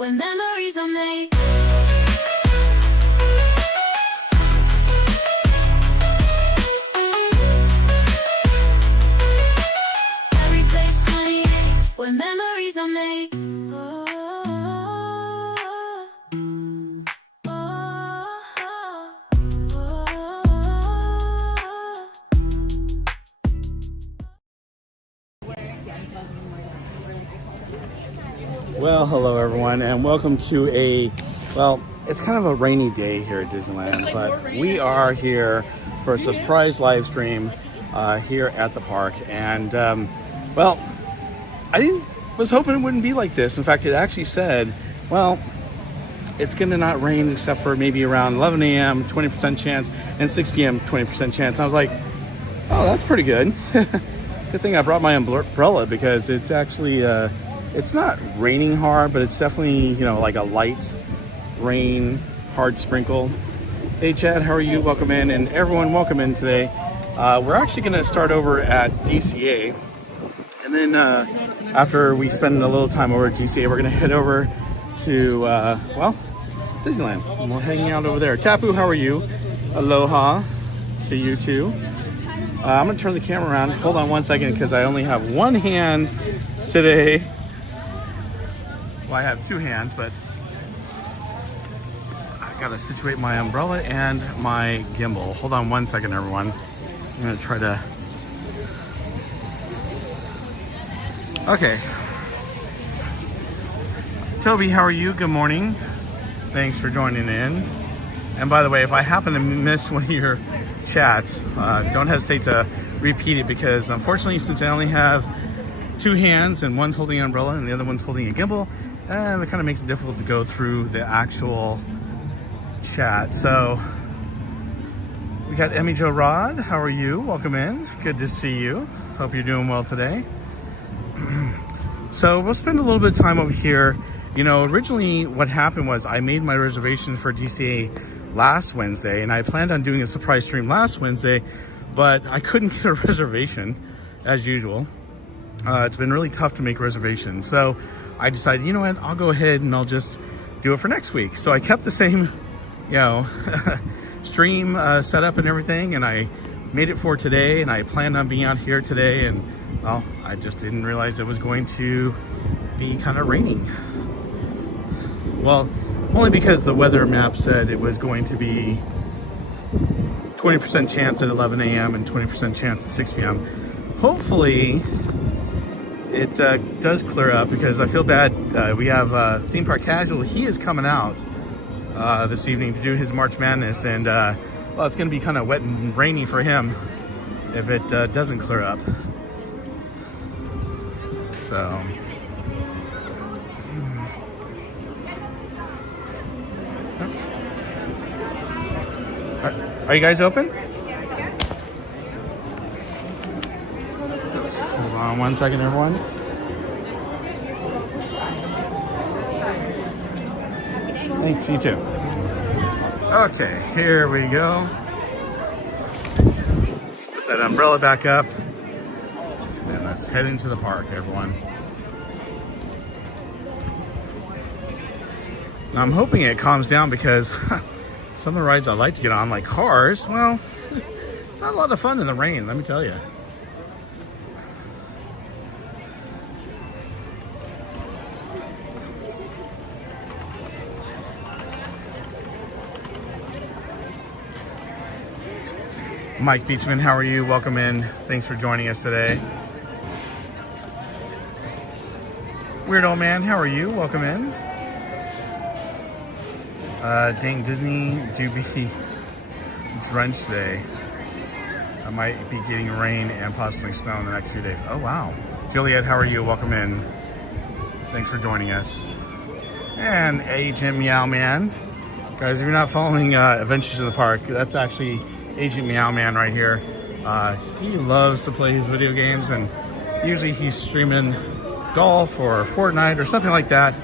where memories are made. Every place 28, where memories are made. Well, hello everyone, and welcome to it's kind of a rainy day here at Disneyland, but we are here for a surprise live stream here at the park. And I was hoping it wouldn't be like this. In fact, it actually said, well, it's going to not rain except for maybe around 11 a.m., 20% chance, and 6 p.m., 20% chance. I was like, oh, that's pretty good. Good thing I brought my umbrella, because it's actually it's not raining hard, but it's definitely, like a light rain, hard sprinkle. Hey Chad, how are you? Welcome in. And everyone, welcome in today. We're actually going to start over at DCA, and then after we spend a little time over at DCA, we're going to head over to Disneyland, and we're hanging out over there. Tapu, how are you? Aloha to you too. I'm going to turn the camera around. Hold on one second, because I only have one hand today. Well, I have two hands, but I gotta situate my umbrella and my gimbal. Hold on one second, everyone. I'm gonna try to... Okay. Toby, how are you? Good morning. Thanks for joining in. And by the way, if I happen to miss one of your chats, don't hesitate to repeat it, because unfortunately, since I only have two hands and one's holding an umbrella and the other one's holding a gimbal, and it kind of makes it difficult to go through the actual chat. So we got Emmy Jo Rod. How are you? Welcome in. Good to see you. Hope you're doing well today. So we'll spend a little bit of time over here. Originally what happened was I made my reservations for DCA last Wednesday, and I planned on doing a surprise stream last Wednesday, but I couldn't get a reservation as usual. It's been really tough to make reservations. So I decided, you know what, I'll go ahead and I'll just do it for next week. So I kept the same, stream setup and everything, and I made it for today, and I planned on being out here today, and well, I just didn't realize it was going to be kind of raining. Well, only because the weather map said it was going to be 20% chance at 11 a.m. and 20% chance at 6 p.m. Hopefully it does clear up, because I feel bad. We have Theme Park Casual. He is coming out this evening to do his March Madness, and well, it's going to be kind of wet and rainy for him if it doesn't clear up. So oops. Are you guys open? Oops. Hold on one second, everyone. Thanks, you too. Okay, here we go. Let's put that umbrella back up, and let's head into the park, everyone. Now, I'm hoping it calms down, because some of the rides I like to get on, like Cars, well, not a lot of fun in the rain, let me tell you. Mike Beachman, how are you? Welcome in. Thanks for joining us today. Weird Old Man, how are you? Welcome in. Dang, Disney do be drenched today. I might be getting rain and possibly snow in the next few days. Oh, wow. Juliet, how are you? Welcome in. Thanks for joining us. And Agent Meow Man. Guys, if you're not following Adventures in the Park, that's actually Agent Meow Man right here. He loves to play his video games, and usually he's streaming golf or Fortnite or something like that.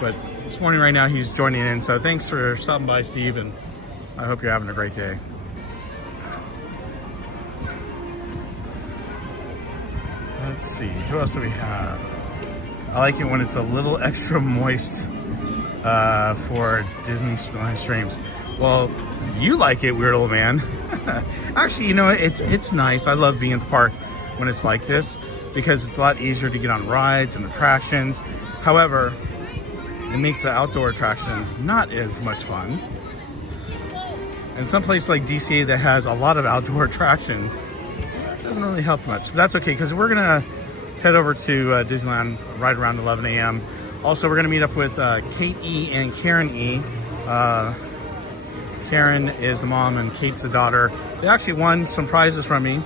But this morning right now he's joining in, so thanks for stopping by, Steve, and I hope you're having a great day. Let's see, who else do we have? I like it when it's a little extra moist for Disney streams. Well, you like it, weird old man. Actually, you know, it's nice. I love being at the park when it's like this because it's a lot easier to get on rides and attractions. However, it makes the outdoor attractions not as much fun. And some place like DCA that has a lot of outdoor attractions doesn't really help much. But that's okay, because we're gonna head over to Disneyland right around 11 a.m. Also, we're gonna meet up with Kate E and Karen E. Karen is the mom and Kate's the daughter. They actually won some prizes from me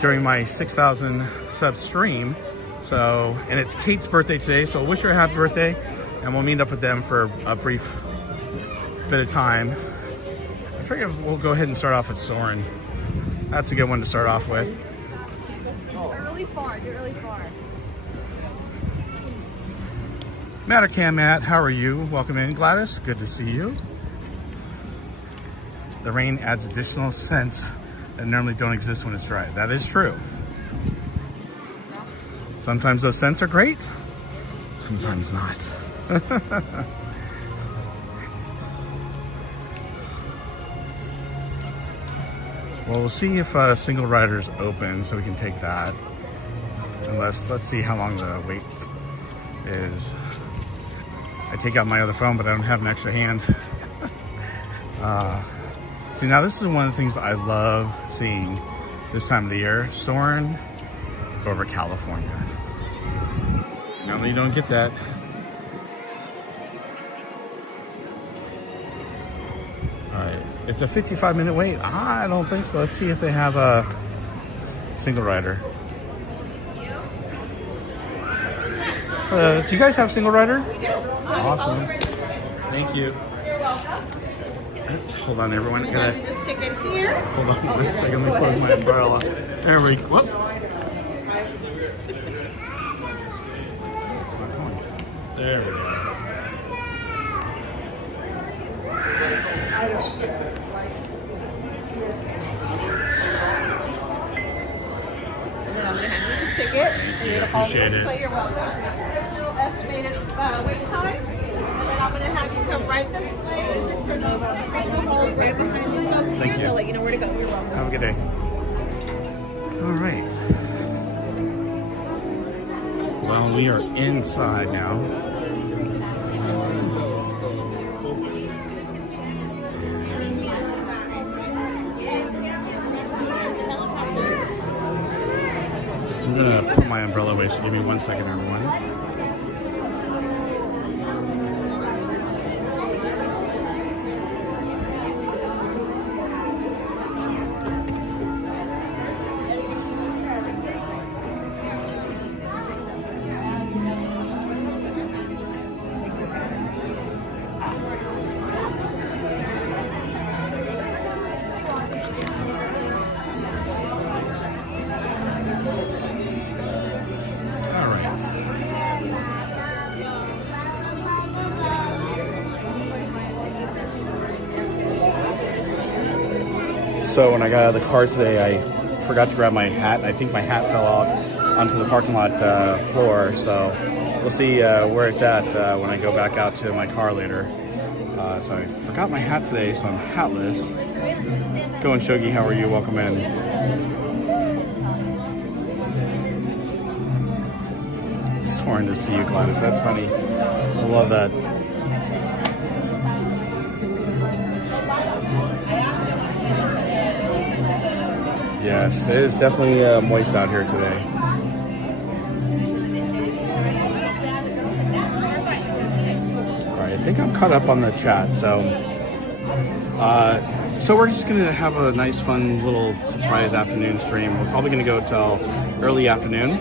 during my 6,000 sub stream. So, and it's Kate's birthday today, so wish her a happy birthday, and we'll meet up with them for a brief bit of time. I figure we'll go ahead and start off with Sauron. That's a good one to start off with. They're really far. Mattercam Matt, how are you? Welcome in, Gladys. Good to see you. The rain adds additional scents that normally don't exist when it's dry. That is true. Sometimes those scents are great, sometimes not. Well, we'll see if single rider's open so we can take that. Unless, let's see how long the wait is. I take out my other phone, but I don't have an extra hand. See, now this is one of the things I love seeing this time of the year. Sauron over California. Normally you don't get that. All right, it's a 55-minute wait. I don't think so. Let's see if they have a single rider. Do you guys have single rider? Awesome. Thank you. Hold on, everyone. This ticket here. Hold on a second. Let me close my umbrella. There we go. There we go. And then I'm going to hand you this ticket. Appreciate it. So you're welcome. Estimated wait time. And then I'm going to have you come right this way and just turn over right behind the folks Thank here. you. They'll let you know where to go. You're welcome. Have a good day. All right. Well, we are inside now. I'm gonna put my umbrella away, so give me 1 second, everyone. So when I got out of the car today, I forgot to grab my hat. I think my hat fell out onto the parking lot floor. So we'll see where it's at when I go back out to my car later. So I forgot my hat today, so I'm hatless. Going Shogi, how are you? Welcome in. Sworn to see you, Gladys. That's funny. I love that. Yes, it is definitely moist out here today. All right, I think I'm caught up on the chat. So we're just gonna have a nice, fun little surprise afternoon stream. We're probably gonna go till early afternoon.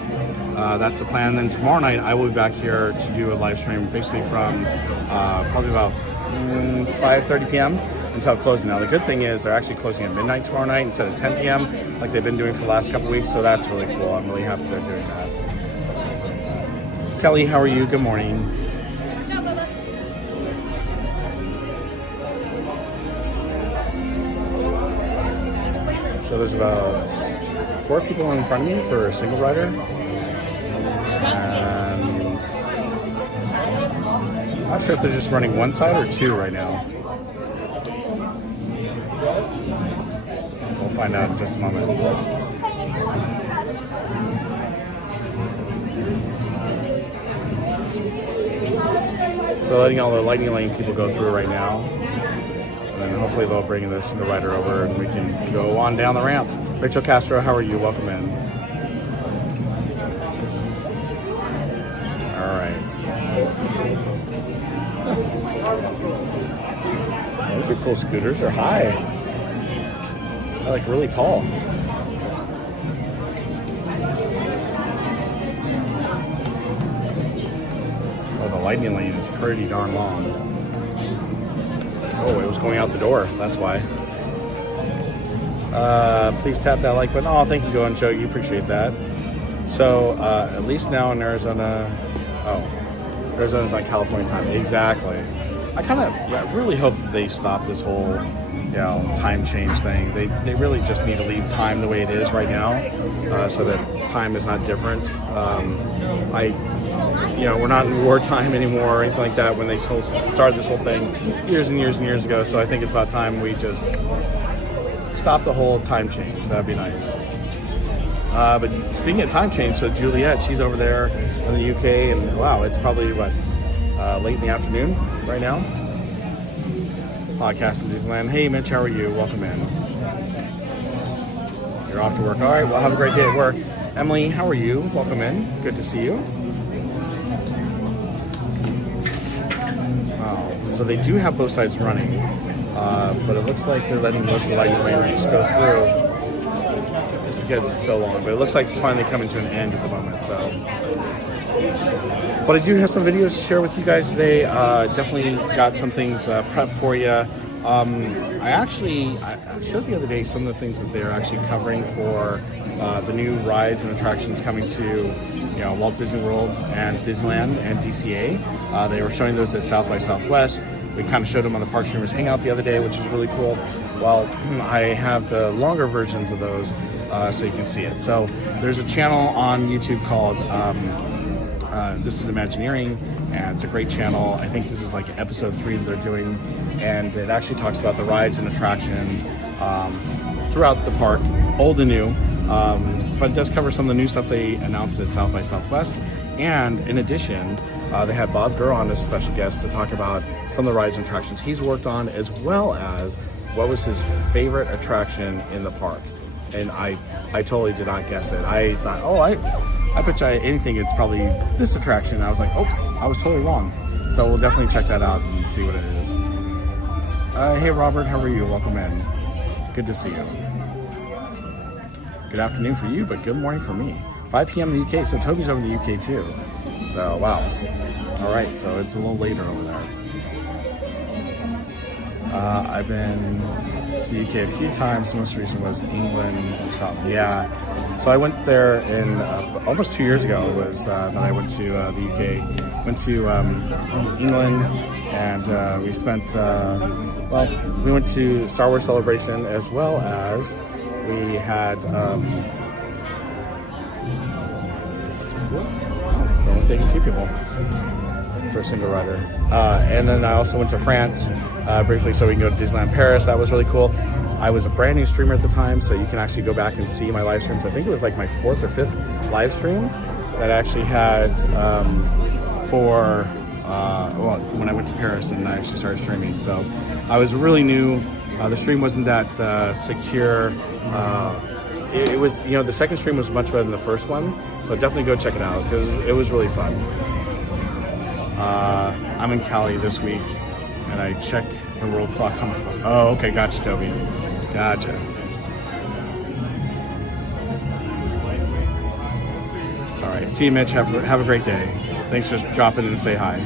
That's the plan. Then tomorrow night I will be back here to do a live stream, basically from probably about 5:30 p.m. until closing. Now the good thing is they're actually closing at midnight tomorrow night instead of 10 p.m. like they've been doing for the last couple weeks, so that's really cool. I'm really happy they're doing that. Kelly, how are you? Good morning. So there's about 4 people in front of me for a single rider. And not sure if they're just running one side or two right now. We'll find out in just a moment. They're letting all the lightning lane people go through right now. And then hopefully they'll bring this single rider over and we can go on down the ramp. Rachel Castro, how are you? Welcome in. All right. Those are cool scooters. They're high. They're like really tall. Oh, the lightning lane is pretty darn long. Oh, it was going out the door. That's why. Please tap that like button. Oh, thank you, Go and Show. You appreciate that. So, at least now in Arizona, Arizona's on California time. Exactly. I really hope that they stop this whole, time change thing. They really just need to leave time the way it is right now, so that time is not different. We're not in wartime anymore or anything like that when they started this whole thing years and years and years ago. So I think it's about time we just stop the whole time change. That'd be nice. But speaking of time change, so Juliet, she's over there in the UK, and wow, it's probably late in the afternoon right now. Podcast in Disneyland. Hey Mitch, how are you? Welcome in. You're off to work. All right, well, have a great day at work. Emily, how are you? Welcome in. Good to see you. Wow. So they do have both sides running, but it looks like they're letting most of the lightning lanes go through because it's so long. But it looks like it's finally coming to an end at the moment. But I do have some videos to share with you guys today. Definitely got some things prepped for you. I showed the other day some of the things that they're actually covering for the new rides and attractions coming to Walt Disney World and Disneyland and DCA. They were showing those at South by Southwest. We kind of showed them on the Park Streamers Hangout the other day, which is really cool. Well, I have the longer versions of those so you can see it. So there's a channel on YouTube called This is Imagineering, and it's a great channel. I think this is like episode 3 that they're doing, and it actually talks about the rides and attractions throughout the park, old and new, but it does cover some of the new stuff they announced at South by Southwest. And in addition, they had Bob Durr on as a special guest to talk about some of the rides and attractions he's worked on, as well as what was his favorite attraction in the park. And I totally did not guess it. I thought, I bet you anything it's probably this attraction. I was like, I was totally wrong. So we'll definitely check that out and see what it is. Hey Robert, how are you? Welcome in. Good to see you. Good afternoon for you, but good morning for me. 5 p.m. in the UK, so Toby's over in the UK too. So, wow. All right, so it's a little later over there. I've been to the UK a few times. Most recent was England and Scotland. Yeah. So I went there in almost 2 years ago. It was that I went to the UK. Went to England, and we spent. We went to Star Wars Celebration, as well as we had. Only taking 2 people for a single rider. And then I also went to France briefly, so we can go to Disneyland Paris. That was really cool. I was a brand new streamer at the time, so you can actually go back and see my live streams. I think it was like my 4th or 5th live stream that I actually had when I went to Paris and I actually started streaming. So I was really new. The stream wasn't that secure. It was, the second stream was much better than the first one. So definitely go check it out because it was really fun. I'm in Cali this week and I check the world clock on my phone. Oh, okay. Gotcha, Toby. Gotcha. All right. See you, Mitch. Have a great day. Thanks for dropping in and say hi.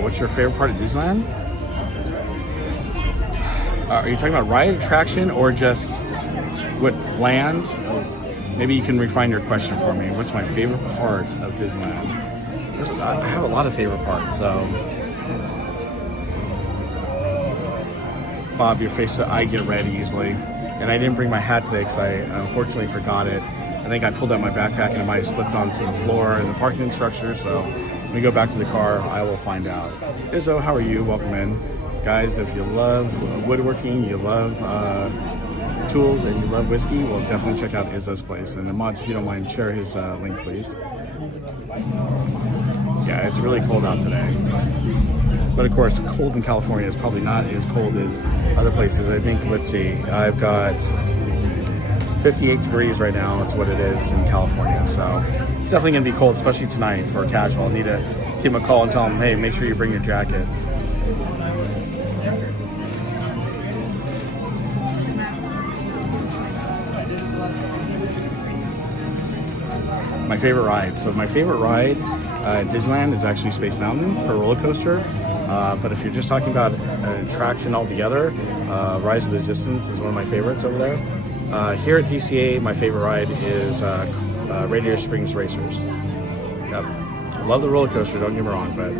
What's your favorite part of Disneyland? Are you talking about ride attraction or just what land? Maybe you can refine your question for me. What's my favorite part of Disneyland? I have a lot of favorite parts. So, Bob, your face, I get red easily. And I didn't bring my hat today because I unfortunately forgot it. I think I pulled out my backpack and it might have slipped onto the floor in the parking structure. So When we go back to the car, I will find out. Izzo, how are you? Welcome in. Guys, if you love woodworking, you love tools, and you love whiskey, well, definitely check out Izzo's place. And the mods, if you don't mind, share his link, please. Yeah, it's really cold out today. But of course, cold in California is probably not as cold as other places. I think, let's see, I've got 58 degrees right now. That's what it is in California. So it's definitely gonna be cold, especially tonight for a casual. I need to give him a call and tell him, hey, make sure you bring your jacket. My favorite ride. So my favorite ride at Disneyland is actually Space Mountain for a roller coaster. But if you're just talking about an attraction altogether, Rise of the Resistance is one of my favorites over there. Here at DCA, my favorite ride is Radiator Springs Racers. Yep. Love the roller coaster, don't get me wrong, but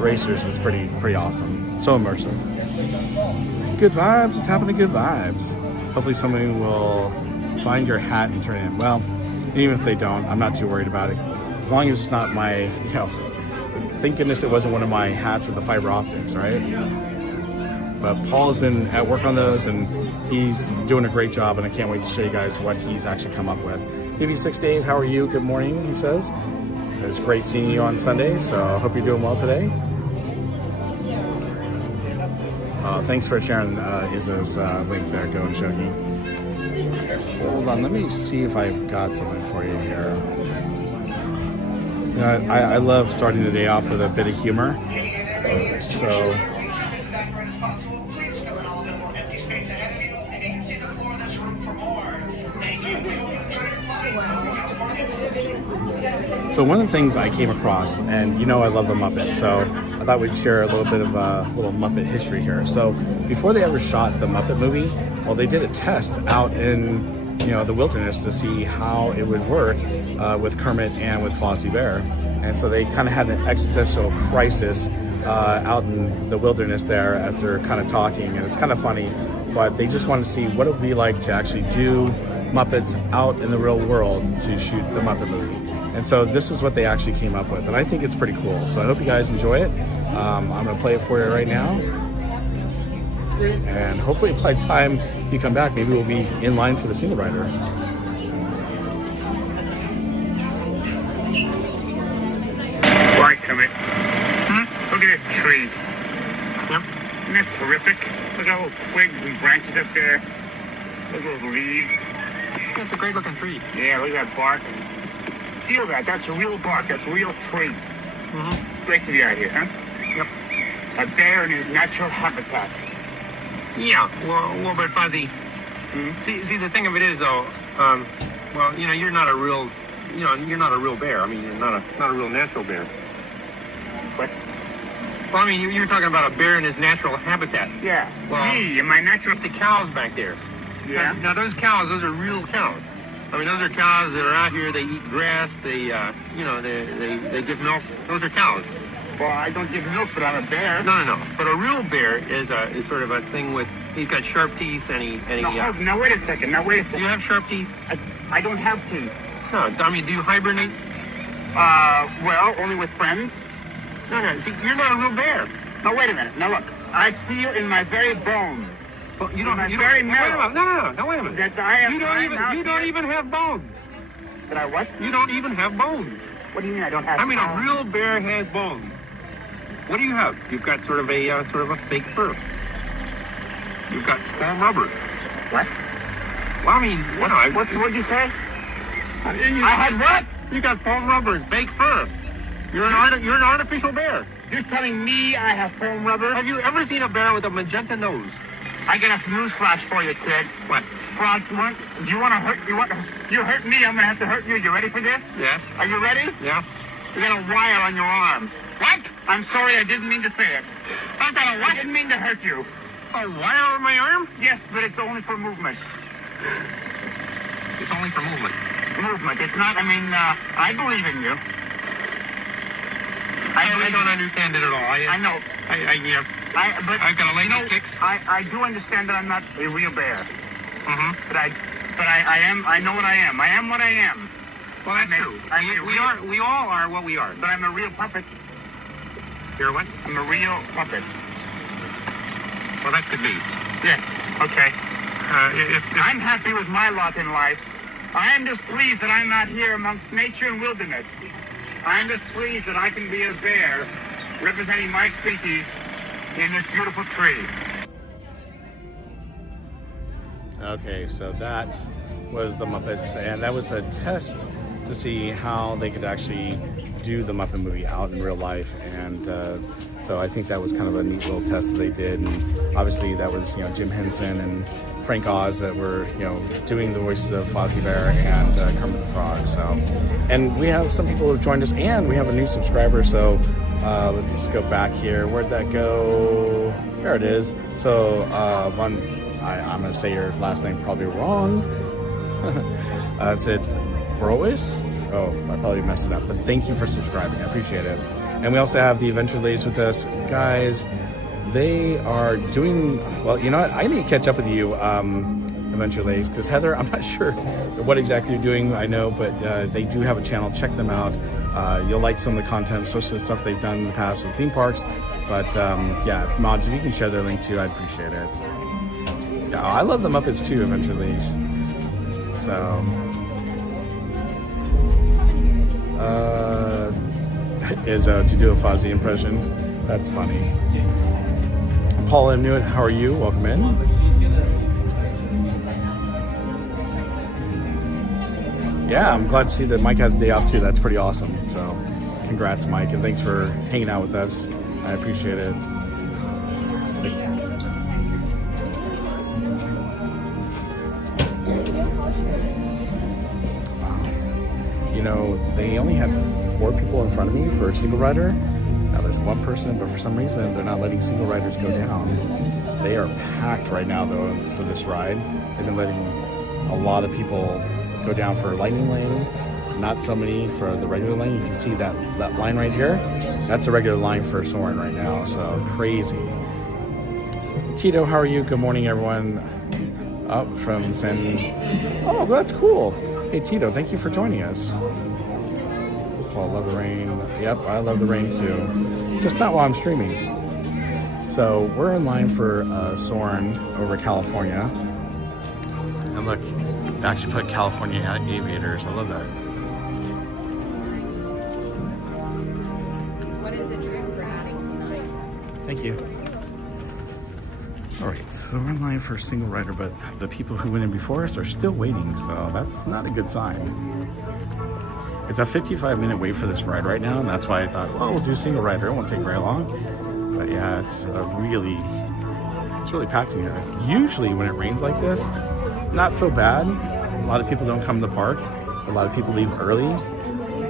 Racers is pretty awesome. So immersive. Good vibes, just having good vibes. Hopefully somebody will find your hat and turn it in. Well, even if they don't, I'm not too worried about it. As long as it's not my, thank goodness it wasn't one of my hats with the fiber optics, right? But Paul has been at work on those, and he's doing a great job, and I can't wait to show you guys what he's actually come up with. BB6 Dave, how are you? Good morning, he says. It was great seeing you on Sunday, so I hope you're doing well today. Thanks for sharing Izzo's link there, Go and Shogi. Hold on, let me see if I've got something for you here. I love starting the day off with a bit of humor. So, one of the things I came across, and I love the Muppet, so I thought we'd share a little bit of a little Muppet history here. So before they ever shot the Muppet movie, well, they did a test out in the wilderness to see how it would work with Kermit and with Fozzie Bear. And so they kind of had an existential crisis out in the wilderness there as they're kind of talking, and it's kind of funny, but they just wanted to see what it would be like to actually do Muppets out in the real world to shoot the Muppet movie. And so this is what they actually came up with, and I think it's pretty cool. So I hope you guys enjoy it. I'm going to play it for you right now. And hopefully by the time you come back, maybe we'll be in line for the single rider. Right, Kermit. Look at this tree. Yep. Isn't that terrific? Look at all those twigs and branches up there. Look at those leaves. That's a great looking tree. Yeah, look at that bark. Feel that. That's real bark. That's a real tree. Great to be out here, huh? Yep. A bear in his natural habitat. Yeah, well, but Fozzie, see, the thing of it is, though, you're not a real, you're not a real bear. I mean, you're not a real natural bear. What? Well, I mean, you're talking about a bear in his natural habitat. Yeah. Well, me and my natural... the cows back there. Yeah. Now those cows, those are real cows. I mean, those are cows that are out here. They eat grass. They give milk. Those are cows. Well, I don't give milk, but I'm a bear. No. But a real bear is sort of a thing with. He's got sharp teeth and he. Now wait a second. Do you have sharp teeth? I don't have teeth. No. I mean, do you hibernate? Well, only with friends. No. See, you're not a real bear. Now wait a minute. Now look, I feel in my very bones. Well, you don't. Wait a minute. No, wait a minute. That I am. You don't even have bones. That I what? You don't even have bones. What do you mean I don't have? I mean, a real bear has bones. What do you have? You've got sort of a fake fur. You've got foam rubber. What? Well, I mean, What'd you say? I had what? You got foam rubber and fake fur. You're an artificial bear. You're telling me I have foam rubber? Have you ever seen a bear with a magenta nose? I got a news flash for you, kid. What? Franz, you want to hurt? You hurt me? I'm gonna have to hurt you. You ready for this? Yes. Are you ready? Yeah. You got a wire on your arm. What? I'm sorry, I didn't mean to say it. I got a what? I didn't mean to hurt you. A wire on my arm? Yes, but it's only for movement. It's only for movement. Movement. It's not. I mean, I believe in you. I don't understand it at all. I know. I've got a leg that kicks. I do understand that I'm not a real bear. But I am. I know what I am. I am what I am. Well, that's true. We all are what we are. But I'm a real puppet. You're what? I'm a real Muppet. Well, that could be. Yes, okay. If I'm happy with my lot in life. I am just pleased that I'm not here amongst nature and wilderness. I'm just pleased that I can be a bear representing my species in this beautiful tree. Okay, so that was the Muppets, and that was a test to see how they could actually do the Muppet movie out in real life. And so I think that was kind of a neat little test that they did. And obviously that was, you know, Jim Henson and Frank Oz that were, you know, doing the voices of Fozzie Bear and Kermit the Frog. So, and we have some people who have joined us, and we have a new subscriber. So let's go back here. Where'd that go? There it is. So I'm going to say your last name probably wrong. Is it Brois? Oh, I probably messed it up. But thank you for subscribing. I appreciate it. And we also have the Adventure Ladies with us. Guys, they are doing, well, you know what? I need to catch up with you, Adventure Ladies, because Heather, I'm not sure what exactly you're doing, I know, but they do have a channel. Check them out. You'll like some of the content, especially the stuff they've done in the past with theme parks. But yeah, mods, if you can share their link too, I'd appreciate it. Yeah, I love the Muppets too, Adventure Ladies. So, to do a Fozzie impression. That's funny. Paul M. Newt, how are you? Welcome in. Yeah, I'm glad to see that Mike has a day off too. That's pretty awesome. So, congrats, Mike, and thanks for hanging out with us. I appreciate it. You know, they only had 4 people in front of me for a single rider. Now there's 1 person, but for some reason they're not letting single riders go down. They are packed right now though for this ride. They've been letting a lot of people go down for Lightning Lane, not so many for the regular lane. You can see that line right here. That's a regular line for Sauron right now, so crazy. Tito, how are you? Good morning, everyone. Up from San... Oh, that's cool. Hey Tito, thank you for joining us. Paul, love the rain. Yep, I love the rain too. Just not while I'm streaming. So we're in line for Sauron over California. And look, they actually put California Aviators. I love that. What is the drink for adding tonight? Thank you. All right, so we're in line for a single rider, but the people who went in before us are still waiting, so that's not a good sign. It's a 55-minute wait for this ride right now, and that's why I thought, well, we'll do single rider. It won't take very long. But yeah, it's really packed in here. Usually when it rains like this, not so bad. A lot of people don't come to the park. A lot of people leave early.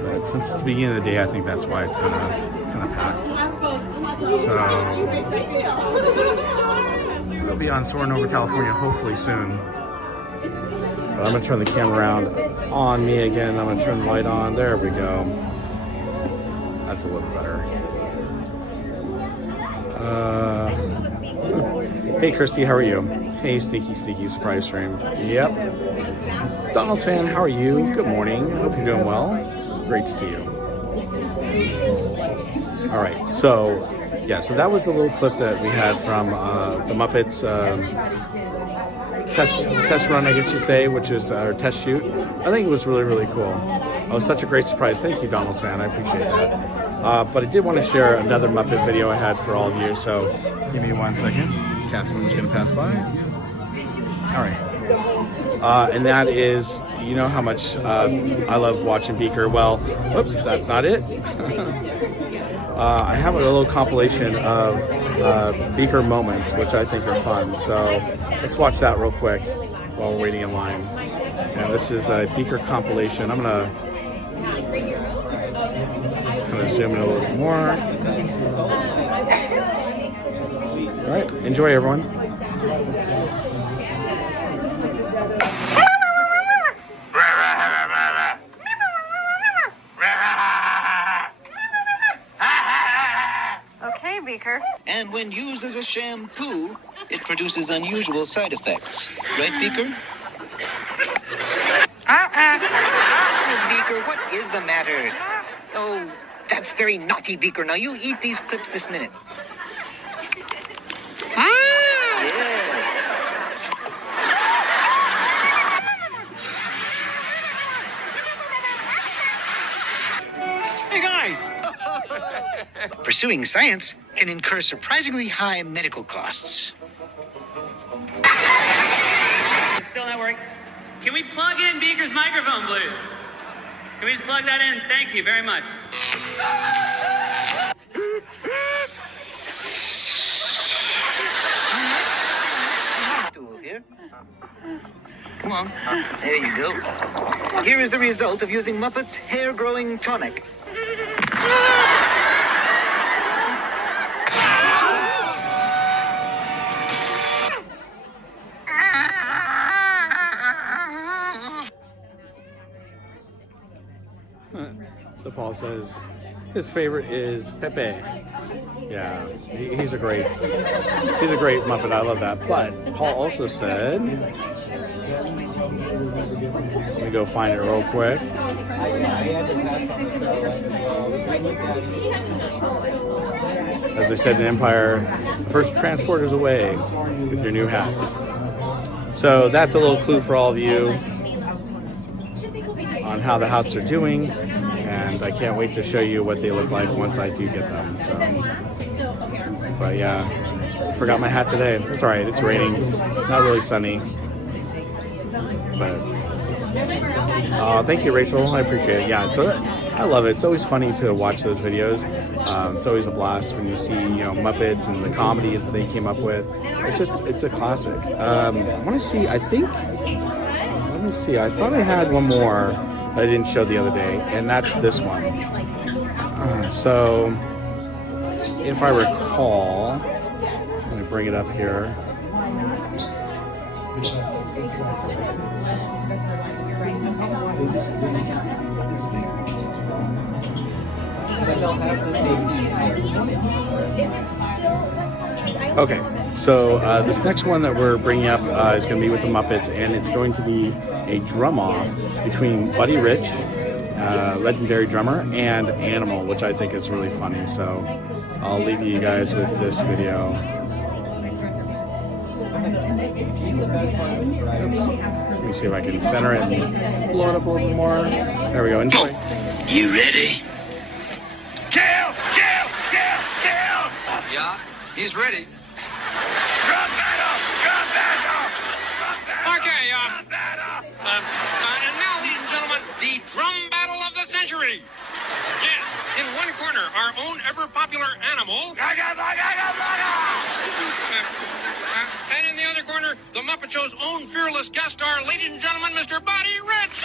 But since it's the beginning of the day, I think that's why it's kind of packed. So we'll be on Sauron over California hopefully soon. But I'm gonna turn the camera around on me again. I'm gonna turn the light on. There we go. That's a little better. Hey Kirsty, how are you? Hey Sneaky surprise stream. Yep. Donald fan, how are you? Good morning. I hope you're doing well. Great to see you. All right, so yeah, so that was the little clip that we had from the Muppets test run, I guess you'd say, which is our test shoot. I think it was really cool. It was such a great surprise. Thank you, Donald fan. I appreciate that. But I did want to share another Muppet video I had for all of you. So give me 1 second. Castman's going to pass by. All right. And that is, you know how much I love watching Beaker. Well, whoops, that's not it. I have a little compilation of Beaker moments, which I think are fun. So let's watch that real quick while we're waiting in line. And this is a Beaker compilation. I'm going to kind of zoom in a little bit more. All right, enjoy everyone. Okay, Beaker. And when used as a shampoo, it produces unusual side effects. Right, Beaker? Oh, Beaker, what is the matter? Oh, That's very naughty, Beaker. Now you eat these clips this minute. Yes. Hey, guys! Pursuing science can incur surprisingly high medical costs. It's still not working. Can we plug in Beaker's microphone, please? Can we just plug that in? Thank you very much. Here. Come on. There you go. Here is the result of using Muppet's hair-growing tonic. So Paul says his favorite is Pepe. Yeah, he's a great Muppet. I love that. But Paul also said, let me go find it real quick. As I said in Empire, the first transporter's away with your new hats. So that's a little clue for all of you on how the hats are doing. And I can't wait to show you what they look like once I do get them. So, but yeah, forgot my hat today. It's all right. It's raining. Not really sunny. But thank you, Rachel. I appreciate it. Yeah, so I love it. It's always funny to watch those videos. It's always a blast when you see Muppets and the comedy that they came up with. It's a classic. I want to see. Let me see. I thought I had one more that I didn't show the other day, and that's this one. So, if I recall, let me bring it up here. Okay, so this next one that we're bringing up is going to be with the Muppets, and it's going to be a drum-off between Buddy Rich, legendary drummer, and Animal, which I think is really funny. So I'll leave you guys with this video. Oops. Let me see if I can center it and blow it up a little bit more. There we go. Enjoy. You ready? Kill! Kill! Kill! Kill! Yeah, he's ready. Drum battle! Drum battle! Drum battle! Okay, Drum battle! and now, ladies and gentlemen, the drum battle of the century. Yes, in one corner, our own ever-popular Animal. And in the other corner, the Muppet Show's own fearless guest star, ladies and gentlemen, Mr. Buddy Rich.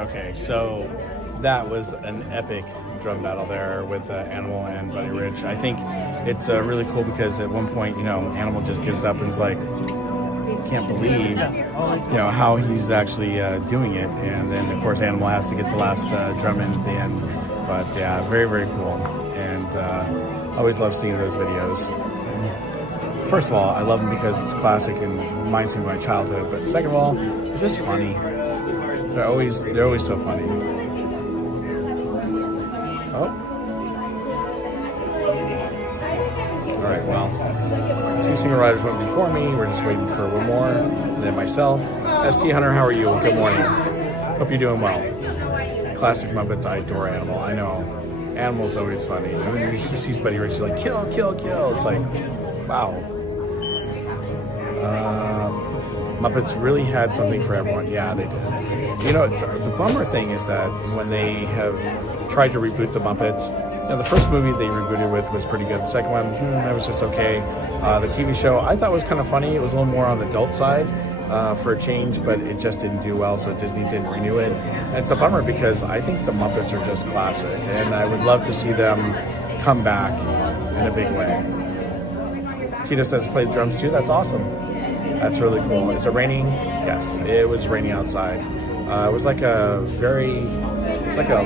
Okay, so that was an epic drum battle there with Animal and Buddy Rich. I think it's really cool because at one point, Animal just gives up and is like, can't believe, how he's actually doing it. And then, of course, Animal has to get the last drum in at the end. But yeah, very, very cool. And always love seeing those videos. First of all, I love them because it's classic and reminds me of my childhood. But second of all, they're just funny. They're always so funny. Oh. All right, well, 2 single riders went before me. We're just waiting for one more. And then myself. ST Hunter, how are you? Good morning. Hope you're doing well. Classic Muppets, I adore Animal. I know. Animal's always funny. I mean, he sees Buddy Rich, he's like, kill, kill, kill. It's like, wow. Muppets really had something for everyone. Yeah, they did. The bummer thing is that when they have tried to reboot the Muppets, the first movie they rebooted with was pretty good. The second one, that was just okay. The TV show I thought was kind of funny. It was a little more on the adult side for a change, but it just didn't do well, so Disney didn't renew it. And it's a bummer because I think the Muppets are just classic, and I would love to see them come back in a big way. Tito says to play the drums too. That's awesome. That's really cool. Is it raining? Yes, it was raining outside. It was like a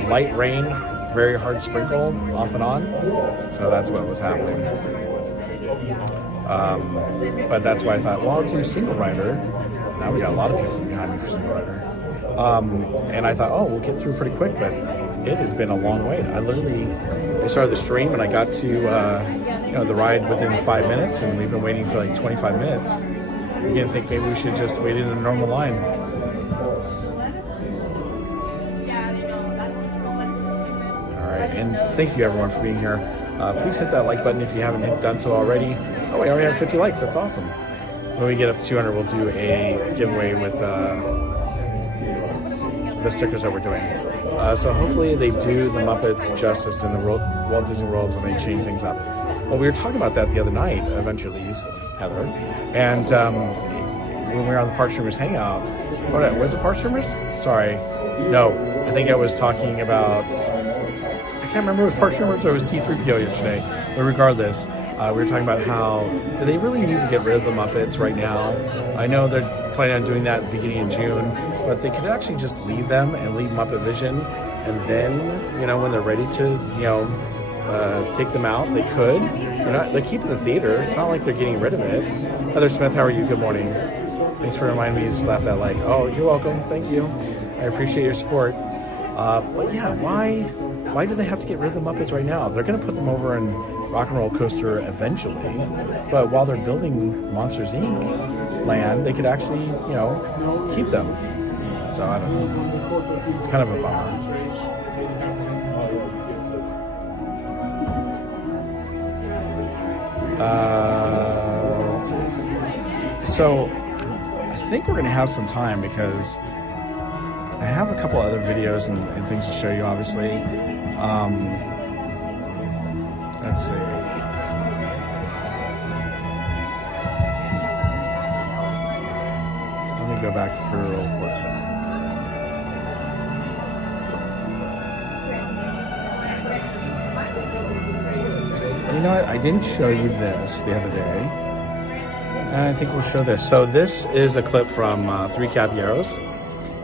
light rain, very hard sprinkle off and on. So that's what was happening. But that's why I thought, well, I'll do single rider. Now we got a lot of people behind me for single rider. And I thought, we'll get through pretty quick, but it has been a long wait. I started the stream and I got to the ride within 5 minutes, and we've been waiting for like 25 minutes. You didn't think maybe we should just wait in a normal line. All right, and thank you everyone for being here. Please hit that like button if you haven't done so already. Oh, we already have 50 likes. That's awesome. When we get up to 200, we'll do a giveaway with the stickers that we're doing. So hopefully they do the Muppets justice in the Walt Disney World when they change things up. Well, we were talking about that the other night, eventually, Heather, and when we were on the Park Streamers Hangout. Was it Park Streamers? Sorry. No, I think I was talking about, I can't remember if it was Park Streamers or it was T3PO yesterday, but regardless, we were talking about how, do they really need to get rid of the Muppets right now? I know they're planning on doing that at the beginning of June, but they could actually just leave them and leave Muppet Vision, and then, when they're ready to, take them out, they could. They're keeping the theater. It's not like they're getting rid of it. Heather Smith, how are you? Good morning. Thanks for reminding me to slap that like. Oh, you're welcome. Thank you. I appreciate your support. But yeah, why do they have to get rid of the Muppets right now? They're going to put them over in Rock and Roll Coaster eventually, but while they're building Monsters Inc. land, they could actually, keep them. So I don't know. It's kind of a bummer. Let's see. So I think we're going to have some time because I have a couple other videos and things to show you, obviously. Let's see. Let me go back through real quick. You know what? I didn't show you this the other day. And I think we'll show this. So this is a clip from Three Caballeros.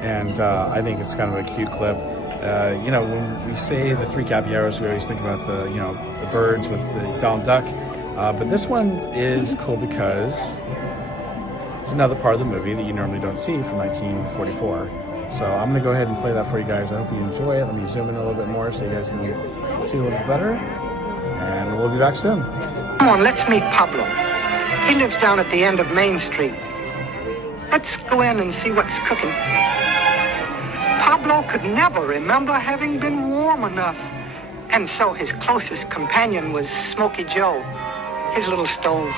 And I think it's kind of a cute clip. When we say the Three Caballeros, we always think about the birds with the Donald Duck. But this one is cool because it's another part of the movie that you normally don't see from 1944. So I'm going to go ahead and play that for you guys. I hope you enjoy it. Let me zoom in a little bit more so you guys can see a little bit better. And we'll be back soon. Come on, let's meet Pablo. He lives down at the end of Main Street. Let's go in and see what's cooking. Pablo could never remember having been warm enough. And so his closest companion was Smokey Joe, his little stove.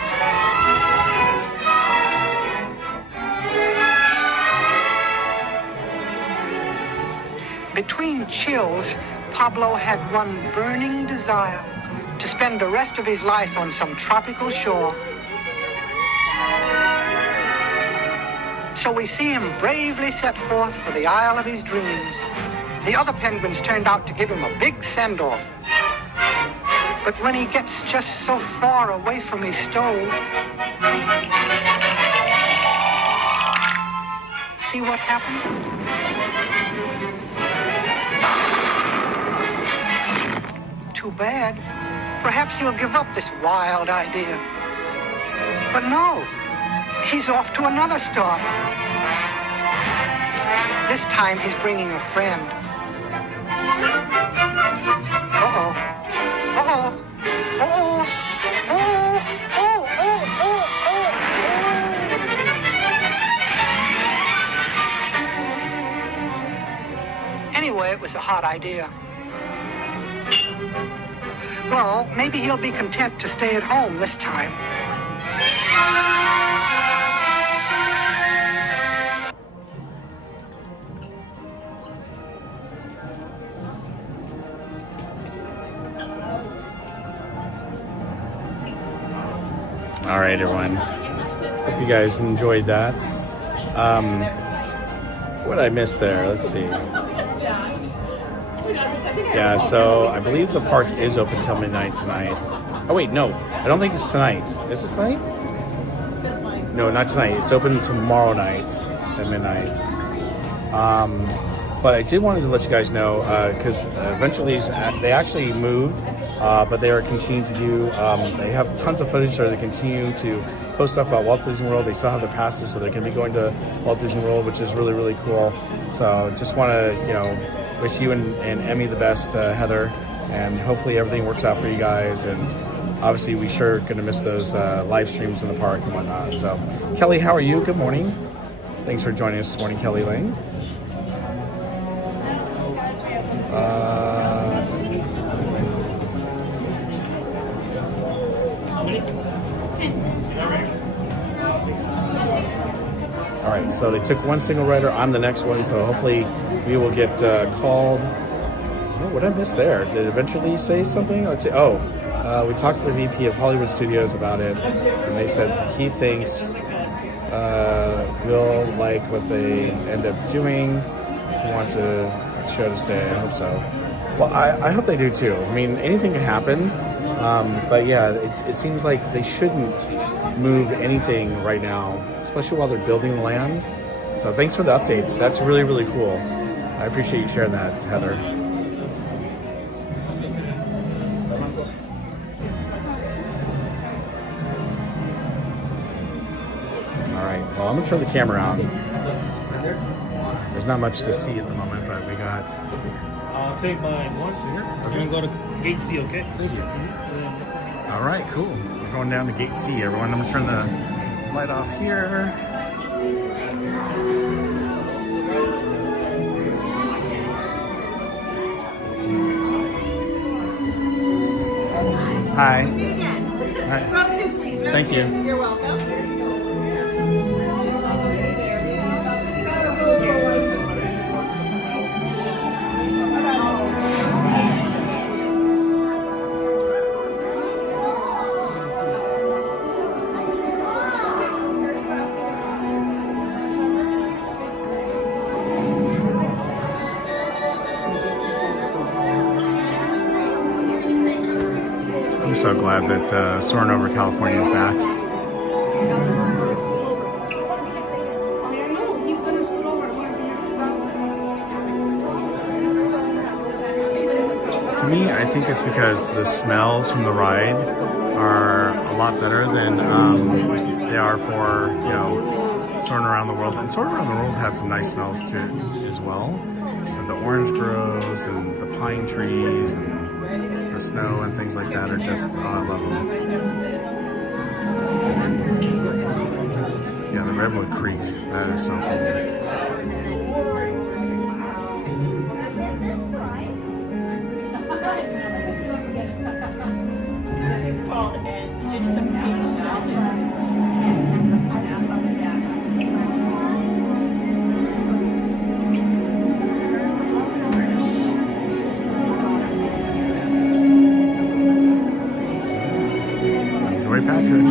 Between chills, Pablo had one burning desire to spend the rest of his life on some tropical shore. So we see him bravely set forth for the isle of his dreams. The other penguins turned out to give him a big send-off. But when he gets just so far away from his stove, see what happens? Too bad. Perhaps he'll give up this wild idea. But no, he's off to another stop. This time he's bringing a friend. Uh-oh. Uh-oh. Uh-oh. Oh, oh, oh, oh, oh, oh. Anyway, it was a hot idea. Well, maybe he'll be content to stay at home this time. All right, everyone. Hope you guys enjoyed that. What did I miss there? Let's see. Yeah, so I believe the park is open till midnight tonight. Oh wait, no, I don't think it's tonight. Is it tonight? No, not tonight. It's open tomorrow night at midnight. But I did wanted to let you guys know because eventually they actually moved, but they are continuing to do. They have tons of footage, so they continue to post stuff about Walt Disney World. They still have their passes, so they're going to be going to Walt Disney World, which is really, really cool. So just want to, wish you and Emmy the best, Heather, and hopefully everything works out for you guys. And obviously, we sure going to miss those live streams in the park and whatnot. So, Kelly, how are you? Good morning. Thanks for joining us this morning, Kelly Lane. All right, so they took one single rider on the next one, so hopefully we will get called. Oh, what did I miss there? Did it eventually say something? Let's see. Oh, we talked to the VP of Hollywood Studios about it, and they said he thinks we'll like what they end up doing. They want the show to stay. I hope so. Well, I hope they do too. I mean, anything can happen. But yeah, it seems like they shouldn't move anything right now, especially while they're building the land. So thanks for the update. That's really, really cool. I appreciate you sharing that, Heather. All right, well, I'm gonna turn the camera on. There's not much to see at the moment, but we got... I'll take mine once here. We're gonna go to gate C, okay? Thank you. All right, cool. We're going down to gate C, everyone. I'm gonna turn the light off here. Hi. Hi. Row 2, please. Row Thank 2. you. You're welcome. I'm so glad that Sauron over California is back. To me, I think it's because the smells from the ride are a lot better than they are for, Sauron Around the World. And Sauron Around the World has some nice smells too, as well. The orange groves and the pine trees and the snow and things like that are just, I love them. Yeah, the Redwood Creek, that is so cool. This is called anticipation. Patrick.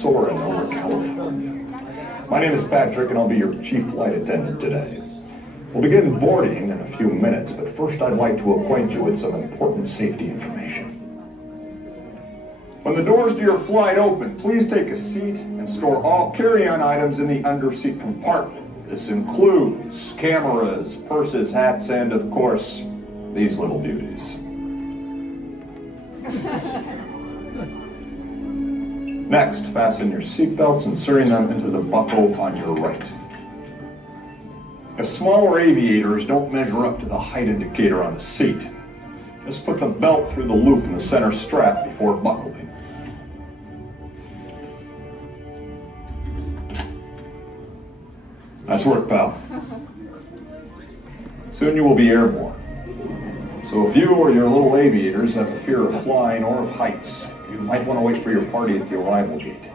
Sauron over California. My name is Patrick, and I'll be your chief flight attendant today. We'll begin boarding in a few minutes, but first I'd like to acquaint you with some important safety information. When the doors to your flight open, please take a seat and store all carry-on items in the underseat compartment. This includes cameras, purses, hats, and, of course, these little beauties. Next, fasten your seatbelts, inserting them into the buckle on your right. If smaller aviators don't measure up to the height indicator on the seat, just put the belt through the loop in the center strap before buckling. Nice work, pal. Soon you will be airborne. So if you or your little aviators have a fear of flying or of heights, you might want to wait for your party at the arrival gate.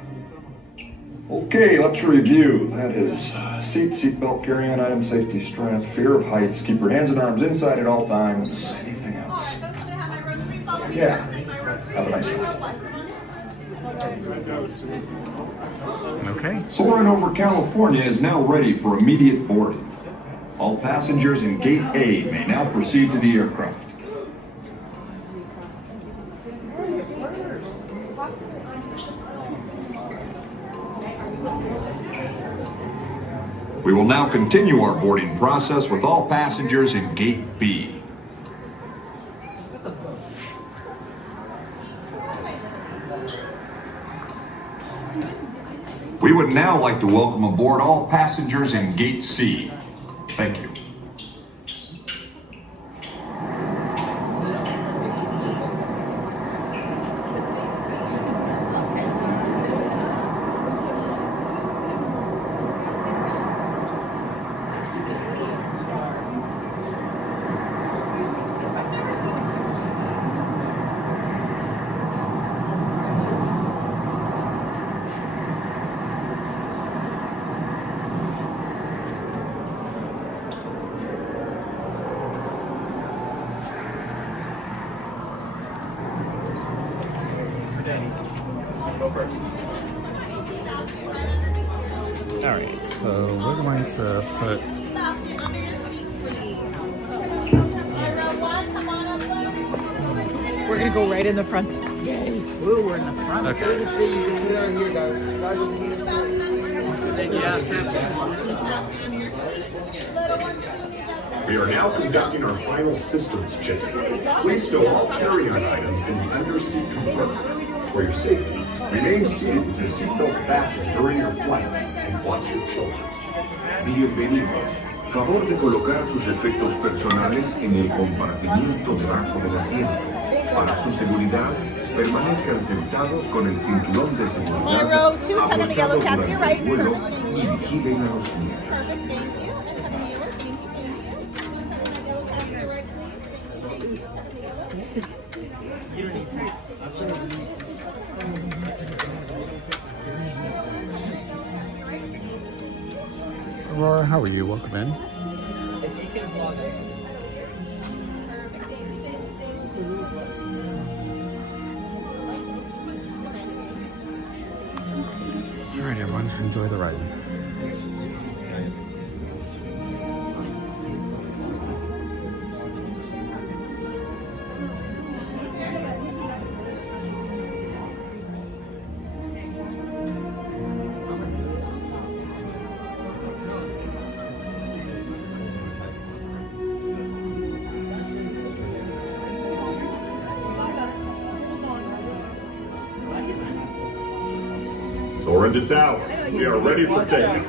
Okay, let's review. That is seatbelt, carry-on item, safety strap, fear of heights, keep your hands and arms inside at all times. Anything else? Yeah. Have a nice one. Okay. Sauron over California is now ready for immediate boarding. All passengers in Gate A may now proceed to the aircraft. We will now continue our boarding process with all passengers in Gate B. We would now like to welcome aboard all passengers in Gate C. Thank you. Alright, so we're going to put... Basket under your seat, please. Row one, come on up, Blue. We're gonna go right in the front. Yay! Blue, we're in the front. Okay. We are now conducting our final systems check. Please stow all carry-on items in the underseat compartment. For your safety, remain seated with your seatbelt fastened during your flight and watch your children. Bienvenidos. Favor de colocar sus efectos personales en el compartimiento debajo del asiento. Para su seguridad, permanezcan sentados con el cinturón de seguridad Row two, tuck in the yellow cap to your right. el vuelo Perfect, thank y you. vigilen a los niños. Perfect, thank you. And tuck in the yellow, thank you, thank you. Tuck in that yellow cap to your right, please. Thank you. Tuck in the yellow. Aurora, how are you? Welcome in. Alright everyone, enjoy the ride. Soaring to tower. We are ready for takeoff.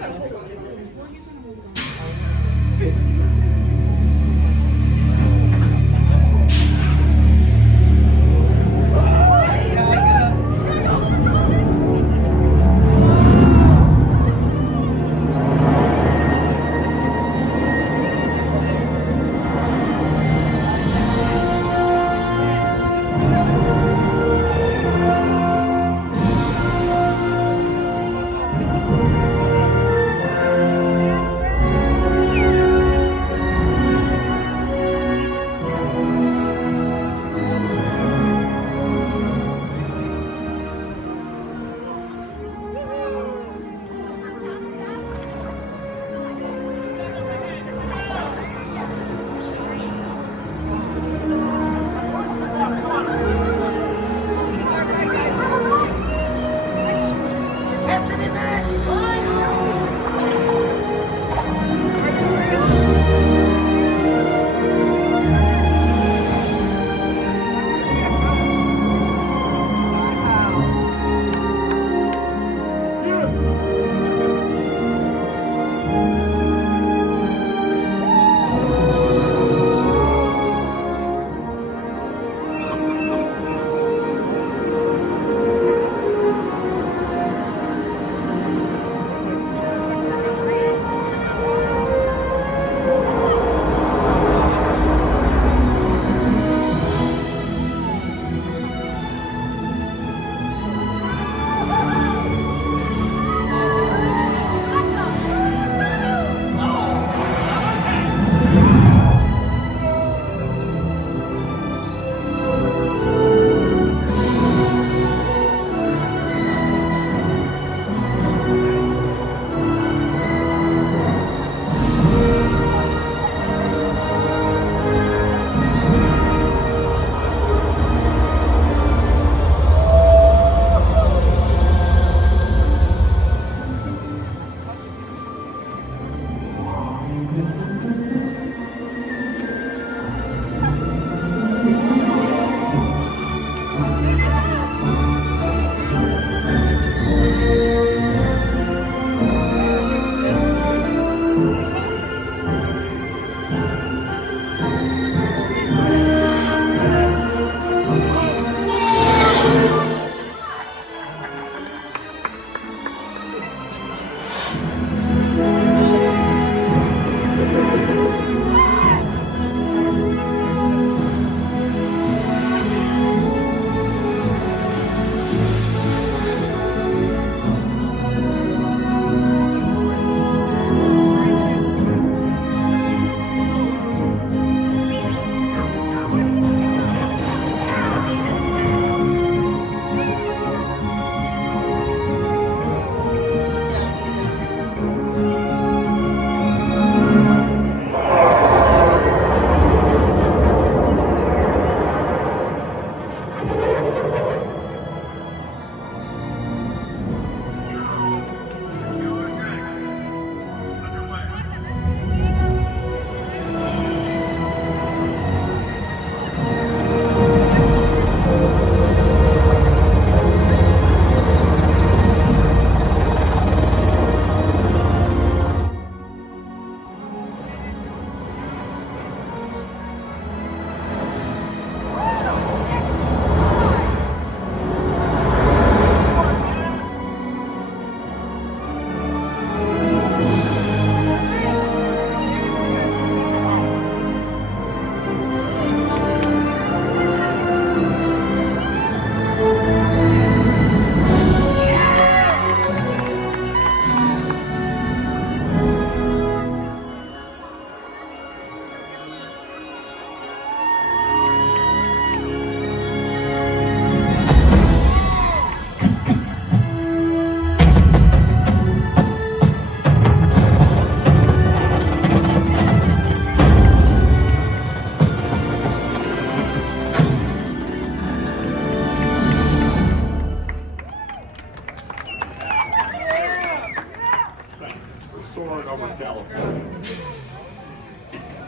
Sauron over California.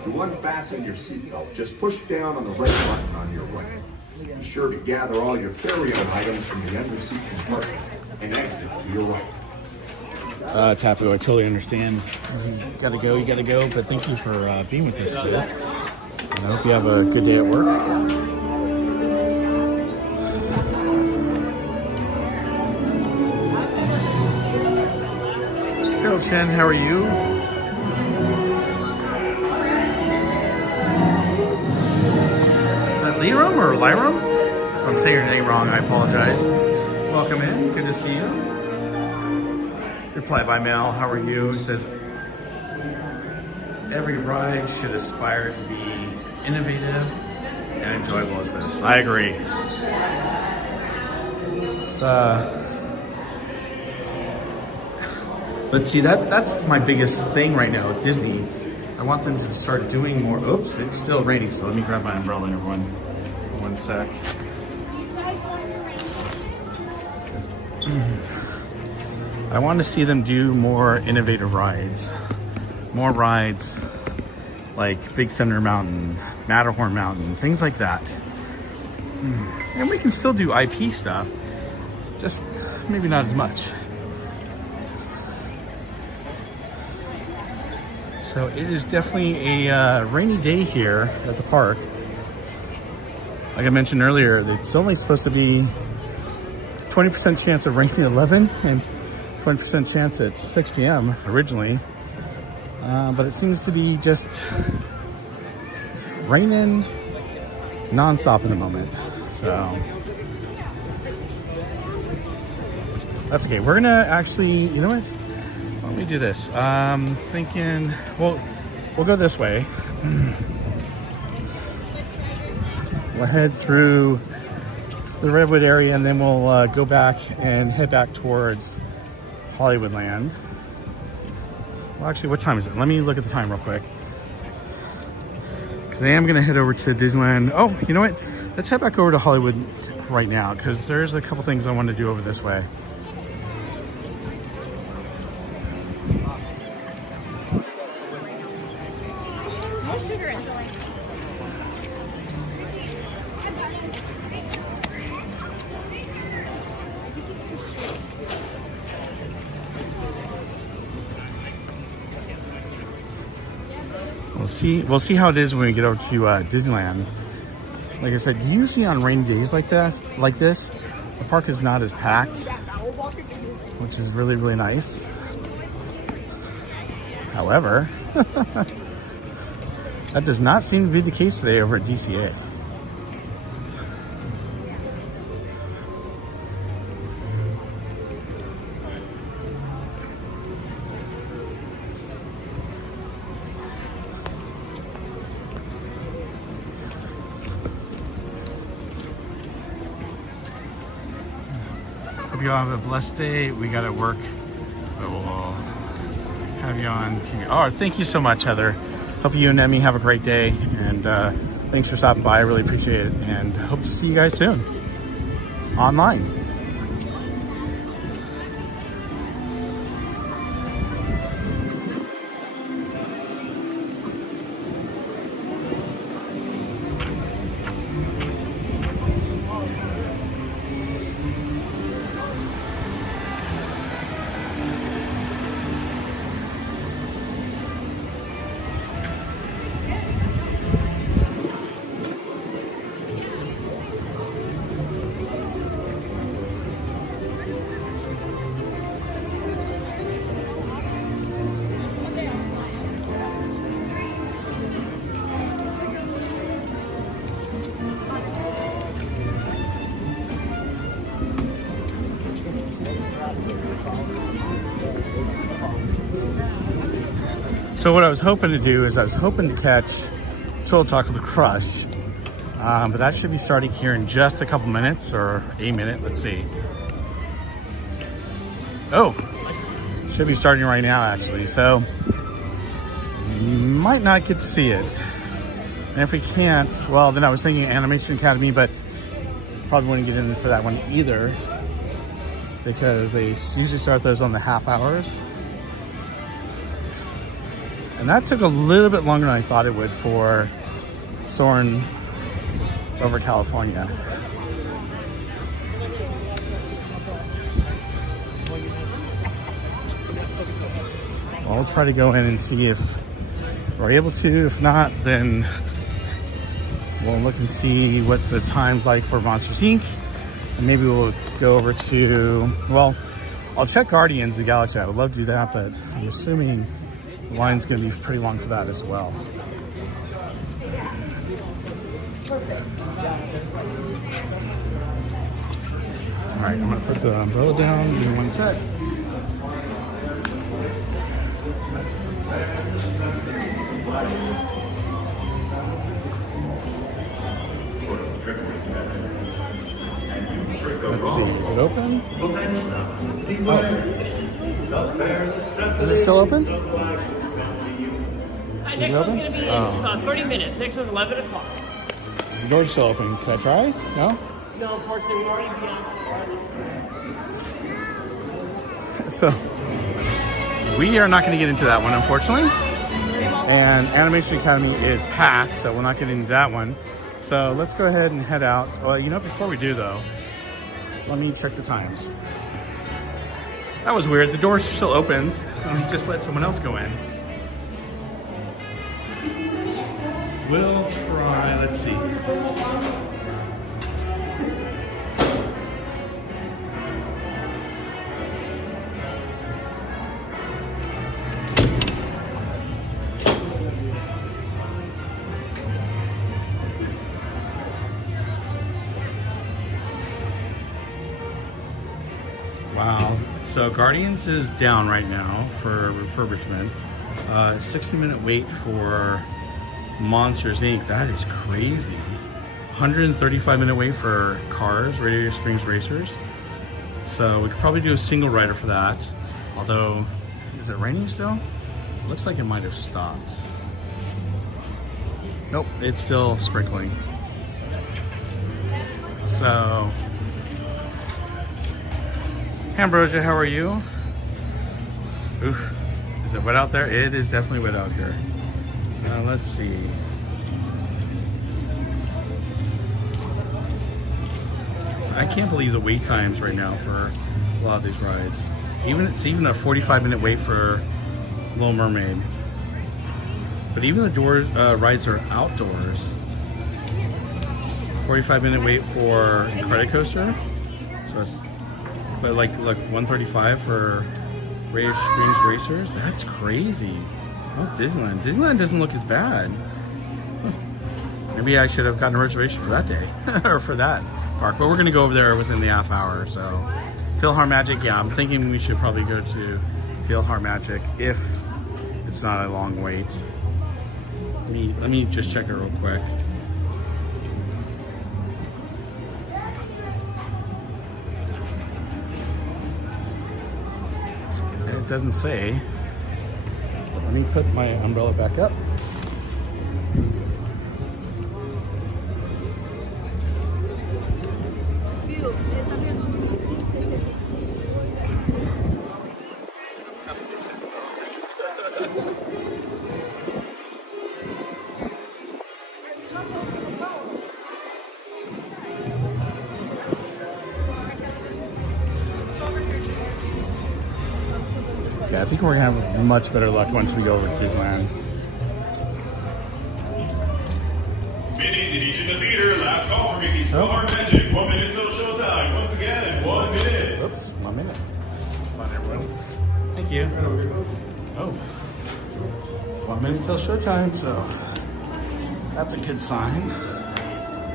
To unfasten your seatbelt, just push down on the red button on your right. Be sure to gather all your carry-on items from the under seat compartment and exit to your right. Tapu, I totally understand. You gotta go, but thank you for being with us today. And I hope you have a good day at work. Carol Chen, how are you? Is that Liram or Lyram? If I'm saying your name wrong, I apologize. Welcome in, good to see you. Reply by mail, how are you? It says, every ride should aspire to be innovative and enjoyable as this. I agree. It's, but see, that's my biggest thing right now with Disney. I want them to start doing more. Oops, it's still raining, so let me grab my umbrella, everyone. One sec. I want to see them do more innovative rides. More rides like Big Thunder Mountain, Matterhorn Mountain, things like that. And we can still do IP stuff, just maybe not as much. So it is definitely a rainy day here at the park. Like I mentioned earlier, it's only supposed to be 20% chance of raining at 11 and 20% chance at 6 p.m. originally. But it seems to be just raining nonstop in the moment. So that's okay. We're gonna actually, you know what? Let me do this. Thinking, well, we'll go this way. We'll head through the Redwood area and then we'll go back and head back towards Hollywoodland. Well, actually, what time is it? Let me look at the time real quick. Because I am going to head over to Disneyland. Oh, you know what? Let's head back over to Hollywood right now because there's a couple things I want to do over this way. We'll see how it is when we get over to Disneyland. Like I said, usually on rainy days like this, the park is not as packed, which is really, really nice. However, that does not seem to be the case today over at DCA. Hope you all have a blessed day. We got to work, but we'll have you on TV. Oh, thank you so much, Heather. Hope you and Emmy have a great day, and thanks for stopping by. I really appreciate it, and hope to see you guys soon online. So what I was hoping to do is I was hoping to catch Total Taco the Crush, but that should be starting here in just a couple minutes, or a minute, let's see. Oh, should be starting right now actually, so you might not get to see it. And if we can't, well, then I was thinking Animation Academy, but probably wouldn't get in for that one either, because they usually start those on the half hours. And that took a little bit longer than I thought it would for Sauron over California. Well, I'll try to go in and see if we're able to. If not, then we'll look and see what the time's like for Monsters Inc. And maybe we'll go over to, well, I'll check Guardians of the Galaxy. I would love to do that, but I'm assuming the line's going to be pretty long for that as well. All right, I'm going to put the umbrella down. Give me one sec. Let's see, is it open? Oh. Is it still open? Next one's going to be in 30 minutes. Next one's 11 o'clock. The door's still open. Can I try? No? No, unfortunately, we're already beyond. So, we are not going to get into that one, unfortunately. And Animation Academy is packed, so we're not getting into that one. So, let's go ahead and head out. Well, you know, before we do, though, let me check the times. That was weird. The doors are still open. Let me just let someone else go in. We'll try, let's see. Wow. So Guardians is down right now for refurbishment. 60-minute wait for Monsters Inc. That is crazy. 135-minute wait for Cars, Radiator Springs Racers. So we could probably do a single rider for that. Although, is it raining still? Looks like it might have stopped. Nope, it's still sprinkling. So, Ambrosia, how are you? Oof, is it wet out there? It is definitely wet out here. Let's see. I can't believe the wait times right now for a lot of these rides. It's even a 45-minute wait for Little Mermaid. But even the rides are outdoors. 45-minute wait for credit coaster. So it's, but like 135 for Rage Springs Racers. That's crazy. How's Disneyland? Disneyland doesn't look as bad. Maybe I should have gotten a reservation for that day or for that park. But we're gonna go over there within the half hour. So Philharmagic, yeah, I'm thinking we should probably go to Philharmagic if it's not a long wait. Let me just check it real quick. It doesn't say. But let me put my umbrella back up. Yeah, I think we're gonna have much better luck once we go over to Disneyland. Minnie, they need you in the theater. Last call for Mickey's Philharmagic. 1 minute till showtime. Once again, 1 minute. Oops, 1 minute. Come on, everyone. Thank you. Oh, 1 minute till showtime, so that's a good sign.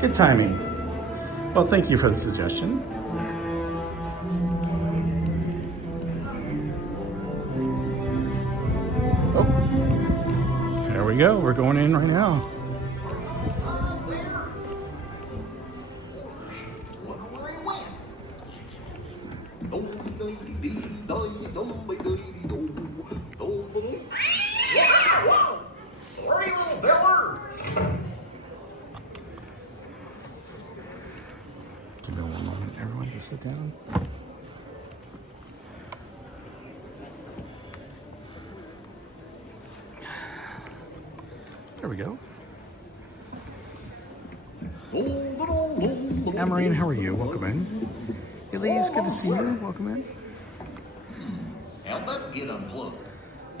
Good timing. Well, thank you for the suggestion. Oh, there we go. We're going in right now. Give me 1 moment, everyone, just sit down. There we go. Amarine, how are you? Welcome in. Elise, good to see you. Welcome in. How'd that get unplugged?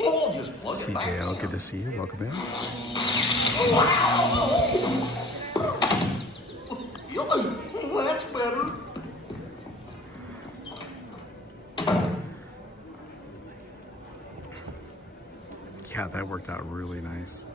I'll just plug it back CJL, good to see you. Welcome in. That's better. Yeah, that worked out really nice.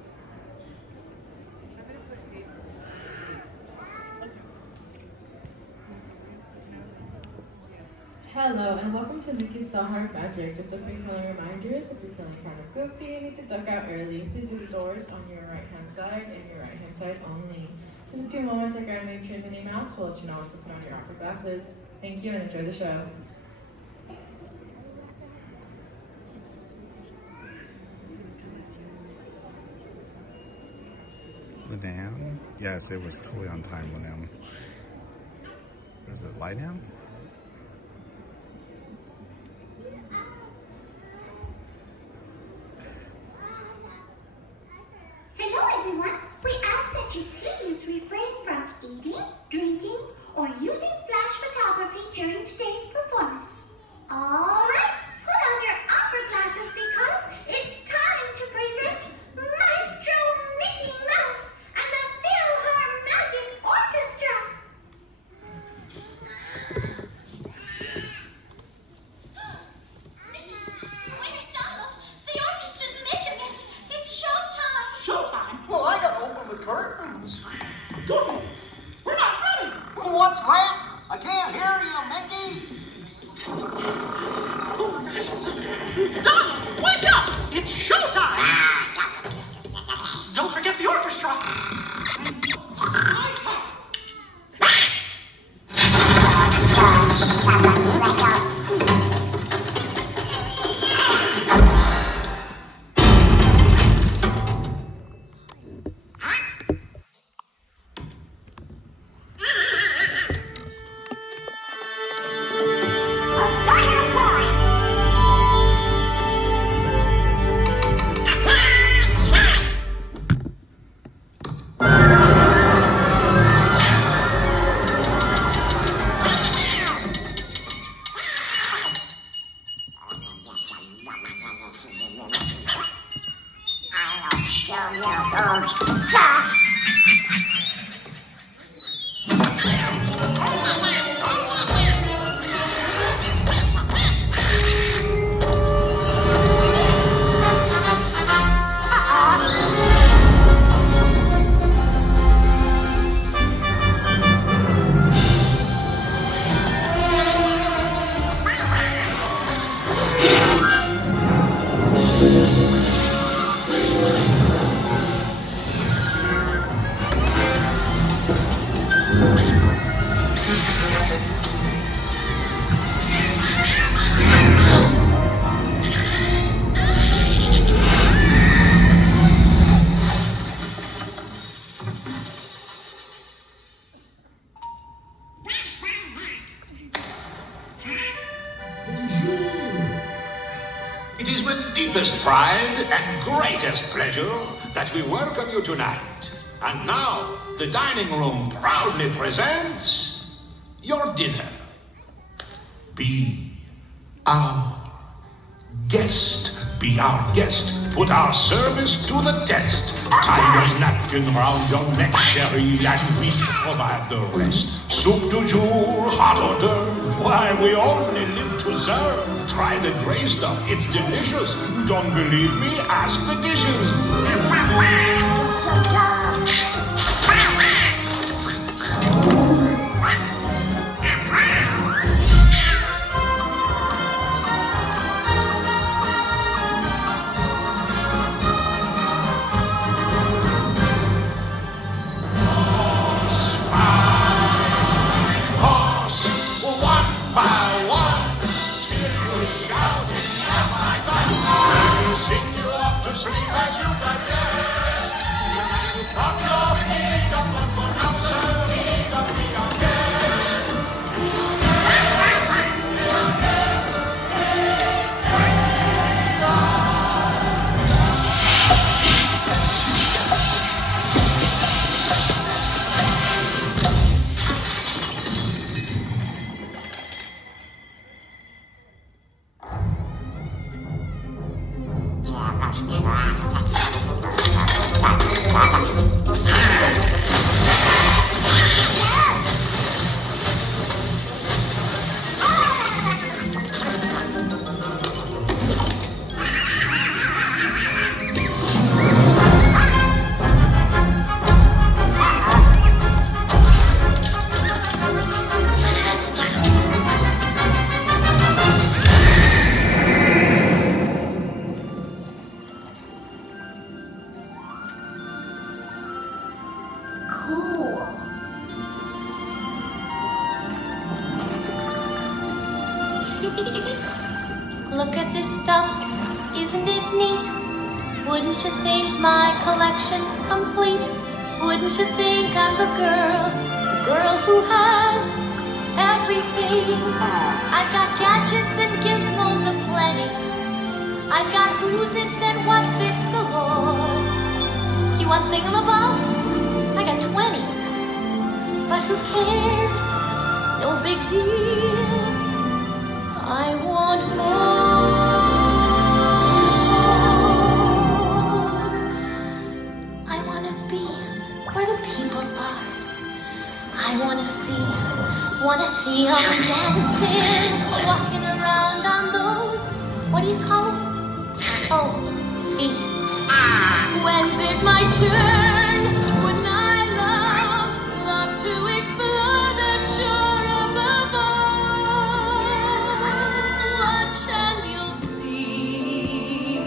Hello and welcome to Mickey's Philharmagic. Just a few friendly reminders: if you're feeling kind of goofy and need to duck out early, please use the doors on your right hand side and your right hand side only. Just a few moments, our grand matron Minnie Mouse will let you know when to put on your opera glasses. Thank you and enjoy the show. Lanam? Yes, it was totally on time, Lanam. Was it Lanam? Hello everyone, we ask that you please refrain from eating, drinking, or using flash photography during today's performance. Alright, put on your opera glasses because it's time to present Maestro Mickey Mouse and the Philharmagic Orchestra. Where's Donald? The orchestra's missing it. It's showtime. Showtime? Well, I gotta open the curtains. Goody, we're not ready. What's that? I can't hear you, Mickey. Donald, wake up! It's showtime! Don't forget the orchestra. It is with deepest pride and greatest pleasure that we welcome you tonight. And now, the dining room proudly presents your dinner. Be our guest. Be our guest. Put our service to the test. Tie your napkin round your neck, sherry, and we provide the rest. Soup du jour, hot hors d'oeuvre. Why, we only live to serve. Try the gray stuff, it's delicious. Don't believe me? Ask the dishes. Look at this stuff, isn't it neat? Wouldn't you think my collection's complete? Wouldn't you think I'm the girl who has everything? I've got gadgets and gizmos aplenty. I've got who's-its and what's-its galore. You want thingamabobs? I got 20. But who cares? No big deal. I want more. I want to be where the people are. I want to see them dancing, walking around on those, what do you call them? Oh, feet. When's it my turn? Wouldn't I love to explore that shore above? Watch and you'll see.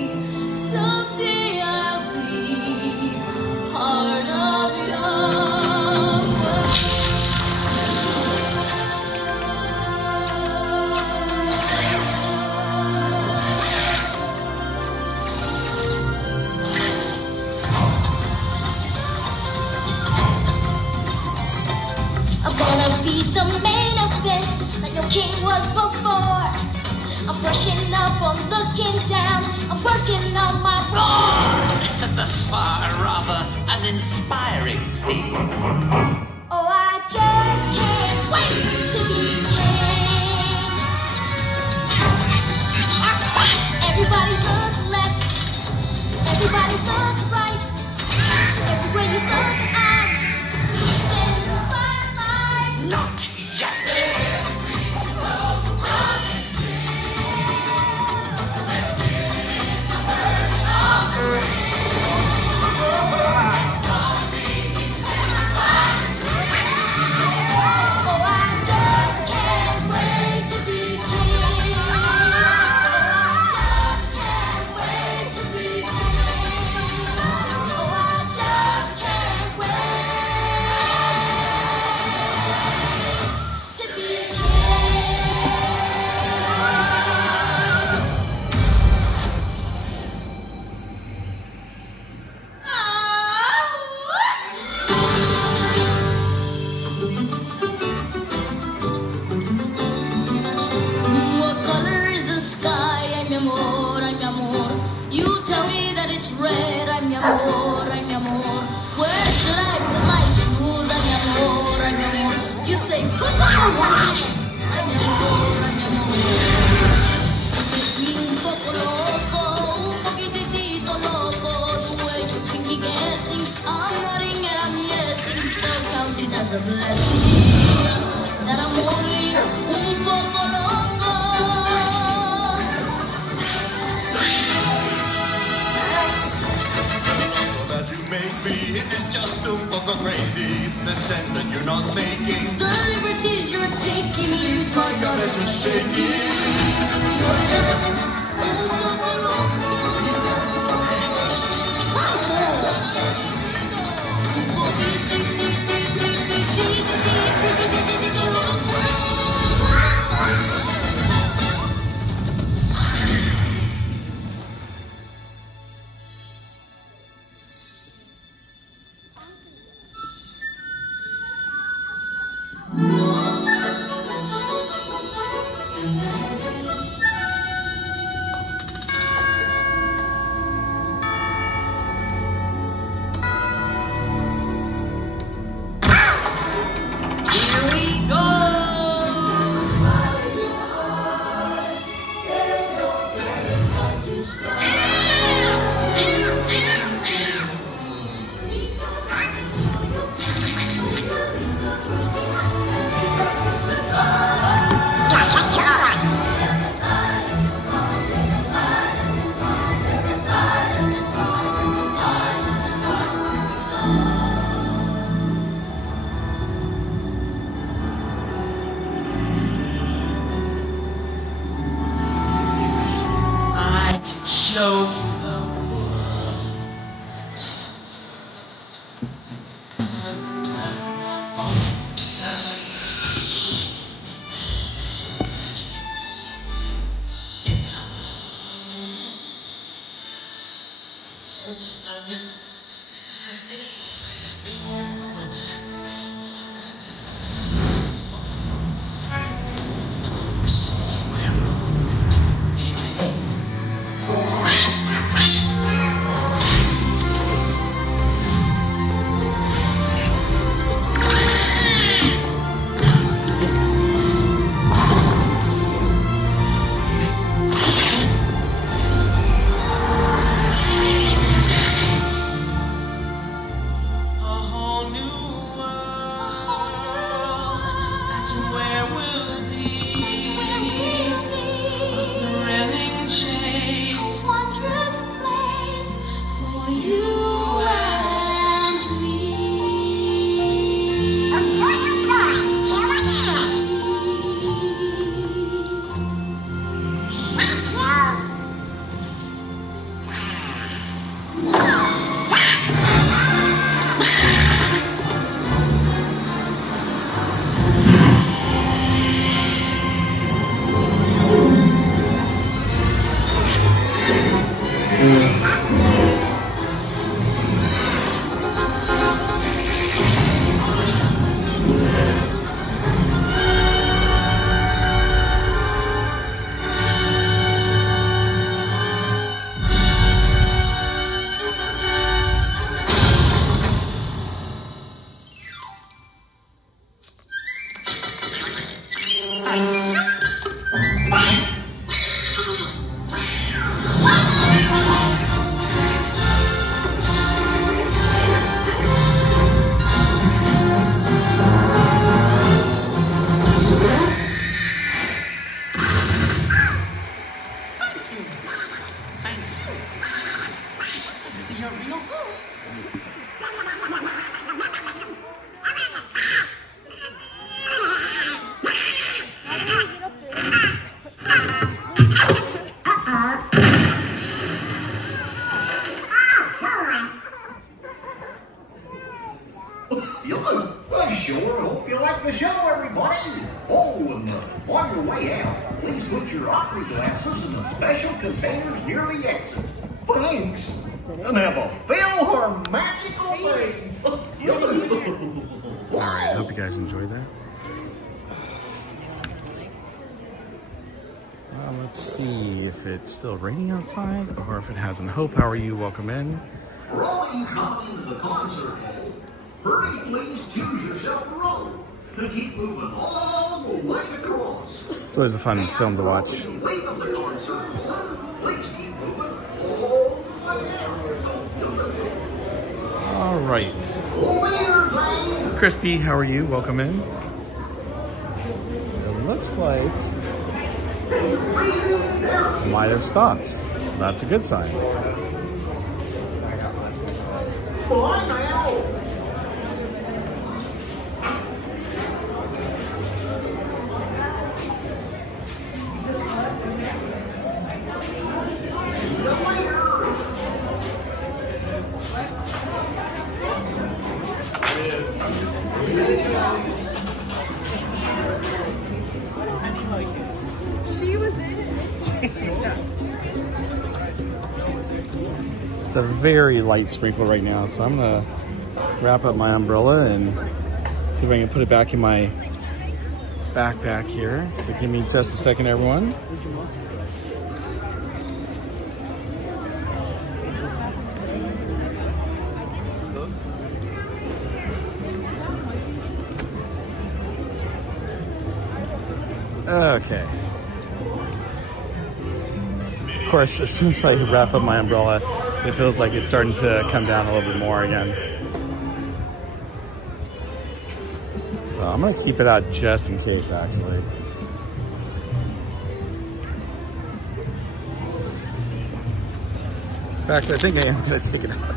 Someday I'll be part of your the main event like no king was before. I'm brushing up, I'm looking down, I'm working on my roar. Thus far, rather an inspiring thing. Oh, I just can't wait to be king. Everybody look left, everybody look right. Everywhere you look, I'm standing in the spotlight. Not yet. amor, ay mi amor. Where should I put my shoes, ay mi amor, ay mi amor. You say put them on wash, ay mi amor, ay mi amor. Un poco loco, un poquitito loco, the way you keep me guessing. I'm nodding and I'm guessing, don't count it as a blessing. That I'm only un poco loco. That you make me, it is just un poco crazy. The sense that you're not making The liberties you're taking leaves my guts are shaking. You're just un poco loco. Show I sure hope you like the show, everybody. Oh, and on your way out, please put your opera glasses in the special containers near the exit. Thanks. And have a Philharmagical day. All right, I hope you guys enjoyed that. Let's see if it's still raining outside or if it hasn't. Hope, how are you? Welcome in. For all you come into the concert hall, hurry, please choose yourself a row and keep moving all the way across. It's always a fun film to watch. Away from the concert hall, please keep moving all the way out. All right. Crispy, how are you? Welcome in. It looks like it might have stopped. That's a good sign. Bye now. She was in it. It's a very light sprinkle right now, so I'm gonna wrap up my umbrella and see if I can put it back in my backpack here. So give me just a second, everyone. Okay. Of course, as soon as I wrap up my umbrella, it feels like it's starting to come down a little bit more again. So I'm gonna keep it out just in case, actually. In fact, I think I am gonna take it out.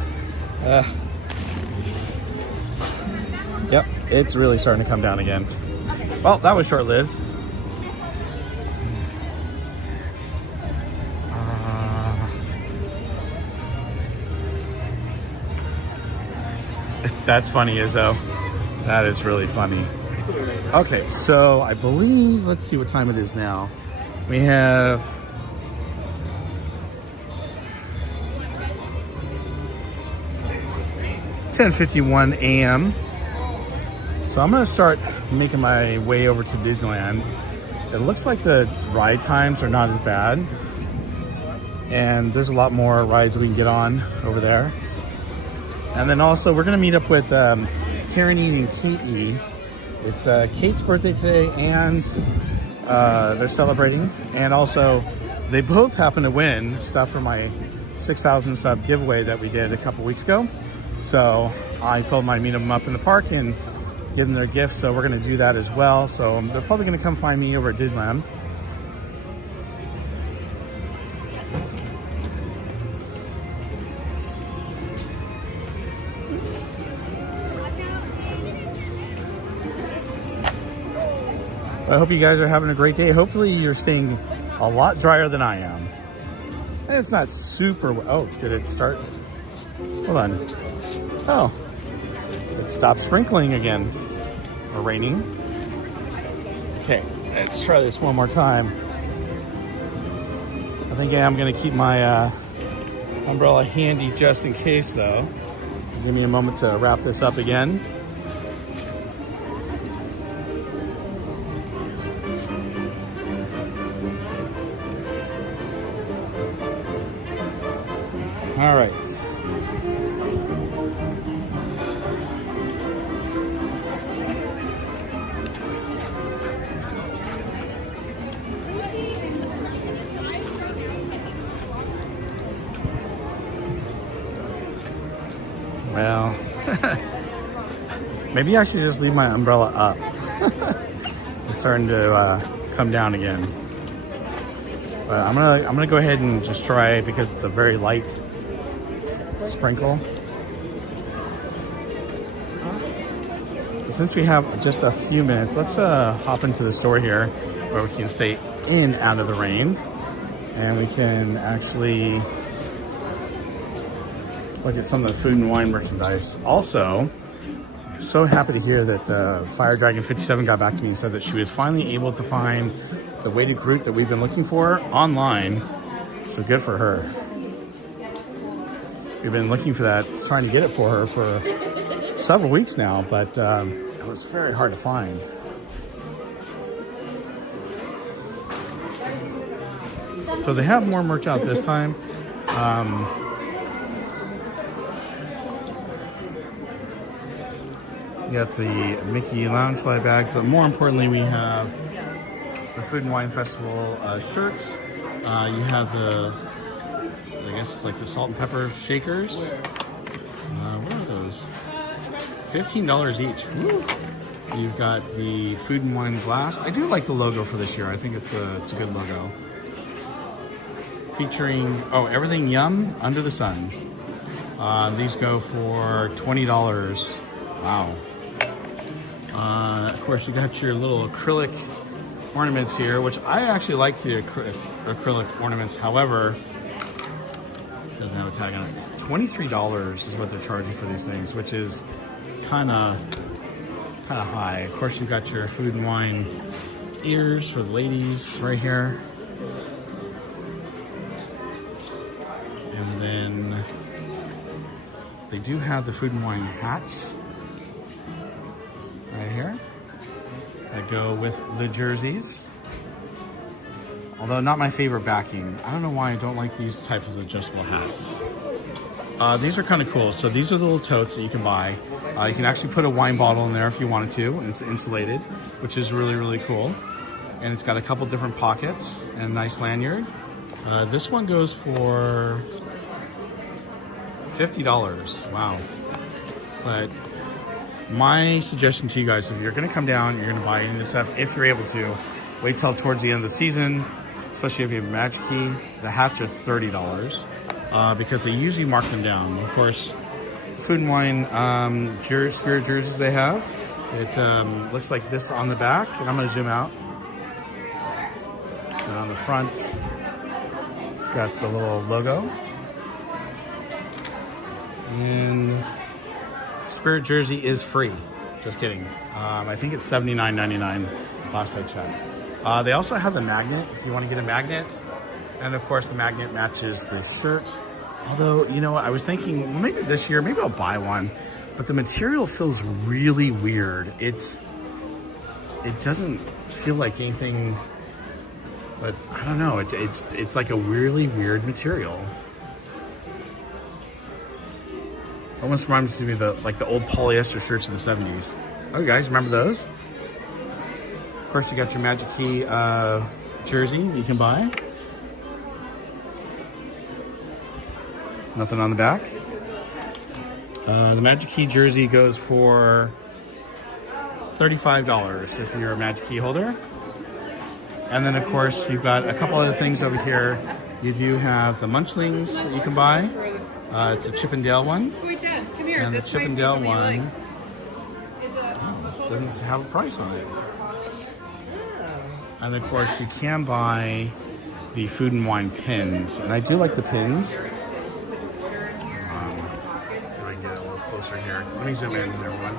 Yep, it's really starting to come down again. Well, that was short-lived. That's funny, Izzo. That is really funny. Okay, so I believe, let's see what time it is now. We have (10:51 a.m.) So I'm gonna start making my way over to Disneyland. It looks like the ride times are not as bad, and there's a lot more rides we can get on over there. And then also we're gonna meet up with Karen E and Kate E. It's Kate's birthday today, and they're celebrating. And also, they both happen to win stuff for my 6,000 sub giveaway that we did a couple weeks ago. So I told them I'd meet them up in the park and give them their gifts. So we're gonna do that as well. So they're probably gonna come find me over at Disneyland. I hope you guys are having a great day. Hopefully you're staying a lot drier than I am. And it's not super, oh, did it start? Hold on. Oh, it stopped sprinkling again, or raining. Okay, let's try this one more time. I think I'm gonna keep my umbrella handy just in case though. So give me a moment to wrap this up again. All right. Well, maybe I should just leave my umbrella up. It's starting to come down again. But I'm gonna go ahead and just try it because it's a very light sprinkle. So since we have just a few minutes, let's hop into the store here where we can stay in out of the rain, and we can actually look at some of the food and wine merchandise. Also, so happy to hear that Fire Dragon 57 got back to me and said that she was finally able to find the weighted Groot that we've been looking for online. So good for her. We've been looking for that, trying to get it for her for several weeks now, but it was very hard to find. So they have more merch out this time. You got the Mickey Lounge Fly bags, but more importantly, we have the Food and Wine Festival shirts. You have the, I guess, like the salt and pepper shakers. What are those? $15 each. Woo. You've got the Food and Wine glass. I do like the logo for this year. I think it's a good logo. Featuring, everything yum under the sun. These go for $20. Wow. Of course, you got your little acrylic ornaments here, which I actually like the acrylic ornaments. However, it doesn't have a tag on it. $23 is what they're charging for these things, which is kind of high. Of course, you've got your Food and Wine ears for the ladies right here. And then they do have the Food and Wine hats right here that go with the jerseys. Although not my favorite backing. I don't know why I don't like these types of adjustable hats. These are kind of cool. So these are the little totes that you can buy. You can actually put a wine bottle in there if you wanted to, and it's insulated, which is really, really cool. And it's got a couple different pockets and a nice lanyard. This one goes for $50. Wow. But my suggestion to you guys, if you're going to come down, you're going to buy any of this stuff, if you're able to, wait till towards the end of the season, especially if you have a Magic Key. The hats are $30 because they usually mark them down. Of course, Food and Wine spirit jerseys they have. It looks like this on the back, and I'm going to zoom out. And on the front, it's got the little logo. And Spirit jersey is free. Just kidding. I think it's $79.99 last I checked. They also have the magnet if you want to get a magnet. And of course the magnet matches the shirt. Although, you know what, I was thinking, well, maybe this year, maybe I'll buy one. But the material feels really weird. It doesn't feel like anything, but I don't know. It's like a really weird material. Almost reminds me of the old polyester shirts of the 70s. Oh, you guys remember those? Of course, you got your Magic Key jersey you can buy. Nothing on the back. The Magic Key jersey goes for $35 if you're a Magic Key holder. And then, of course, you've got a couple other things over here. You do have the Munchlings that you can buy. It's a Chip and Dale one. Wait, Dad, come here. And the This Chip might and be Dale something you one like. doesn't have a price on it. And of course, you can buy the Food and Wine pins. And I do like the pins. See if I can get a little closer here. Let me zoom in, everyone.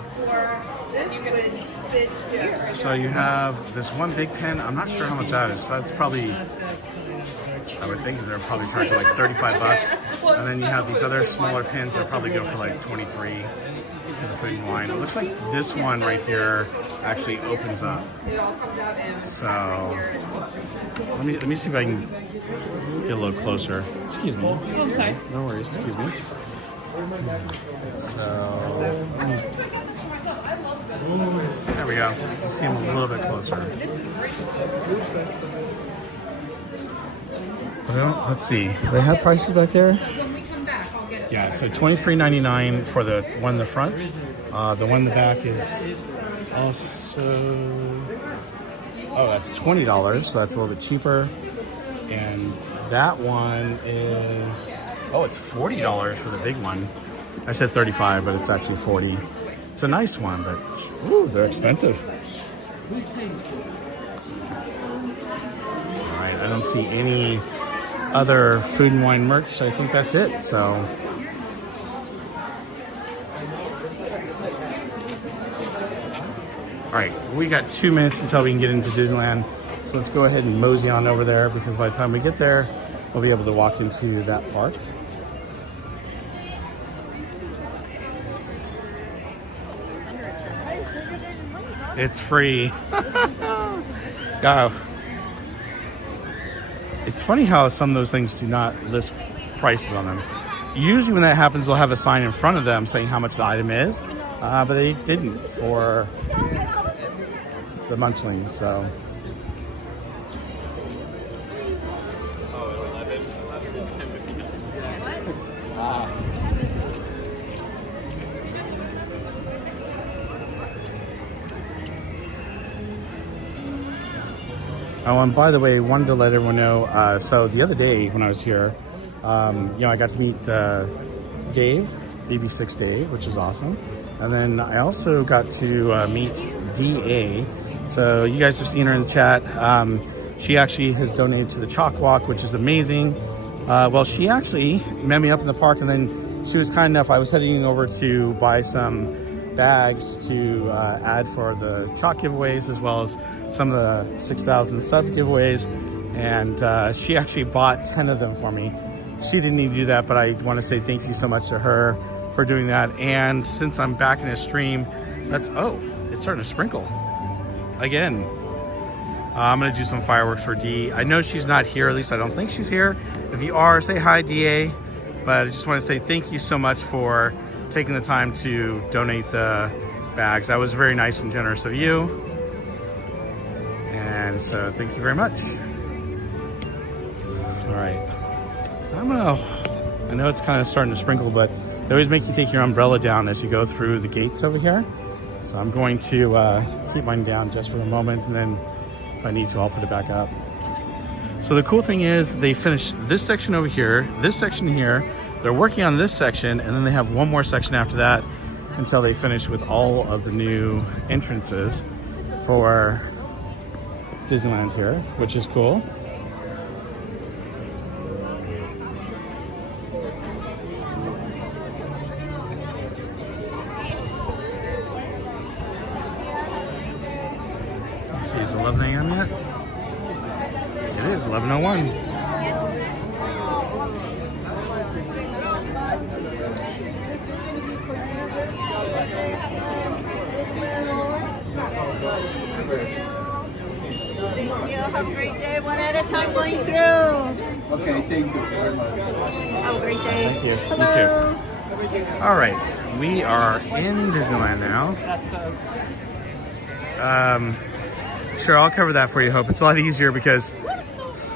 So you have this one big pin. I'm not sure how much that is. That's probably, I would think they're probably charging like $35. And then you have these other smaller pins that probably go for like $23 for the Food and Wine. It looks like this one right here actually opens up. So let me see if I can get a little closer. Excuse me. Oh, I'm sorry. No worries. Excuse me. So there we go. You see them a little bit closer. Well, let's see. Do they have prices back there? Yeah, so $23.99 for the one in the front. The one in the back is also, that's $20, so that's a little bit cheaper. And that one is, it's $40 for the big one. I said 35, but it's actually 40. It's a nice one, but ooh, they're expensive. All right, I don't see any other Food and Wine merch, so I think that's it. So all right, we got 2 minutes until we can get into Disneyland, so let's go ahead and mosey on over there, because by the time we get there, we'll be able to walk into that park. It's free. It's funny how some of those things do not list prices on them. Usually when that happens, they'll have a sign in front of them saying how much the item is. but they didn't for the Munchlings, so. Oh, and by the way, wanted to let everyone know, so the other day when I was here, you know, I got to meet Dave, BB6 Dave, which is awesome. And then I also got to meet DA. So you guys have seen her in the chat. She actually has donated to the Chalk Walk, which is amazing. Well, she actually met me up in the park, and then she was kind enough. I was heading over to buy some bags to add for the chalk giveaways, as well as some of the 6,000 sub giveaways, and she actually bought 10 of them for me. She didn't need to do that, but I want to say thank you so much to her for doing that. And since I'm back in a stream, it's starting to sprinkle again. I'm gonna do some fireworks for D. I know she's not here, at least I don't think she's here. If you are, say hi, DA. But I just want to say thank you so much for taking the time to donate the bags. That was very nice and generous of you. And so thank you very much. All right. I know it's kind of starting to sprinkle, but they always make you take your umbrella down as you go through the gates over here. So I'm going to keep mine down just for a moment, and then if I need to, I'll put it back up. So the cool thing is they finished this section over here, this section here. They're working on this section, and then they have one more section after that until they finish with all of the new entrances for Disneyland here, which is cool. Let's see, is it 11 a.m. yet? It is 11:01. Have a great day, one at a time going through. Okay, thank you very much. Have a great day. Thank you. Hello. You too. All right, we are in Disneyland now. Sure, I'll cover that for you, Hope. It's a lot easier because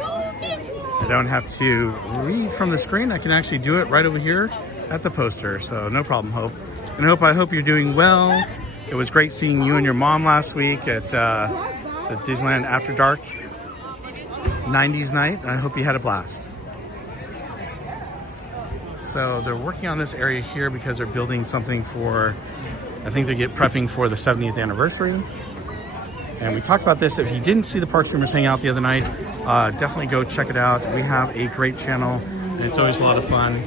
I don't have to read from the screen. I can actually do it right over here at the poster, so no problem, Hope. And Hope, I hope you're doing well. It was great seeing you and your mom last week at the Disneyland After Dark 90s night. I hope you had a blast. So they're working on this area here because they're building something for, I think they're prepping for the 70th anniversary. And we talked about this. If you didn't see the Park Streamers Hangout the other night, definitely go check it out. We have a great channel, and it's always a lot of fun.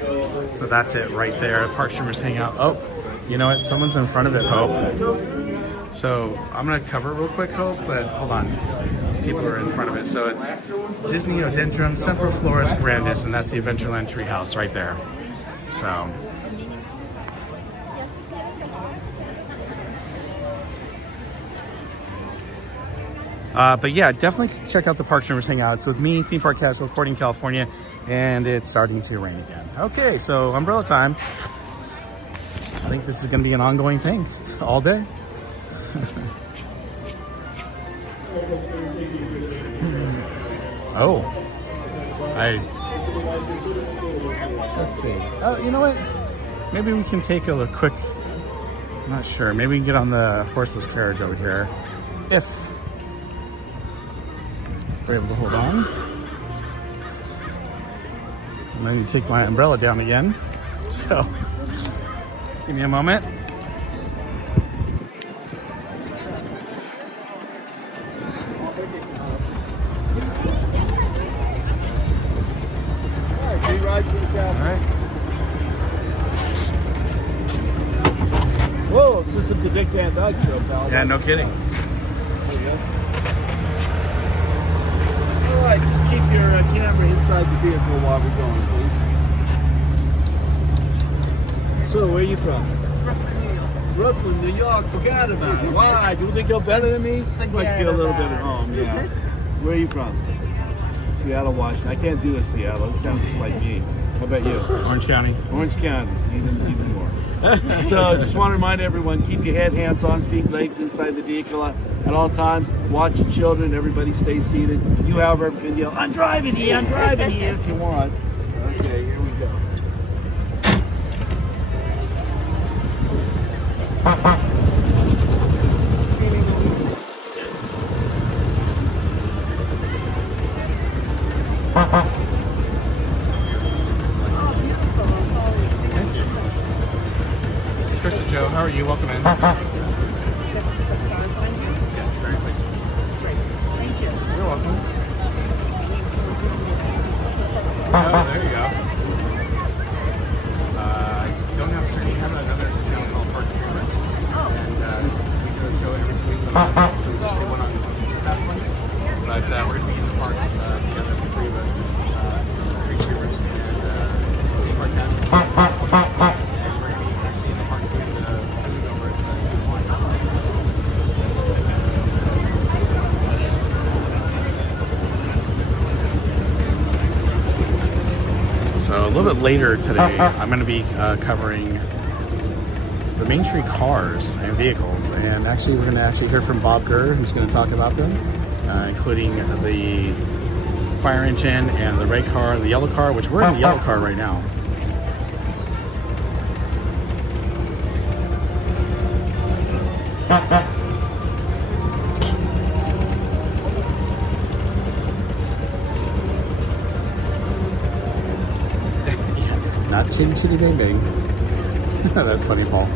So that's it right there, Park Streamers Hangout. Oh, you know what? Someone's in front of it, Hope. So I'm gonna cover it real quick, Hope, but hold on. People are in front of it. So it's Disney Odendron Semper Floris Grandis, and that's the Adventureland treehouse right there. So. But yeah, definitely check out the Park Streamers Hangout. It's with me, Theme Park Casual, recording California, and it's starting to rain again. Okay, so umbrella time. I think this is going to be an ongoing thing all day. Let's see. Oh, you know what? Maybe we can take a quick, I'm not sure. Maybe we can get on the horseless carriage over here. If we're able to hold on. I'm going to take my umbrella down again. So, give me a moment. Alright. Whoa, this is the Dick Dan Doug show, pal. Yeah, no kidding. All right, just keep your camera inside the vehicle while we're going, please. So, where are you from? Brooklyn, New York. Forgot about it. Why? Do you think you're better than me? I might feel a little bit at home, yeah. Where are you from? Seattle, Washington. I can't do a Seattle. It sounds just like me. How about you? Orange County. Orange County, even more. So just want to remind everyone, keep your head, hands on, feet, legs inside the vehicle at all times. Watch your children. Everybody stay seated. You, however, can yell, I'm driving here if you want. Okay, here we go. Krista Joe, how are you? Welcome in. Yes, very quick. Thank you. You're welcome. Oh, there you go. Don't have to you have another channel called Park Streamers. And we do a show every 2 weeks on Monday, so we just did one on this past Monday. But we're going to be in the parks together, the three of us, Park Streamers and Park Casual. And we're going to be actually in the park doing the food over at So a little bit later today, I'm going to be covering the Main Street cars and vehicles, and actually we're going to hear from Bob Gurr, who's going to talk about them, including the fire engine and the red car, the yellow car, which we're in the yellow car right now. Not chitty chitty bang bang. That's funny, Paul.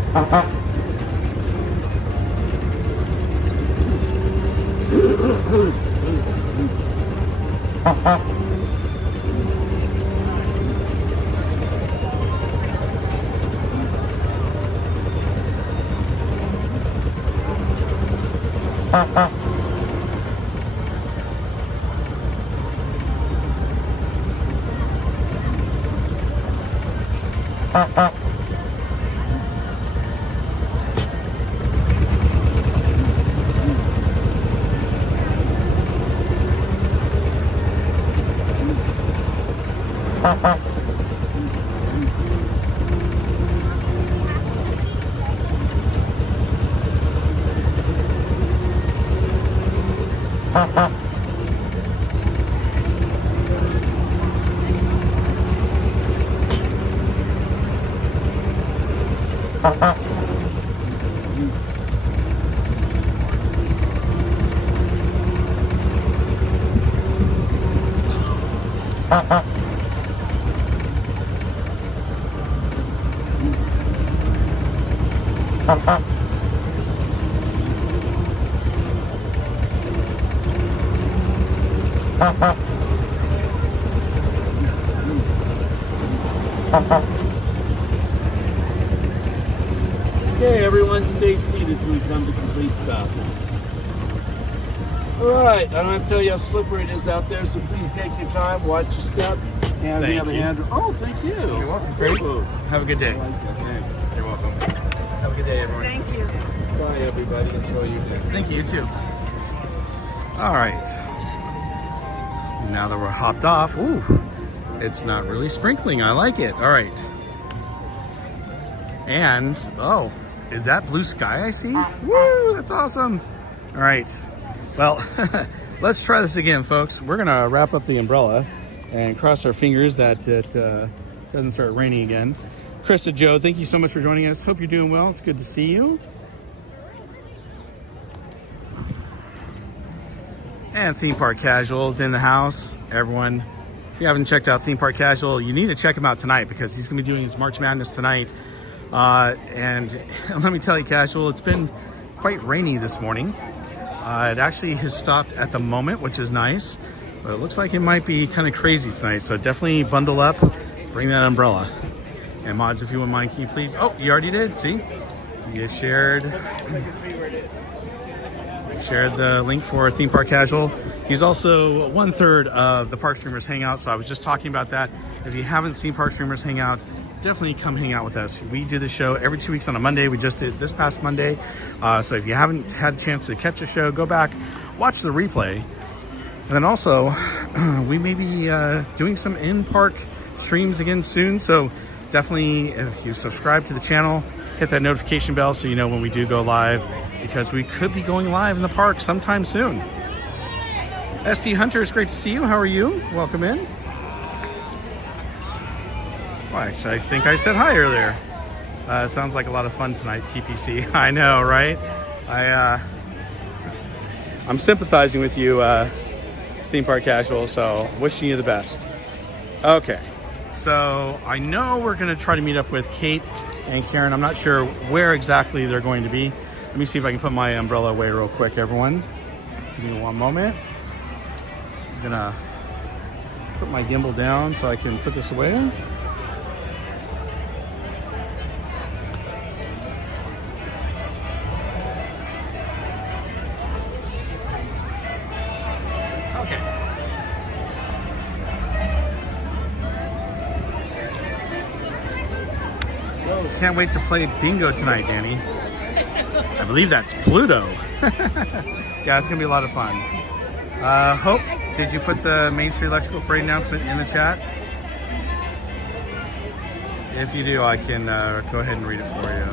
Okay, everyone stay seated till we come to complete stop. Alright, I don't have to tell you how slippery it is out there, so please take your time, watch your step, and the other hand. Oh, thank you. You're welcome. Great. Have a good day. Thanks. You're welcome. Have a good day, everyone. Thank you. Bye, everybody. Enjoy your day. Thank you, you too. All right. Now that we're hopped off, ooh, it's not really sprinkling. I like it. All right. And, oh, is that blue sky I see? Woo, that's awesome. All right. Well, let's try this again, folks. We're going to wrap up the umbrella and cross our fingers that it doesn't start raining again. Krista Joe, thank you so much for joining us. Hope you're doing well. It's good to see you. And Theme Park Casual's in the house. Everyone, if you haven't checked out Theme Park Casual, you need to check him out tonight because he's going to be doing his March Madness tonight. And let me tell you, Casual, it's been quite rainy this morning. It actually has stopped at the moment, which is nice. But it looks like it might be kind of crazy tonight. So definitely bundle up, bring that umbrella. And mods, if you wouldn't mind, can you please? Oh, you already did, see? You shared the link for Theme Park Casual. He's also 1/3 of the Park Streamers Hangout, so I was just talking about that. If you haven't seen Park Streamers Hangout, definitely come hang out with us. We do the show every 2 weeks on a Monday. We just did this past Monday. So if you haven't had a chance to catch the show, go back, watch the replay. And then also, we may be doing some in-park streams again soon. So definitely, if you subscribe to the channel, hit that notification bell so you know when we do go live, because we could be going live in the park sometime soon. ST Hunter, it's great to see you. How are you? Welcome in. Well, actually, I think I said hi earlier. Sounds like a lot of fun tonight, TPC. I know, right? I'm sympathizing with you, theme park casual, so wishing you the best. Okay, so I know we're gonna try to meet up with Kate and Karen. I'm not sure where exactly they're going to be. Let me see if I can put my umbrella away real quick, everyone. Give me one moment. I'm gonna put my gimbal down so I can put this away. Can't wait to play bingo tonight, Danny. I believe that's Pluto. Yeah, it's gonna be a lot of fun. Hope, did you put the Main Street Electrical Parade announcement in the chat? If you do, I can go ahead and read it for you.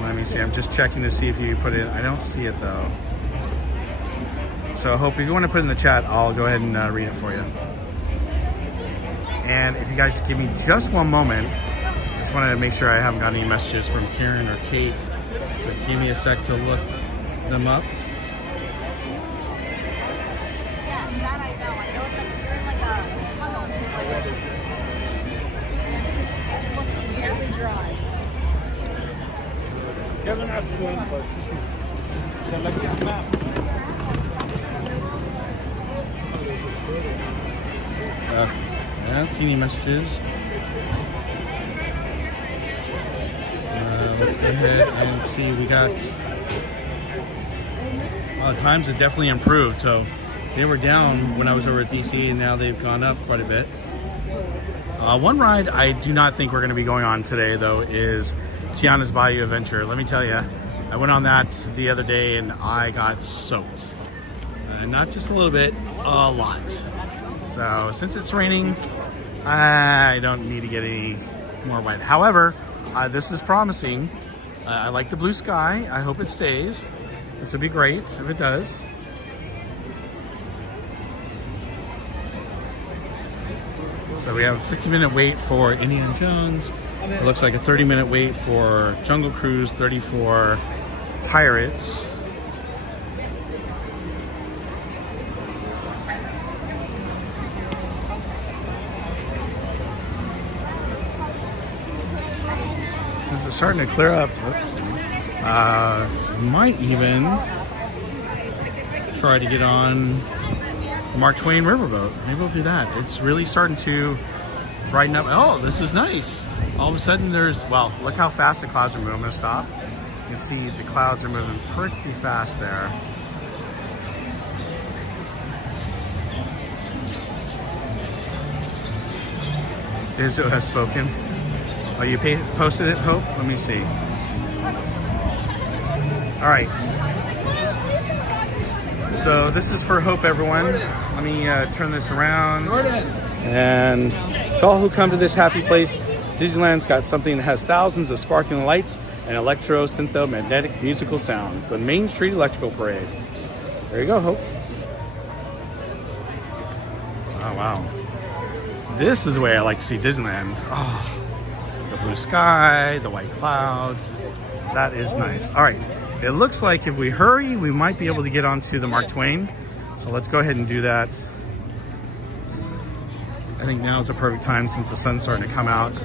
Let me see, I'm just checking to see if you put it in. I don't see it though. So Hope, if you want to put it in the chat, I'll go ahead and read it for you. And if you guys give me just one moment, I just want to make sure I haven't got any messages from Karen or Kate. So give me a sec to look them up. I don't see any messages. Let's go ahead and see. We got times have definitely improved. So they were down when I was over at DC, and now they've gone up quite a bit. One ride I do not think we're going to be going on today, though, is Tiana's Bayou Adventure. Let me tell you, I went on that the other day and I got soaked. Not just a little bit, a lot. So since it's raining, I don't need to get any more wet. However, this is promising. I like the blue sky. I hope it stays. This would be great if it does. So we have a 50-minute wait for Indiana Jones. It looks like a 30-minute wait for Jungle Cruise, 30 for Pirates. Since it's starting to clear up, might even try to get on Mark Twain Riverboat. Maybe we'll do that. It's really starting to brighten up. Oh, this is nice. All of a sudden there's, well, look how fast the clouds are moving. I'm gonna stop. You can see the clouds are moving pretty fast there. Izzo has spoken. Oh, you posted it, Hope? Let me see. All right. So this is for Hope, everyone. Let me turn this around. And to all who come to this happy place, Disneyland's got something that has thousands of sparkling lights and electro-syntho-magnetic musical sounds. The Main Street Electrical Parade. There you go, Hope. Oh, wow. This is the way I like to see Disneyland. Oh, the blue sky, the white clouds. That is nice. All right. It looks like if we hurry, we might be able to get onto the Mark Twain. So let's go ahead and do that. I think now is the perfect time since the sun's starting to come out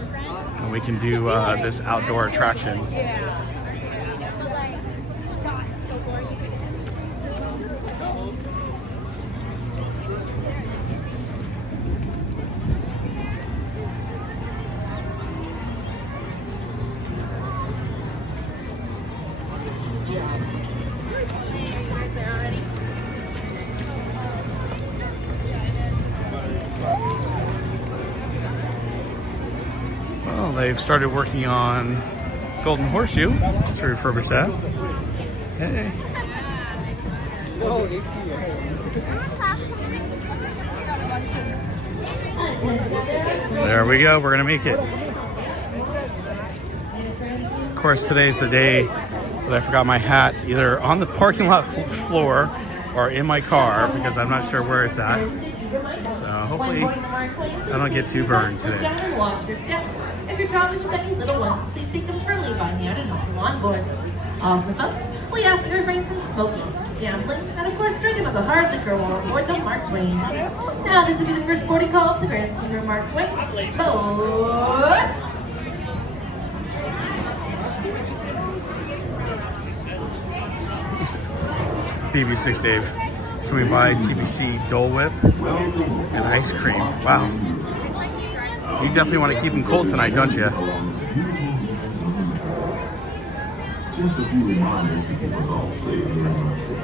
and we can do this outdoor attraction. They've started working on Golden Horseshoe to refurbish that. Hey. There we go. We're gonna make it. Of course, today's the day that I forgot my hat either on the parking lot floor or in my car because I'm not sure where it's at. So hopefully I don't get too burned today. If you're traveling with any little ones, please take them for a leave on hand and help them on board. Also, folks, we ask that you refrain from smoking, gambling, and of course drinking of the hard liquor while on board the Mark Twain. Now, this will be the first boarding call of the Grand Steamer Mark Twain. Board! BB6 Dave. Can we buy TBC Dole Whip and ice cream? Wow. You definitely want to keep them cold tonight, don't you? Just a few reminders to keep us all safe during our trip.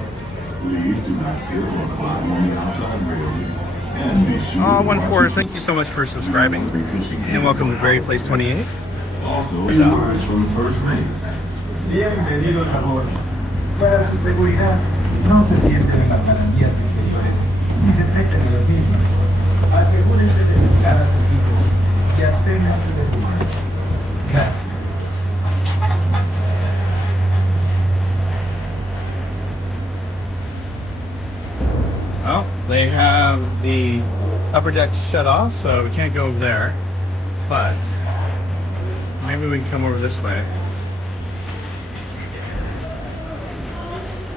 Please do not sit or climb on the outside railing. And be sure. 1-4, thank you so much for subscribing. And welcome to Berry Place 28. Also, words from the first mate. Bienvenidos a bordo. Para su seguridad, no se sienten en las barandillas exteriores ni se treten a los mismos. Asegúrense de tocar a sus hijos y absténganse de fumar. Gracias. Well, they have the upper deck shut off, so we can't go over there. But maybe we can come over this way.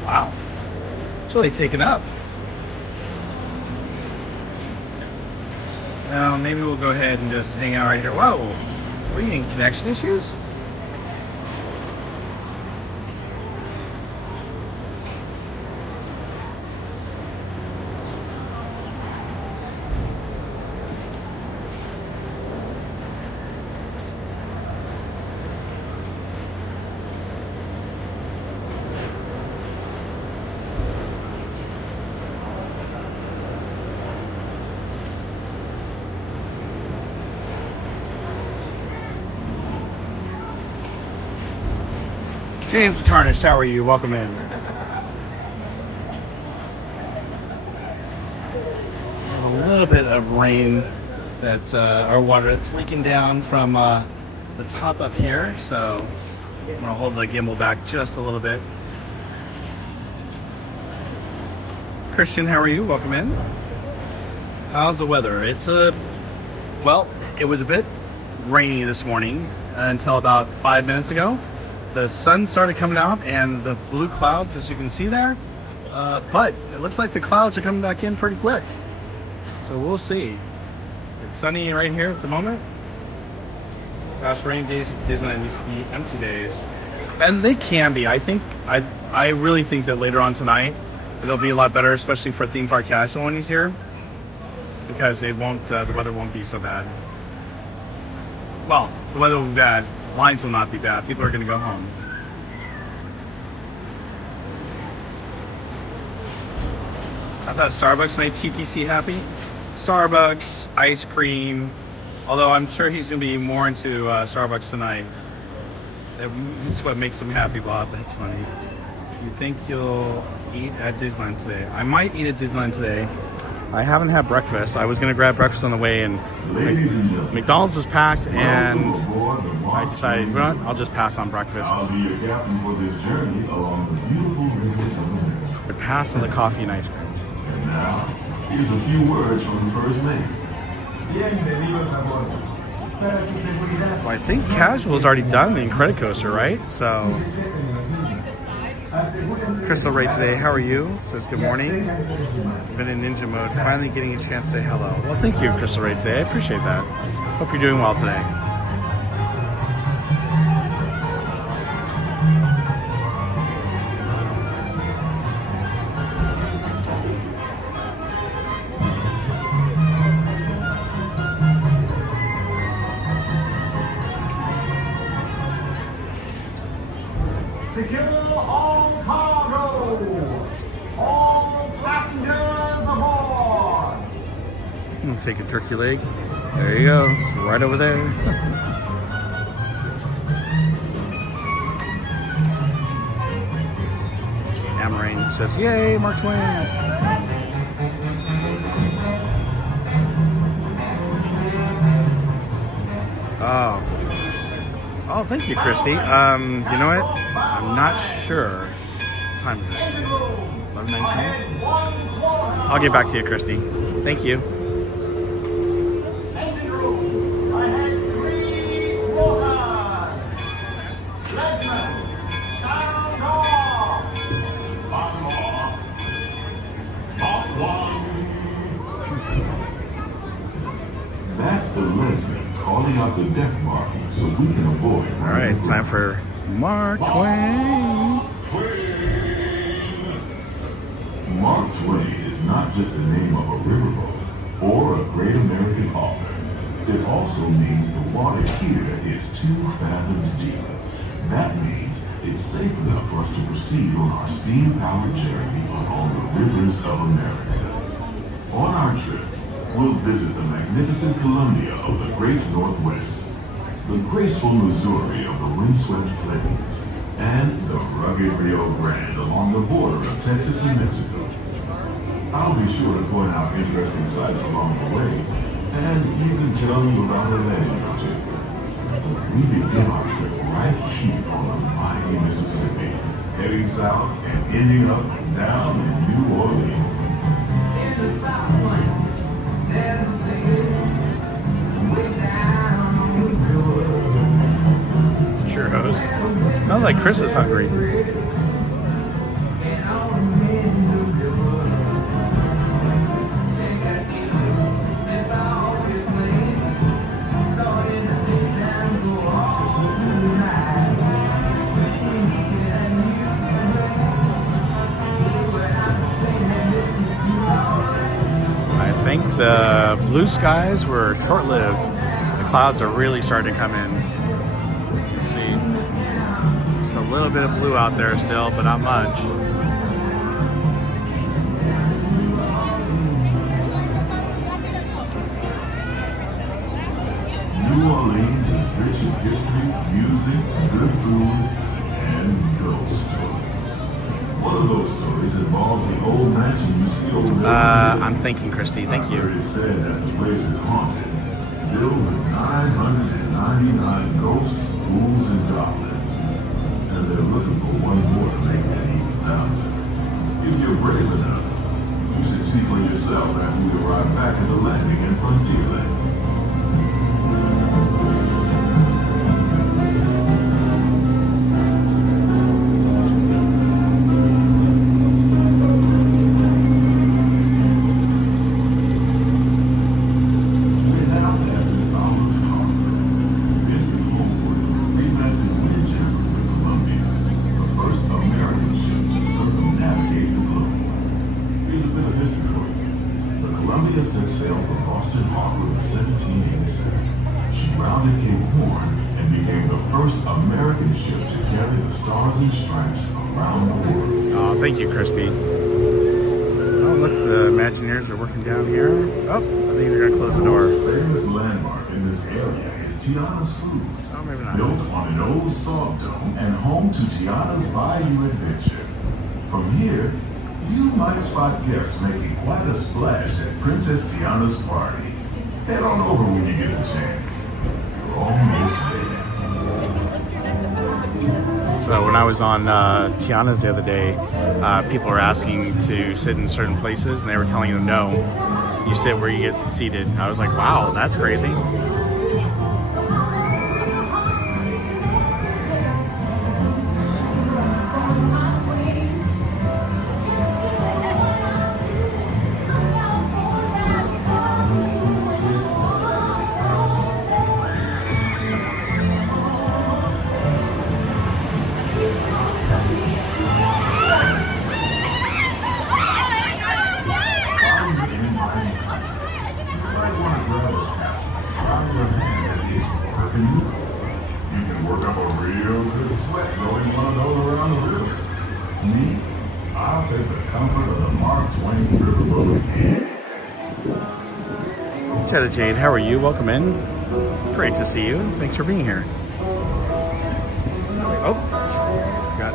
Wow. It's really taken up. Now, maybe we'll go ahead and just hang out right here. Whoa. Are we getting connection issues? James Tarnished, how are you? Welcome in. A little bit of rain that's our water that's leaking down from the top up here, so I'm gonna hold the gimbal back just a little bit. Christian, how are you? Welcome in. How's the weather? It's well, it was a bit rainy this morning until about 5 minutes ago. The sun started coming out and the blue clouds, as you can see there, but it looks like the clouds are coming back in pretty quick. So we'll see. It's sunny right here at the moment. Gosh, rainy days at Disneyland used to be empty days. And they can be. I really think that later on tonight, it'll be a lot better, especially for theme park casual when he's here, because it won't, the weather won't be so bad. Well, the weather will be bad. Lines will not be bad. People are going to go home. I thought Starbucks made TPC happy. Starbucks, ice cream. Although I'm sure he's going to be more into Starbucks tonight. That's what makes him happy, Bob. That's funny. You think you'll eat at Disneyland today? I might eat at Disneyland today. I haven't had breakfast. I was going to grab breakfast on the way, and McDonald's was packed, and I decided, you know what, I'll just pass on breakfast. I'll be your captain for this journey along the beautiful rivers of America. But pass on the coffee and ice cream. And now, here's a few words from the first mate. Bienvenidos a bordo. Para su seguridad. Well, I think casual's already done in Credit Coaster, right? So, Crystal Ray today, how are you? Says good morning. Been in ninja mode, finally getting a chance to say hello. Well, thank you, Crystal Ray today. I appreciate that. Hope you're doing well today. Secure all cargo. All passengers aboard. I'll take a turkey leg. There you go. It's right over there. Amarain says, yay, Mark Twain. Oh, thank you, Christy. You know what? I'm not sure. What time is it? 11:19? I'll get back to you, Christy. Thank you. That's the leadsman calling out the deck marking so we can avoid. All right, time for Mark Twain. Mark Twain is not just the name of a riverboat or a great American author. It also means the water here is 2 fathoms deep. That means it's safe enough for us to proceed on our steam-powered journey along the rivers of America. On our trip, we'll visit the magnificent Columbia of the Great Northwest, the graceful Missouri of the windswept plains, and the rugged Rio Grande along the border of Texas and Mexico. I'll be sure to point out interesting sights along the way, and even tell you about a landing or two. We begin our trip right here on the mighty Mississippi, heading south and ending up down in New Orleans. Churros. Sounds like Chris is hungry. I think the blue skies were short-lived. The clouds are really starting to come in. You can see just a little bit of blue out there still, but not much. New Orleans is rich in history, music, good food, and ghost stories. One of those stories involves the old mansion you see over there. I'm thinking, Christy. Thank you. It said that the place is haunted, filled with 999 ghosts, ghouls, and goblins. And they're looking for one more to make that 8,000. If you're brave enough, you should see for yourself after we arrive back at the landing in Frontierland. Set sail from Boston Harbor in 1787. She rounded Cape Horn and became the first American ship to carry the Stars and Stripes around the world. Oh, thank you, Crispy. Oh, look, the Imagineers are working down here. Oh, I think they're going to close the door. The most famous landmark in this area is Tiana's Foods. Oh, maybe not. Built on an old salt dome and home to Tiana's Bayou Adventure. From here, you might spot guests making quite a splash at Princess Tiana's party. Head on over when you get a chance. You're almost there. So when I was on Tiana's the other day, people were asking to sit in certain places, and they were telling them, no, you sit where you get seated. I was like, wow, that's crazy. Jade, how are you? Welcome in. Great to see you. Thanks for being here. Oh, got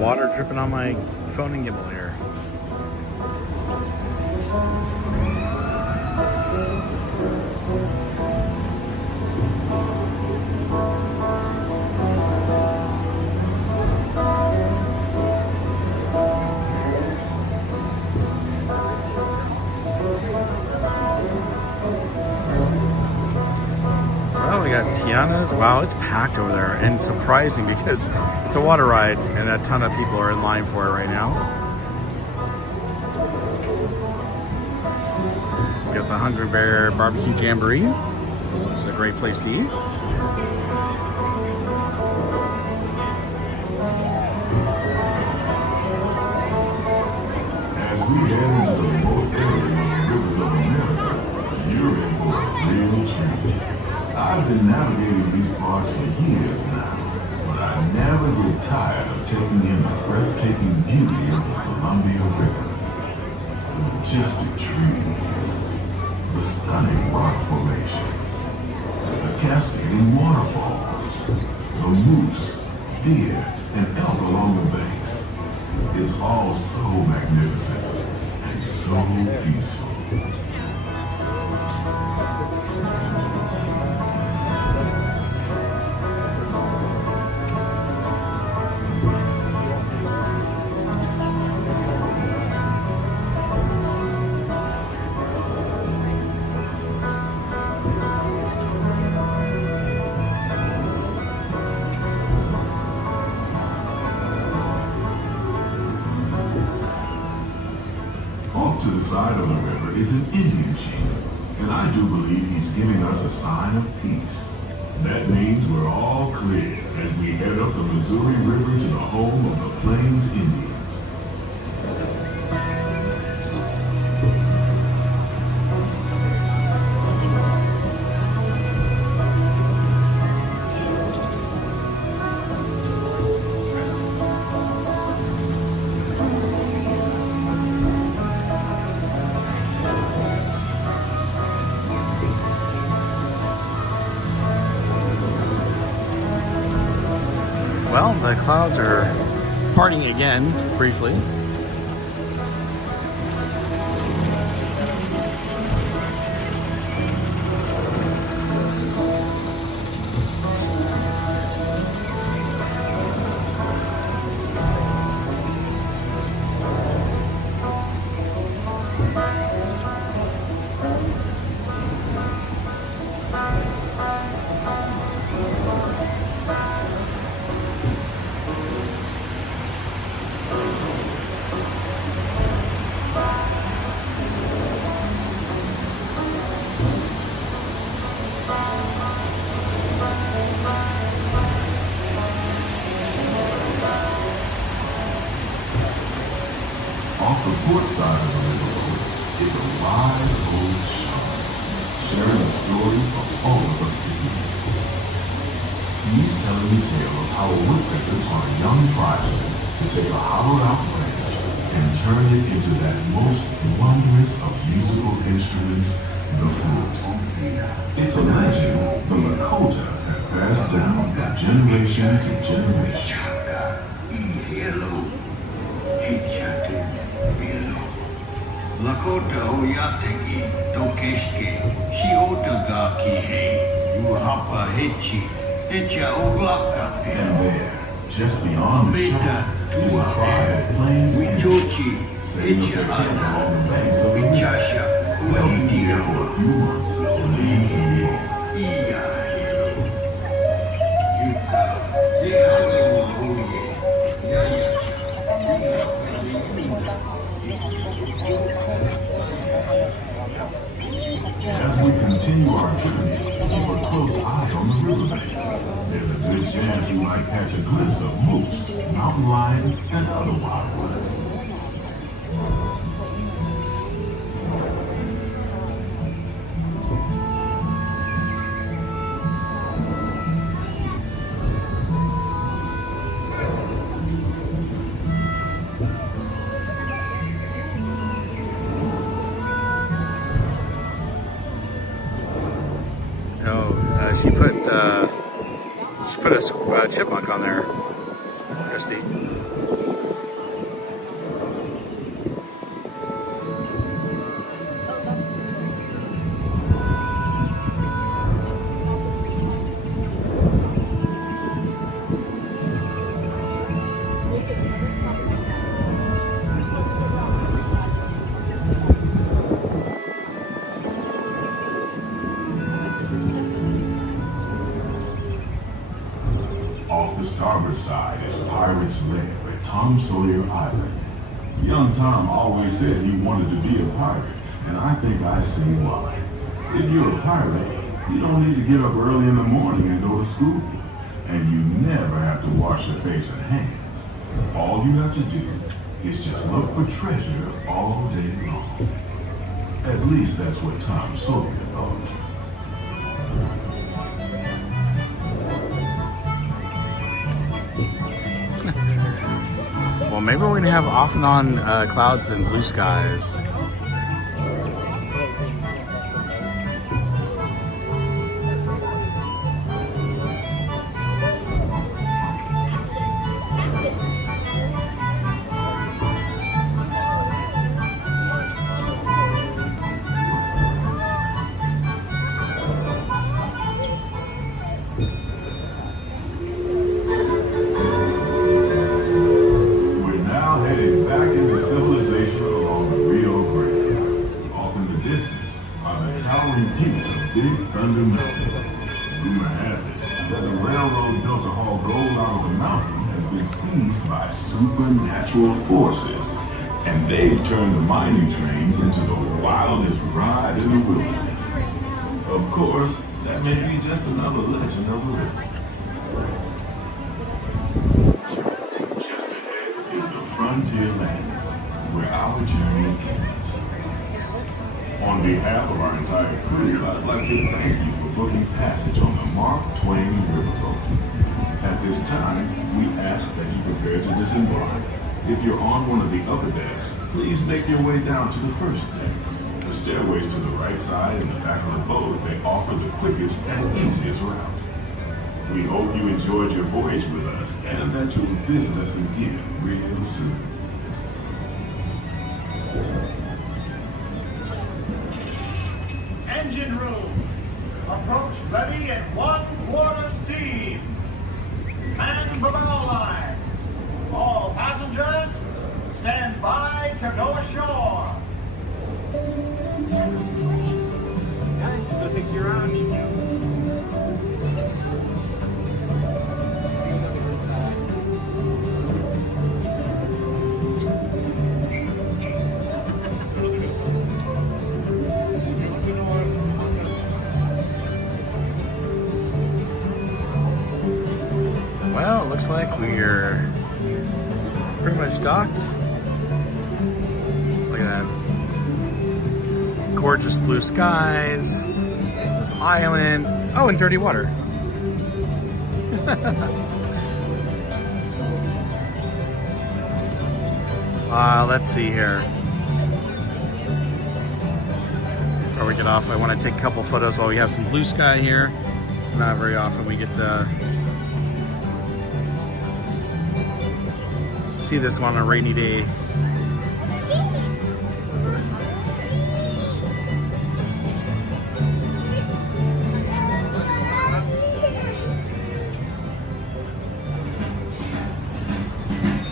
water dripping on my phone and gimbal here. Tiana's. Wow, it's packed over there, and surprising because it's a water ride and a ton of people are in line for it right now. We got the Hungry Bear Barbecue Jamboree. It's a great place to eat. As we head into the remote areas of the rivers of America, you're in for a real treat. I've been navigating these parts for years now, but I never get tired of taking in the breathtaking beauty of the Columbia River. The majestic trees, the stunning rock formations, the cascading waterfalls, the moose, deer, and elk along the banks. It's all so magnificent and so peaceful. Off to the side of the river is an Indian chief, and I do believe he's giving us a sign of peace. That means we're all clear as we head up the Missouri River to the home of the Plains Indians. Well, the clouds are parting again, briefly. Off the port side of the river road is a wise old shark, sharing a story for all of us to hear. He's telling the tale of how a woodpecker taught a young tribesman to take a hollowed out branch and turn it into that most wondrous of musical instruments, the flute. It's a legend the Lakota have passed down from generation to generation. Lakota o yategi, dokeshke, si otaga ki he, uhapa hechi, echa oglaka. And there, just beyond the shore, is a tribe of Plains Indians, setting up their camp along the banks of the river. They'll be here for a few months and leave in May. As we continue our journey, keep a close eye on the riverbanks. There's a good chance you might catch a glimpse of moose, mountain lions, and other wildlife. She put a chipmunk on there, Christy. starboard side is Pirate's Lair at Tom Sawyer Island. Young Tom always said he wanted to be a pirate, and I think I see why. If you're a pirate, you don't need to get up early in the morning and go to school. And you never have to wash your face and hands. All you have to do is just look for treasure all day long. At least that's what Tom Sawyer thought. Well, maybe we're gonna have off and on clouds and blue skies. Supernatural forces, and they've turned the mining trains into the wildest ride in the wilderness. Of course, that may be just another legend of the river. Just ahead is the Frontier Landing, where our journey ends. On behalf of our entire crew, I'd like to thank you for booking passage on the Mark Twain Riverboat. At this time, we ask that you prepare to disembark. If you're on one of the upper decks, please make your way down to the first deck. The stairways to the right side and the back of the boat, they offer the quickest and easiest route. We hope you enjoyed your voyage with us and that you'll visit us again real soon. Engine room. Approach ready at 1/4 steam. Man the bow line. All passengers, stand by to go ashore. Guys, just go fix your own. Well, it looks like we're pretty much docked. Look at that. Gorgeous blue skies. This island. Oh, and dirty water. Let's see here. Before we get off, I want to take a couple photos while we have some blue sky here. It's not very often we get to see this on a rainy day.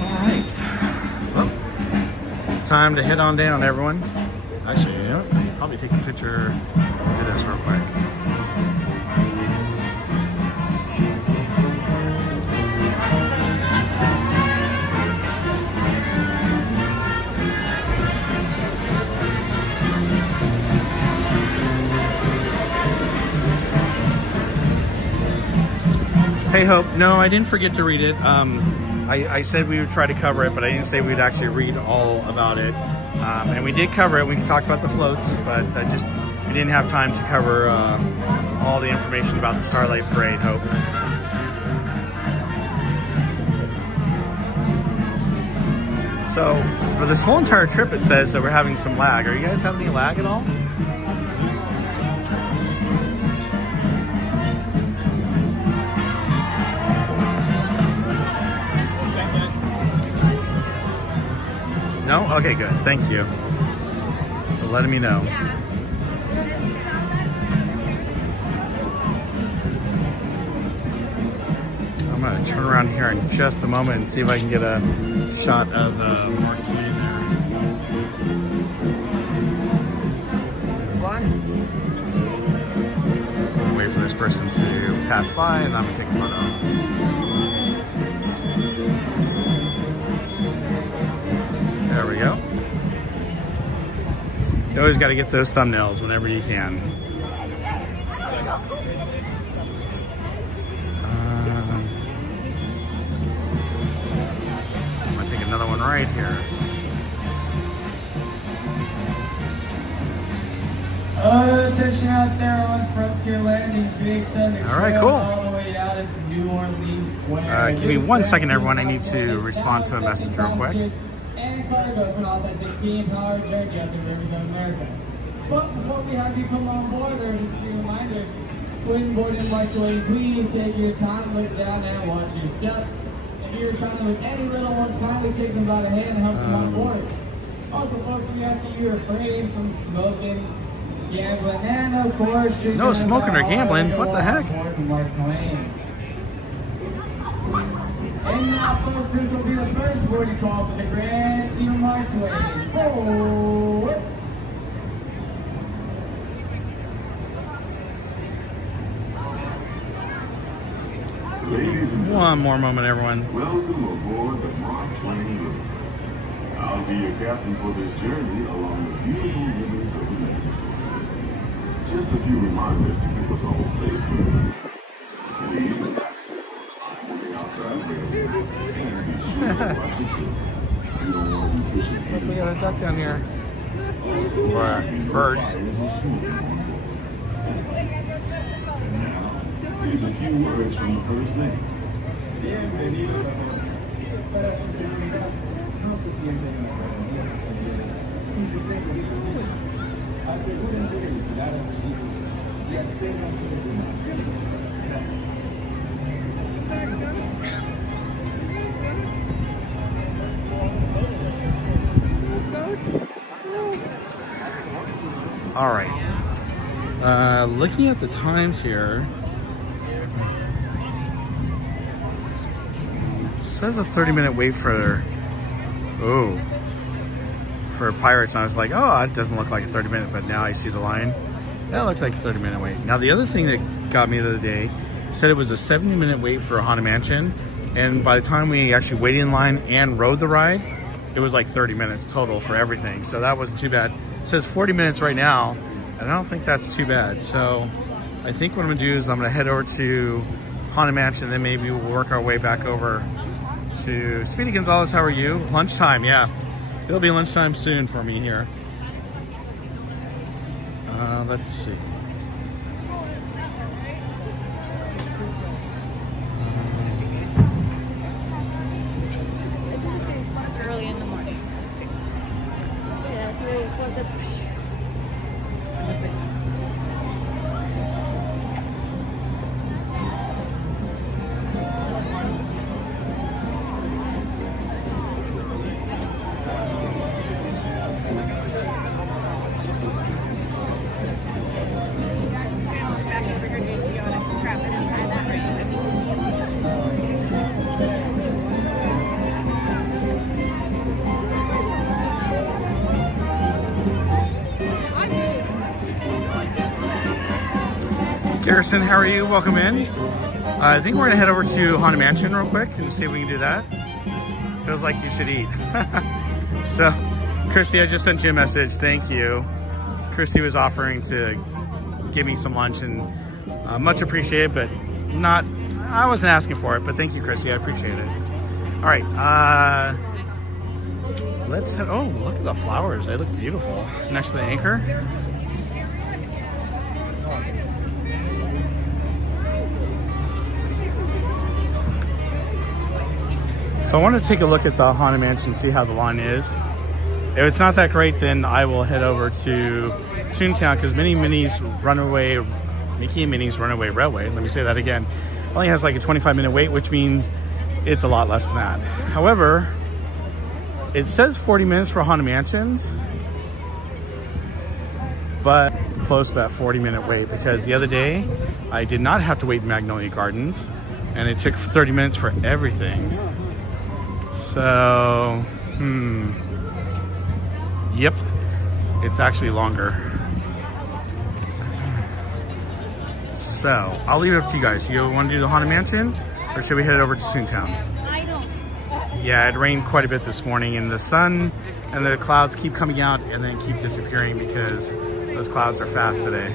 Alright. Well, time to head on down, everyone. Actually, you know, I'll probably take a picture, do this real quick. Hey Hope, no, I didn't forget to read it. I said we would try to cover it, but I didn't say we'd actually read all about it. And we did cover it. We talked about the floats, but we didn't have time to cover all the information about the Starlight Parade, Hope. So for this whole entire trip, it says that we're having some lag. Are you guys having any lag at all? No? Okay, good. Thank you for letting me know. I'm going to turn around here in just a moment and see if I can get a shot of Mark Twain there. Wait for this person to pass by and I'm going to take a photo. You always got to get those thumbnails whenever you can. I'm going to take another one right here. Attention out there on Frontier Landing, Big Thunder. All right, cool. All the way out into New Orleans Square. Give me 1 second, everyone. I need to respond to a message real quick. And cargo for an authentic steam-powered journey up the rivers of America. But before we have you come on board, there are just a few reminders. When boarding by Twain, please take your time, look down, and watch your step. If you're traveling with any little ones, finally take them by the hand and help them on board. Also, folks, we ask that you refrain from smoking, gambling, and of course, no smoking or gambling. What the heck? And now, folks, this will be the first boarding call for the Grand Seal Mark Twain. Forward. One more moment, everyone. Welcome aboard the Mark Twain River. I'll be your captain for this journey along the beautiful rivers of America. Just a few reminders to keep us all safe. Please relax on the outside rail. And be sure to watch your children. You don't want to be fishing here. We got a duck down here. Or a bird. Here's a few words from the first mate. Bienvenidos a para su seguridad. No se sienten en la compañía de sus familiares y su tranquilidad. Asegúrense de vigilar a sus hijos y absténganse de fumar. Gracias. All right. Looking at the times here, it says a 30-minute wait for Pirates. And I was like, oh, it doesn't look like a 30-minute, but now I see the line. That looks like a 30-minute wait. Now, the other thing that got me the other day said it was a 70-minute wait for a Haunted Mansion, and by the time we actually waited in line and rode the ride, it was like 30 minutes total for everything. So that wasn't too bad. It says 40 minutes right now, and I don't think that's too bad. So I think what I'm gonna do is I'm gonna head over to Haunted Mansion, and then maybe we'll work our way back over to Speedy Gonzalez. How are you? Lunchtime, yeah. It'll be lunchtime soon for me here. Let's see. Early in the morning. Yeah, it's really close. Garrison, how are you? Welcome in. I think we're gonna head over to Haunted Mansion real quick and see if we can do that. Feels like you should eat. So, Christy, I just sent you a message. Thank you. Christy was offering to give me some lunch, and much appreciated, but I wasn't asking for it, but thank you, Christy. I appreciate it. All right, let's head. Oh, look at the flowers. They look beautiful next to the anchor. So I want to take a look at the Haunted Mansion, see how the line is. If it's not that great, then I will head over to Toontown, because Mickey and Minnie's Runaway Railway, let me say that again, only has like a 25-minute wait, which means it's a lot less than that. However, it says 40 minutes for Haunted Mansion, but close to that 40-minute wait, because the other day I did not have to wait in Magnolia Gardens, and it took 30 minutes for everything. So, yep, it's actually longer. So, I'll leave it up to you guys. You want to do the Haunted Mansion, or should we head over to Toontown? Yeah, it rained quite a bit this morning, and the sun and the clouds keep coming out and then keep disappearing because those clouds are fast today.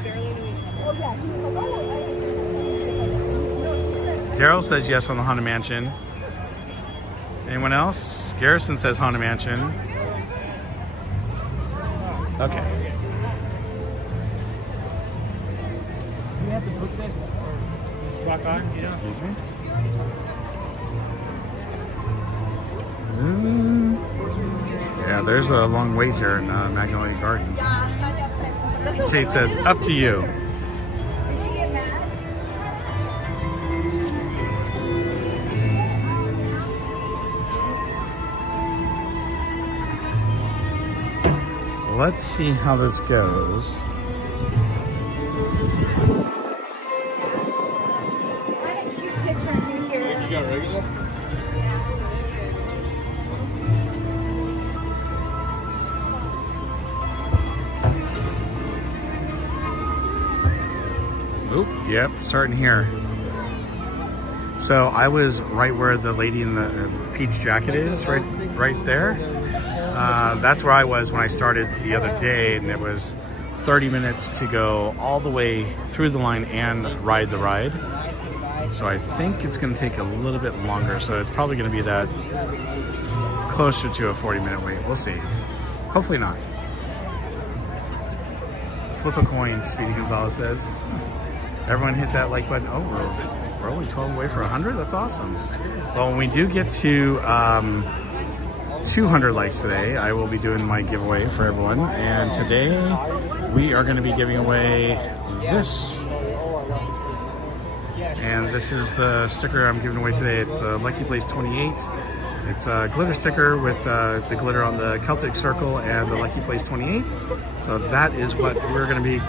Daryl says yes on the Haunted Mansion. Anyone else? Garrison says Haunted Mansion. Okay. Do you have to put this or rock on? Yeah. Excuse me? Yeah, there's a long wait here in Magnolia Gardens. Kate says, up to you. Let's see how this goes. You got regular? Oop, yep, starting here. So I was right where the lady in the peach jacket is, right there. That's where I was when I started the other day, and it was 30 minutes to go all the way through the line and ride the ride. So I think it's going to take a little bit longer. So it's probably going to be that closer to a 40-minute wait. We'll see. Hopefully not. Flip a coin, Speedy Gonzalez says. Everyone hit that like button. Oh, we're only 12 away for 100? That's awesome. Well, when we do get to 200 likes today, I will be doing my giveaway for everyone. And today we are going to be giving away this. And this is the sticker I'm giving away today. It's the Lucky Place 28. It's a glitter sticker with the glitter on the Celtic Circle and the Lucky Place 28. So that is what we're going to be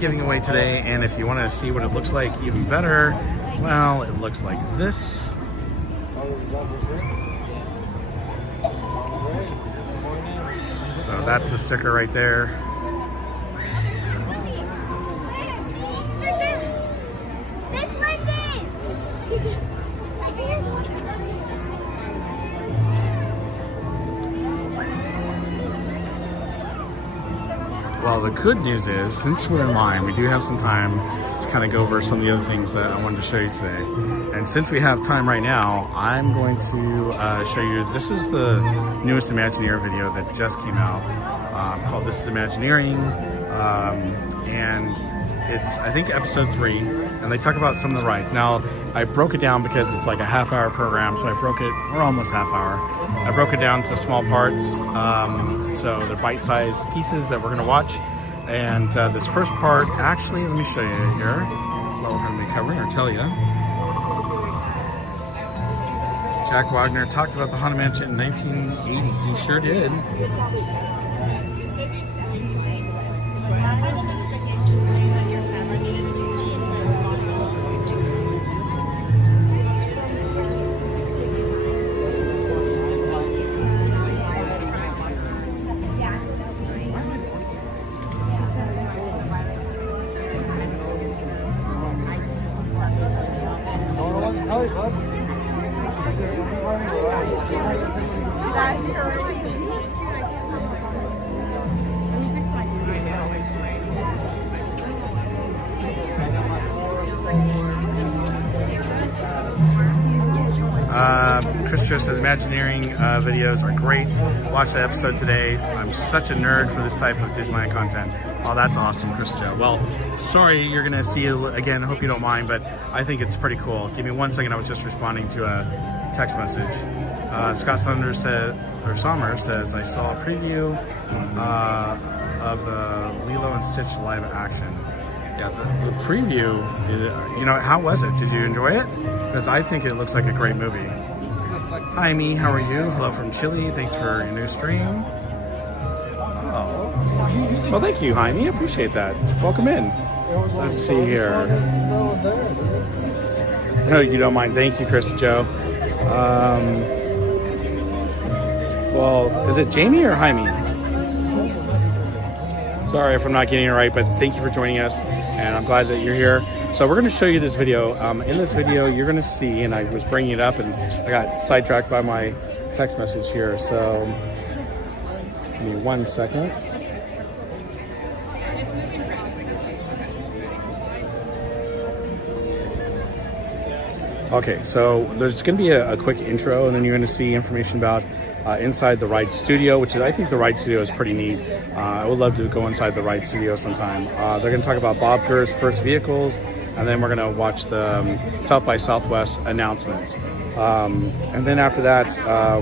giving away today. And if you want to see what it looks like even better, well, it looks like this. So that's the sticker right there. Well, the good news is, since we're in line, we do have some time to kind of go over some of the other things that I wanted to show you today. And since we have time right now, I'm going to show you, this is the newest Imagineering video that just came out called This is Imagineering. And it's, I think, episode 3, and they talk about some of the rides. Now, I broke it down because it's like a half-hour program, so I broke it, or almost half hour. I broke it down to small parts, so they're bite-sized pieces that we're going to watch. And this first part, actually, let me show you here what we're going to be covering, or tell you. Jack Wagner talked about the Haunted Mansion in 1980. He sure did. Chris Joe says Imagineering videos are great. Watch the episode today. I'm such a nerd for this type of Disneyland content. Oh, that's awesome, Chris Joe. Well, sorry you're gonna see it again. I hope you don't mind, but I think it's pretty cool. Give me 1 second. I was just responding to a text message. Scott Summers says I saw a preview of the Lilo and Stitch live action. Yeah, the preview, you know, how was it? Did you enjoy it? Because I think it looks like a great movie. Hi, me, how are you? Hello from Chile. Thanks for your new stream. Oh. Well, thank you, Jaime. Appreciate that. Welcome in. Let's see here. No, you don't mind. Thank you, Chris Joe. Well, is it Jamie or Jaime? Sorry if I'm not getting it right, but thank you for joining us, and I'm glad that you're here. So we're going to show you this video. In this video, you're going to see, and I was bringing it up, and I got sidetracked by my text message here. So give me 1 second. Okay, so there's going to be a quick intro, and then you're going to see information about inside the ride studio, which is, I think the ride studio is pretty neat. I would love to go inside the ride studio sometime. They're going to talk about Bob Gurr's first vehicles, and then we're going to watch the South by Southwest announcements. And then after that,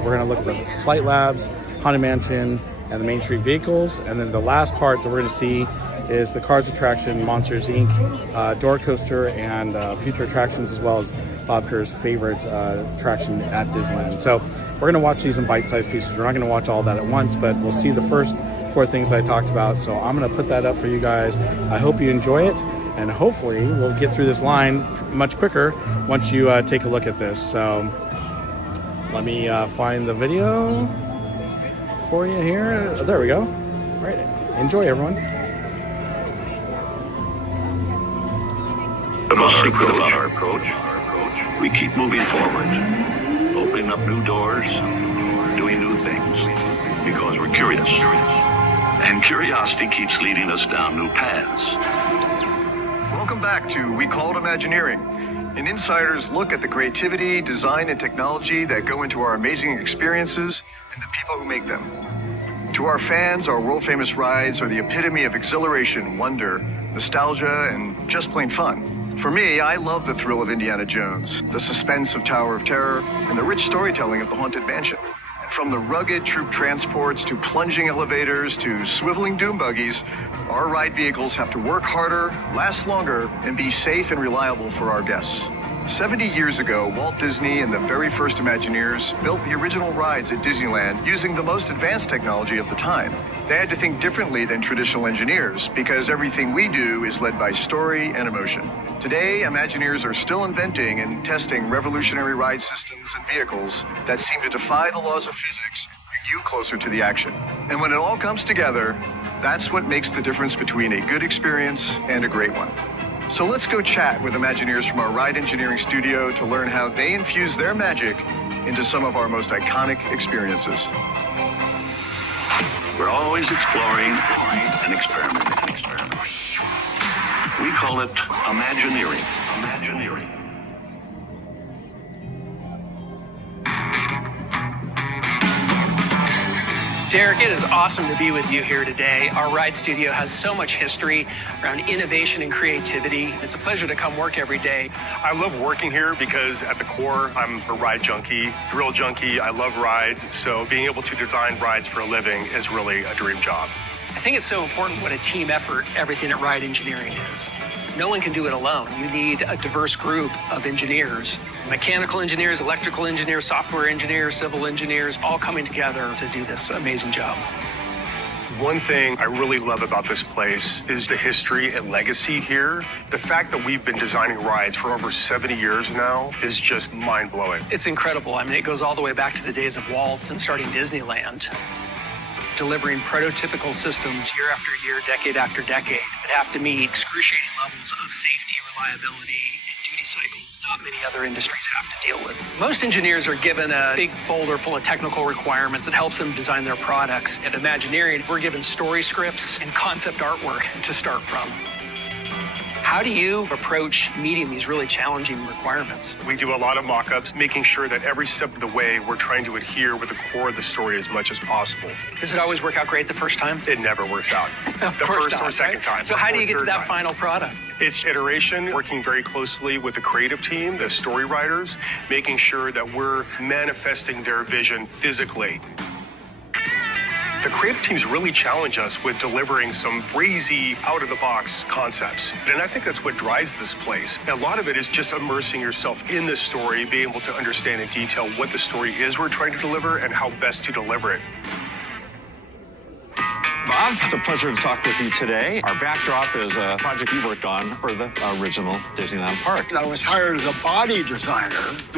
we're going to look at the Flight Labs, Haunted Mansion, and the Main Street vehicles. And then the last part that we're going to see is the Cars attraction, Monsters Inc., Door Coaster, and future attractions, as well as Bob Gurr's favorite attraction at Disneyland. So we're going to watch these in bite-sized pieces. We're not going to watch all that at once, but we'll see the first 4 things I talked about. So I'm going to put that up for you guys. I hope you enjoy it, and hopefully we'll get through this line much quicker once you take a look at this. So let me find the video for you here. Oh, there we go. All right, enjoy, everyone. The most secret about our approach, we keep moving forward, opening up new doors, doing new things, because we're curious. And curiosity keeps leading us down new paths. Welcome back to We Call It Imagineering, an insider's look at the creativity, design, and technology that go into our amazing experiences and the people who make them. To our fans, our world-famous rides are the epitome of exhilaration, wonder, nostalgia, and just plain fun. For me, I love the thrill of Indiana Jones, the suspense of Tower of Terror, and the rich storytelling of the Haunted Mansion. And from the rugged troop transports to plunging elevators to swiveling doom buggies, our ride vehicles have to work harder, last longer, and be safe and reliable for our guests. 70 years ago, Walt Disney and the very first Imagineers built the original rides at Disneyland using the most advanced technology of the time. They had to think differently than traditional engineers because everything we do is led by story and emotion. Today, Imagineers are still inventing and testing revolutionary ride systems and vehicles that seem to defy the laws of physics and bring you closer to the action. And when it all comes together, that's what makes the difference between a good experience and a great one. So let's go chat with Imagineers from our ride engineering studio to learn how they infuse their magic into some of our most iconic experiences. We're always exploring and experimenting. We call it Imagineering. Derek, it is awesome to be with you here today. Our ride studio has so much history around innovation and creativity. It's a pleasure to come work every day. I love working here because at the core, I'm a ride junkie, thrill junkie. I love rides, so being able to design rides for a living is really a dream job. I think it's so important what a team effort everything at Ride Engineering is. No one can do it alone. You need a diverse group of engineers. Mechanical engineers, electrical engineers, software engineers, civil engineers, all coming together to do this amazing job. One thing I really love about this place is the history and legacy here. The fact that we've been designing rides for over 70 years now is just mind-blowing. It's incredible. I mean, it goes all the way back to the days of Walt and starting Disneyland. Delivering prototypical systems year after year, decade after decade that have to meet excruciating levels of safety, reliability, and duty cycles not many other industries have to deal with. Most engineers are given a big folder full of technical requirements that helps them design their products. At Imagineering, we're given story scripts and concept artwork to start from. How do you approach meeting these really challenging requirements? We do a lot of mock-ups, making sure that every step of the way we're trying to adhere with the core of the story as much as possible. Does it always work out great the first time? It never works out. Of the course first not, or second right? time. So how do you get to that time. final product? It's iteration, working very closely with the creative team, the story writers, making sure that we're manifesting their vision physically. The creative teams really challenge us with delivering some crazy, out-of-the-box concepts. And I think that's what drives this place. A lot of it is just immersing yourself in the story, being able to understand in detail what the story is we're trying to deliver and how best to deliver it. Bob, it's a pleasure to talk with you today. Our backdrop is a project you worked on for the original Disneyland park. I was hired as a body designer.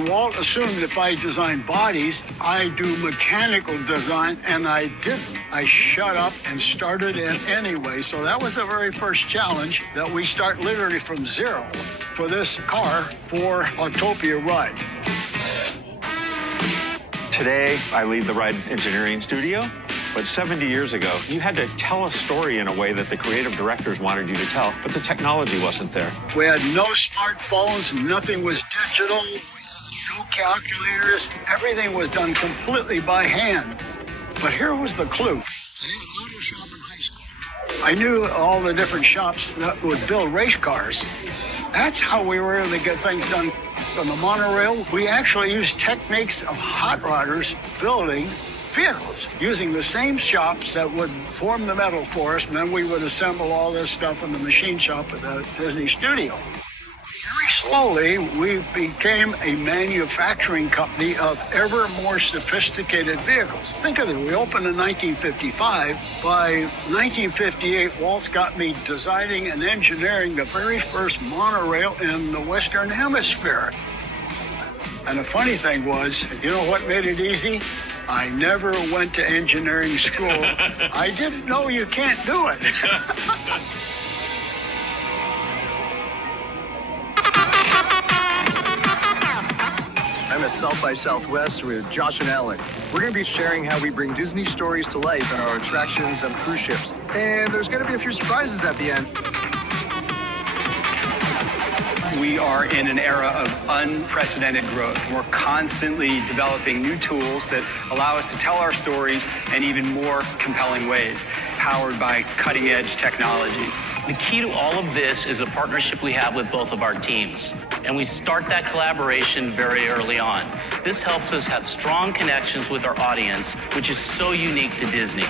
Walt assumed if I designed bodies, I do mechanical design, and I didn't. I shut up and started in anyway. So that was the very first challenge, that we start literally from zero. for this car for Autopia ride. Today, I lead the ride engineering studio. But 70 years ago, you had to tell a story in a way that the creative directors wanted you to tell, but the technology wasn't there. We had no smartphones, nothing was digital, we had no calculators, everything was done completely by hand. But here was the clue. I had an auto shop in high school. I knew all the different shops that would build race cars. That's how we were able to get things done. On the monorail, we actually used techniques of hot rodders building vehicles, using the same shops that would form the metal for us, and then we would assemble all this stuff in the machine shop at the Disney studio. Very slowly, we became a manufacturing company of ever more sophisticated vehicles. Think of it, we opened in 1955. By 1958, Walt's got me designing and engineering the very first monorail in the Western Hemisphere. And the funny thing was, you know what made it easy? I never went to engineering school. I didn't know you can't do it. I'm at South by Southwest with Josh and Alan. We're going to be sharing how we bring Disney stories to life in our attractions and cruise ships. And there's going to be a few surprises at the end. We are in an era of unprecedented growth. We're constantly developing new tools that allow us to tell our stories in even more compelling ways, powered by cutting-edge technology. The key to all of this is a partnership we have with both of our teams. And we start that collaboration very early on. This helps us have strong connections with our audience, which is so unique to Disney.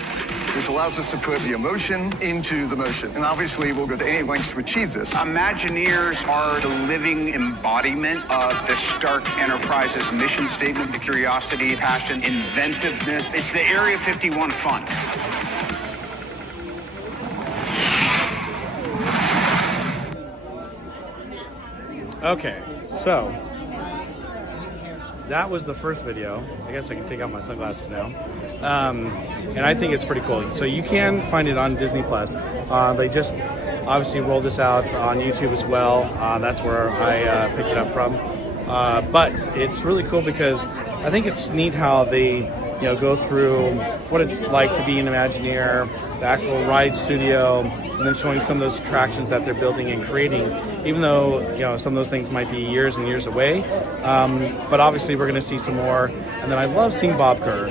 This allows us to put the emotion into the motion. And obviously, we'll go to any lengths to achieve this. Imagineers are the living embodiment of the Stark Enterprises mission statement, the curiosity, passion, inventiveness. It's the Area 51 fun. Okay, so that was the first video. I guess I can take out my sunglasses now. And I think it's pretty cool. So you can find it on Disney Plus. They just obviously rolled this out on YouTube as well. That's where I picked it up from. But it's really cool because I think it's neat how they go through what it's like to be an Imagineer, the actual ride studio, and then showing some of those attractions that they're building and creating, even though some of those things might be years and years away. But obviously we're going to see some more. And then I love seeing Bob Kerr.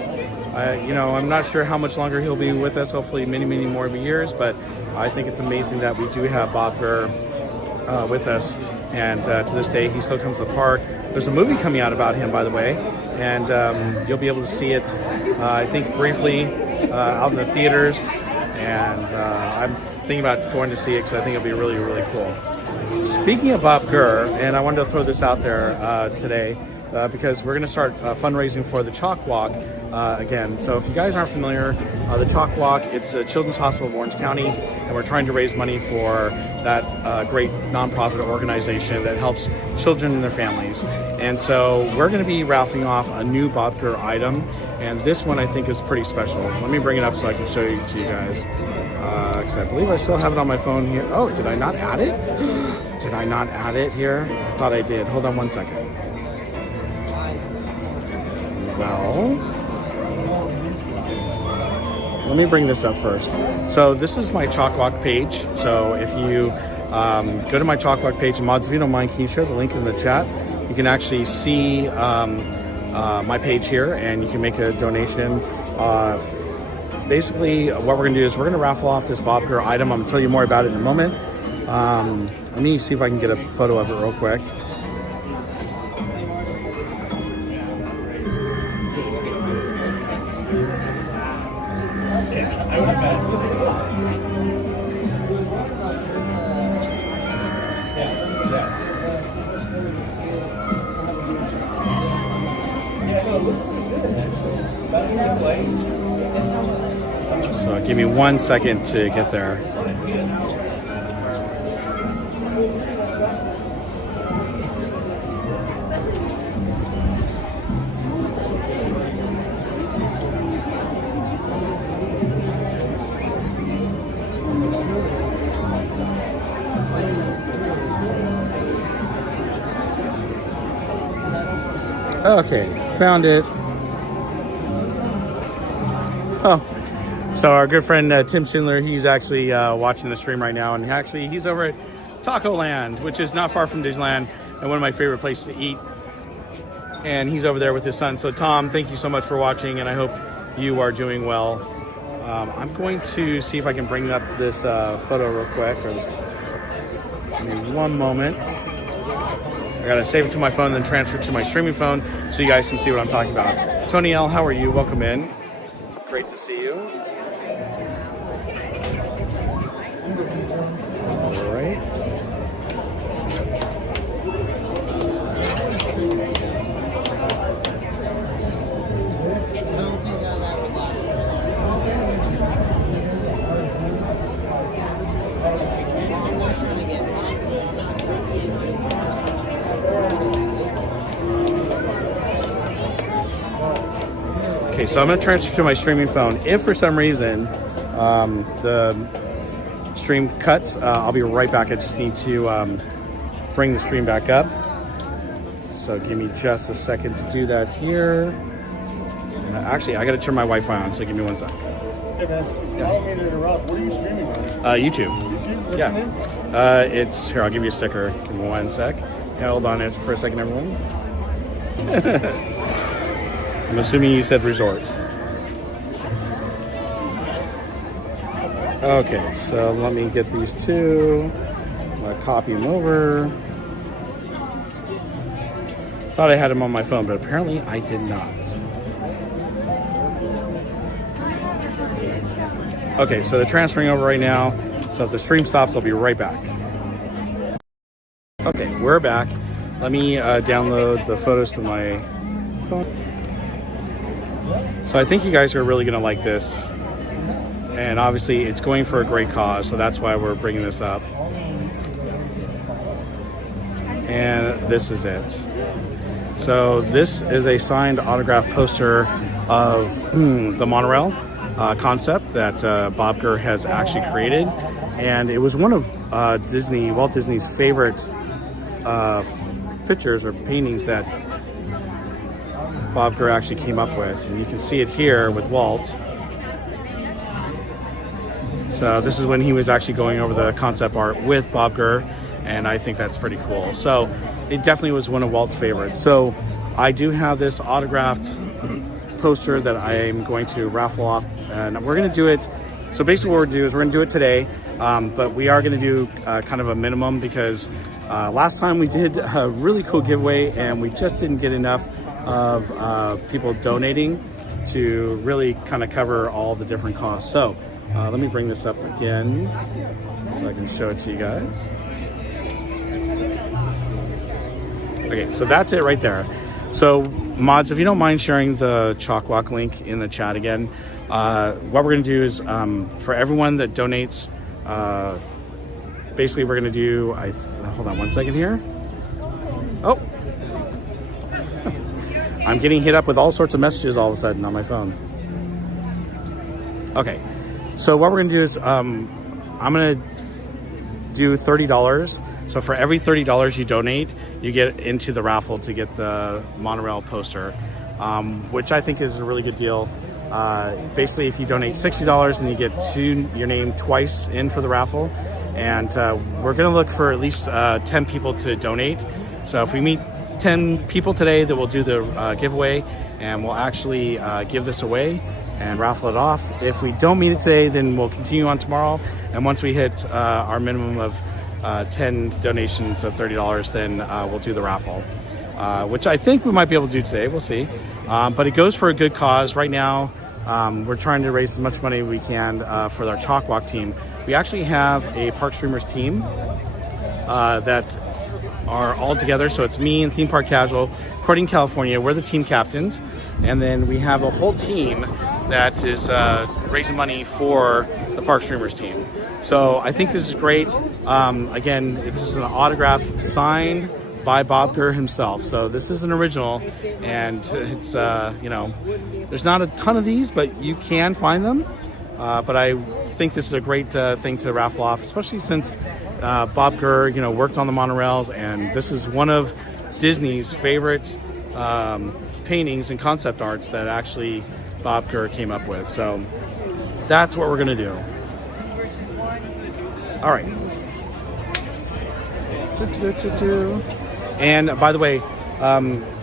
I'm not sure how much longer he'll be with us, hopefully many, many more years, but I think it's amazing that we do have Bob Kerr with us. And to this day, he still comes to the park. There's a movie coming out about him, by the way, and you'll be able to see it, I think, briefly out in the theaters. And I'm thinking about going to see it because I think it'll be really, really cool. Speaking of Bob Kerr, and I wanted to throw this out there today, because we're going to start fundraising for the Chalk Walk again. So if you guys aren't familiar, the Chalk Walk, it's a Children's Hospital of Orange County, and we're trying to raise money for that great nonprofit organization that helps children and their families. And so we're going to be raffling off a new Bob Kerr item, and this one I think is pretty special. Let me bring it up so I can show it to you guys. Because I believe I still have it on my phone here. Oh, did I not add it? Did I not add it here? I thought I did. Hold on one second. Well, let me bring this up first. So this is my Chalk Walk page. So if you go to my Chalk Walk page, and mods, if you don't mind, can you share the link in the chat? You can actually see my page here, and you can make a donation. Basically, what we're going to do is we're going to raffle off this Bob Kerr item. I'm going to tell you more about it in a moment. Let me see if I can get a photo of it real quick. So give me 1 second to get there. Okay, found it. Oh, so our good friend Tim Schindler, he's actually watching the stream right now, and actually he's over at Taco Land, which is not far from Disneyland and one of my favorite places to eat. And he's over there with his son. So Tom, thank you so much for watching, and I hope you are doing well. I'm going to see if I can bring up this photo real quick. Give me one moment. I gotta save it to my phone, then transfer it to my streaming phone so you guys can see what I'm talking about. Tony L, how are you? Welcome in. Great to see you. All right. Okay, so I'm going to transfer to my streaming phone. If for some reason the stream cuts, I'll be right back. I just need to bring the stream back up. So give me just a second to do that here. And actually, I got to turn my Wi-Fi on, so give me one sec. Hey man, I don't mean to interrupt. What are you streaming on? YouTube. What's your name? It's here. I'll give you a sticker. Give me one sec. Hold on it for a second, everyone. I'm assuming you said resorts. Okay, so let me get these two. I'm gonna copy them over. Thought I had them on my phone, but apparently I did not. Okay, so they're transferring over right now. So if the stream stops, I'll be right back. Okay, we're back. Let me download the photos to my phone. So I think you guys are really going to like this. And obviously it's going for a great cause, so that's why we're bringing this up. And this is it. So this is a signed autograph poster of the monorail concept that Bob Gurr has actually created. And it was one of Walt Disney's favorite pictures or paintings that Bob Gurr actually came up with, and you can see it here with Walt. So this is when he was actually going over the concept art with Bob Gurr, and I think that's pretty cool. So it definitely was one of Walt's favorites. So I do have this autographed poster that I'm going to raffle off, and we're going to do it. So basically what we're going to do is we're going to do it today, but we are going to do kind of a minimum because last time we did a really cool giveaway and we just didn't get enough of people donating to really kind of cover all the different costs. So let me bring this up again so I can show it to you guys. Okay, so that's it right there. So mods, if you don't mind sharing the Chalk Walk link in the chat again, what we're going to do is for everyone that donates, basically we're going to do, hold on one second here. Oh, I'm getting hit up with all sorts of messages all of a sudden on my phone. Okay, so what we're going to do is I'm going to do $30. So for every $30 you donate, you get into the raffle to get the monorail poster, which I think is a really good deal. Basically, if you donate $60, then you get your name twice in for the raffle. And we're going to look for at least 10 people to donate. So if we meet 10 people today, that we'll do the giveaway, and we'll actually give this away and raffle it off. If we don't meet it today, then we'll continue on tomorrow. And once we hit our minimum of 10 donations of $30, then we'll do the raffle, which I think we might be able to do today. We'll see. But it goes for a good cause. Right now, we're trying to raise as much money as we can for our Chalk Walk team. We actually have a Park Streamers team that are all together. So it's me and Theme Park Casual, Disney California. We're the team captains. And then we have a whole team that is raising money for the Park Streamers team. So I think this is great. Again, this is an autograph signed by Bob Gurr himself. So this is an original, and it's, there's not a ton of these, but you can find them. But I think this is a great thing to raffle off, especially since Bob Gurr, worked on the monorails, and this is one of Disney's favorite paintings and concept arts that actually Bob Gurr came up with. So that's what we're gonna do. All right. And by the way,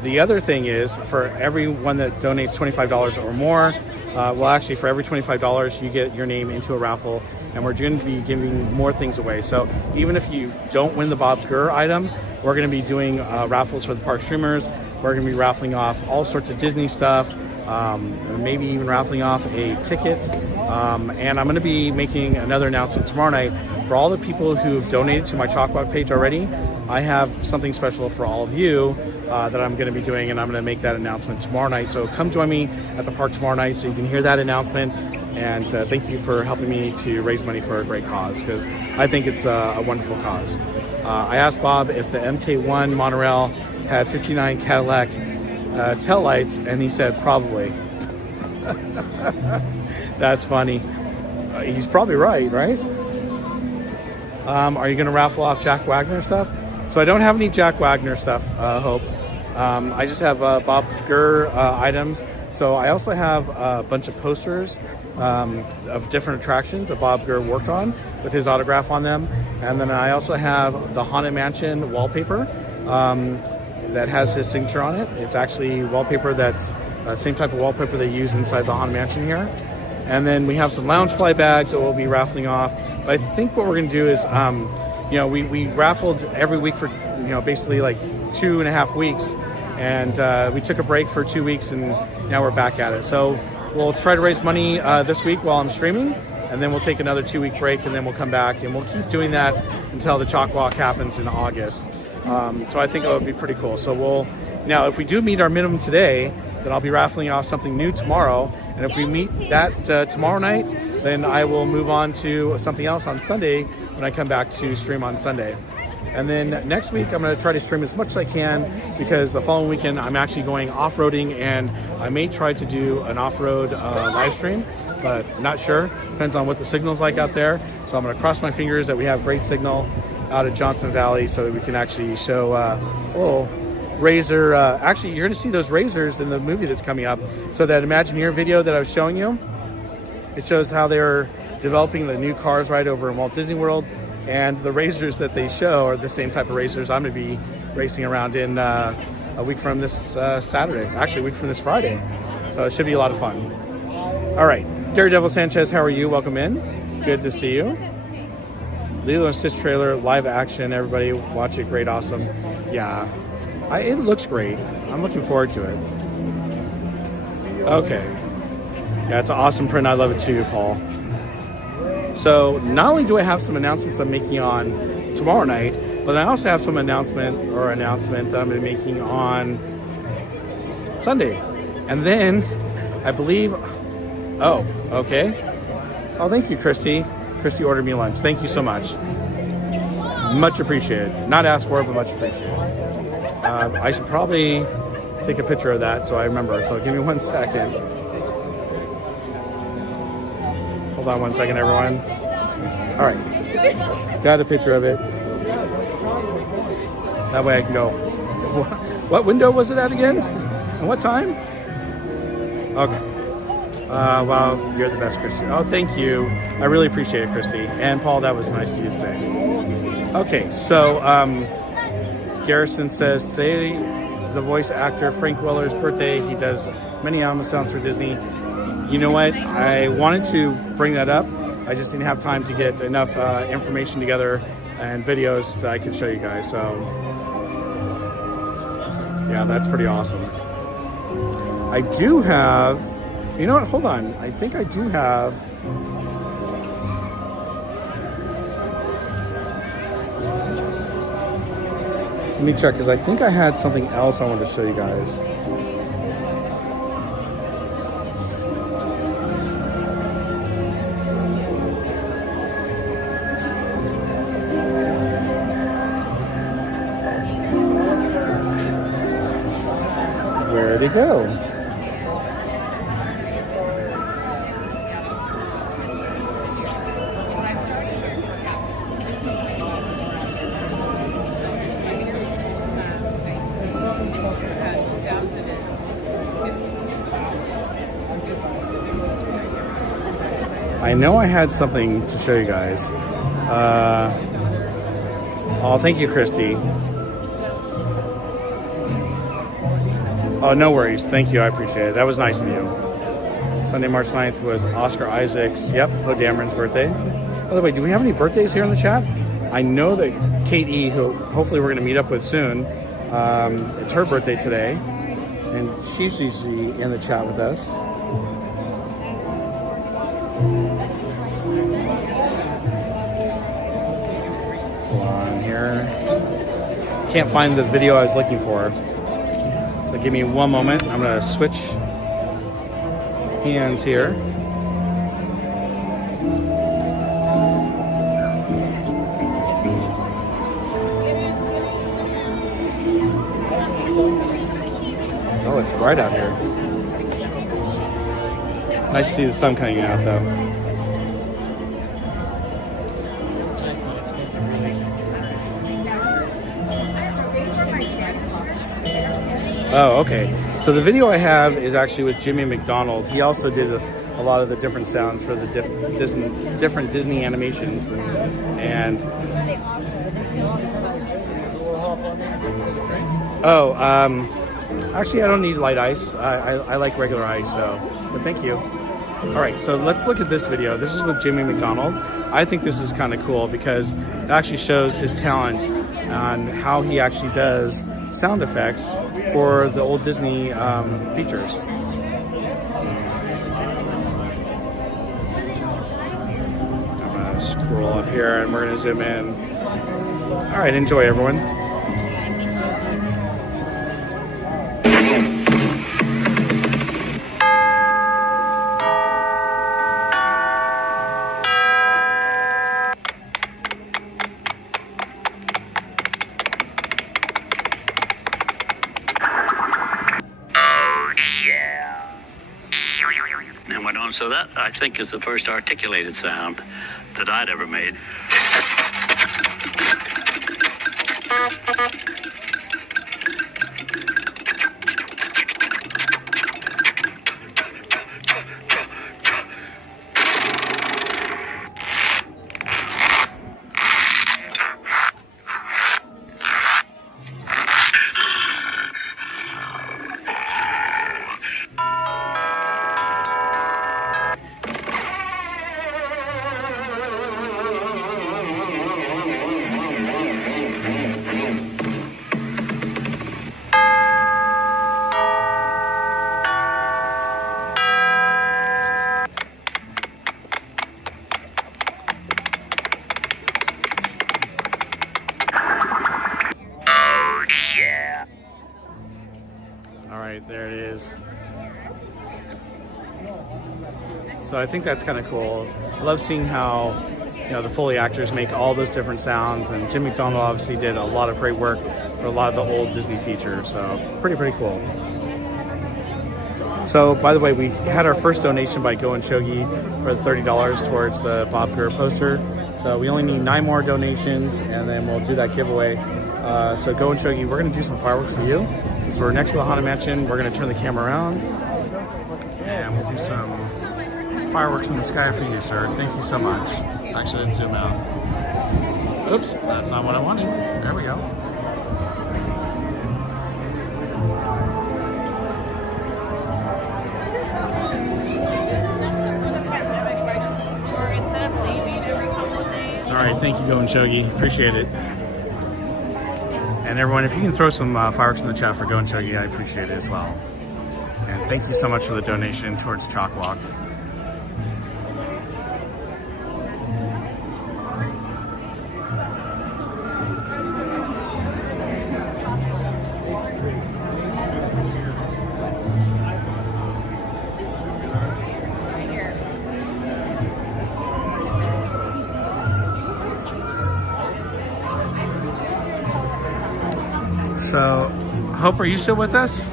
the other thing is, for everyone that donates $25 or more, well, actually, for every $25, you get your name into a raffle, and we're going to be giving more things away. So even if you don't win the Bob Gurr item, we're going to be doing raffles for the park streamers. We're going to be raffling off all sorts of Disney stuff, maybe even raffling off a ticket. And I'm going to be making another announcement tomorrow night for all the people who've donated to my Chalkwalk page already. I have something special for all of you that I'm going to be doing, and I'm going to make that announcement tomorrow night. So come join me at the park tomorrow night so you can hear that announcement. And thank you for helping me to raise money for a great cause, because I think it's a wonderful cause. I asked Bob if the MK1 monorail had 59 Cadillac taillights, and he said probably. That's funny. He's probably right? Are you going to raffle off Jack Wagner stuff? So I don't have any Jack Wagner stuff, Hope. I just have Bob Gurr items. So I also have a bunch of posters of different attractions that Bob Gurr worked on with his autograph on them. And then I also have the Haunted Mansion wallpaper that has his signature on it. It's actually wallpaper that's the same type of wallpaper they use inside the Haunted Mansion here. And then we have some Loungefly bags that we'll be raffling off. But I think what we're going to do is, we raffled every week for, basically like 2.5 weeks. And we took a break for 2 weeks, and now we're back at it. So we'll try to raise money this week while I'm streaming. And then we'll take another 2-week break, and then we'll come back. And we'll keep doing that until the Chalk Walk happens in August. So I think it would be pretty cool. So now if we do meet our minimum today, then I'll be raffling off something new tomorrow. And if we meet that tomorrow night, then I will move on to something else on Sunday when I come back to stream on Sunday. And then next week, I'm going to try to stream as much as I can, because the following weekend, I'm actually going off-roading, and I may try to do an off-road live stream, but not sure. Depends on what the signal's like out there. So I'm going to cross my fingers that we have great signal out of Johnson Valley so that we can actually show Razor. Actually, you're going to see those Razors in the movie that's coming up. So that Imagineer video that I was showing you, it shows how they're developing the new cars right over in Walt Disney World. And the Razors that they show are the same type of Razors I'm going to be racing around in a week from this Saturday. Actually, a week from this Friday. So it should be a lot of fun. All right. Daredevil Sanchez, how are you? Welcome in. Good to see you. Lilo and Stitch trailer, live action. Everybody watch it. Great, awesome. Yeah. It looks great. I'm looking forward to it. Okay. Yeah, it's an awesome print. I love it too, Paul. So not only do I have some announcements I'm making on tomorrow night, but I also have some announcement that I'm going to be making on Sunday. And then I believe, okay. Oh, thank you, Christy. Christy ordered me lunch. Thank you so much. Much appreciated. Not asked for it, but much appreciated. I should probably take a picture of that so I remember. So give me 1 second. Hold on 1 second, everyone. All right. Got a picture of it. That way I can go. What window was it at again? And what time? Okay. Well, you're the best, Christy. Oh, thank you. I really appreciate it, Christy. And Paul, that was nice of you to say. Okay, so Garrison says, say the voice actor Frank Weller's birthday. He does many album sounds for Disney. You know what? I wanted to bring that up. I just didn't have time to get enough information together and videos that I could show you guys. So, yeah, that's pretty awesome. I do have... You know what? Hold on. I think I do have... Let me check, because I think I had something else I wanted to show you guys. Where'd it go? I know I had something to show you guys. Oh, thank you, Christy. Oh, no worries. Thank you. I appreciate it. That was nice of you. Sunday, March 9th was Oscar Isaac's, Poe Dameron's birthday. By the way, do we have any birthdays here in the chat? I know that Kate E., who hopefully we're going to meet up with soon, it's her birthday today. And she's usually in the chat with us. Hold on here. Can't find the video I was looking for. So give me one moment. I'm going to switch hands here. Oh, it's bright out here. Nice to see the sun coming out, though. Oh, okay. So the video I have is actually with Jimmy McDonald. He also did a lot of the different sounds for the different Disney animations. And actually, I don't need light ice. I like regular ice, but thank you. All right, so let's look at this video. This is with Jimmy McDonald. I think this is kind of cool because it actually shows his talent on how he actually does sound effects for the old Disney features. I'm gonna scroll up here and we're gonna zoom in. All right, enjoy everyone. So that, I think, is the first articulated sound that I'd ever made. There it is. So I think that's kind of cool. I love seeing how, the Foley actors make all those different sounds, and Jim McDonald obviously did a lot of great work for a lot of the old Disney features, so pretty cool. So, by the way, we had our first donation by Go and Shogi for the $30 towards the Bob Gurr poster. So we only need 9 more donations, and then we'll do that giveaway. So Go and Shogi, we're going to do some fireworks for you. Since we're next to the Haunted Mansion, we're going to turn the camera around, and we'll do some fireworks in the sky for you, sir. Thank you so much. Actually, let's zoom out. Oops, that's not what I wanted. There we go. All right, thank you, Go and Shogi. Appreciate it. And everyone, if you can throw some fireworks in the chat for Go and Shogi, I appreciate it as well. And thank you so much for the donation towards Chalk Walk. So, Hope, are you still with us?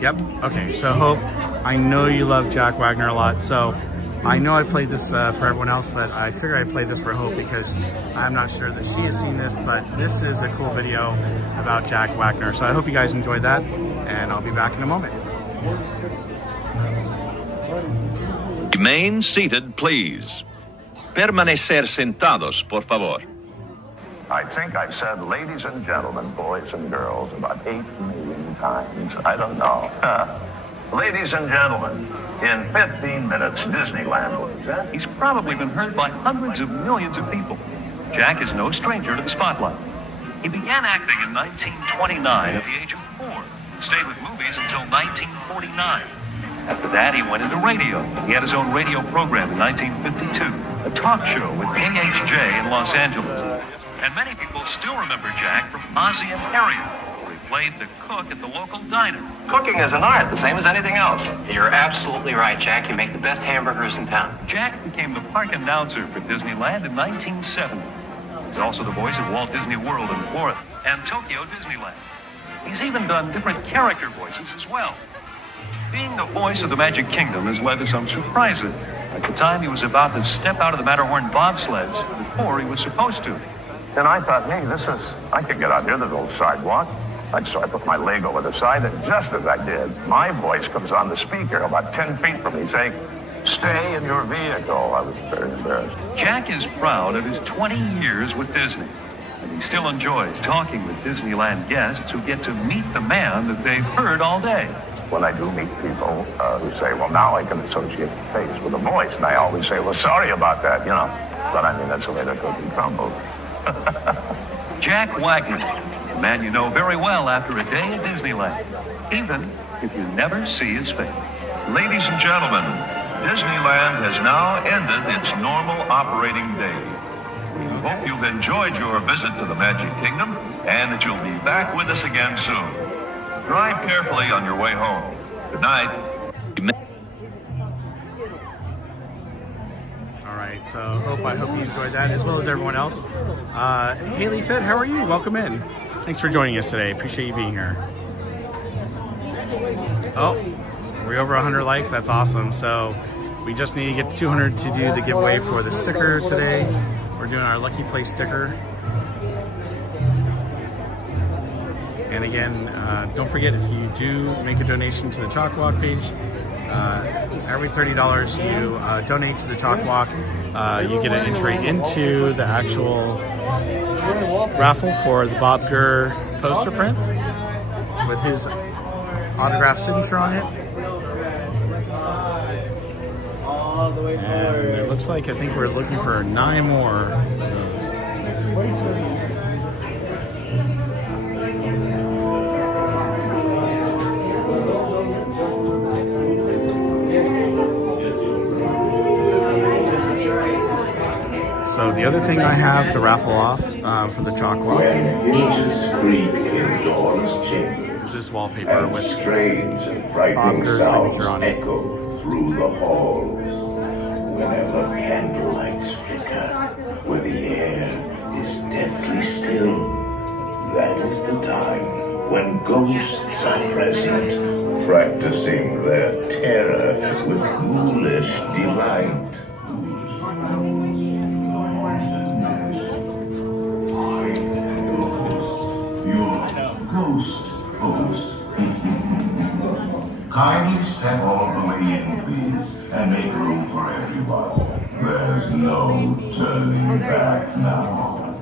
Yep. Okay, so Hope, I know you love Jack Wagner a lot, so I know I played this for everyone else, but I figured I'd play this for Hope because I'm not sure that she has seen this, but this is a cool video about Jack Wagner. So I hope you guys enjoyed that, and I'll be back in a moment. Remain seated, please. Permanecer sentados, por favor. I think I've said ladies and gentlemen, boys and girls about 8 million times. I don't know. Ladies and gentlemen, in 15 minutes, Disneyland will present. He's probably been heard by hundreds of millions of people. Jack is no stranger to the spotlight. He began acting in 1929 at the age of 4 and stayed with movies until 1949. After that, he went into radio. He had his own radio program in 1952, a talk show with KHJ in Los Angeles. And many people still remember Jack from Ozzie and Harriet, where he played the cook at the local diner. Cooking is an art, the same as anything else. You're absolutely right, Jack. You make the best hamburgers in town. Jack became the park announcer for Disneyland in 1970. He's also the voice of Walt Disney World in Florida and Tokyo Disneyland. He's even done different character voices as well. Being the voice of the Magic Kingdom has led to some surprises. Like the time he was about to step out of the Matterhorn bobsleds before he was supposed to. And I thought, hey, I could get out here, there's a little sidewalk. So I put my leg over the side, and just as I did, my voice comes on the speaker about 10 feet from me saying, "Stay in your vehicle." I was very embarrassed. Jack is proud of his 20 years with Disney, and he still enjoys talking with Disneyland guests who get to meet the man that they've heard all day. When I do meet people who say, well, now I can associate the face with the voice, and I always say, well, sorry about that, you know. But I mean, that's the way the cookie crumbles. Jack Wagner, a man you know very well after a day at Disneyland, even if you never see his face. Ladies and gentlemen, Disneyland has now ended its normal operating day. We hope you've enjoyed your visit to the Magic Kingdom and that you'll be back with us again soon. Drive carefully on your way home. Good night. So I hope you enjoyed that as well as everyone else. Haley Fitt, how are you? Welcome in. Thanks for joining us today. Appreciate you being here. Oh, we're over 100 likes. That's awesome. So we just need to get 200 to do the giveaway for the sticker today. We're doing our Lucky Place sticker. And again, don't forget, if you do make a donation to the Chalk Walk page, every $30 you donate to the Chalk Walk, you get an entry into the actual raffle for the Bob Gurr poster print with his autographed signature on it. And it looks like, I think we're looking for 9 more of those. So the other thing I have to raffle off for the Chalk Walk is this wallpaper with strange and frightening sounds echo through the halls. Whenever candlelights flicker, where the air is deathly still, that is the time when ghosts are present, practicing their terror with ghoulish delight. Ghost host. Kindly step all the way in, please, and make room for everyone. There's no turning back now.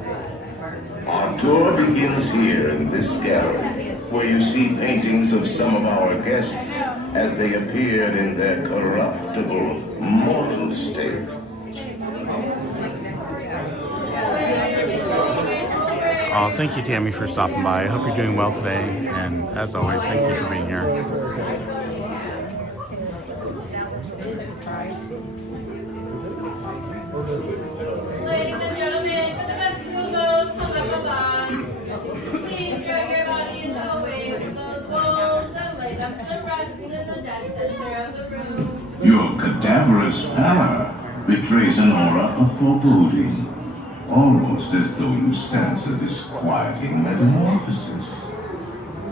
Our tour begins here in this gallery, where you see paintings of some of our guests as they appeared in their corruptible, mortal state. Oh, thank you, Tammy, for stopping by. I hope you're doing well today. And as always, thank you for being here. Ladies and gentlemen, for the festival goes, please drag your bodies away from those walls and lay them to rest in the dead center of the room. Your cadaverous pallor betrays an aura of foreboding, almost as though you sense a disquieting metamorphosis.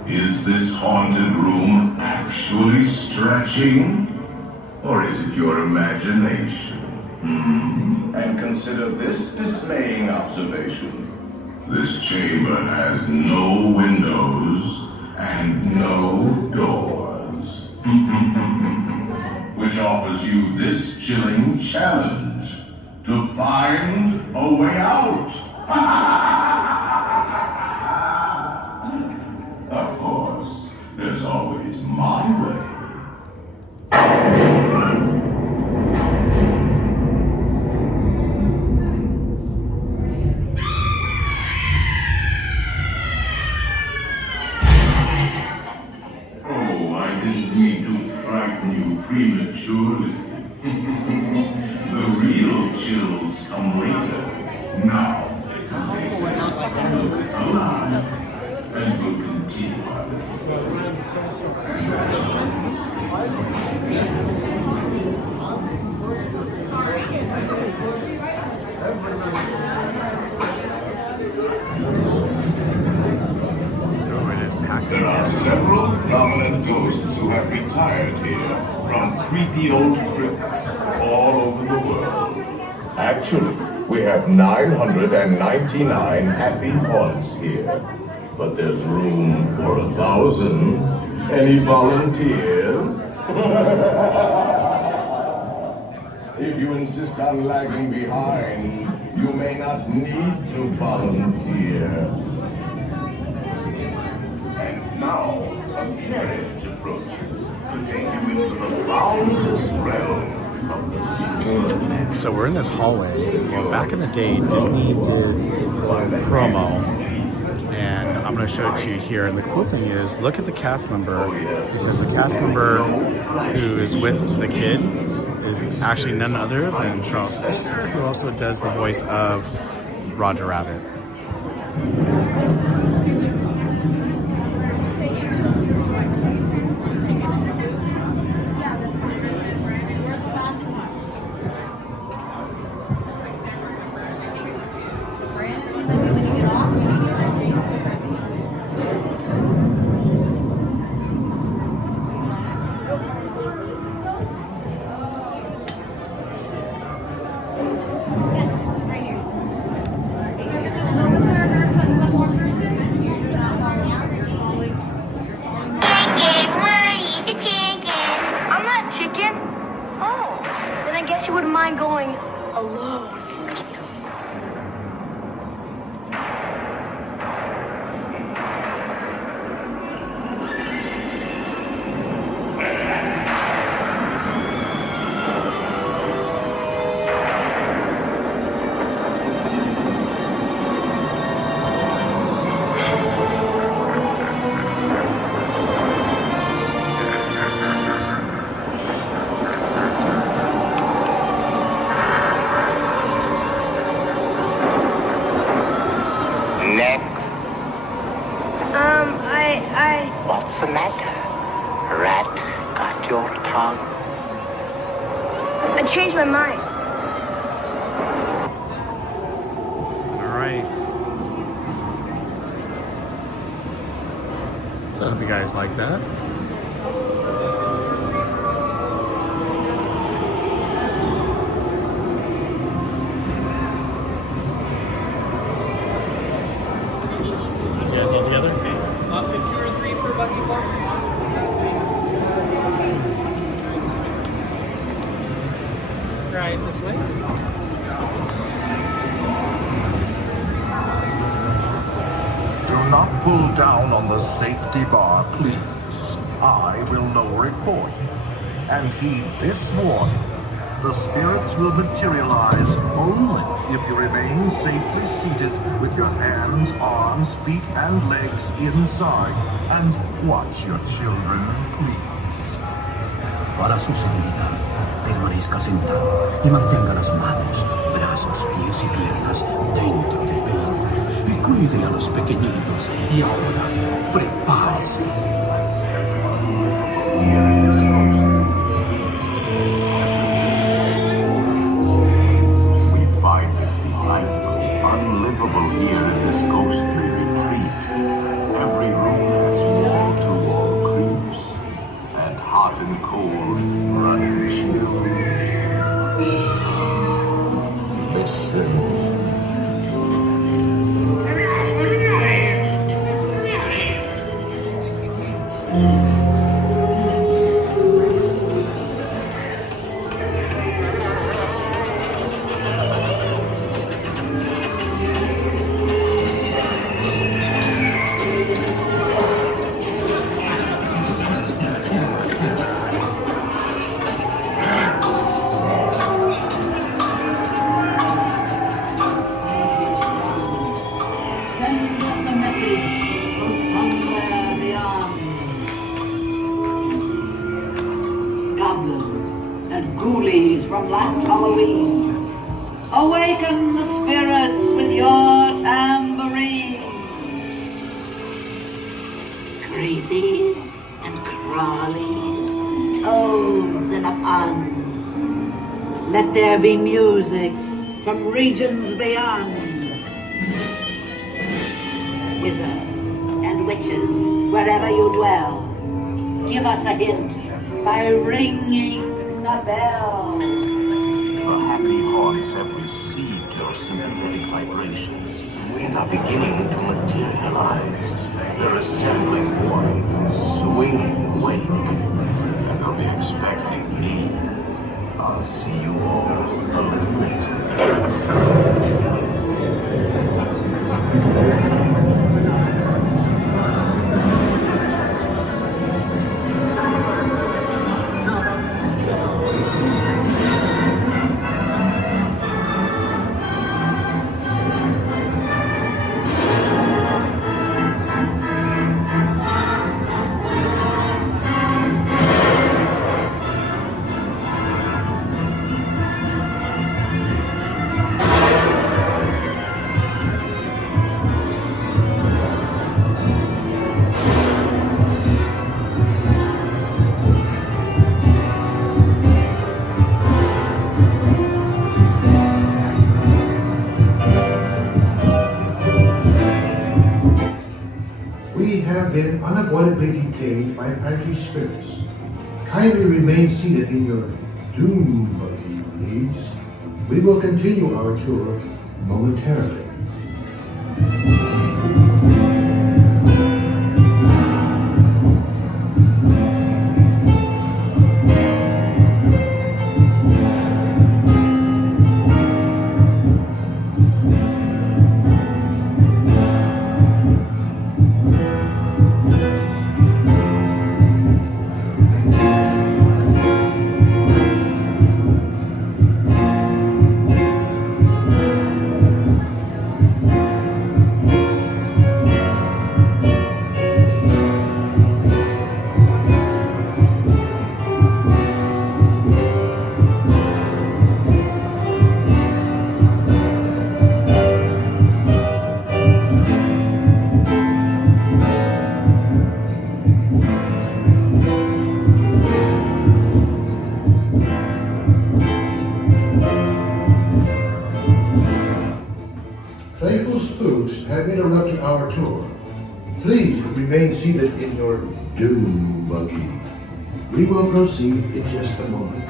Is this haunted room actually stretching? Or is it your imagination? And consider this dismaying observation. This chamber has no windows and no doors. Which offers you this chilling challenge to find a way out. Of course, there's always my way. Prematurely. The real chills come later. Now, as they say, alive, and will continue. There are several prominent ghosts who have retired here from creepy old crypts all over the world. Actually, we have 999 happy haunts here. But there's room for 1,000. Any volunteers? If you insist on lagging behind, you may not need to volunteer. Now, a carriage approaches to take you into the boundless realm of the secret. So we're in this hallway. Well, back in the day, Disney did promo, and I'm going to show it to you here. And the cool thing is, look at the cast member, because the cast member who is with the kid is actually none other than Charles Fisher, who also does the voice of Roger Rabbit. You wouldn't mind going alone. What's the matter? Rat got your tongue? I changed my mind. All right. So I hope you guys like that. You guys all together? Up to 2 or 3 per buggy parks. Right this way. Do not pull down on the safety bar, please. I will lower it for you. And heed this warning. The spirits will materialize only if you remain safely seated with your hands, arms, feet, and legs inside. And watch your children, please. Para susunod, permanezca sentado y mantenga las manos, brazos, pies y piernas dentro del vehículo y cuide a los pequeñitos. Y ahora, prepárese. Unlivable here in this ghostly retreat. Every room has wall-to-wall creeps, and hot and cold running chills. citizens. Send us a message from somewhere beyond. Goblins and ghoulies from last Halloween, awaken the spirits with your tambourine. Creepies and crawlies, toads and a pun. Let there be music from regions beyond. Wizards and witches, wherever you dwell, give us a hint by ringing the bell. The happy haunts have received your sympathetic vibrations and are beginning to materialize. They're assembling point, swinging wake, and they'll be expecting me. I'll see you all a little later. We have been unavoidably detained by pantry spirits. Kindly remain seated in your doom buggy, please. We will continue our tour momentarily. Playful spooks have interrupted our tour. Please remain seated in your doom buggy. We will proceed in just a moment.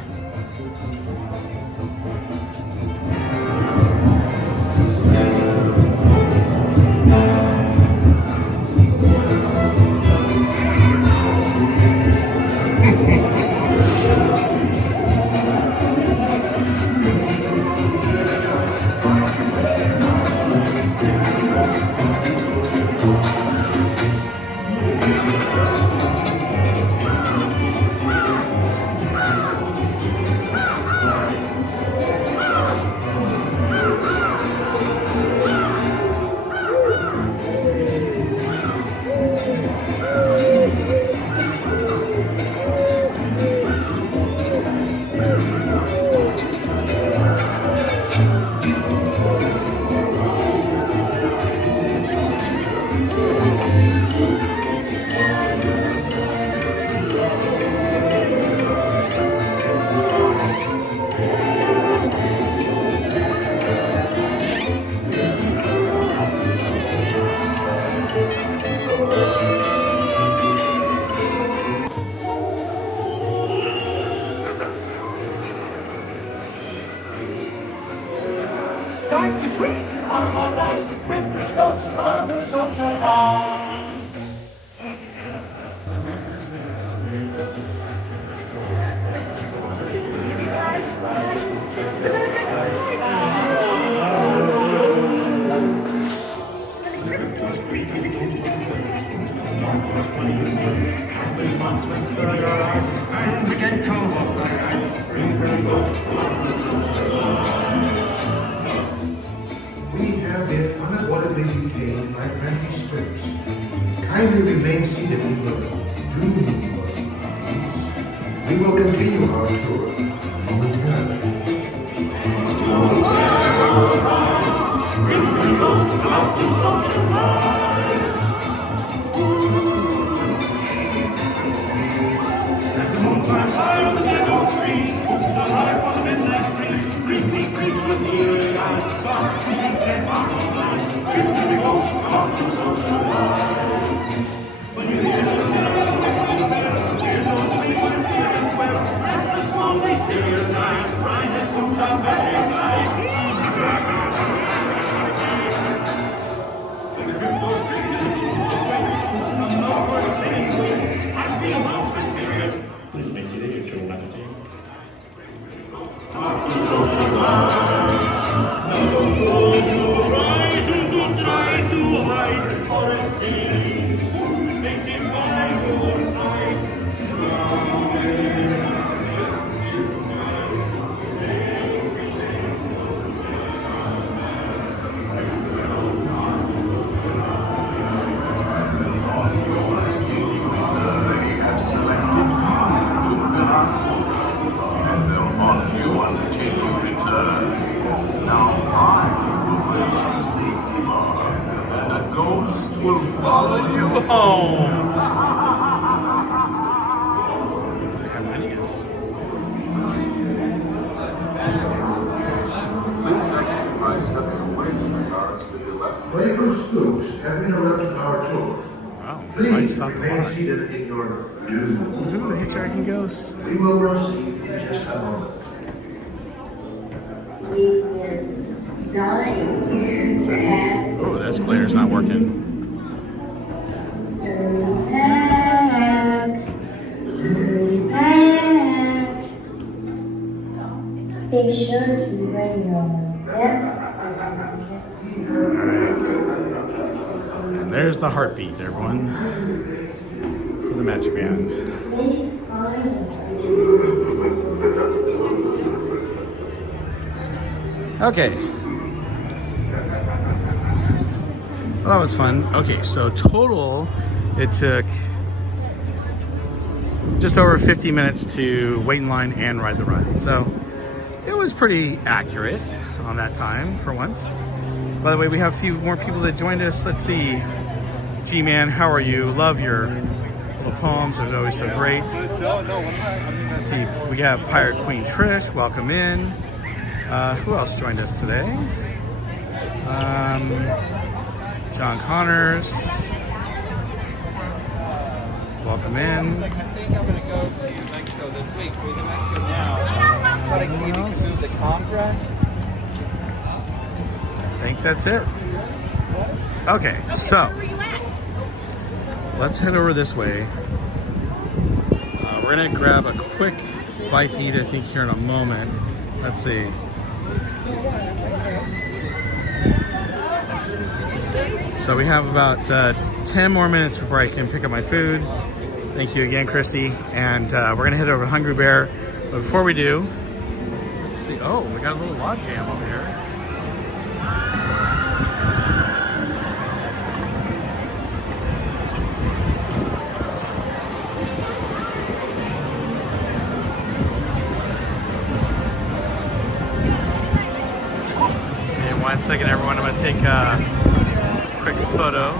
start to breathe. Harmonize with those other social bonds. We have been unavoidably detained by cranky spirits. Kindly remain seated in your doom. We will continue our tour momentarily. Playful spooks have interrupted our tour. Wow, Please remain seated in your doom. Ooh, the hitchhiking ghosts. We will proceed in just a moment. We've been dying to have Oh, the escalator's not working. hurry back, hurry back. Be sure to bring your bag. And there's the heartbeat, everyone. For the Magic Band. Okay. Well, that was fun. Okay, so total, it took just over 50 minutes to wait in line and ride the ride. So it was pretty accurate on that time for once. By the way, we have a few more people that joined us. Let's see. G-Man, how are you? Love your little poems. They're always so great. Let's see. We have Pirate Queen Trish. Welcome in. Who else joined us today? John Connors. Welcome in. I think I'm going to go to Mexico this week. So he's in Mexico now. Try to see if he can move the contract. I think that's it. Okay, so let's head over this way. We're gonna grab a quick bite to eat, I think, here in a moment. Let's see. So we have about 10 more minutes before I can pick up my food. Thank you again, Christy. And we're gonna head over to Hungry Bear. But before we do, let's see. Oh, we got a little log jam over here. One second, everyone. I'm going to take a quick photo.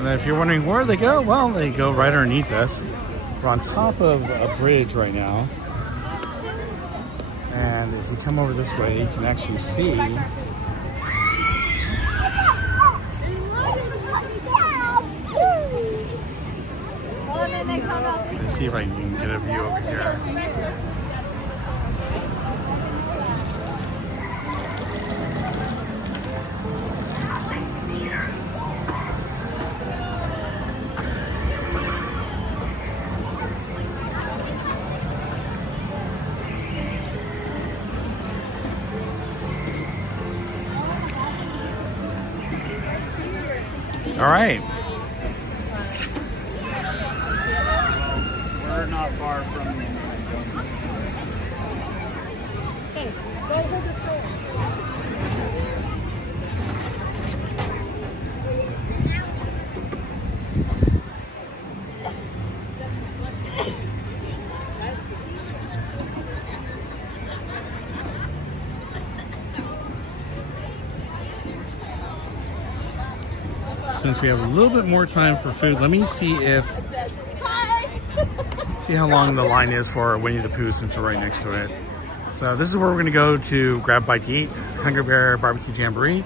And then if you're wondering where they go, well, they go right underneath us. We're on top of a bridge right now. And if you come over this way, you can actually see. Let's see if I can get a view over here. All right. We're not far from the Hey, go hold the stroller. Since we have a little bit more time for food, let me see how long the line is for Winnie the Pooh since we're right next to it. So this is where we're gonna go to grab a bite to eat, Hungry Bear Barbecue Jamboree.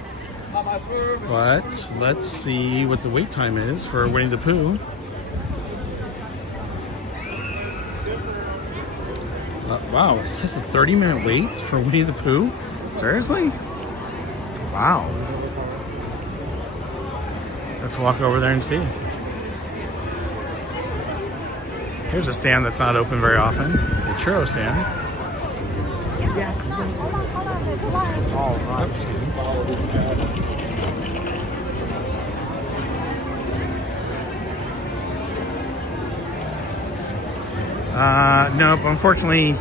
But let's see what the wait time is for Winnie the Pooh. Wow, it's just a 30-minute wait for Winnie the Pooh? Seriously? Wow. Let's walk over there and see. Here's a stand that's not open very often, the churro stand. Yes. Hold on, there's a line. Oh, right. Excuse me. Nope, unfortunately,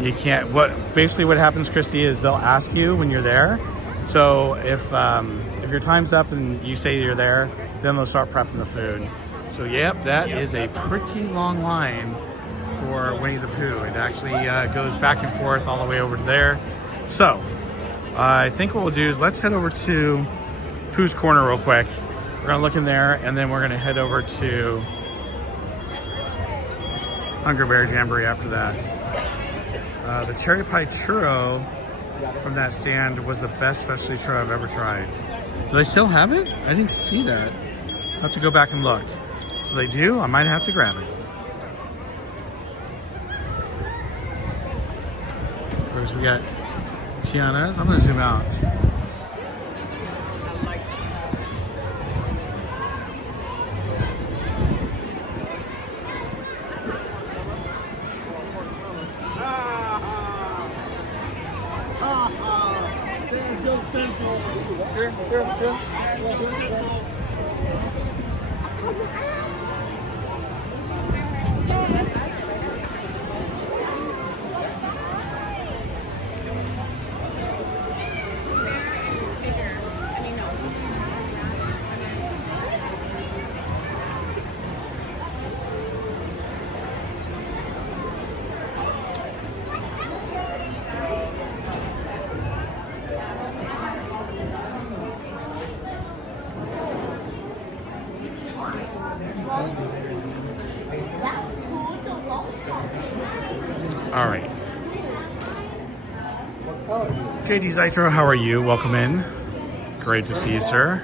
you can't. Basically what happens, Christy, is they'll ask you when you're there. So if your time's up and you say you're there, then they'll start prepping the food. So yep, that is a pretty long line for Winnie the Pooh. It actually goes back and forth all the way over to there. So I think what we'll do is let's head over to Pooh's Corner real quick. We're gonna look in there and then we're gonna head over to Hungry Bear Jamboree after that. The cherry pie churro from that stand was the best specialty churro I've ever tried. Do they still have it? I didn't see that. I'll have to go back and look. So they do? I might have to grab it. Of course, we got Tiana's. I'm gonna zoom out. All right. JD Zytro, how are you? Welcome in. Great to see you, sir.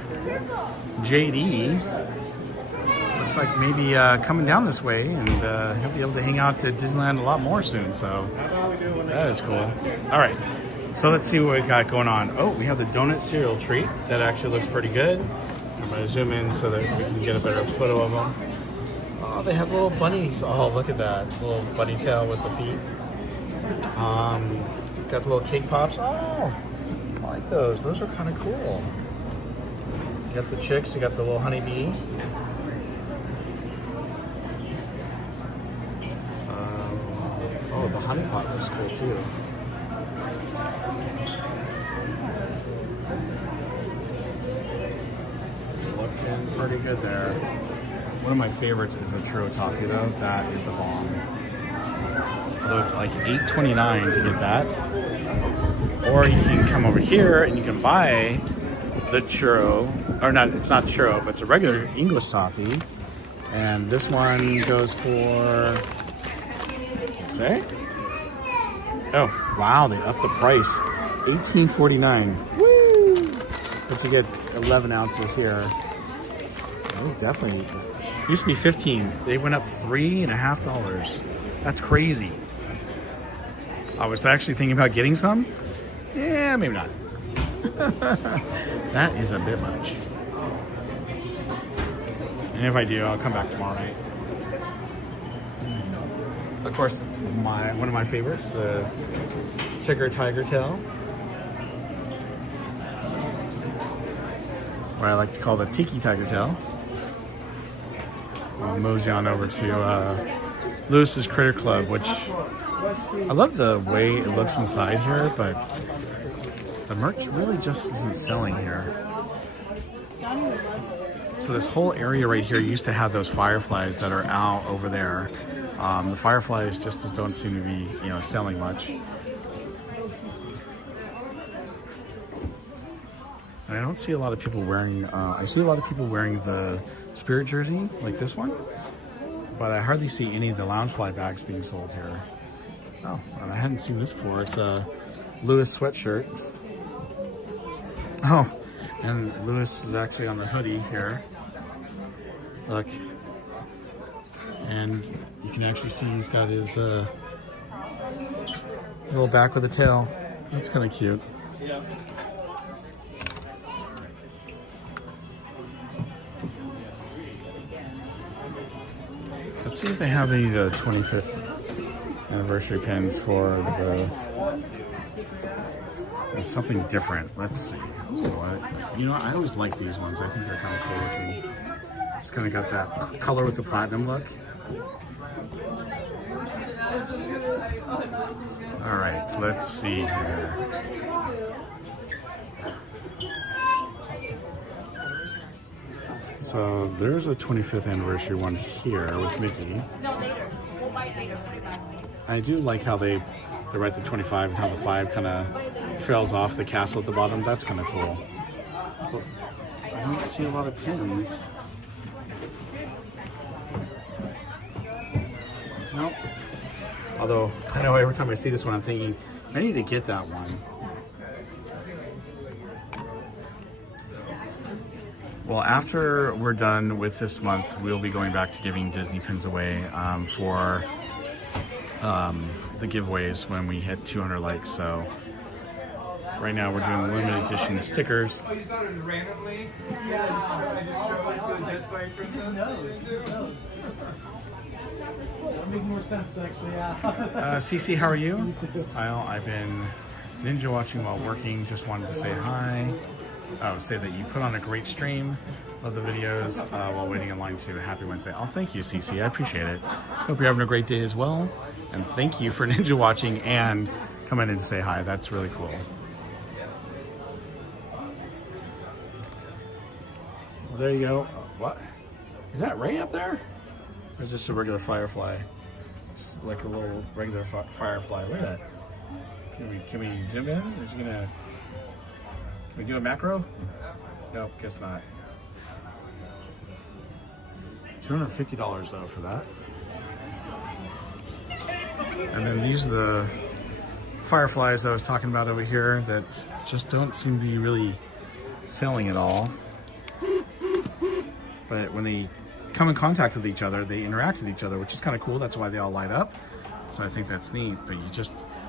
JD looks like maybe coming down this way, and he'll be able to hang out at Disneyland a lot more soon, so that is cool. All right, so let's see what we got going on. Oh, we have the donut cereal treat. That actually looks pretty good. I'm going to zoom in so that we can get a better photo of them. Oh, they have little bunnies. Oh, look at that. Little bunny tail with the feet. Got the little cake pops. Oh, I like those. Those are kind of cool. You got the chicks. You got the little honeybee. Oh, the honey pot looks cool too. Looking pretty good there. One of my favorites is a churro toffee though. That is the bomb. Although it's like $8.29 to get that. Or you can come over here and you can buy the churro, or not, it's not churro, but it's a regular English toffee. And this one goes for, what's that? Oh, wow, they upped the price. $18.49. Woo! But you get 11 ounces here. Oh, definitely. Used to be $15. They went up $3.50. That's crazy. I was actually thinking about getting some. Yeah, maybe not. That is a bit much. And if I do, I'll come back tomorrow night. Of course, one of my favorites, Tiger Tail. What I like to call the Tiki Tiger Tail. I'll mosey on over to Lewis's Critter Club, which I love the way it looks inside here, but the merch really just isn't selling here. So this whole area right here used to have those fireflies that are out over there. The fireflies just don't seem to be, selling much. And I don't see a lot of people wearing, I see a lot of people wearing the Spirit jersey, like this one. But I hardly see any of the Loungefly bags being sold here. Oh, and I hadn't seen this before. It's a Lewis sweatshirt. Oh, and Lewis is actually on the hoodie here. Look. And you can actually see he's got his little back with a tail. That's kind of cute. Yeah. Let's see if they have any of the 25th anniversary pins for the... It's something different. Let's see. Ooh, I always like these ones. I think they're kind of cool looking. It's kind of got that color with the platinum look. All right, let's see here. So there's a 25th anniversary one here with Mickey. I do like how they write the 25 and how the 5 kind of trails off the castle at the bottom. That's kind of cool. But I don't see a lot of pins. Nope. Although, I know every time I see this one, I'm thinking, I need to get that one. Well, after we're done with this month, we'll be going back to giving Disney pins away for the giveaways when we hit 200 likes. So right now we're doing limited edition stickers. Oh, you thought it was randomly? Yeah, I just chose the Just Princess. That makes more sense, actually, yeah. Cece, how are you? I've been ninja watching while working. Just wanted to say hi. Say that you put on a great stream of the videos while waiting in line too. Happy Wednesday. Oh, thank you, Cece. I appreciate it. Hope you're having a great day as well. And thank you for ninja watching and coming in to say hi. That's really cool. Well, there you go. What? Is that Ray up there? Or is this a regular firefly? Just like a little regular firefly. Look at that. Can we zoom in? Is it gonna... Can we do a macro? Nope, guess not. $250 though for that. And then these are the fireflies I was talking about over here that just don't seem to be really selling at all. But when they come in contact with each other, they interact with each other, which is kind of cool. That's why they all light up. So I think that's neat. But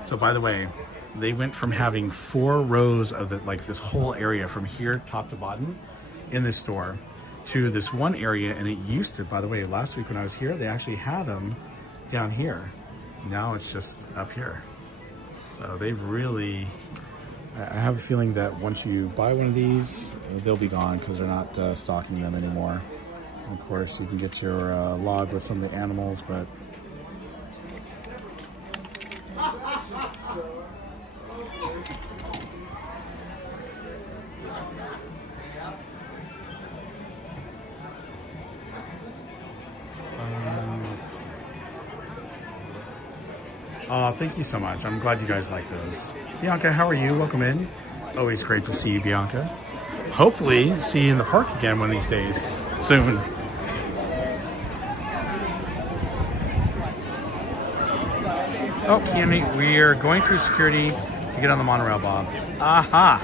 so by the way, they went from having 4 rows of this whole area from here top to bottom in this store to this one area. And it used to, by the way, last week when I was here, they actually had them down here. Now it's just up here. So they've really, I have a feeling that once you buy one of these, they'll be gone because they're not stocking them anymore. And of course, you can get your log with some of the animals, but let's see. Oh, thank you so much. I'm glad you guys like those. Bianca, how are you? Welcome in. Always great to see you, Bianca. hopefully see you in the park again one of these days, soon. Oh, Keanu, we are going through security to get on the monorail, Bob. Aha!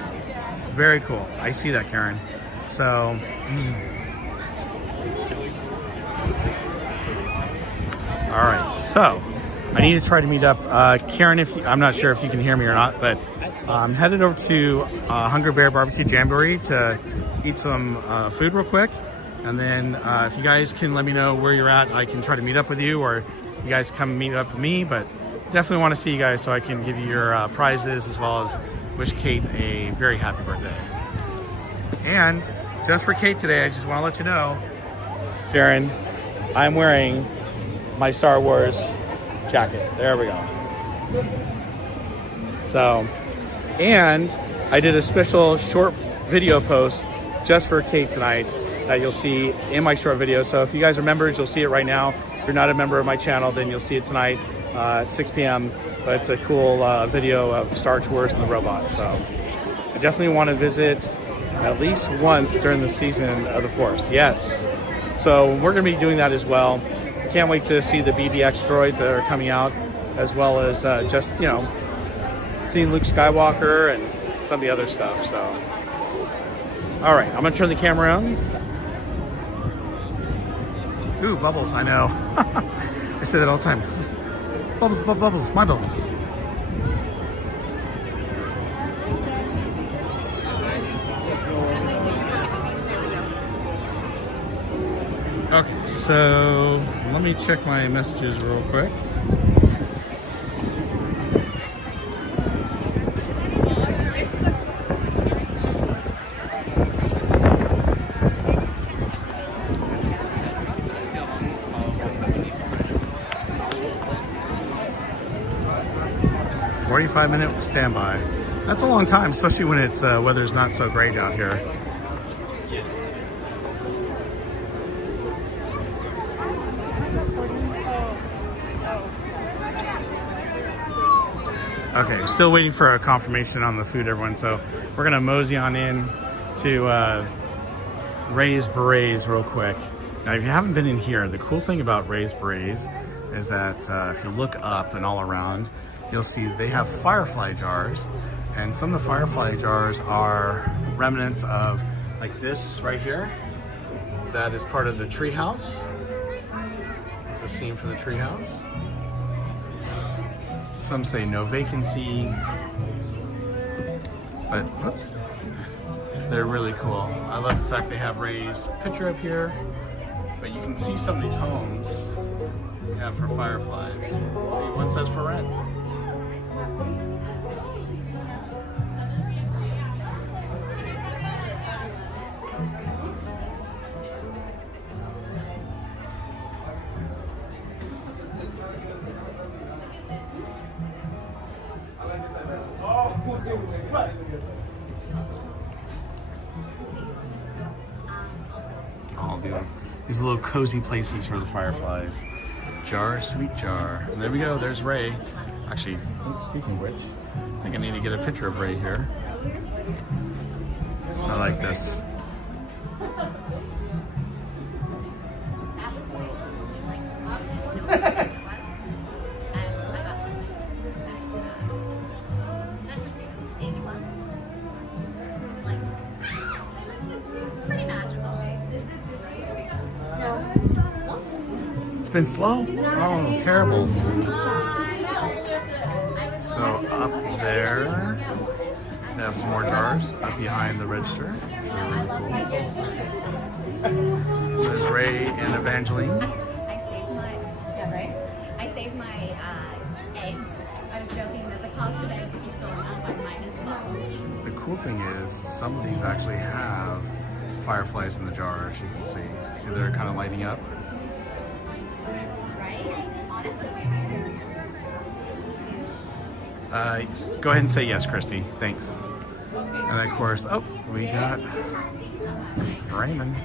Very cool. I see that, Karen. So, all right. So, I need to try to meet up. Karen, I'm not sure if you can hear me or not, but I'm headed over to Hungry Bear Barbecue Jamboree to eat some food real quick. And then if you guys can let me know where you're at, I can try to meet up with you, or you guys come meet up with me. But definitely want to see you guys so I can give you your prizes, as well as wish Kate a very happy birthday. And just for Kate today, I just want to let you know, Karen, I'm wearing my Star Wars jacket. There we go. So, and I did a special short video post just for Kate tonight that you'll see in my short video. So if you guys are members, you'll see it right now. If you're not a member of my channel, then you'll see it tonight at 6 p.m. But it's a cool video of Star Tours and the robot. So I definitely want to visit at least once during the season of the Force. Yes. So we're going to be doing that as well. Can't wait to see the BB-X droids that are coming out, as well as just, you know, seeing Luke Skywalker and some of the other stuff. So, all right, I'm going to turn the camera on. Ooh, bubbles, I know. I say that all the time. Bubbles, bubbles, my bubbles. Okay, so let me check my messages real quick. Minute standby. That's a long time, especially when it's weather's not so great out here. Okay, still waiting for a confirmation on the food, everyone. So we're gonna mosey on in to Ray's Berets real quick. Now, if you haven't been in here, the cool thing about Ray's Berets is that if you look up and all around, you'll see they have firefly jars, and some of the firefly jars are remnants of, like this right here, that is part of the treehouse. It's a scene from the treehouse. Some say no vacancy, but whoops, they're really cool. I love the fact they have Ray's picture up here, but you can see some of these homes they have for fireflies. See, one says for rent. All these little cozy places for the fireflies. Jar, sweet jar. And there we go, there's Ray. Actually, speaking of which, I think I need to get a picture of Ray here. I like this. It's been slow? Oh, terrible. So up there, they have some more jars up behind the register. Really cool. There's Ray and Evangeline. I saved my eggs. I was joking that the cost of eggs keeps going up. I might as well. The cool thing is, some of these actually have fireflies in the jar, as you can see. See, they're kind of lighting up. Go ahead and say yes, Christy. Thanks. And then, of course, oh, we got Raymond.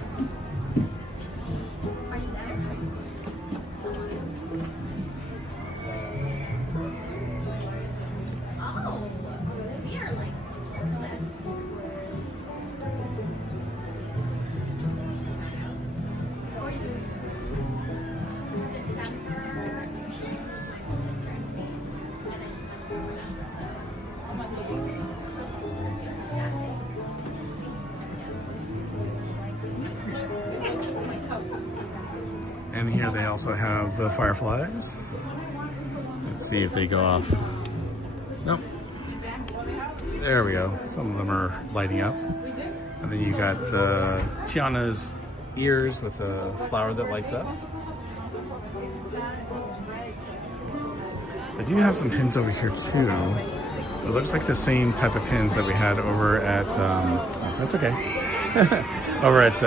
And here they also have the fireflies. Let's see if they go off. Nope. There we go. Some of them are lighting up. And then you got the Tiana's ears with the flower that lights up. I do have some pins over here too. It looks like the same type of pins that we had over at, that's okay. Over at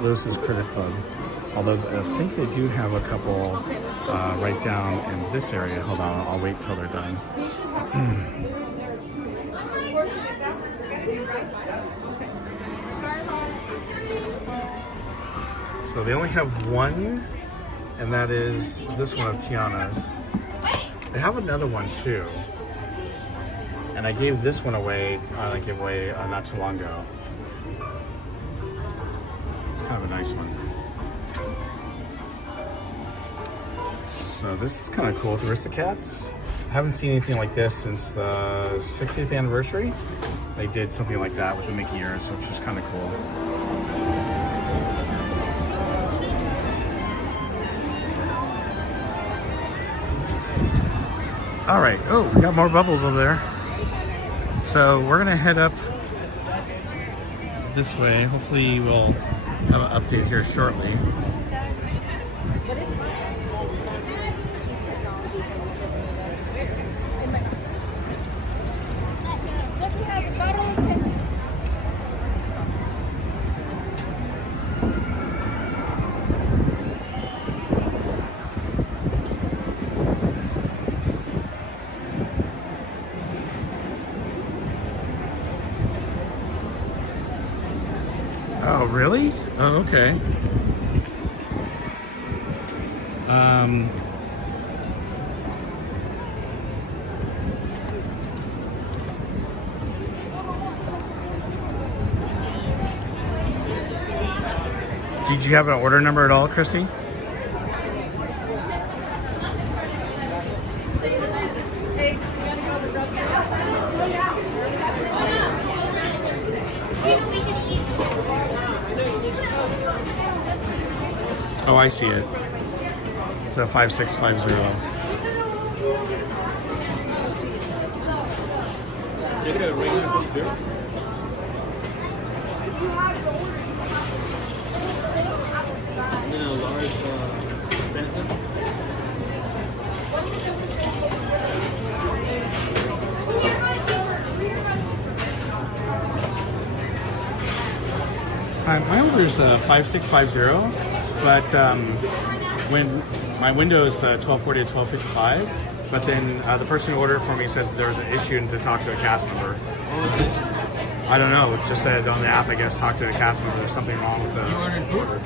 Lewis's Critter Club. Although I think they do have a couple right down in this area. Hold on, I'll wait till they're done. So they only have one, and that is this one of Tiana's. They have another one too. And I gave this one away on a giveaway not too long ago. It's kind of a nice one. So this is kind of cool with Aristocats. I haven't seen anything like this since the 60th anniversary. They did something like that with the Mickey ears, which is kind of cool. All right, oh, we got more bubbles over there. So we're gonna head up this way. Hopefully we'll have an update here shortly. Oh, really? Oh, okay. Did you have an order number at all, Christy? Oh, I see it. It's a 5650. Did you get a regular Coke Zero? And then a large Benson? Hi, my order's 5650. But when my window is 1240 to 1255, but then the person who ordered for me said that there was an issue and to talk to a cast member. I don't know. It just said on the app, I guess, talk to a cast member. There's something wrong with the. You ordered food?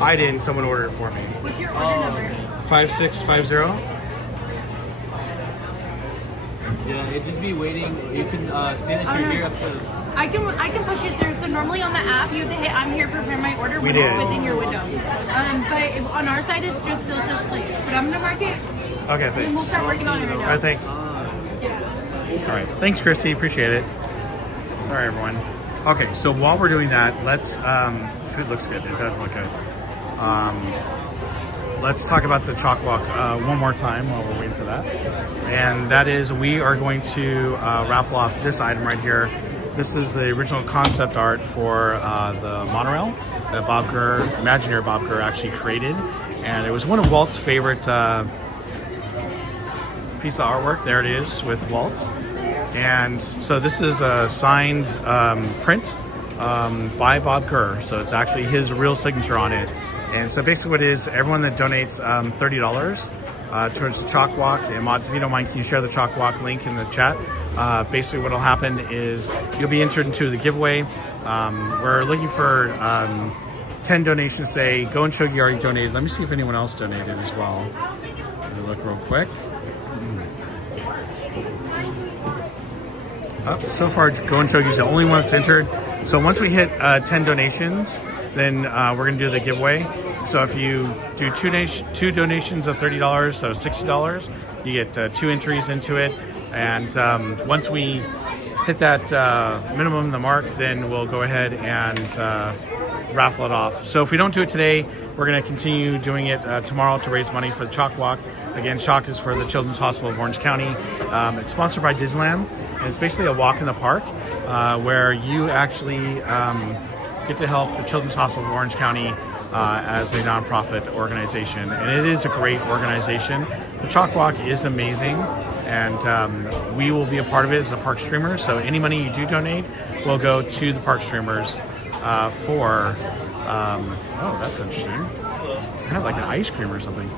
I didn't. Someone ordered it for me. What's your order number? 5650. Yeah, it'd just be waiting. You can say that you're here up to. I can push it through. So normally on the app, you have to hit "I'm here, prepare my order" when it's within your window. But on our side, it's just still says "please." But I'm gonna mark it. Okay, thanks. And we'll start working on it right now. All right, thanks. Yeah. All right, thanks, Christy. Appreciate it. Sorry, everyone. Okay, so while we're doing that, let's. Food looks good. It does look good. Let's talk about the chalk walk one more time while we're waiting for that. And that is, we are going to raffle off this item right here. This is the original concept art for the monorail that Bob Gurr, Imagineer Bob Gurr, actually created. And it was one of Walt's favorite piece of artwork. There it is with Walt. And so this is a signed print by Bob Gurr. So it's actually his real signature on it. And so basically what it is, everyone that donates $30 towards the chalk walk, and Mods, if you don't mind, can you share the chalk walk link in the chat? Basically what will happen is you'll be entered into the giveaway. We're looking for 10 donations today. Go and Shogi already donated. Let me see if anyone else donated as well. Let me look real quick. So far, Go and Shogi is the only one that's entered. So once we hit 10 donations, then we're going to do the giveaway. So if you do two donations of $30, so $60, you get 2 entries into it. And once we hit that minimum, the mark, then we'll go ahead and raffle it off. So if we don't do it today, we're going to continue doing it tomorrow to raise money for the Chalk Walk. Again, Chalk is for the Children's Hospital of Orange County. It's sponsored by Disneyland, and it's basically a walk in the park where you actually get to help the Children's Hospital of Orange County as a nonprofit organization. And it is a great organization. The Chalk Walk is amazing, and we will be a part of it as a park streamer. So any money you do donate will go to the park streamers for, oh, that's interesting. Kind of like an ice cream or something.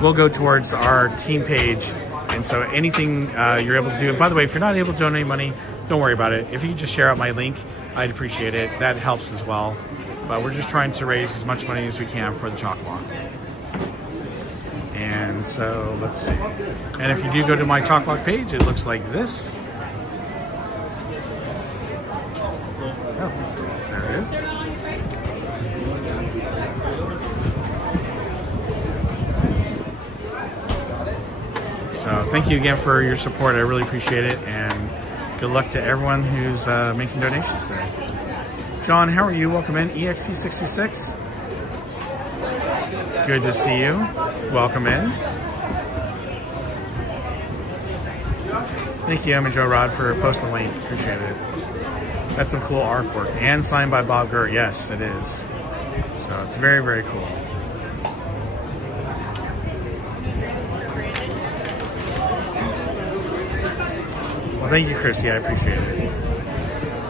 Will go towards our team page. And so anything you're able to do, and by the way, if you're not able to donate money, don't worry about it. If you just share out my link, I'd appreciate it. That helps as well. But we're just trying to raise as much money as we can for the Chalk Walk. And so let's see. And if you do go to my Chalk Walk page, it looks like this. Oh, there it is. So thank you again for your support. I really appreciate it. And good luck to everyone who's making donations today. John, how are you? Welcome in. EXP66. Good to see you. Welcome in. Thank you, Emma Joe Rod, for posting the link. Appreciate it. That's some cool artwork. And signed by Bob Gurr. Yes, it is. So it's very, very cool. Well, thank you, Christy. I appreciate it.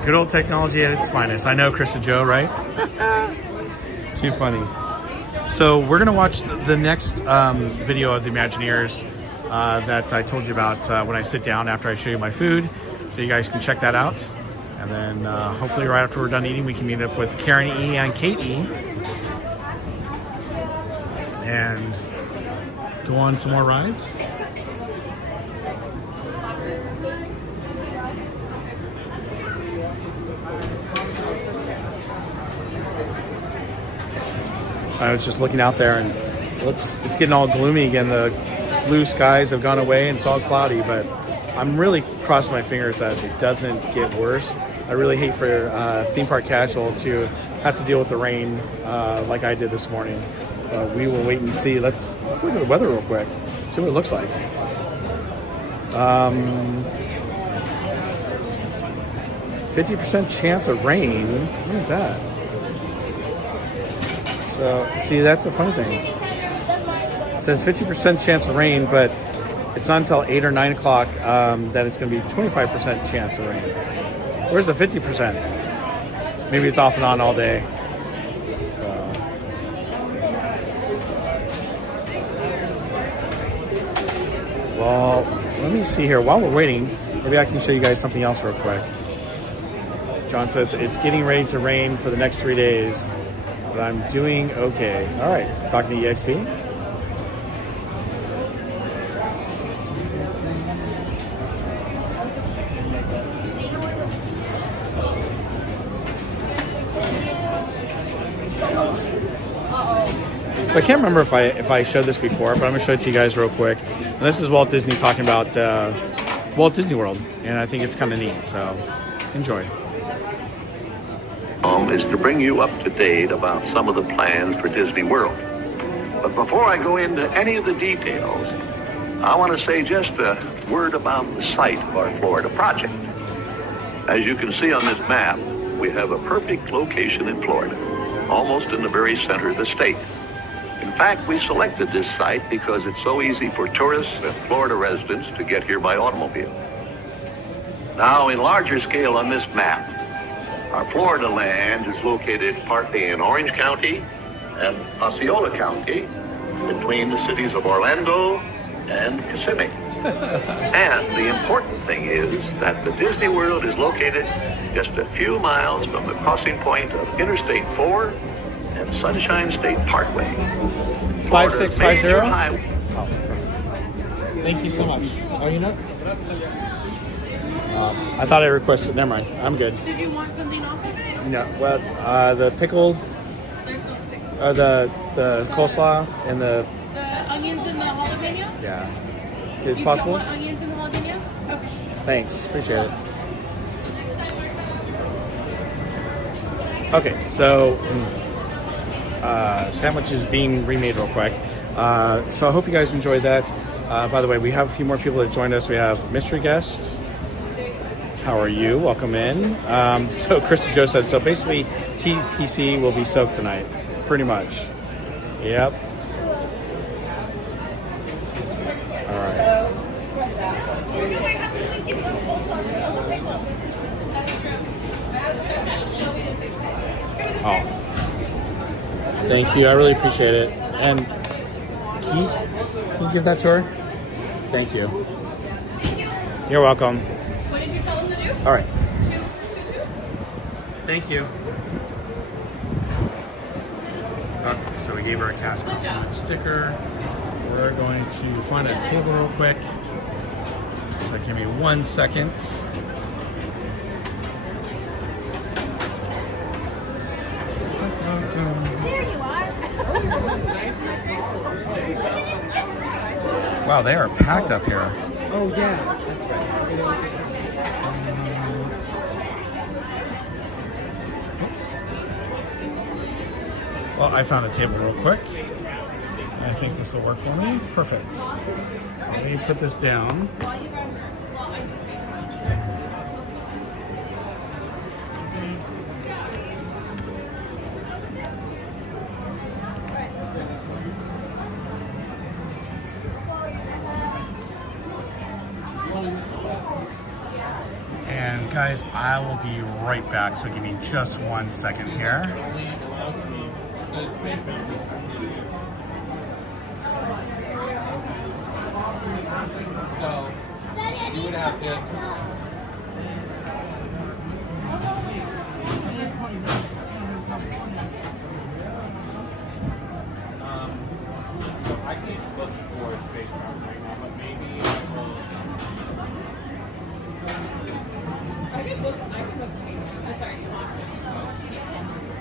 Good old technology at its finest. I know, Krista Joe, right? Too funny. So we're going to watch the next video of the Imagineers that I told you about when I sit down after I show you my food. So you guys can check that out. And then hopefully right after we're done eating, we can meet up with Karen E. and Kate E. and go on some more rides. I was just looking out there, and it's getting all gloomy again. The blue skies have gone away and it's all cloudy, but I'm really crossing my fingers that it doesn't get worse. I really hate for theme park casual to have to deal with the rain like I did this morning. We will wait and see. Let's look at the weather real quick, see what it looks like. 50% chance of rain. What is that? So, see, that's a funny thing. It says 50% chance of rain, but it's not until 8 or 9 o'clock that it's going to be 25% chance of rain. Where's the 50%? Maybe it's off and on all day. So. Well, let me see here. While we're waiting, maybe I can show you guys something else real quick. John says it's getting ready to rain for the next 3 days. But I'm doing okay. All right, talking to EXP. So I can't remember if I showed this before, but I'm gonna show it to you guys real quick. And this is Walt Disney talking about Walt Disney World, and I think it's kind of neat. So enjoy. Is to bring you up to date about some of the plans for Disney World. But before I go into any of the details, I want to say just a word about the site of our Florida project. As you can see on this map, we have a perfect location in Florida, almost in the very center of the state. In fact, we selected this site because it's so easy for tourists and Florida residents to get here by automobile. Now, in larger scale on this map, our Florida land is located partly in Orange County and Osceola County, between the cities of Orlando and Kissimmee. And the important thing is that the Disney World is located just a few miles from the crossing point of Interstate 4 and Sunshine State Parkway. 5650? Oh. Thank you so much. Oh, you know? I thought I requested. Never mind. I'm good. Did you want something off of it? No. Well, the pickled, the coleslaw and the onions and the jalapenos. Yeah. Is it possible? Want onions and jalapenos? Okay. Thanks. Appreciate it. Okay, so sandwich is being remade real quick. So I hope you guys enjoyed that. By the way, we have a few more people that joined us. We have mystery guests. How are you? Welcome in. So Krista Joe said, so basically TPC will be soaked tonight. Pretty much. Yep. All right. Oh. Thank you. I really appreciate it. And can you give that to her? Thank you. You're welcome. What did you tell them to do? All right. 2, 2, 2. Thank you. Okay, so we gave her a cast compliment sticker. We're going to find a table real quick. So give me 1 second. There you are. Wow, they are packed up here. Oh yeah, that's right. Well, I found a table real quick. I think this will work for me. Perfect. So let me put this down. And guys, I will be right back. So give me just 1 second here. So, you would have to... So I can't look for Space Mountain right now, but maybe I will... I can book Space Mountain. Sorry,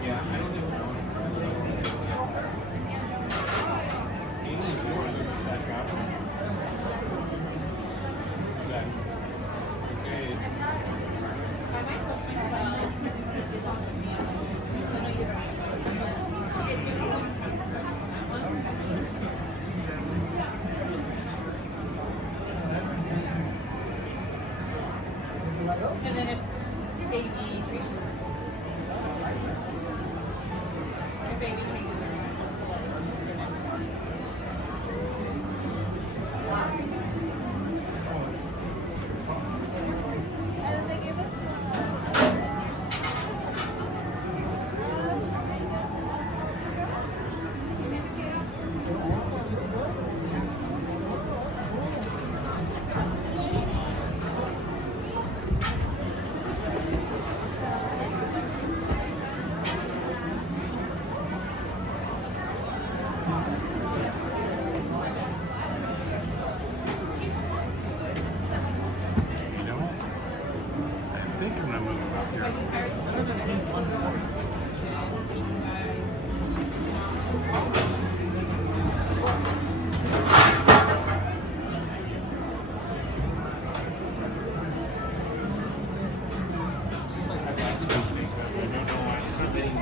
Yeah, I don't think and then if baby changes, if baby changes her mind, wants to let her know. And they gave us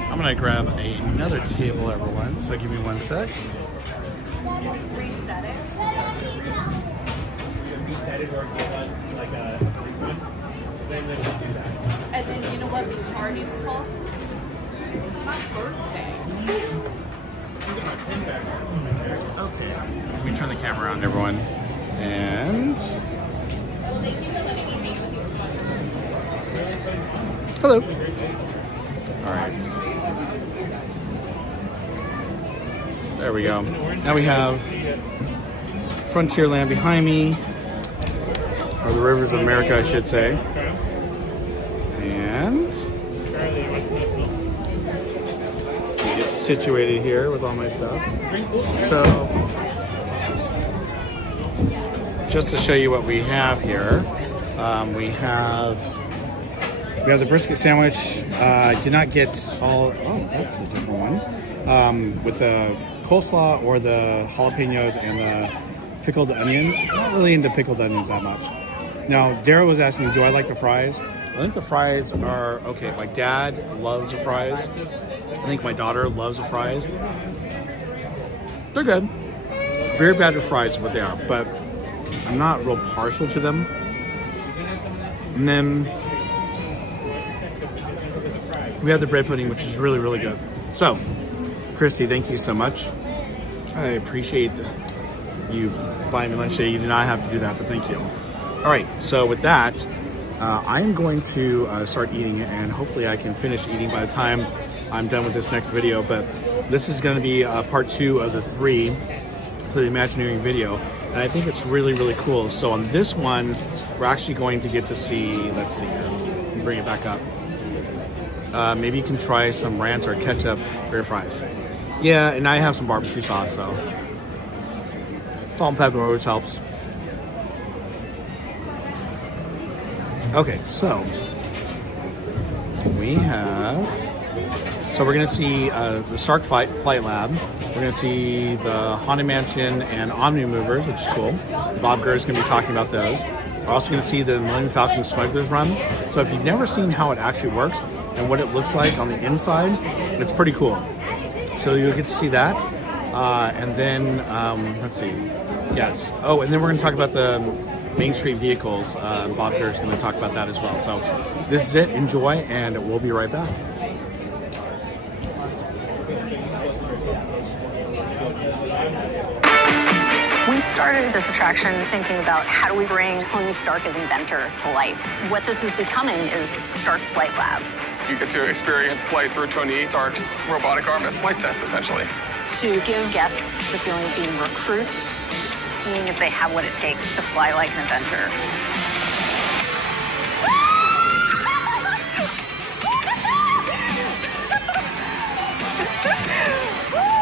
I'm gonna grab another table, everyone. So give me 1 sec. reset it. reset it or give us like a refund. Then we can do that. And then you know what the party we call? It's not birthday. Okay. Let me turn the camera on, everyone. And Thank you for letting me meet with you. hello. All right. There we go. Now we have Frontierland behind me, or the Rivers of America, I should say. And get situated here with all my stuff. So, just to show you what we have here, we have the brisket sandwich. I did not get all. Oh, that's a different one. With the coleslaw or the jalapenos and the pickled onions. I'm not really into pickled onions that much. Now, Dara was asking, do I like the fries? I think the fries are okay. My dad loves the fries. I think my daughter loves the fries. They're good. Very bad with fries is what they are, but I'm not real partial to them. And then we have the bread pudding, which is really, really good. So, Christy, thank you so much. I appreciate you buying me lunch today. You did not have to do that, but thank you. All right, so with that, I'm going to start eating, and hopefully I can finish eating by the time I'm done with this next video. But this is going to be part 2 of the 3 for the Imagineering video, and I think it's really, really cool. So on this one, we're actually going to get to see, let's see here, let me bring it back up. Maybe you can try some ranch or ketchup for your fries. Yeah, and I have some barbecue sauce, so salt and pepper always helps. Okay, so we have, so we're gonna see the Stark Flight Lab. We're gonna see the Haunted Mansion and Omni Movers, which is cool. Bob Gurr is gonna be talking about those. We're also gonna see the Millennium Falcon Smuggler's Run. So if you've never seen how it actually works and what it looks like on the inside, it's pretty cool. So you'll get to see that. And then, let's see. Yes. Oh, and then we're gonna talk about the Main Street vehicles. Bob Gurr is gonna talk about that as well. So this is it. Enjoy, and we'll be right back. We started this attraction thinking about how do we bring Tony Stark as inventor to life. What this is becoming is Stark Flight Lab. You get to experience flight through Tony Stark's robotic arm as flight test, essentially. To give guests the feeling of being recruits, seeing if they have what it takes to fly like an inventor.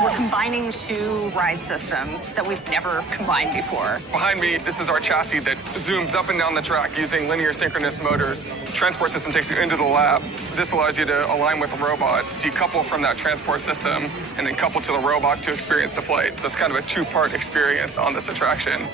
We're combining shoe ride systems that we've never combined before. Behind me, this is our chassis that zooms up and down the track using linear synchronous motors. The transport system takes you into the lab. This allows you to align with the robot, decouple from that transport system, and then couple to the robot to experience the flight. That's kind of a 2-part experience on this attraction.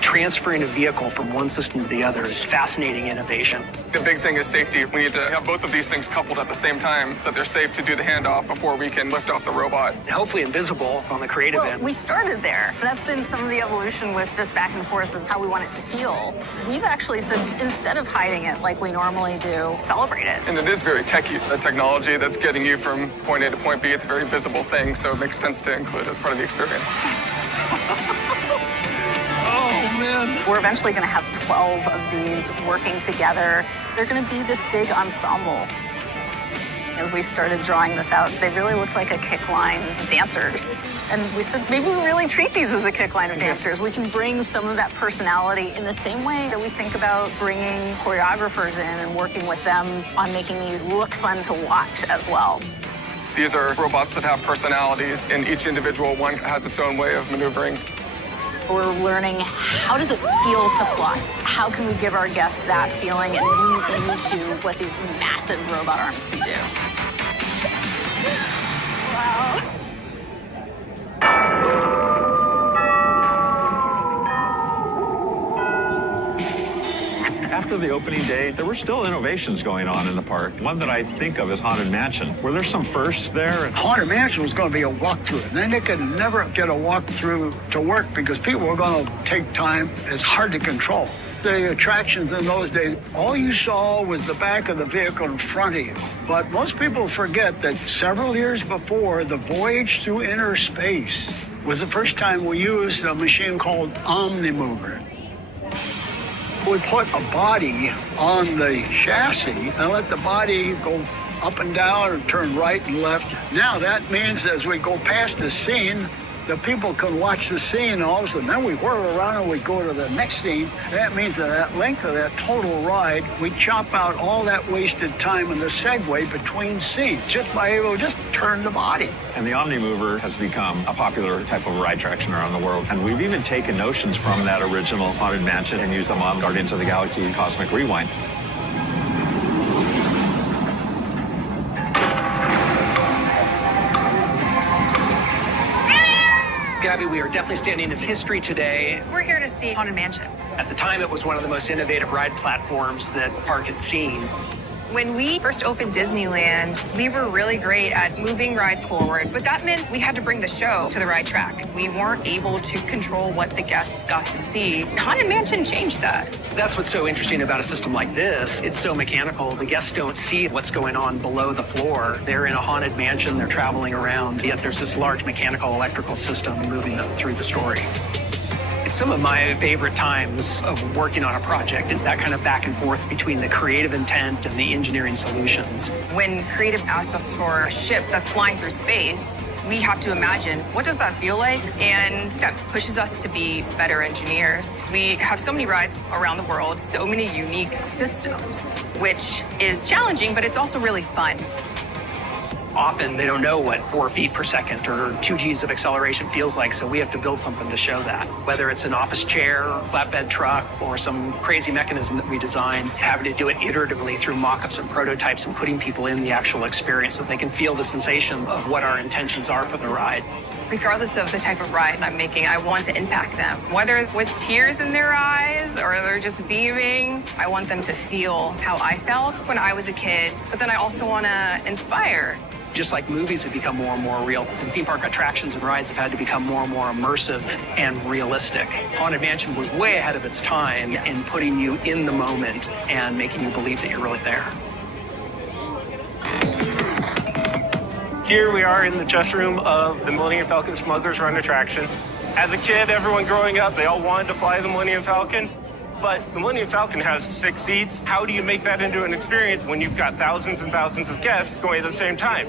Transferring a vehicle from one system to the other is fascinating innovation. The big thing is safety. We need to have both of these things coupled at the same time so that they're safe to do the handoff before we can lift off the robot. Hopefully invisible on the creative end. We started there. That's been some of the evolution with this back and forth of how we want it to feel. We've actually said, instead of hiding it like we normally do, celebrate it. And it is very techy. The technology that's getting you from point A to point B, it's a very visible thing, so it makes sense to include as part of the experience. We're eventually going to have 12 of these working together. They're going to be this big ensemble. As we started drawing this out, they really looked like a kick line of dancers. And we said, maybe we really treat these as a kick line of dancers. We can bring some of that personality in the same way that we think about bringing choreographers in and working with them on making these look fun to watch as well. These are robots that have personalities, and each individual one has its own way of maneuvering. We're learning, how does it feel to fly? How can we give our guests that feeling and lean into what these massive robot arms can do? Wow. After the opening day, there were still innovations going on in the park. One that I think of is Haunted Mansion. Were there some firsts there? Haunted Mansion was going to be a walkthrough. And then they could never get a walkthrough to work because people were going to take time. It's hard to control. The attractions in those days, all you saw was the back of the vehicle in front of you. But most people forget that several years before, the voyage through inner space was the first time we used a machine called Omni Mover. We put a body on the chassis and let the body go up and down or turn right and left. Now that means as we go past the scene, the people can watch the scene and all of a sudden then we whirl around and we go to the next scene. That means that length of that total ride, we chop out all that wasted time in the segue between scenes just by able to just turn the body. And the Omni Mover has become a popular type of ride attraction around the world. And we've even taken notions from that original Haunted Mansion and used them on Guardians of the Galaxy Cosmic Rewind. Gabby, we are definitely standing in history today. We're here to see Haunted Mansion. At the time, it was one of the most innovative ride platforms that the park had seen. When we first opened Disneyland, we were really great at moving rides forward, but that meant we had to bring the show to the ride track. We weren't able to control what the guests got to see. Haunted Mansion changed that. That's what's so interesting about a system like this. It's so mechanical. The guests don't see what's going on below the floor. They're in a haunted mansion, they're traveling around, yet there's this large mechanical electrical system moving them through the story. Some of my favorite times of working on a project is that kind of back and forth between the creative intent and the engineering solutions. When creative asks us for a ship that's flying through space, we have to imagine, what does that feel like? And that pushes us to be better engineers. We have so many rides around the world, so many unique systems, which is challenging, but it's also really fun. Often they don't know what 4 feet per second or 2 Gs of acceleration feels like, so we have to build something to show that. Whether it's an office chair, flatbed truck, or some crazy mechanism that we designed, having to do it iteratively through mock-ups and prototypes and putting people in the actual experience so they can feel the sensation of what our intentions are for the ride. Regardless of the type of ride I'm making, I want to impact them. Whether with tears in their eyes or they're just beaming, I want them to feel how I felt when I was a kid, but then I also want to inspire. Just like movies have become more and more real, and theme park attractions and rides have had to become more and more immersive and realistic. Haunted Mansion was way ahead of its time in putting you in the moment and making you believe that you're really there. Here we are in the chest room of the Millennium Falcon Smuggler's Run attraction. As a kid, everyone growing up, they all wanted to fly the Millennium Falcon. But the Millennium Falcon has 6 seats. How do you make that into an experience when you've got thousands and thousands of guests going at the same time?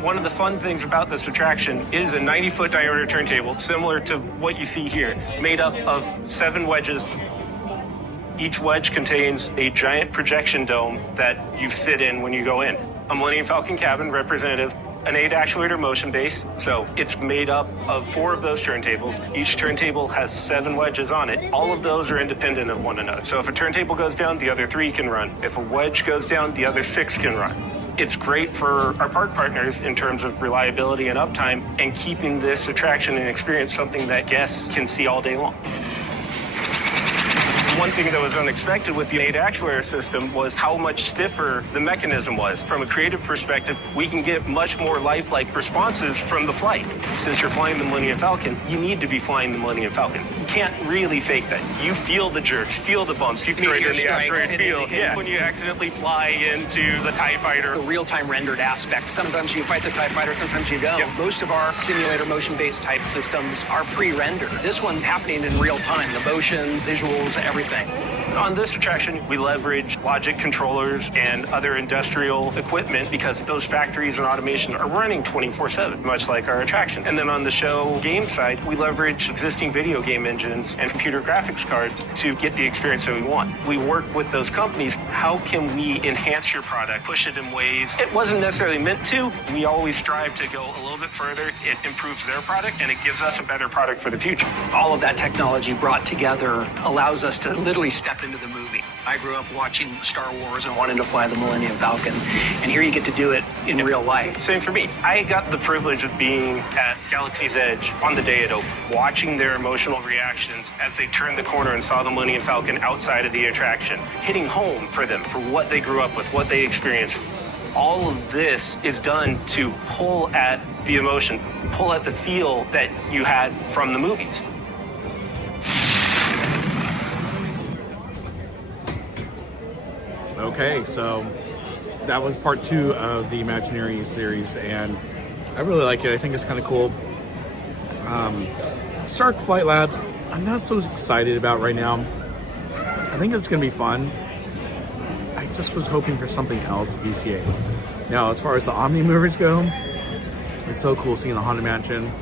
One of the fun things about this attraction is a 90-foot diameter turntable, similar to what you see here, made up of 7 wedges. Each wedge contains a giant projection dome that you sit in when you go in. A Millennium Falcon cabin representative, an 8-actuator motion base, so it's made up of 4 of those turntables. Each turntable has 7 wedges on it. All of those are independent of one another. So if a turntable goes down, the other 3 can run. If a wedge goes down, the other 6 can run. It's great for our park partners in terms of reliability and uptime and keeping this attraction and experience something that guests can see all day long. One thing that was unexpected with the 8-actuator system was how much stiffer the mechanism was. From a creative perspective, we can get much more lifelike responses from the flight. Since you're flying the Millennium Falcon, you need to be flying the Millennium Falcon. You can't really fake that. You feel the jerks, feel the bumps, you feel it in the asteroid field. Yeah. When you accidentally fly into the TIE fighter. The real-time rendered aspect. Sometimes you fight the TIE fighter, sometimes you don't. Yep. Most of our simulator motion-based type systems are pre-rendered. This one's happening in real time. The motion, visuals, everything. On this attraction, we leverage logic controllers and other industrial equipment because those factories and automation are running 24/7, much like our attraction. And then on the show game side, we leverage existing video game engines and computer graphics cards to get the experience that we want. We work with those companies. How can we enhance your product, push it in ways it wasn't necessarily meant to? We always strive to go a little bit further. It improves their product and it gives us a better product for the future. All of that technology brought together allows us to literally step into the movie. I grew up watching Star Wars and wanting to fly the Millennium Falcon, and here you get to do it in real life. Same for me. I got the privilege of being at Galaxy's Edge on the day it opened, watching their emotional reactions as they turned the corner and saw the Millennium Falcon outside of the attraction, hitting home for them, for what they grew up with, what they experienced. All of this is done to pull at the emotion, pull at the feel that you had from the movies. Okay, so that was part 2 of the Imagineering series, and I really like it. I think it's kind of cool. Stark Flight Labs, I'm not so excited about right now. I think it's going to be fun. I just was hoping for something else at DCA. Now, as far as the Omni Movers go, it's so cool seeing the Haunted Mansion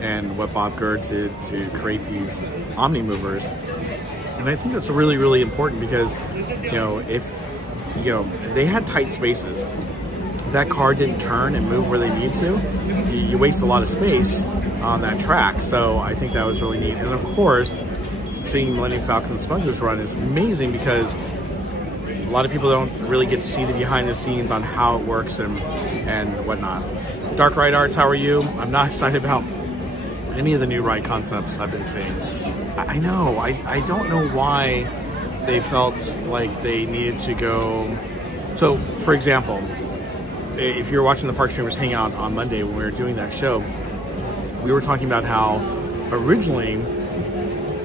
and what Bob Gurr did to create these Omni Movers. And I think that's really, really important because, they had tight spaces. If that car didn't turn and move where they need to, you waste a lot of space on that track. So I think that was really neat. And of course, seeing Millennium Falcon Smuggler's Run is amazing because a lot of people don't really get to see the behind the scenes on how it works and whatnot. Dark Ride Arts, how are you? I'm not excited about any of the new ride concepts I've been seeing. I know, I don't know why they felt like they needed to go. So, for example, if you're watching the Park Streamers Hangout on Monday when we were doing that show, we were talking about how originally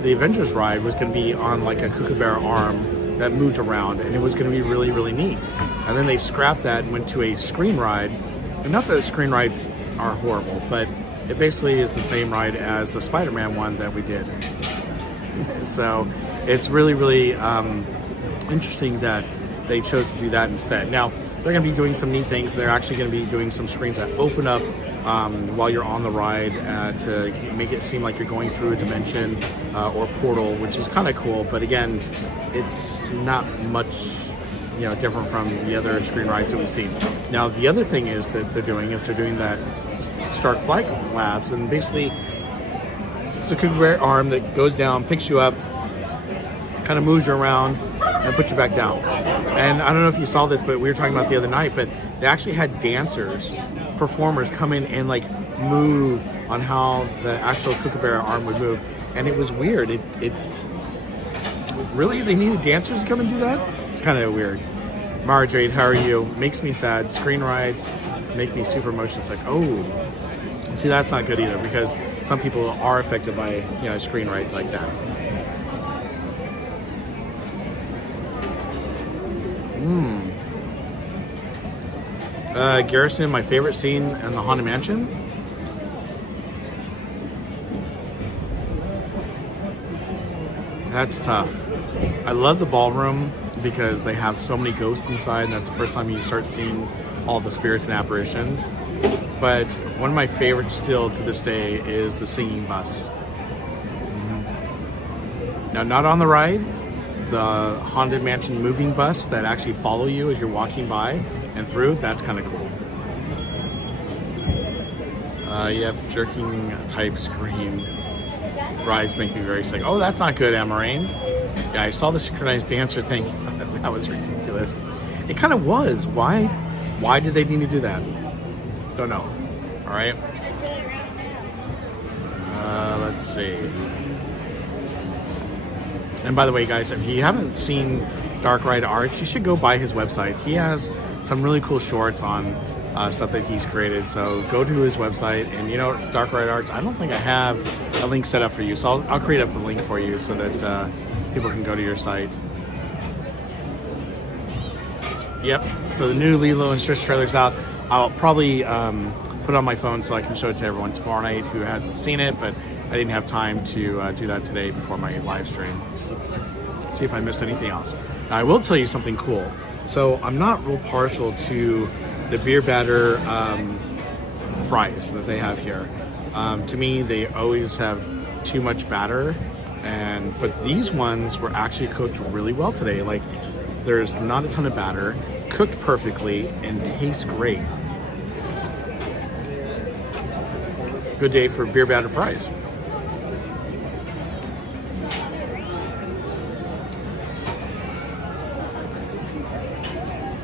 the Avengers ride was going to be on like a kookaburra arm that moved around, and it was going to be really, really neat. And then they scrapped that and went to a screen ride. And not that screen rides are horrible, but it basically is the same ride as the Spider-Man one that we did. So it's really, really interesting that they chose to do that instead. Now, they're going to be doing some neat things. They're actually going to be doing some screens that open up while you're on the ride to make it seem like you're going through a dimension or portal, which is kind of cool. But again, it's not much different from the other screen rides that we've seen. Now, the other thing is that they're doing that Stark Flight Labs, and basically it's a kookaburra arm that goes down, picks you up, kind of moves you around, and puts you back down. And I don't know if you saw this, but we were talking about the other night, but they actually had performers come in and like move on how the actual kookaburra arm would move, and it was weird. It really, they needed dancers to come and do that? It's kind of weird. Marjorie, how are you? Makes me sad. Screen rides make me super emotional. It's like, oh, see, that's not good either, because some people are affected by screen rides like that. Garrison, my favorite scene in the Haunted Mansion. That's tough. I love the ballroom because they have so many ghosts inside, and that's the first time you start seeing all the spirits and apparitions. But one of my favorites still to this day is the singing bus. Now, not on the ride, the Haunted Mansion moving bus that actually follow you as you're walking by and through, that's kind of cool. Jerking type scream rides make me very sick. Oh, that's not good, Amarane. Yeah, I saw the synchronized dancer thing. That was ridiculous. It kind of was. Why did they need to do that? Don't know. All right. Let's see. And by the way, guys, if you haven't seen Dark Ride Arts, you should go by his website. He has some really cool shorts on stuff that he's created. So go to his website, and Dark Ride Arts, I don't think I have a link set up for you. So I'll create up a link for you so that people can go to your site. Yep. So the new Lilo and Stitch trailer's out. I'll probably put it on my phone so I can show it to everyone tomorrow night who hadn't seen it, but I didn't have time to do that today before my live stream. See if I missed anything else. Now, I will tell you something cool. So I'm not real partial to the beer batter fries that they have here. To me, they always have too much batter, but these ones were actually cooked really well today. Like, there's not a ton of batter, cooked perfectly, and tastes great. Good day for beer batter fries.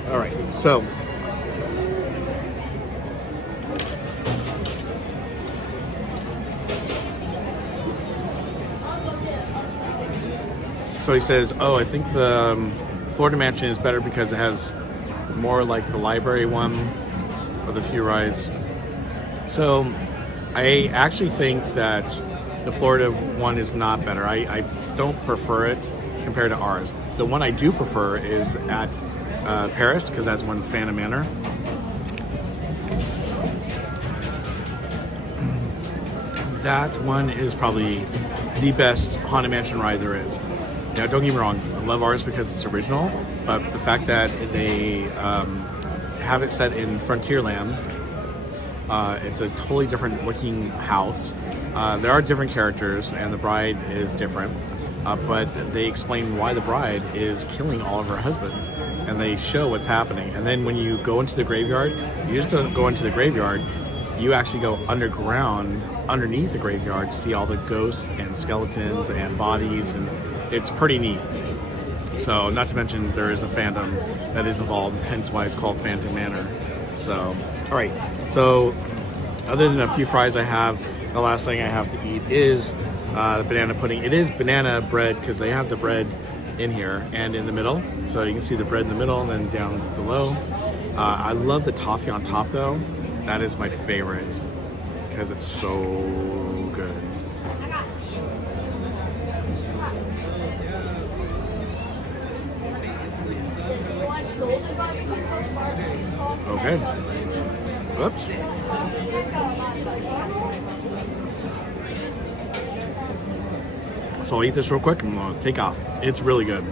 All right, so he says, oh, I think the Florida Mansion is better because it has more like the library one with a few rides. So I actually think that the Florida one is not better. I don't prefer it compared to ours. The one I do prefer is at Paris, because that's one's Phantom Manor. That one is probably the best Haunted Mansion ride there is. Now, don't get me wrong, I love ours because it's original, but the fact that they have it set in Frontierland, it's a totally different looking house. There are different characters, and the bride is different, but they explain why the bride is killing all of her husbands, and they show what's happening. And then when you go into the graveyard, you just don't go into the graveyard, you actually go underground, underneath the graveyard, to see all the ghosts and skeletons and bodies, and it's pretty neat. So, not to mention there is a fandom that is involved, hence why it's called Phantom Manor. So, all right. So, other than a few fries I have, the last thing I have to eat is the banana pudding. It is banana bread because they have the bread in here and in the middle. So you can see the bread in the middle and then down below. I love the toffee on top though. That is my favorite because it's so good. Okay. Whoops. So I'll eat this real quick and I'll take off. It's really good.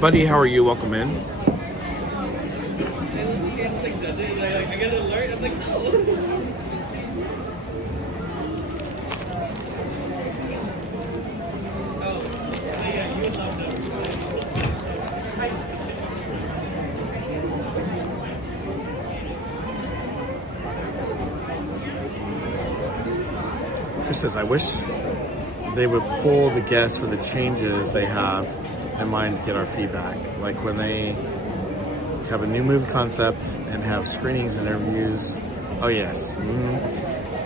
Buddy, how are you? Welcome in. I get an alert. I'm like, oh. Chris says, I wish they would poll the guests for the changes they have in mind to get our feedback. Like when they have a new movie concept and have screenings and interviews. Oh yes,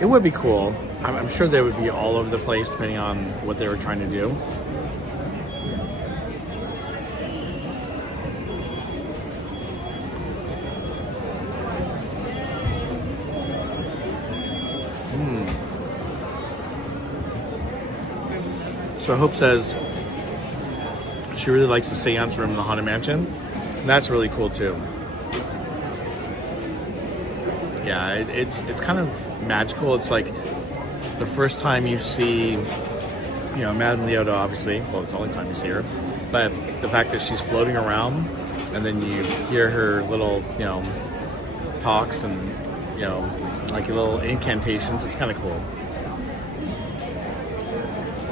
it would be cool. I'm sure they would be all over the place depending on what they were trying to do. So Hope says she really likes the seance room in the Haunted Mansion. And that's really cool too. Yeah, it's kind of magical. It's like the first time you see, you know, Madame Leota, obviously. Well, it's the only time you see her. But the fact that she's floating around and then you hear her little, you know, talks and, you know, like little incantations. It's kind of cool.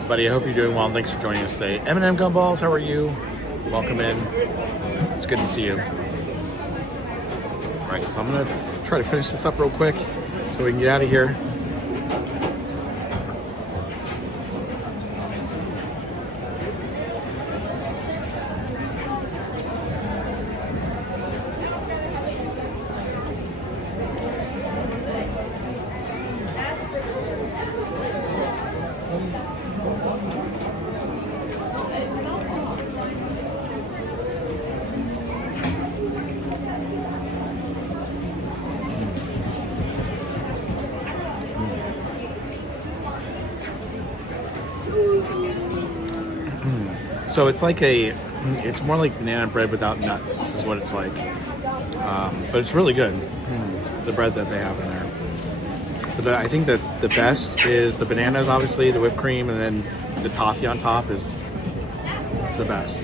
Buddy, I hope you're doing well. Thanks for joining us today. M&M Gumballs, how are you? Welcome in. It's good to see you. All right, so I'm going to try to finish this up real quick so we can get out of here. So it's like it's more like banana bread without nuts is what it's like. But it's really good, the bread that they have in there. But I think that the best is the bananas, obviously, the whipped cream, and then the toffee on top is the best.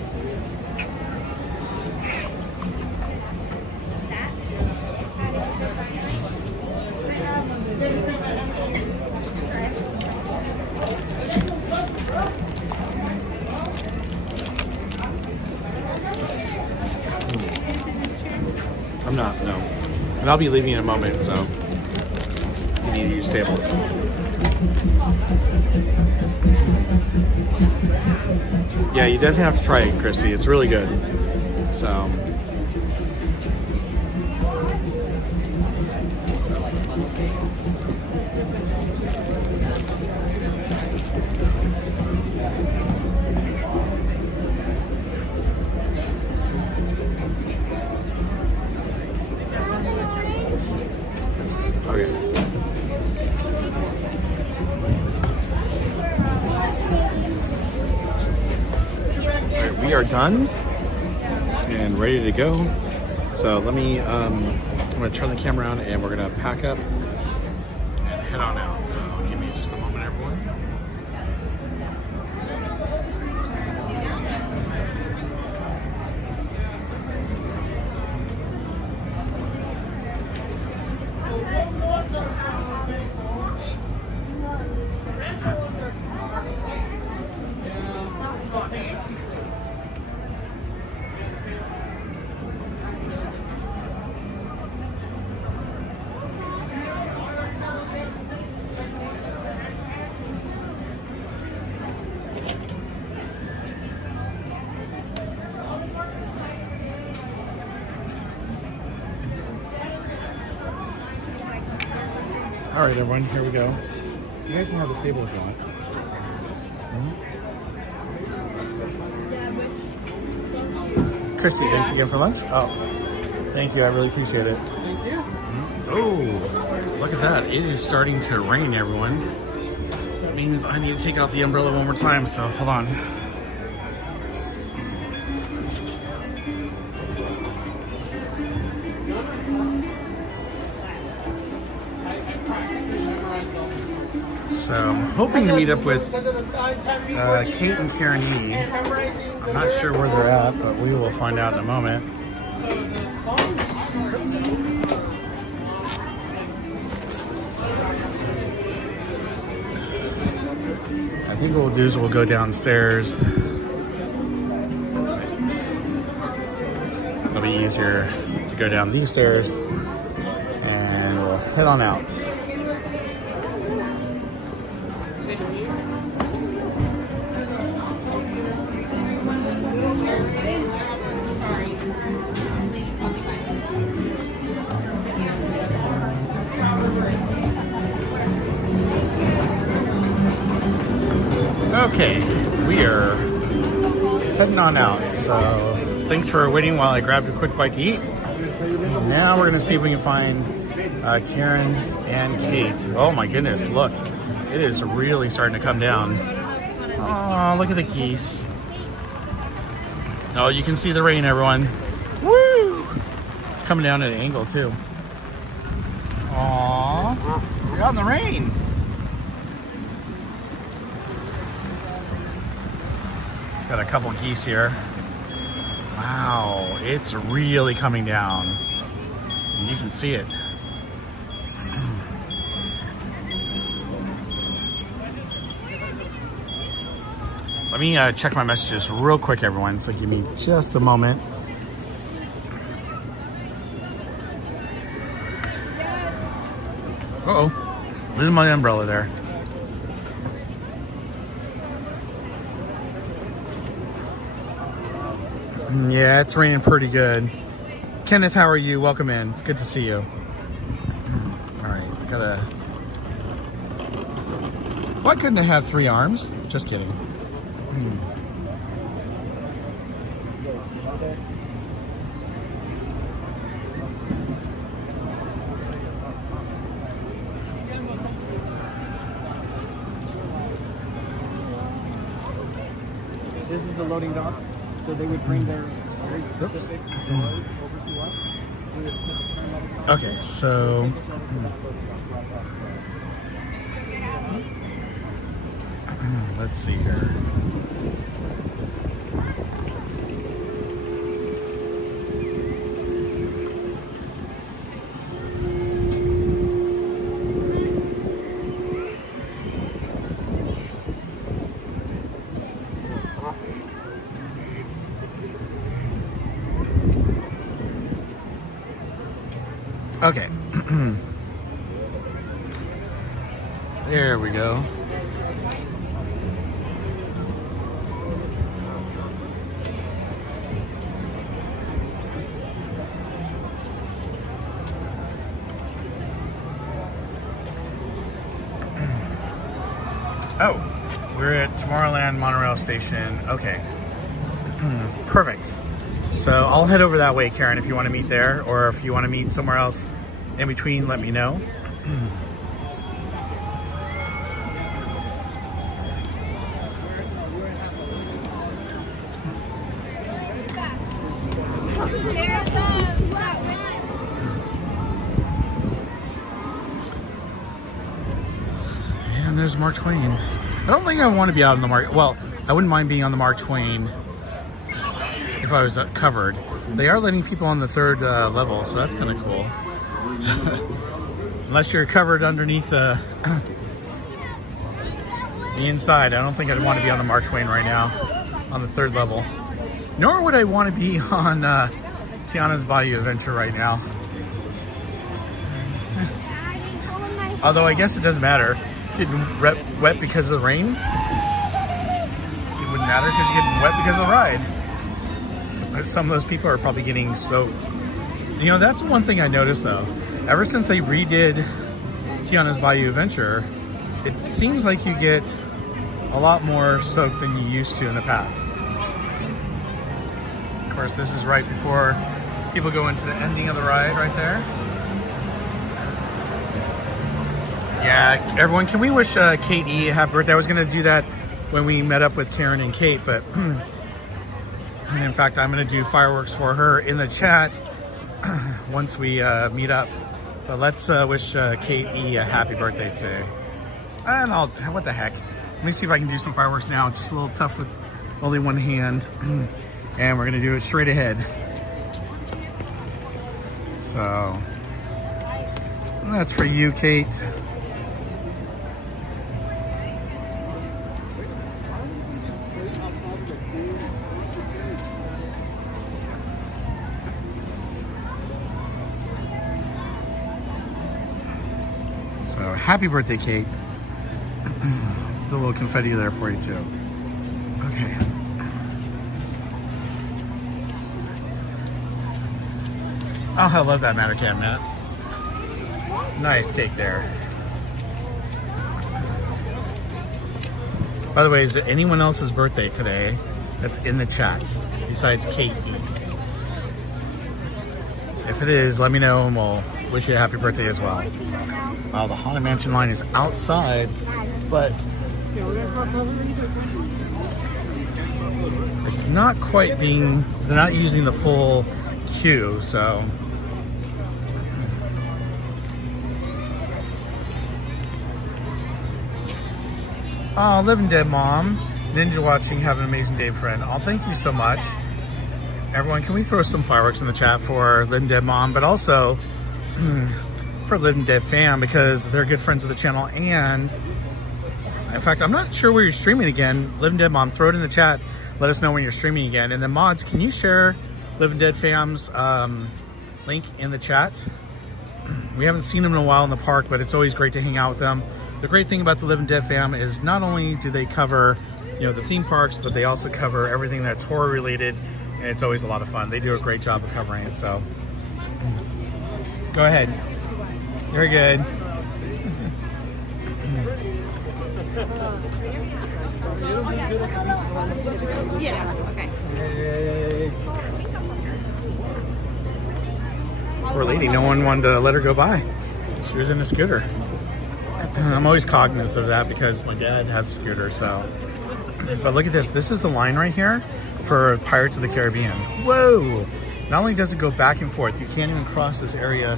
I'm not, no. And I'll be leaving in a moment, so you need to use table. Yeah, you definitely have to try it, Christy. It's really good. So. We are done and ready to go. So let me, I'm gonna turn the camera on and we're gonna pack up and head on out. So give me just a moment, everyone. All right, everyone, here we go. You guys can have this table if you want. Christy, thanks again for lunch. Oh, thank you. I really appreciate it. Thank you. Oh, look at that. It is starting to rain, everyone. That means I need to take out the umbrella one more time, so hold on. So I'm hoping to meet up with Kate and Karen Yee. I'm not sure where they're at, but we will find out in a moment. I think what we'll do is we'll go downstairs. It'll be easier to go down these stairs and we'll head on out. Okay, we are heading on out, so thanks for waiting while I grabbed a quick bite to eat. Now we're going to see if we can find Karen and Kate. Oh my goodness, look, it is really starting to come down. Oh, look at the geese. Oh, you can see the rain, everyone. Woo! It's coming down at an angle too. Aww, we're out in the rain. Got a couple geese here. Wow, it's really coming down. You can see it. Let me check my messages real quick, everyone, so give me just a moment. Uh-oh, losing my umbrella there. Yeah, it's raining pretty good. Kenneth, how are you? Welcome in. It's good to see you. All right, gotta... Why couldn't I have 3 arms? Just kidding. This is the loading dock. So they would bring their very specific doors over to us. We would put the paramedics on. Okay, so let's see here. Okay. There we go. Oh, we're at Tomorrowland Monorail Station. Okay. Perfect. So I'll head over that way, Karen, if you want to meet there, or if you want to meet somewhere else in between, let me know. And there's Mark Twain. I don't think I want to be out on the Mark. Well, I wouldn't mind being on the Mark Twain if I was covered. They are letting people on the 3rd level, so that's kind of cool. Unless you're covered underneath the inside, I don't think I'd want to be on the Mark Twain right now on the 3rd level. Nor would I want to be on Tiana's Bayou Adventure right now. Although I guess it doesn't matter. Getting wet because of the rain. It wouldn't matter because you're getting wet because of the ride. Some of those people are probably getting soaked. You know, that's one thing I noticed though. Ever since they redid Tiana's Bayou Adventure, it seems like you get a lot more soak than you used to in the past. Of course, this is right before people go into the ending of the ride right there. Yeah, everyone, can we wish Kate E a happy birthday? I was going to do that when we met up with Karen and Kate, but in fact, I'm going to do fireworks for her in the chat once we meet up. But let's wish Kate E a happy birthday today. And what the heck? Let me see if I can do some fireworks now. It's just a little tough with only one hand. And we're going to do it straight ahead. So, that's for you, Kate. So, happy birthday, Kate. The little confetti there for you, too. Okay. Oh, I love that Mattercam, Matt. Nice cake there. By the way, is it anyone else's birthday today that's in the chat besides Kate E? If it is, let me know and we'll wish you a happy birthday as well. Wow, the Haunted Mansion line is outside, but it's not quite being, they're not using the full queue, so. Oh, Living Dead Mom, Ninja watching, have an amazing day, friend. Oh, thank you so much. Everyone, can we throw some fireworks in the chat for Living Dead Mom, but also for Living Dead Fam, because they're good friends of the channel. And in fact, I'm not sure where you're streaming again. Living Dead Mom, throw it in the chat. Let us know when you're streaming again. And then mods, can you share Living Dead Fam's link in the chat? We haven't seen them in a while in the park, but it's always great to hang out with them. The great thing about the Living Dead Fam is not only do they cover, you know, the theme parks, but they also cover everything that's horror related, and it's always a lot of fun. They do a great job of covering it, so go ahead. You're good. Yeah, okay. Poor lady, no one wanted to let her go by. She was in a scooter. I'm always cognizant of that because my dad has a scooter, so. But look at this. This is the line right here for Pirates of the Caribbean. Whoa! Not only does it go back and forth, you can't even cross this area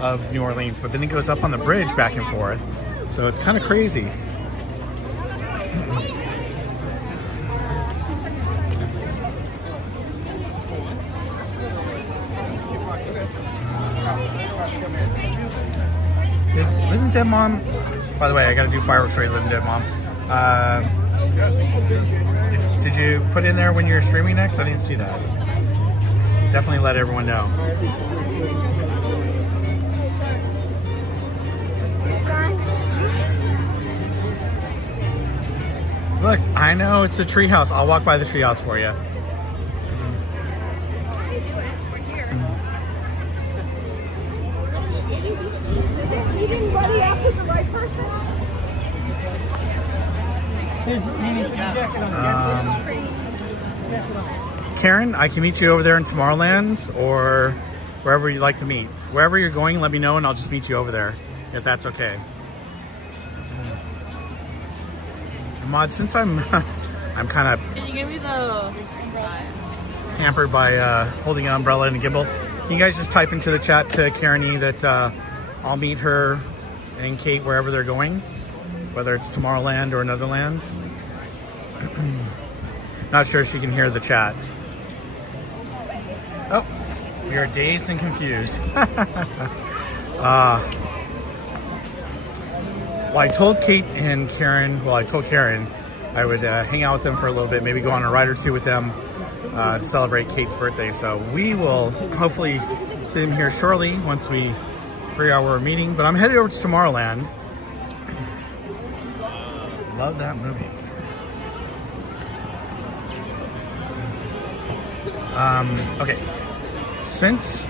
of New Orleans, but then it goes up on the bridge back and forth. So it's kind of crazy. Living Dead Mom, by the way, I gotta do fireworks for you, Living Dead Mom. Did you put in there when you're streaming next? I didn't see that. Definitely let everyone know. Look, I know it's a treehouse. I'll walk by the treehouse for you. Karen, I can meet you over there in Tomorrowland or wherever you'd like to meet. Wherever you're going, let me know and I'll just meet you over there, if that's okay. Mod, since I'm kind of Can you give me the hampered by holding an umbrella and a gimbal, can you guys just type into the chat to Karen E that I'll meet her and Kate wherever they're going, whether it's Tomorrowland or another land. Not sure if she can hear the chat. Oh, we are dazed and confused. Well, I told Kate and Karen, well, I told Karen I would hang out with them for a little bit, maybe go on a ride or two with them to celebrate Kate's birthday. So we will hopefully see them here shortly once we figure out where we're meeting. But I'm headed over to Tomorrowland. Love that movie. Okay, since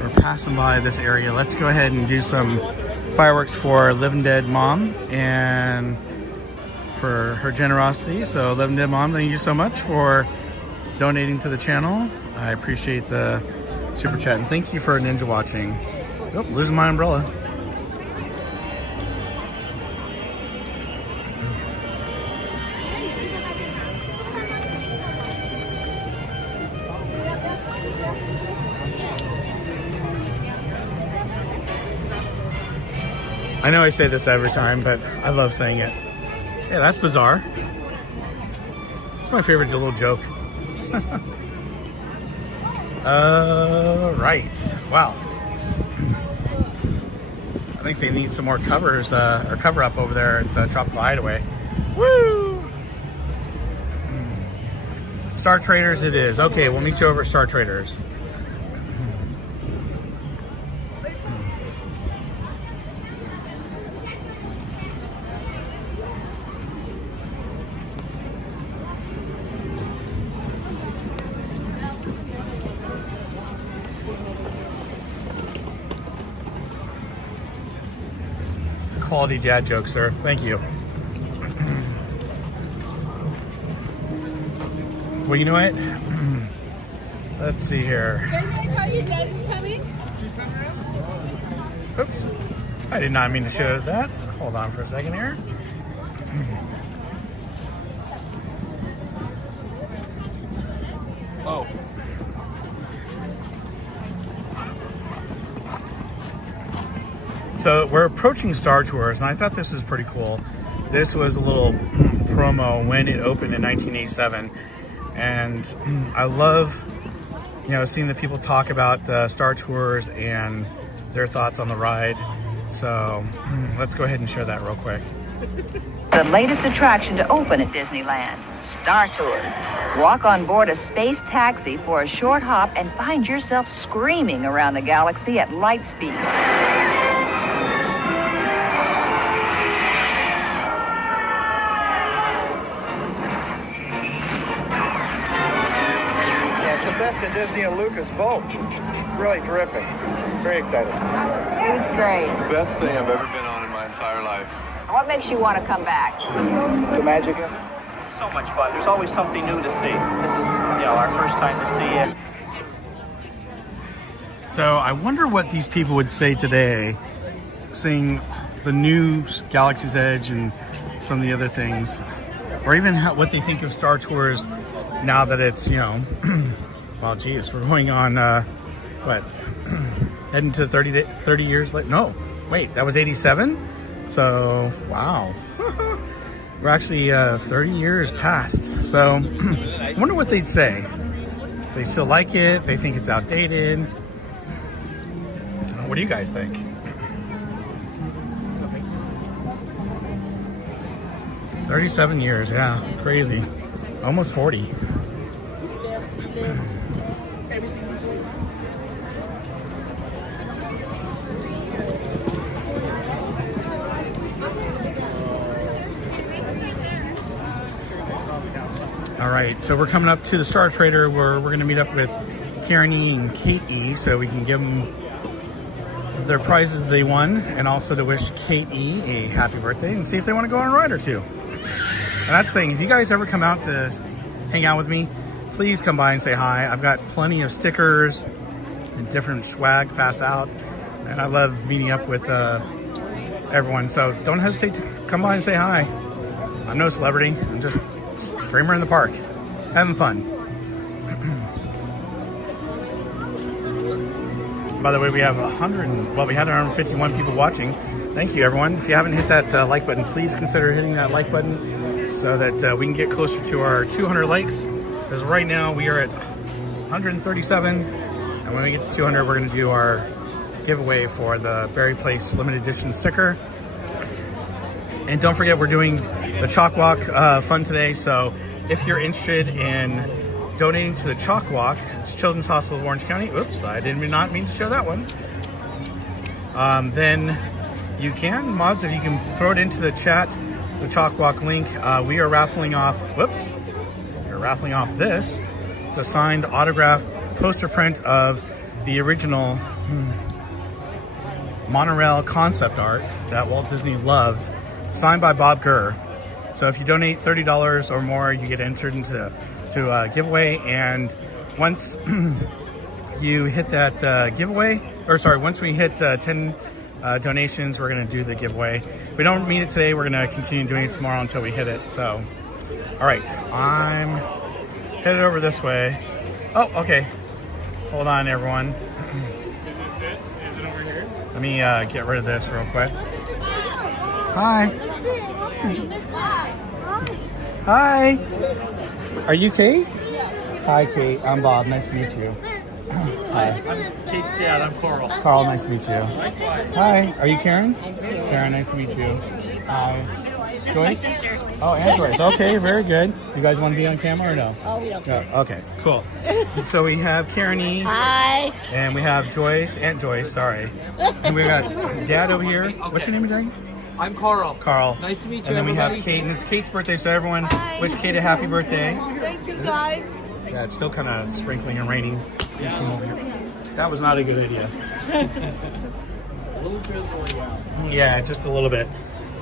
we're passing by this area, let's go ahead and do some fireworks for Living Dead Mom and for her generosity. So Living Dead Mom, thank you so much for donating to the channel. I appreciate the super chat, and thank you for Ninja watching. Oh, losing my umbrella. I know I say this every time, but I love saying it. Yeah, that's bizarre. It's my favorite little joke. Right. Wow. I think they need some more covers or cover up over there at Tropical Hideaway. Woo! Star Traders it is. Okay, we'll meet you over at Star Traders. Quality dad joke, sir. Thank you. Well, you know what? Let's see here. Guys, I tell you Dad is coming? Oops. I did not mean to show that. Hold on for a second here. Oh. So we're approaching Star Tours, and I thought this was pretty cool. This was a little promo when it opened in 1987, and I love, seeing the people talk about Star Tours and their thoughts on the ride. So let's go ahead and share that real quick. The latest attraction to open at Disneyland, Star Tours. Walk on board a space taxi for a short hop and find yourself screaming around the galaxy at light speed. Best in Disney and Lucas both. Really terrific. Very excited. It was great. Best thing I've ever been on in my entire life. What makes you want to come back? The magic. So much fun. There's always something new to see. This is, our first time to see it. So I wonder what these people would say today, seeing the new Galaxy's Edge and some of the other things, or even what they think of Star Tours now that it's, well, geez, we're going on, heading to 30 years later. No, wait, that was 87? So, wow. We're actually 30 years past. So, I wonder what they'd say. They still like it. They think it's outdated. What do you guys think? "37 years, yeah, crazy. Almost 40. All right, so we're coming up to the Star Trader where we're going to meet up with Karen E. and Kate E. so we can give them their prizes they won, and also to wish Kate E. a happy birthday and see if they want to go on a ride or two. And that's the thing, if you guys ever come out to hang out with me, please come by and say hi. I've got plenty of stickers and different swag to pass out, and I love meeting up with everyone. So don't hesitate to come by and say hi. I'm no celebrity. I'm just a dreamer in the park, having fun. By the way, we have 151 people watching. Thank you, everyone. If you haven't hit that like button, please consider hitting that like button so that we can get closer to our 200 likes. Because right now we are at 137, and when we get to 200, we're going to do our giveaway for the Berry Place limited edition sticker. And don't forget, we're doing the Chalk Walk fun today. So if you're interested in donating to the Chalk Walk, it's Children's Hospital of Orange County. Oops, I did not mean to show that one. Then you can, mods, if you can throw it into the chat, the Chalk Walk link. We are raffling off, we're raffling off this. It's a signed autograph poster print of the original monorail concept art that Walt Disney loved, signed by Bob Gurr. So if you donate $30 or more, you get entered into a giveaway. And once you hit that giveaway, or sorry, once we hit 10 donations, we're going to do the giveaway. We don't meet it today. We're going to continue doing it tomorrow until we hit it. So, all right, I'm headed over this way. Oh, okay. Hold on, everyone. Is it over here? Let me get rid of this real quick. Hi. Hi. Are you Kate? Hi, Kate. I'm Bob. Nice to meet you. Hi. I'm Kate's dad. I'm Carl. Carl, nice to meet you. Hi. Are you Karen? Karen, nice to meet you. Hi. Joyce? Oh, and Joyce. Okay, very good. You guys want to be on camera or no? Oh, we don't care. Okay, cool. So we have Karen-y. Hi. And we have Joyce, Aunt Joyce, sorry. And we got Dad over here. What's your name again? I'm Carl. Carl. Nice to meet you, And then we have everybody. Kate, and it's Kate's birthday, so everyone wish Kate a happy birthday. Thank you, guys. Yeah, it's still kind of sprinkling and raining. That was not a good idea. A little drizzly out. Yeah, just a little bit.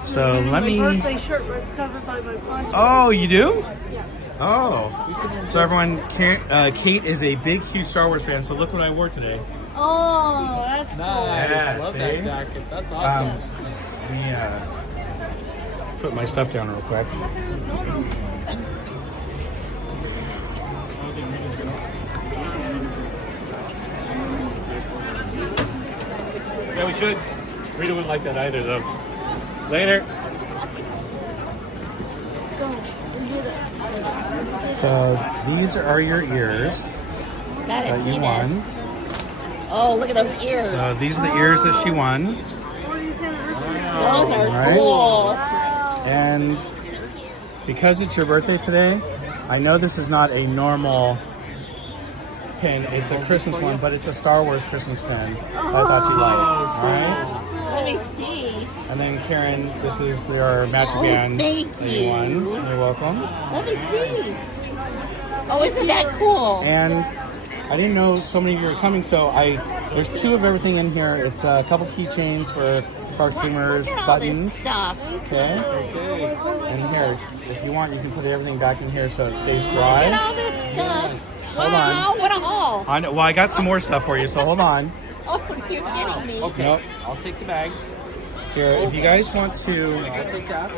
So let me... My birthday shirt was covered by my poncho. Oh, you do? Yeah. Oh. So everyone, Kate is a big, huge Star Wars fan, so look what I wore today. Oh, that's Nice. Yeah, Love see? that jacket. That's awesome. Let me put my stuff down real quick. Yeah, we should. Rita wouldn't like that either, though. Later. So these are your ears Gotta that see you this. won. Oh, look at those ears. So these are the ears that she won. Those are Right. cool. And because it's your birthday today, I know this is not a normal pin. It's a Christmas one, but it's a Star Wars Christmas pin I thought you'd like. All right? Let me see. And then Karen, this is your magic band thank that you won. You're welcome. Let me see. Oh, isn't that cool? And I didn't know so many of you were coming, so there's 2 of everything in here. It's a couple keychains for costumers, Look at all buttons. this stuff. Okay. And here, if you want, you can put everything back in here so it stays dry. Look at all this stuff. Hold Wow, on. what a haul. I know, well, I got some more stuff for you, so hold on. Oh, you're kidding me. Okay. Nope. I'll take the bag. Here, if you guys want to, I'll take that.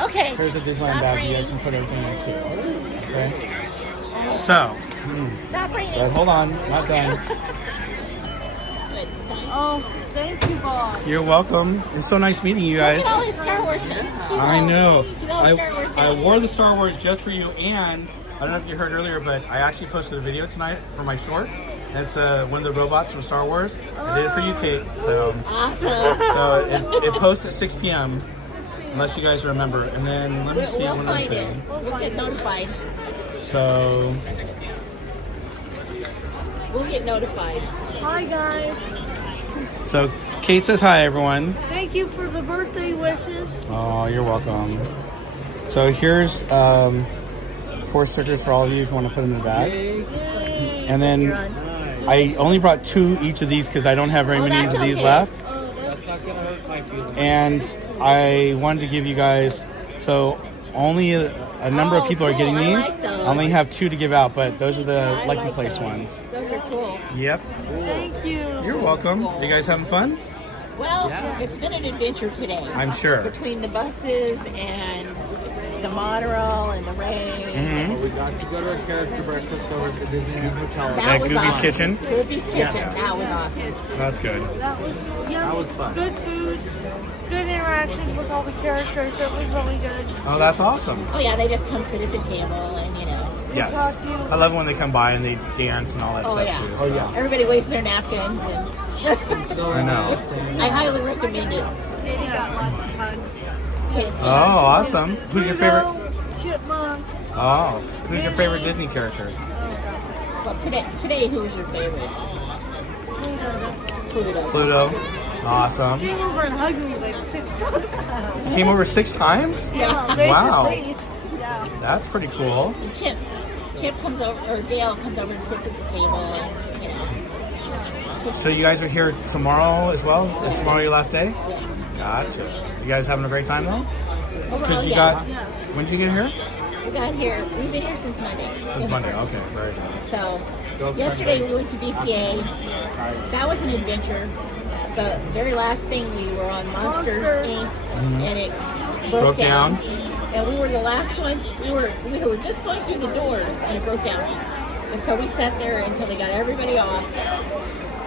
Okay. here's a Disneyland bag. You guys can put everything in too. Okay. So, Stop raining. but hold on, not done. Oh, thank you, Bob. You're welcome. It's so nice meeting you guys. Look at all his Star Wars things. I know. Star Wars I wore the Star Wars just for you, and I don't know if you heard earlier, but I actually posted a video tonight for my shorts. And it's one of the robots from Star Wars. I did it for you, Kate. So, Awesome. so it posts at 6 p.m. Unless you guys remember. And then let me see We'll one other find it. thing. We'll get notified. So, We'll get notified. Hi, guys. so Kate says hi, everyone. Thank you for the birthday wishes. Oh, you're welcome. So here's 4 stickers for all of you if you want to put them in the bag. And then I only brought 2 each of these because I don't have very many of these left. That's not gonna hurt my feelings. And I wanted to give you guys, so only a number of people are getting cool. I these. like those. I only have 2 to give out, but those are the I Lucky like Place those. ones. Those are cool. Yep. Thank you. You're welcome. Are you guys having fun? Well, it's been an adventure today. I'm sure. Between the buses and the monorail and the rain. Well, we got to go to our character breakfast over at the Disneyland Hotel. At was Goofy's awesome. Kitchen? Goofy's Kitchen. Yes. That was awesome. That's good. That was fun. Good food. Good interactions with all the characters. That was really good. Oh, that's awesome. Oh yeah, they just come sit at the table and Yes. I love when they come by and they dance and all that Oh stuff yeah. too. Oh, yeah. Everybody waves their napkins and I know. I highly recommend it. Katie got lots of hugs. Oh, awesome. Who's your favorite? Chipmunks. Oh, who's your favorite Disney character? Well, today, who was your favorite? Pluto. Pluto. Awesome. Came over and hugged me like 6 times. Came over 6 times? Yeah. Wow. At least. Yeah. That's pretty cool. And Chip comes over, or Dale comes over and sits at the table, and So you guys are here tomorrow as well? Is tomorrow your last day? Yeah. Gotcha. You guys having a great time though? Overall, you yes. got. When did you get here? We got here. We've been here since Monday. Since Monday. Okay, very good. So yesterday we went to DCA. That was an adventure. The very last thing we were on Monsters Inc. and it broke down. And we were the last ones. We were just going through the doors and it broke down. And so we sat there until they got everybody off.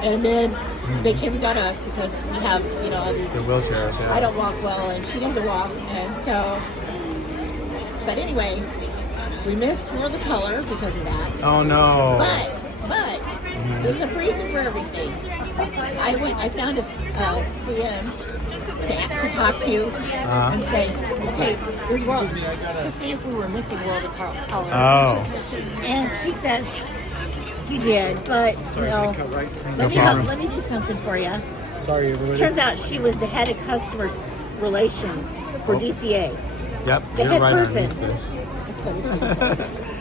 And then they came and got us because we have, all these The wheelchairs, yeah. I don't walk well and she doesn't walk. And so, but anyway, we missed World of Color because of that. Oh no. But there's a reason for everything. I found a CM to talk to and say, okay, there's World, to see if we were missing World of Color. Oh. And she says, you did, but let me do something for you. Sorry, everybody. Turns out she was the head of customer relations for DCA. Yep, The you're head right person. underneath this. That's what it's called.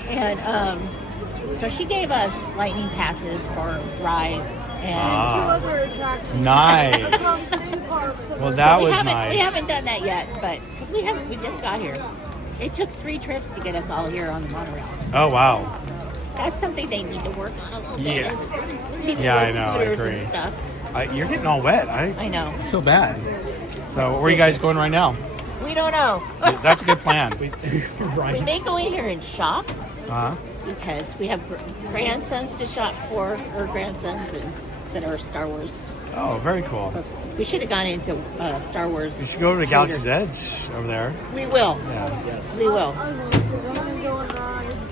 And so she gave us lightning passes for rides and Nice. Well, that was We nice. haven't done that yet, but because we just got here. It took 3 trips to get us all here on the monorail. Oh wow. That's something they need to work on a little bit. Yeah. People Yeah, I with know. I scooters agree. and stuff. You're getting all wet. I know. feel bad. So, where are you guys going right now? We don't know. That's a good plan. We may go in here and shop because we have grandsons to shop for, or grandsons that are Star Wars. Oh, very cool. We should have gone into Star Wars. You should go over to Galaxy's Edge over there. We will. Yeah. Yes. We will.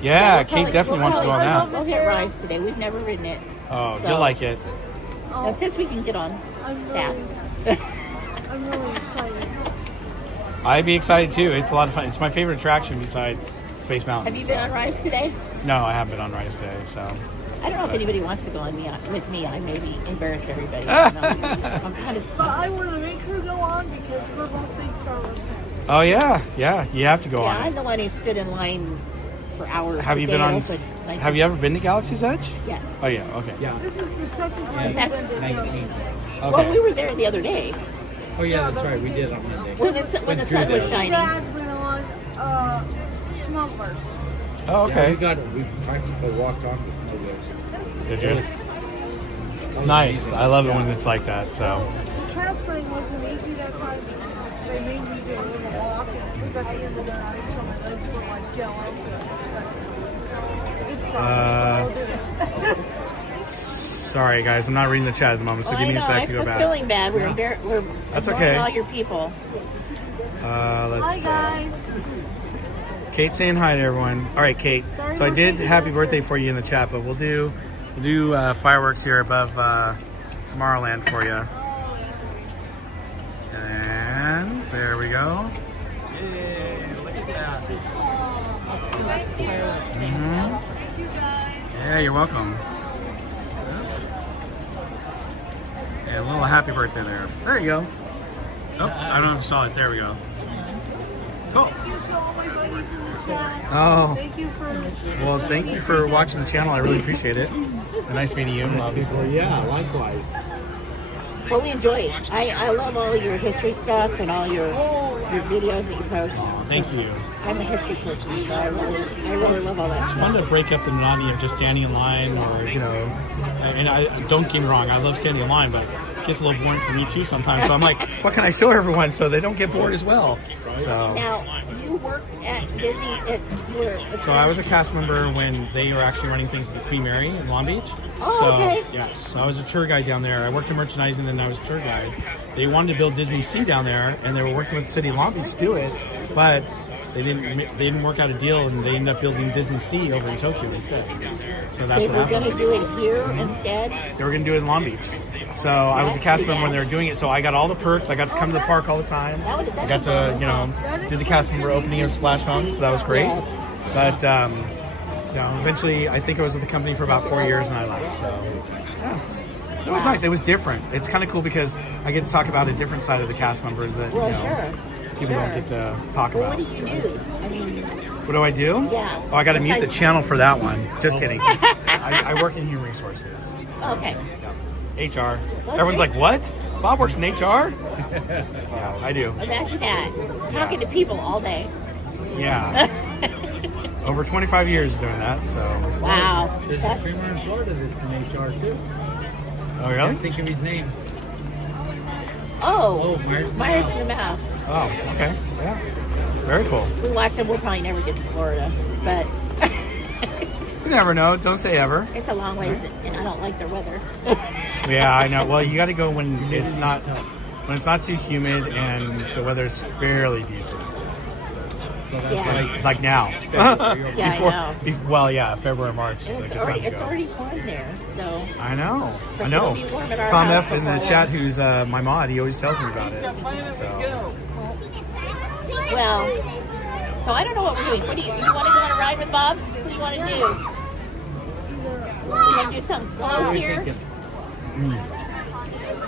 Yeah, Kate definitely wants to go on that. We'll hit Rise today. We've never ridden it. Oh, you'll like it. And since we can get on fast. I'm really excited. I'd be excited too. It's a lot of fun. It's my favorite attraction besides Space Mountain. Have you been on Rise today? No, I haven't been on Rise Day, so. I don't know if anybody wants to go on with me. I maybe embarrass everybody. I'm kind of. But I want to make her go on because we're both big Star Wars fans. Oh yeah, you have to go on. I'm the one who stood in line for hours. Have you been on? Have you ever been to Galaxy's Edge? Yes. Oh yeah. Okay. Yeah. This is the second time. In fact, 19. Okay. well, we were there the other day Oh yeah, that's right. We did on Monday. when the sun was shining. Dad's been on Smugglers. Oh, okay. Yeah, my people walked off the smugglers. Did you? Nice. I love it when it's like that. So. The transferring wasn't easy that time because they made me do a little walk. And it was at the end of the night, so my legs were like jello. Sorry guys, I'm not reading the chat at the moment, so give me a sec to go back. I'm feeling bad. We're That's ignoring okay. all your people. Let's see. Hi, guys. Kate saying hi to everyone. All right, Kate. So I did happy birthday for you in the chat, but we'll do fireworks here above Tomorrowland for you. And there we go. Yeah, you're welcome. Oops. Yeah, a little happy birthday there. There you go. Oh, I don't know if you saw it. There we go. Cool. Oh. Well, thank you for watching the channel. I really appreciate it. Nice meeting you, obviously. Yeah, likewise. Well, we enjoy it. I love all your history stuff and all your videos that you post. Thank you. I'm a history person, so I really love all that It's stuff. fun to break up the monotony of just standing in line, or I don't get me wrong, I love standing in line, but it gets a little boring for me too sometimes. So I'm like, what can I show everyone so they don't get bored as well? So. Now, you worked at Disney So I was a cast member when they were actually running things at the Queen Mary in Long Beach. Oh, so, okay. Yes, so I was a tour guide down there. I worked in merchandising, then I was a tour guide. They wanted to build Disney Sea down there, and they were working with the city of Long Beach to do it, but they didn't work out a deal, and they ended up building Disney Sea over in Tokyo instead. So that's what happened. They were going to do it here instead? They were going to do it in Long Beach. So I was a cast member when they were doing it, so I got all the perks. I got to come to the park all the time. I got to, do the cast member opening of Splash Mountain, so that was great. Yes. But, eventually, I think I was with the company for about 4 years, and I left. So, yeah. It was nice. It was different. It's kind of cool because I get to talk about a different side of the cast members that, people don't get to talk about. What do you do? I mean, what do I do? Yeah. Oh, I got to mute the channel for that one. Just kidding. I work in human resources. Okay. Yeah. HR. Everyone's like, what? Bob works in HR? Yeah, I do. Imagine that. Talking to people all day. Yeah. Over 25 years doing that, so. Wow. There's a streamer in Florida that's in HR too. Oh, really? Can't think of his name. Oh, Myers in the Mouse. Oh, okay. Yeah. Very cool. We watch them. We'll probably never get to Florida, but You never know. Don't say ever. it's a long ways, and I don't like their weather. Yeah, I know. Well, you got to go when it's not too humid and the weather's fairly decent. So that's Like now. Yeah, I know. Well, yeah, February, March. And Is a good time to it's go. already warm there, so. I know. But I know. it'll be warm at our Tom house F in the before chat, long. who's my mod, he always tells me about it. So. Well, so I don't know what we're doing. What do you want to go on a ride with Bob? What do you want to do? You want to do something close here?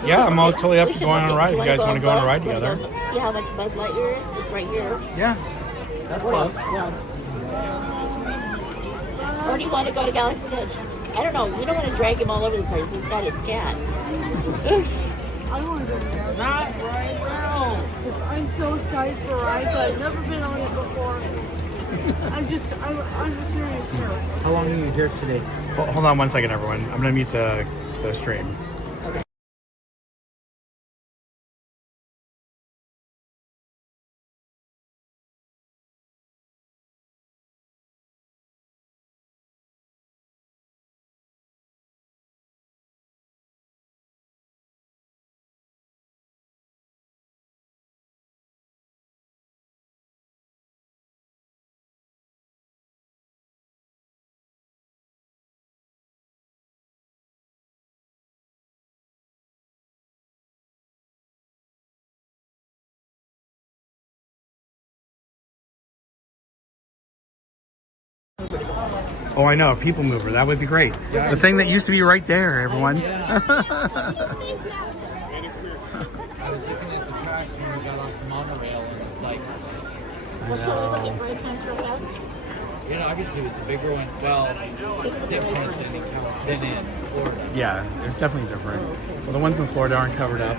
Yeah, I'm all totally up We to should going look on a at- ride if you guys want to go on a ride Wanna together. See how much Buzz Lightyear is? It's right here. Yeah, that's close. Yeah. Or do you want to go to Galaxy's Edge? I don't know. We don't want to drag him all over the place. He's got his cat. I want to go there. Not right now. I'm so excited for rides. I've never been on it before. I'm a serious nerd. How long are you here today? Hold on one second, everyone. I'm going to mute the stream. Oh, I know, a people mover. That would be great. Yeah. The thing that used to be right there, everyone. I was looking at the tracks when we got off the monorail, and it's like, Well, shall we look at ride times real fast? you know, obviously it was a bigger one. Well, different than in Florida. Yeah, it's definitely different. Well, the ones in Florida aren't covered up.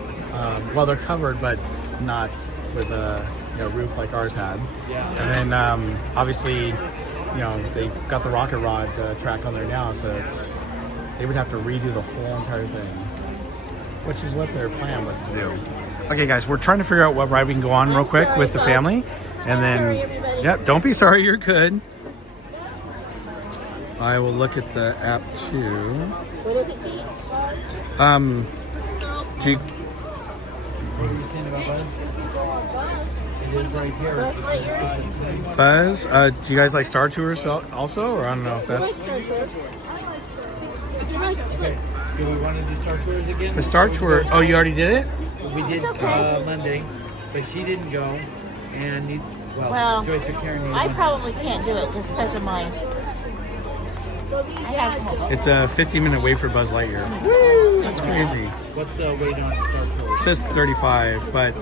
Well, they're covered, but not with a roof like ours had. Yeah. And then obviously, they've got the rocket rod track on there now, so they would have to redo the whole entire thing, which is what their plan was to do. Okay, guys, we're trying to figure out what ride we can go on real quick with the family, and then don't be sorry, you're good. I will look at the app too. What is it, Pete? What are you saying about Buzz? It is right here. Buzz Lightyear? Buzz, do you guys like Star Tours also, or I don't know if We like that's Star Tours. Okay. Do we want to do Star Tours again? the Star Tour. Oh, you already did it? We did Monday, but she didn't go. And Well, Joyce or Karen. I probably can't do it just because of mine. I have It's a 50-minute wait for Buzz Lightyear. Woo! That's crazy. What's the wait on Star Tours? It says 35, but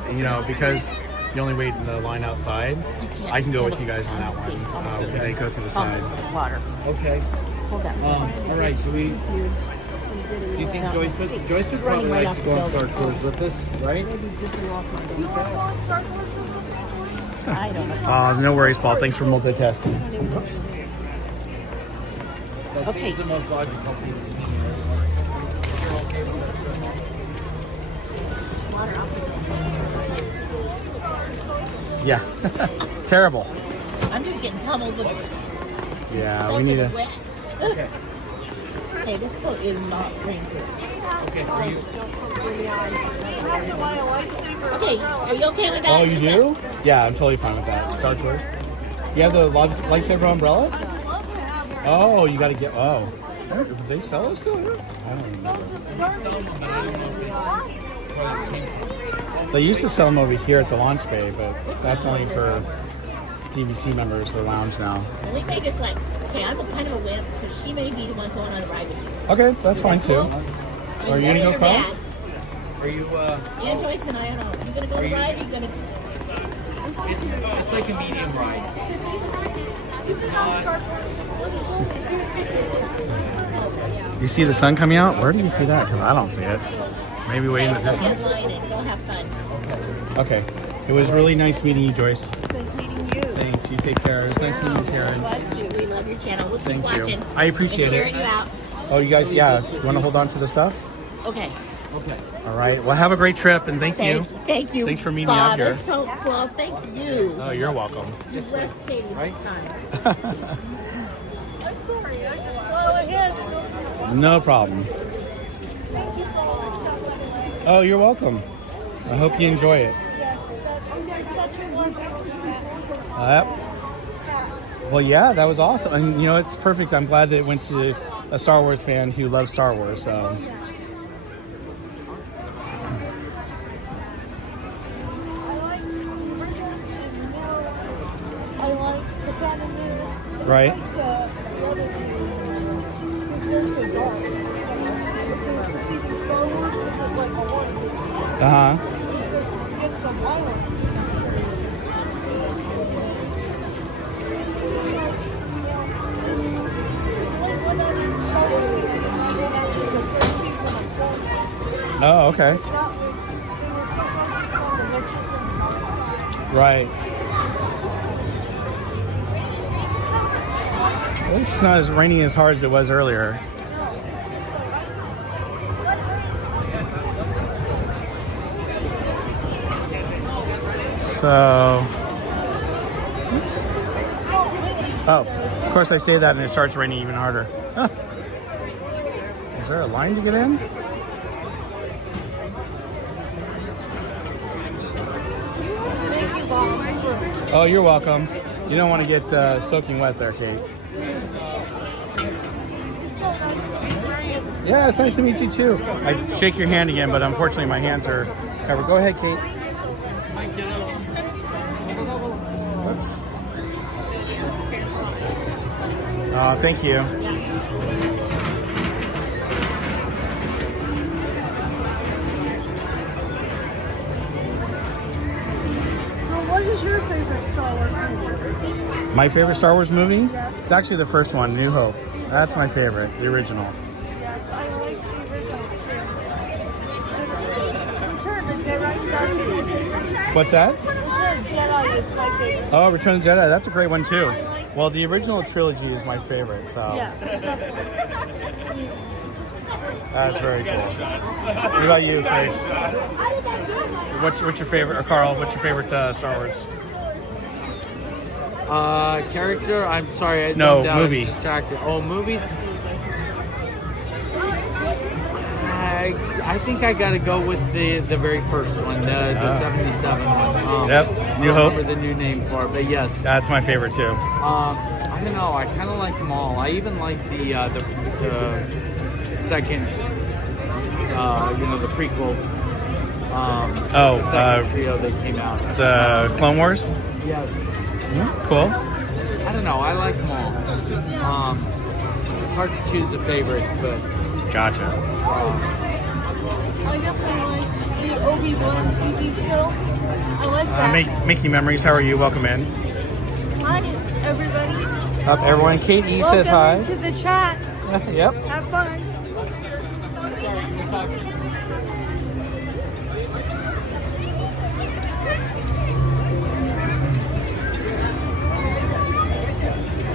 because you only wait in the line outside, I can go with you guys on that one. When they go through the side. water. Okay. Hold that. All right. Should we? Do you think Joyce would probably like to go on Star Tours with us, right? I don't know. No worries, Paul. Thanks for multitasking. That seems the most logical thing to me. Yeah. Terrible. I'm just getting pummeled with Yeah, we need a. wet. Okay. Hey, this coat is not rainproof. Okay, for you. Okay, are you okay with that? Oh, you do? Yeah, I'm totally fine with that. Star Tours. You have the lightsaber umbrella? Oh, you got to get. Oh, do they sell those still here? I don't even know. They used to sell them over here at the launch bay, but that's only for DVC members, the lounge now. We may just okay, I'm kind of a wimp, so she may be the one going on the ride with you. Okay, that's fine too. Are you gonna go, Carl? Are you? Yeah, Joyce and I are. Are you gonna go on the ride? Or are you gonna? It's like a medium ride. You see the sun coming out? Where do you see that? Because I don't see it. Maybe way in the distance? Go have fun. Okay. It was really nice meeting you, Joyce. Nice meeting you. Thanks. You take care. It was nice meeting you, Karen. Bless you. We love your channel. We'll keep Thank watching. you. I appreciate and cheering it. you out. Oh, you guys, yeah. You want to hold on to the stuff? Okay. All right. Well, have a great trip, and thank you. Thank you. Thanks for meeting Bob, me out here. That's so cool. Thank you. Oh, you're welcome. You bless Katie big time. I'm sorry. I just go ahead. No problem. Oh, you're welcome. I hope you enjoy it. Well, yeah, that was awesome. And, you know, it's perfect. I'm glad that it went to a Star Wars fan who loves Star Wars. So. Right. Uh-huh. Oh, okay. Right. It's not as rainy as hard as it was earlier. So, oops. Oh, of course I say that and it starts raining even harder. Huh. Is there a line to get in? Oh, you're welcome. You don't want to get soaking wet there, Kate. Yeah, it's nice to meet you too. I shake your hand again, but unfortunately my hands are covered. Go ahead, Kate. Oops. Thank you. What is your favorite Star Wars movie? My favorite Star Wars movie? It's actually the first one, New Hope. That's my favorite, the original. Yes, I like the original. Return of the Jedi. What's that? Return of the Jedi is my favorite. Oh, Return of the Jedi. That's a great one too. Well, the original trilogy is my favorite, so. Yeah. That's very cool. What about you, Craig? What's your favorite, or Carl, what's your favorite Star Wars? Character? I'm sorry. I No, zoned out. movie. I was distracted. Oh, movies? I think I got to go with the very first one, the 77 one. Yep, New Hope. I don't remember the new name for it, but yes. That's my favorite too. I don't know. I kind of like them all. I even like the second, the prequels. The second trio that came out. The Clone Wars? Yes. Cool. I don't know. I like them all. It's hard to choose a favorite, but. Gotcha. I definitely like the Obi-Wan TV show. I like that. Making memories. How are you? Welcome in. Hi, everybody. Up, everyone. Kate E says hi. Welcome to the chat. Yep. Have fun.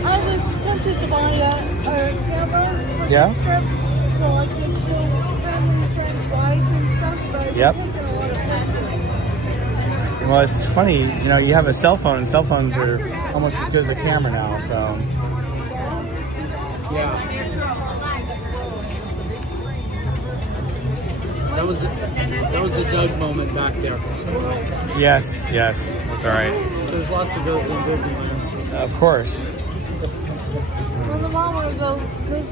I was tempted to buy a camera for Yeah? this trip, so I could show family, friends, wives and stuff, but Yep. I'm taking a lot of pictures. Well, it's funny, you have a cell phone, and cell phones are almost as good as a camera now, so. Yeah. That was a Doug moment back there. Yes, that's all right. There's lots of those in Disneyland. Of course. When the mama goes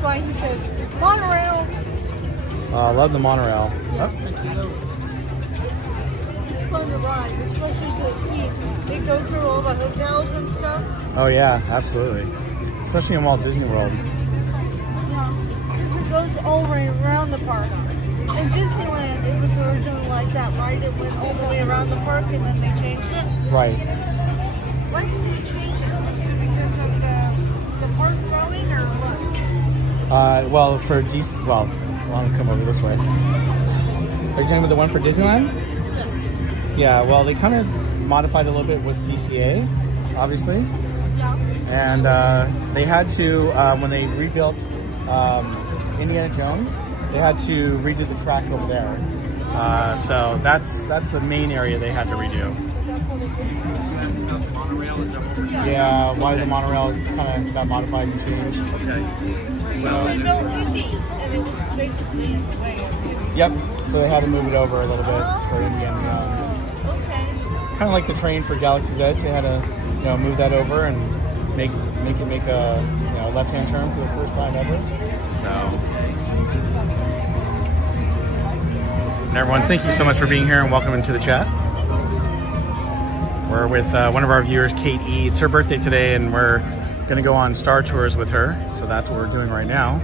by, he says, monorail. I love the monorail. Oh. It's fun to ride, especially to see it go through all the hotels and stuff. Oh yeah, absolutely. Especially in Walt Disney World. Yeah, because it goes over and around the park. In Disneyland, it was originally like that, right? It went all the way around the park and then they changed it. Right. Why did they change it? Was it because of the Well, for DC, well, I want to come over this way. Are you talking about the one for Disneyland? Yeah, well, they kind of modified a little bit with DCA, obviously. Yeah. And they had to, when they rebuilt Indiana Jones, they had to redo the track over there. So that's the main area they had to redo. Yeah, why the monorail kind of got modified and changed. Okay. So They built Indy, and it was basically in the way. Yep. So they had to move it over a little bit for Indiana Jones. Okay. Kind of like the train for Galaxy's Edge. They had to, move that over and make a left-hand turn for the first time ever. So. And everyone, thank you so much for being here and welcome into the chat. We're with one of our viewers, Kate E. It's her birthday today, and we're going to go on Star Tours with her. So that's what we're doing right now.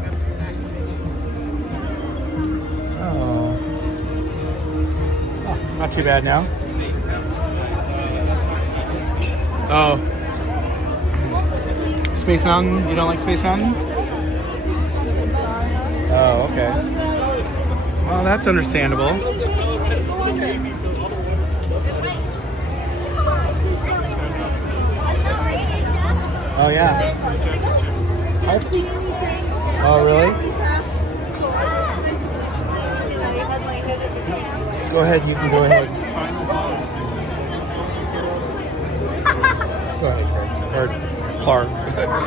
Oh, not too bad now. Oh, Space Mountain? You don't like Space Mountain? Oh, okay. Well, that's understandable. Oh, yeah. Oh, really? Go ahead, you can go ahead. Go ahead, Craig. Or Clark.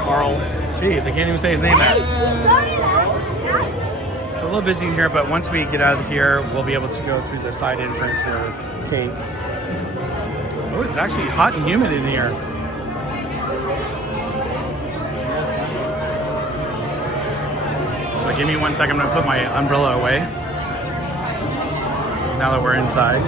Carl. Jeez, I can't even say his name there. It's a little busy in here, but once we get out of here, we'll be able to go through the side entrance to Kate. Oh, it's actually hot and humid in here. So give me 1 second, I'm gonna put my umbrella away. Now that we're inside.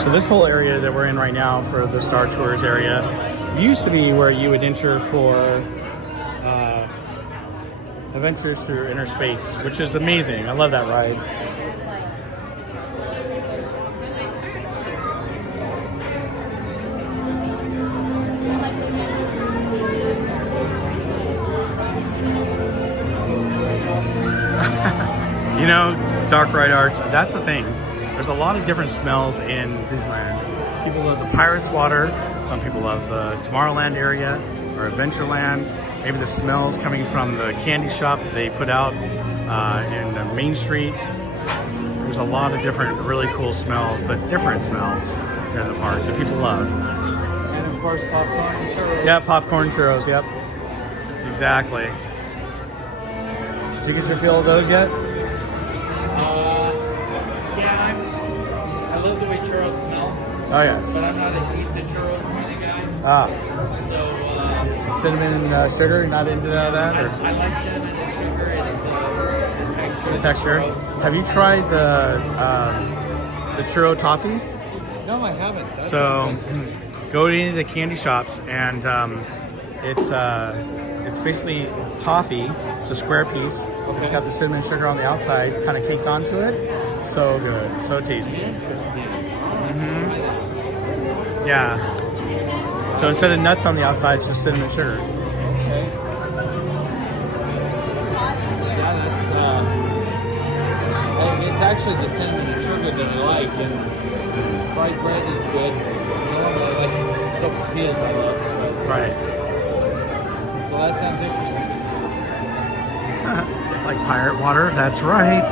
So this whole area that we're in right now for the Star Tours area used to be where you would enter for Adventures Through Inner Space, which is amazing. I love that ride. You know, dark ride arts, that's the thing. There's a lot of different smells in Disneyland. People love the Pirates Water, some people love the Tomorrowland area or Adventureland. Maybe the smells coming from the candy shop that they put out in the Main Street. There's a lot of different really cool smells, but different smells here in the park that people love. And of course, popcorn and churros. Yeah, popcorn churros, yep. Exactly. Did you get your fill of those yet? Yeah, I love the way churros smell. Oh, yes. But I'm not an eat the churros kind of guy. Ah. So, cinnamon and sugar, not into that? Or? I like cinnamon and sugar and the texture. The texture. Have you tried the churro toffee? No, I haven't. That's so go to any of the candy shops and it's basically toffee. It's a square piece. Okay. It's got the cinnamon sugar on the outside, kind of caked onto it. So good, so tasty. Interesting. Yeah. So instead of nuts on the outside, it's just cinnamon sugar. Okay. Yeah, that's it's actually the cinnamon and sugar that I like, and fried bread is good. I like soaked peas. I love. Right. So that sounds interesting. Like pirate water. That's right.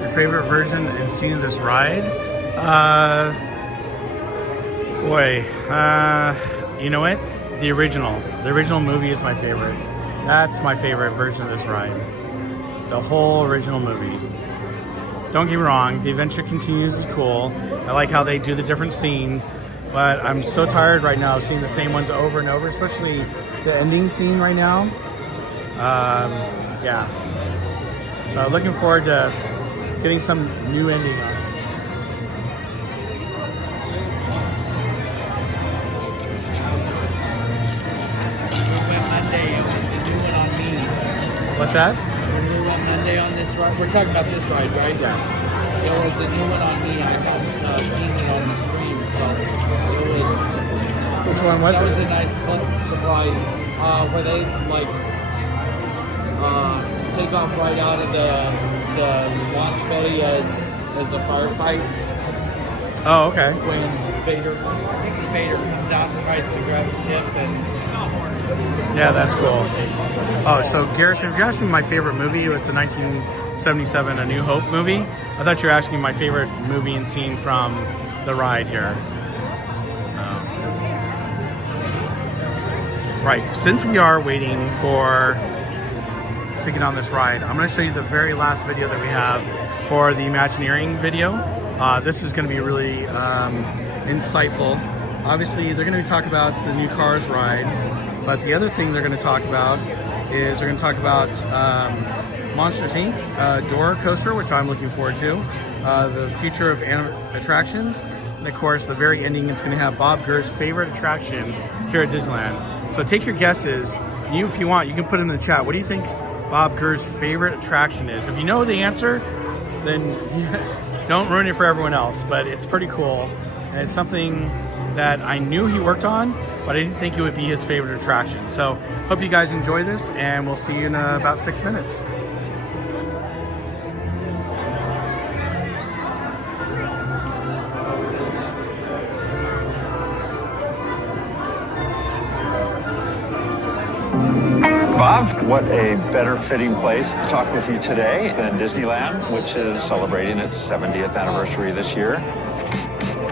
Your favorite version and scene of this ride? Boy, you know what? The original movie is my favorite. That's my favorite version of this ride. The whole original movie. Don't get me wrong, The Adventure Continues is cool. I like how they do the different scenes, but I'm so tired right now of seeing the same ones over and over, especially the ending scene right now. Yeah. So looking forward to getting some new ending on it. What's that? When we went Monday on this ride, we're talking about this ride, right? Yeah. There was a new one on me. I hadn't seen it on the stream, so it was. Which one was it? That was a nice surprise. Where they like take off right out of the launch bay as a firefight. Oh, okay. When Vader comes out and tries to grab the ship and. Yeah, that's cool. Oh, so Garrison, if you're asking my favorite movie, it was the 1977 A New Hope movie. I thought you were asking my favorite movie and scene from the ride here. So, right, since we are waiting to get on this ride, I'm going to show you the very last video that we have for the Imagineering video. This is going to be really insightful. Obviously, they're going to be talking about the new Cars ride. But the other thing they're going to talk about is they're going to talk about Monsters Inc. Door coaster, which I'm looking forward to. The future of attractions. And of course, the very ending, it's going to have Bob Gurr's favorite attraction here at Disneyland. So take your guesses. If you want, you can put it in the chat. What do you think Bob Gurr's favorite attraction is? If you know the answer, then don't ruin it for everyone else. But it's pretty cool. And it's something that I knew he worked on, but I didn't think it would be his favorite attraction. So hope you guys enjoy this, and we'll see you in about 6 minutes. Bob, what a better fitting place to talk with you today than Disneyland, which is celebrating its 70th anniversary this year.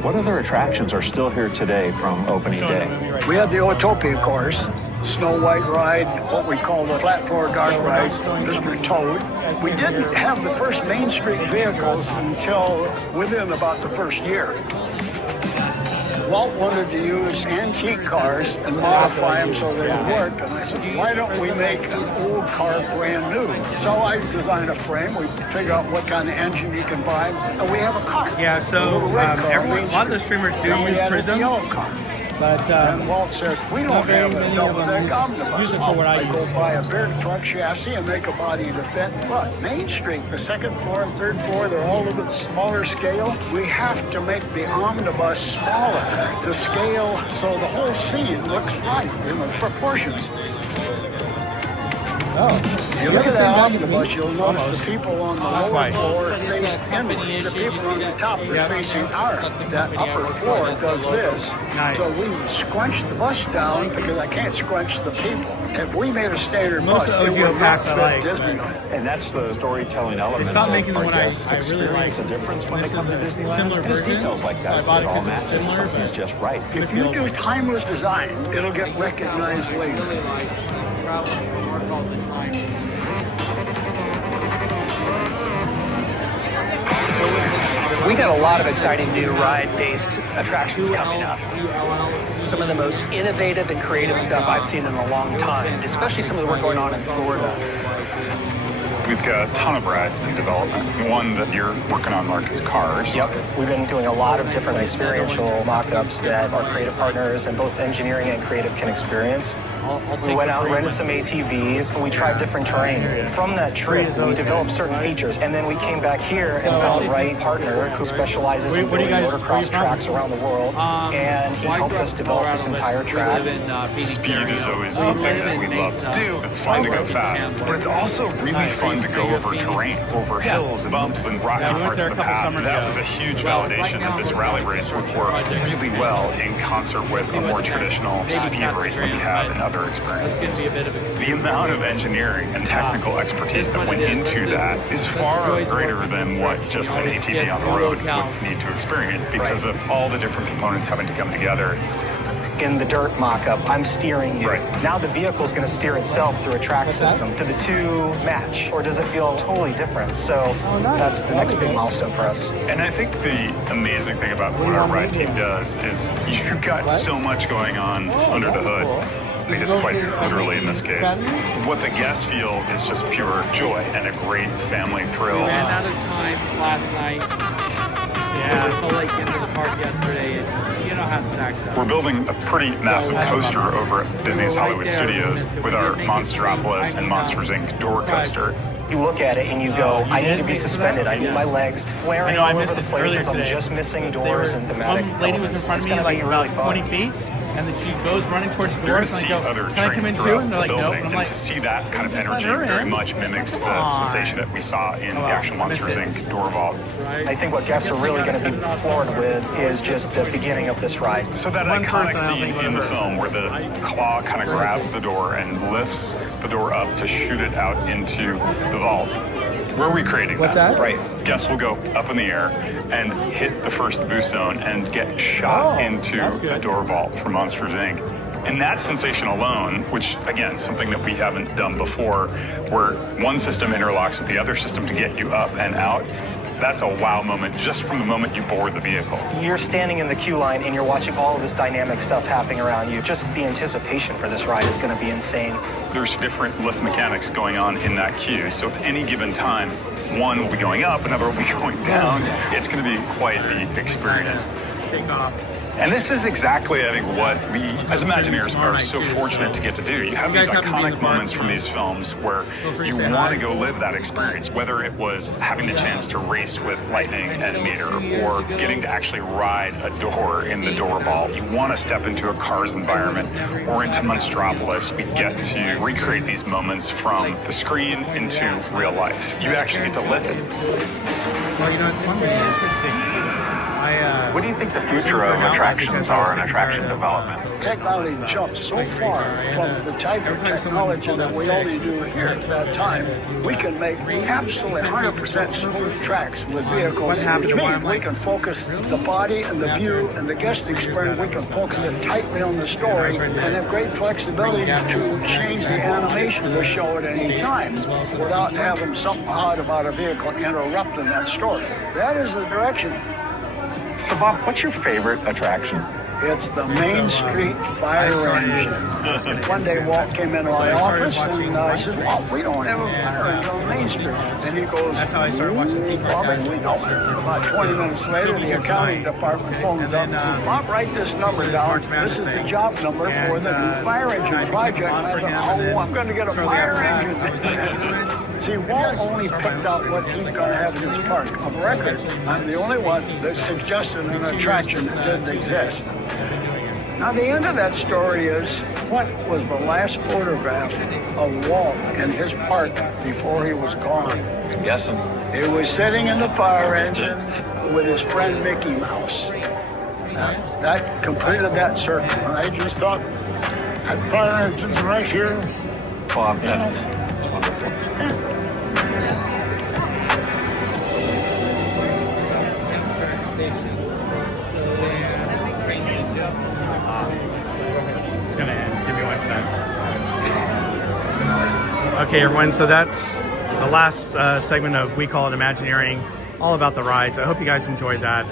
What other attractions are still here today from opening day? We had the Autopia course, Snow White ride, what we call the flat floor dark ride, Mr. Toad. We didn't have the first Main Street vehicles until within about the first year. Walt wanted to use antique cars and modify them so they would work, and I said, why don't we make an old car brand new? So I designed a frame, we figured out what kind of engine you can buy, and we have a car. Yeah, so a lot of the streamers do use Prism. Yellow car. But and Walt says, we don't have a double-deck omnibus. Use it for what I go buy a big truck chassis and make a body to fit. But Main Street, the second floor and third floor, they're all a little bit smaller scale. We have to make the omnibus smaller to scale so the whole scene looks right in the proportions. Oh. You look at that omnibus, you'll notice the people on the lower floor face inward. The people on the top are facing out. That upper floor does this. Nice. So we scrunch the bus down because I can't scrunch the people. If we made a standard Most bus, of the it would not packs fit I like. Disneyland. And that's the storytelling element. They stopped making the of one our I guests really like. experience the difference when they This come to is a Disneyland. similar And it's version. details like So that I bought it that all because it's matter. similar, Something's but- just right. If you do timeless design, it'll get recognized later. We got a lot of exciting new ride-based attractions coming up. Some of the most innovative and creative stuff I've seen in a long time, especially some of the work going on in Florida. We've got a ton of rides in development. One that you're working on, Mark, is Cars. Yep. We've been doing a lot of different experiential mock-ups that our creative partners and both engineering and creative can experience. We went out and rented some ATVs, and we tried different terrain. From that trip, we developed certain features, and then we came back here and found the right partner who specializes in building motocross tracks around the world, and he helped us develop this entire track. Speed is always something that we love to do. It's fun to go fast, but it's also really fun to go over terrain, over hills and bumps and rocky parts of the path. That was a huge validation that this rally race would work really well in concert with a more traditional speed race that we have in other experiences. The amount of engineering and technical expertise that went into that is far greater than what just an ATV on the road would need to experience because of all the different components having to come together. In the dirt mock-up, I'm steering you. Now the vehicle's going to steer itself through a track system. Do the two match, or does it feel totally different? So that's the next big milestone for us. And I think the amazing thing about what our ride team does is you've got so much going on under the hood. I guess quite literally in this case. What the guest feels is just pure joy and a great family thrill. We ran out of time last night. Yeah. We were so late into the park yesterday. You know how We're building a pretty massive coaster over at Disney's Hollywood Studios with our Monsteropolis and Monsters Inc. door coaster. You look at it and you go, I need to be suspended. I need my legs flaring all over the places. I'm just missing doors and thematic One lady was in front of me, like really about 20 feet, and then she goes running towards the You're doors, going to and see I go, other can I come trains in too? throughout And the they're like, building, nope. And I'm and like, to see that kind of just let energy her in. very much mimics the sensation that we saw in the actual Monsters Inc. door vault. I think what guests are really going to be floored with is just the beginning of this ride. So that iconic scene in the film where the claw kind of grabs the door and lifts the door up to shoot it out into the vault. We're recreating What's that? Right. Guests will go up in the air and hit the first boost zone and get shot into the door vault for Monsters Inc. And that sensation alone, which again, something that we haven't done before, where one system interlocks with the other system to get you up and out, that's a wow moment just from the moment you board the vehicle. You're standing in the queue line and you're watching all of this dynamic stuff happening around you. Just the anticipation for this ride is going to be insane. There's different lift mechanics going on in that queue. So at any given time, one will be going up, another will be going down. It's going to be quite the experience. Take off. And this is exactly, I think, what we, as Imagineers, are so fortunate to get to do. You have these iconic moments from these films where you want to go live that experience, whether it was having the chance to race with Lightning and Meteor or getting to actually ride a door in the door vault. You want to step into a Cars environment or into Monsteropolis. We get to recreate these moments from the screen into real life. You actually get to live it. Well, you know, it's fun. Interesting. What do you think the future of attractions are in attraction development? Technology jumped so far from the type of technology that we only do here at that time. We can make absolutely 100% smooth tracks with vehicles, which means we can focus the body and the view and the guest experience. We can focus it tightly on the story and have great flexibility to change the animation to show at any time without having something odd about a vehicle interrupting that story. That is the direction. So Bob, what's your favorite attraction? It's the Main Street Fire Engine. One day Walt came into my office and I said, Walt, we don't have a fire engine on Main Street. And he goes, that's how I started watching TV. Bob, we don't. About 20 minutes later, the accounting department phones up and says, Bob, write this number down. This is the job number for the new fire engine project. And I thought, oh, I'm going to get a fire engine. See, Walt only picked out what he's going to have in his park. Of record, I'm the only one that suggested an attraction that didn't exist. Now, the end of that story is, what was the last photograph of Walt in his park before he was gone? I'm guessing. He was sitting in the fire engine with his friend Mickey Mouse. That completed that circle. And I just thought, that fire engine's right here. Bob, that's wonderful. It's gonna end. Give me 1 sec. Okay, everyone. So that's the last segment of We Call It Imagineering, all about the rides. I hope you guys enjoyed that.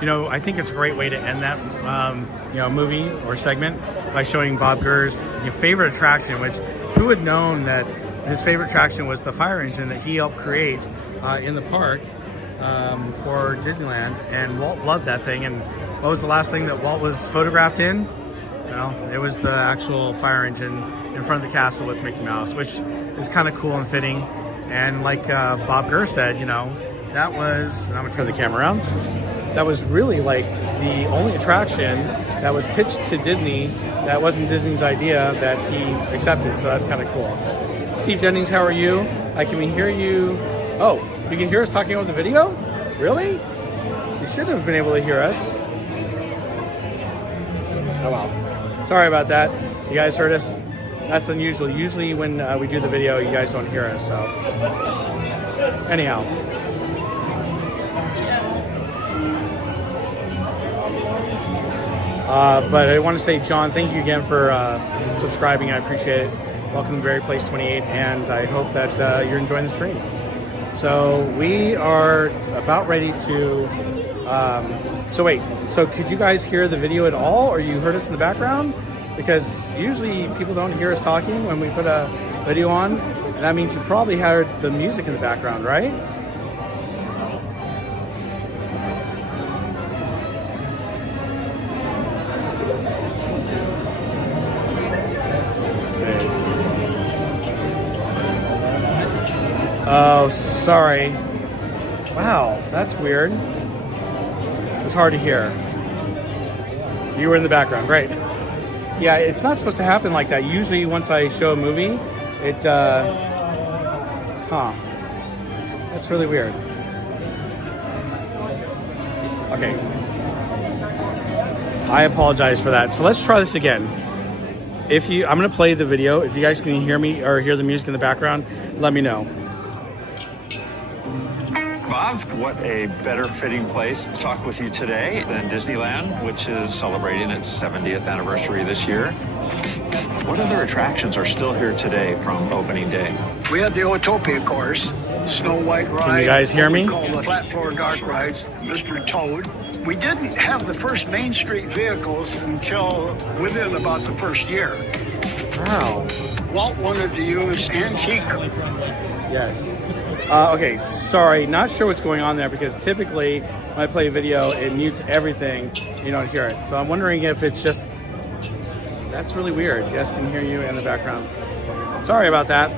You know, I think it's a great way to end that movie or segment by showing Bob Gurr's favorite attraction. Which, who had known that his favorite attraction was the fire engine that he helped create in the park for Disneyland, and Walt loved that thing. And what was the last thing that Walt was photographed in? Well, it was the actual fire engine in front of the castle with Mickey Mouse, which is kind of cool and fitting. And like Bob Gurr said, that was, and I'm gonna turn the camera around, that was really like the only attraction that was pitched to Disney that wasn't Disney's idea that he accepted. So that's kind of cool. Steve Jennings, how are you? Can we hear you? Oh, you can hear us talking over the video? Really? You should have been able to hear us. Oh well. Sorry about that. You guys heard us? That's unusual. Usually when we do the video, you guys don't hear us, so. Anyhow. But I want to say, John, thank you again for subscribing. I appreciate it. Welcome to Berry Place 28, and I hope that you're enjoying the stream. So we are about ready to... So could you guys hear the video at all, or you heard us in the background? Because usually people don't hear us talking when we put a video on. And that means you probably heard the music in the background, right? Oh, sorry. Wow, that's weird. It's hard to hear. You were in the background, great. Yeah, it's not supposed to happen like that. Usually once I show a movie, it, that's really weird. Okay. I apologize for that. So let's try this again. I'm gonna play the video. If you guys can hear me or hear the music in the background, let me know. Bob, what a better fitting place to talk with you today than Disneyland, which is celebrating its 70th anniversary this year. What other attractions are still here today from opening day? We had the Autopia course, Snow White ride. Can you guys hear me? We call the flat floor dark rides, Mr. Toad. We didn't have the first Main Street vehicles until within about the first year. Wow. Walt wanted to use antique. Yes. Okay, sorry, not sure what's going on there because typically when I play a video, it mutes everything. You don't hear it. So I'm wondering if it's just, that's really weird. Yes, can hear you in the background. Sorry about that.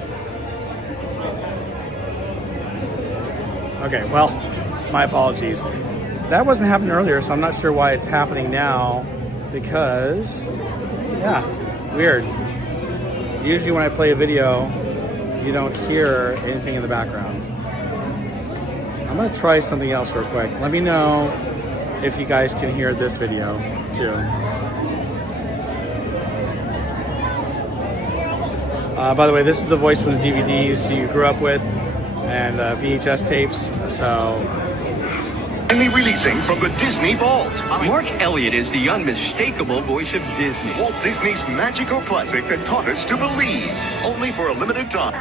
Okay, well, my apologies. That wasn't happening earlier, so I'm not sure why it's happening now because, yeah, weird. Usually when I play a video, you don't hear anything in the background. I'm gonna try something else real quick. Let me know if you guys can hear this video too. By the way, this is the voice from the DVDs you grew up with and VHS tapes, so. Releasing from the Disney Vault. Mark Elliott is the unmistakable voice of Disney. Walt Disney's magical classic that taught us to believe. Only for a limited time.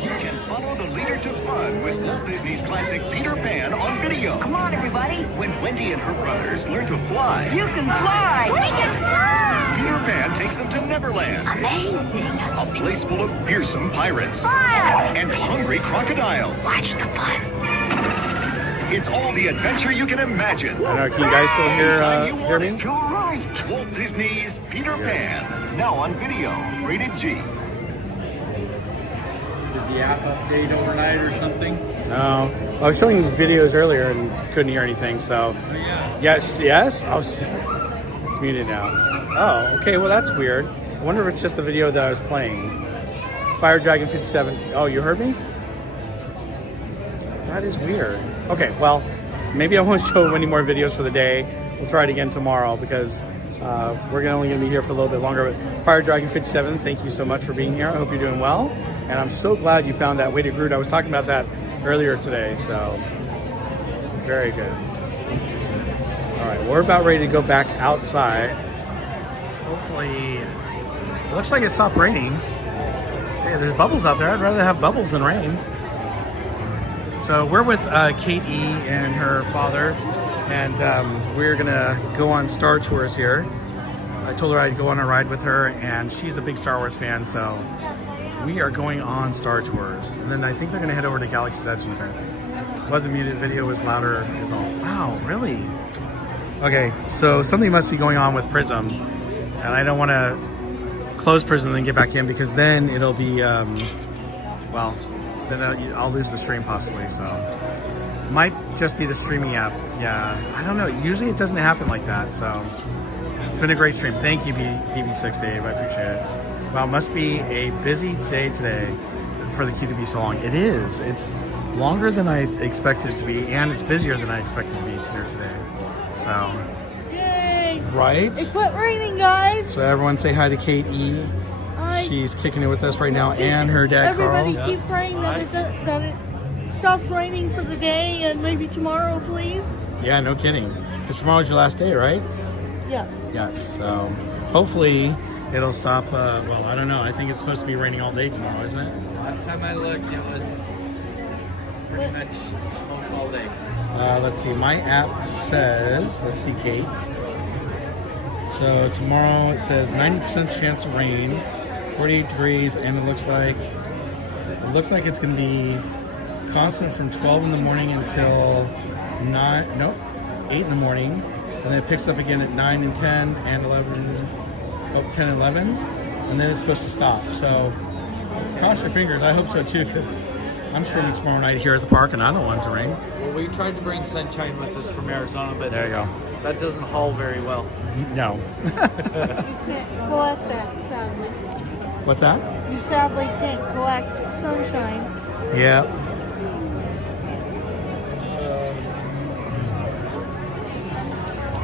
You can follow the leader to fun with Walt Disney's classic Peter Pan on video. Come on, everybody. When Wendy and her brothers learn to fly. You can fly. We can fly. Peter Pan takes them to Neverland. Amazing. A place full of fearsome pirates. Fun. And hungry crocodiles. Watch the fun. It's all the adventure you can imagine. I know, can you guys still hear me? You're right. Walt Disney's Peter Pan. Now on video. Rated G. Did the app update overnight or something? No. I was showing videos earlier and couldn't hear anything, so. Oh, yeah. Yes. It's muted now. Oh, okay, well that's weird. I wonder if it's just the video that I was playing. Fire Dragon 57. Oh, you heard me? That is weird. Okay, well, maybe I won't show any more videos for the day. We'll try it again tomorrow because we're only going to be here for a little bit longer. But Fire Dragon 57, thank you so much for being here. I hope you're doing well. And I'm so glad you found that Weighted Groot. I was talking about that earlier today, so very good. All right, we're about ready to go back outside. Hopefully, it looks like it stopped raining. Hey, there's bubbles out there. I'd rather have bubbles than rain. So we're with Kate E. and her father, and we're gonna go on Star Tours here. I told her I'd go on a ride with her, and she's a big Star Wars fan, so we are going on Star Tours. And then I think they're gonna head over to Galaxy's Edge in a bit. It wasn't muted, video was louder, is all. Wow, really? Okay, so something must be going on with Prism, and I don't wanna close Prism and then get back in because then it'll be, well, then I'll lose the stream possibly, so. It might just be the streaming app. Yeah, I don't know. Usually it doesn't happen like that, so. It's been a great stream. Thank you, BB6 Dave. I appreciate it. Well, it must be a busy day today for the queue to be so long. It is. It's longer than I expected it to be, and it's busier than I expected it to be here today. So. Yay! Right? It quit raining, guys! So everyone say hi to Kate E. She's kicking it with us right now, and her dad, Everybody Carl. keep praying that it stops raining for the day and maybe tomorrow, please. Yeah, no kidding. Because tomorrow's your last day, right? Yes. Yes. So hopefully it'll stop. Well, I don't know. I think it's supposed to be raining all day tomorrow, isn't it? Last time I looked, it was pretty much almost all day. Let's see. My app says, let's see, Kate. So tomorrow it says 90% chance of rain. 48 degrees, and it looks like it's going to be constant from 12 in the morning until 8 in the morning, and then it picks up again at 9 and 10 and 11, 10 and 11, and then it's supposed to stop. So Cross your fingers. I hope so too, because I'm streaming tomorrow night here at the park, and I don't want it to rain. Well, we tried to bring sunshine with us from Arizona, but there you go. That doesn't haul very well. No. You can't collect that, sadly. What's that? You sadly can't collect sunshine. Yeah.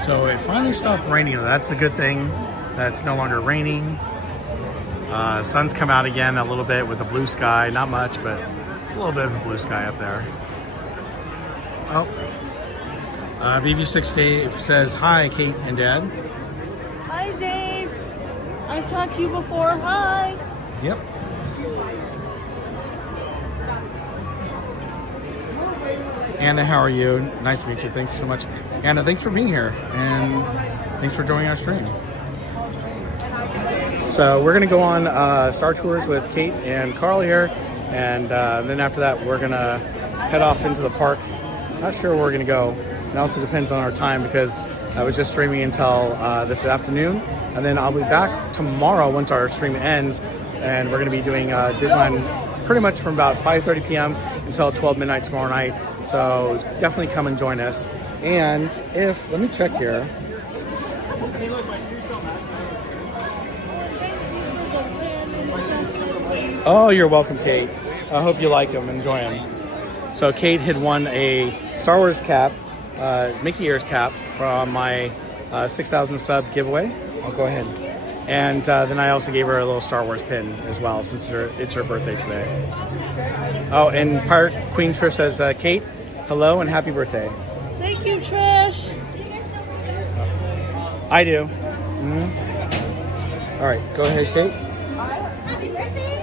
So it finally stopped raining. That's a good thing. That's no longer raining. Sun's come out again a little bit with a blue sky. Not much, but it's a little bit of a blue sky up there. Oh. BB6 Dave says, hi, Kate and Dad. Hi, Dave. I've talked to you before. Hi. Yep. Anna, how are you? Nice to meet you. Thanks so much. Anna, thanks for being here, and thanks for joining our stream. So we're going to go on Star Tours with Kate and Carl here, and then after that we're going to head off into the park. Not sure where we're going to go. It also depends on our time, because I was just streaming until this afternoon, and then I'll be back tomorrow once our stream ends, and we're going to be doing Disneyland pretty much from about 5:30 p.m. until 12 midnight tomorrow night. So definitely come and join us. And let me check here. Oh, you're welcome, Kate. I hope you like them, enjoy them. So Kate had won a Star Wars cap, Mickey ears cap from my 6,000 sub giveaway. I'll go ahead. And then I also gave her a little Star Wars pin as well, since it's her birthday today. Oh, and Queen Trish says, Kate, hello and happy birthday. Thank you, Trish. I do. Mm-hmm. All right, go ahead, Kate. Happy birthday.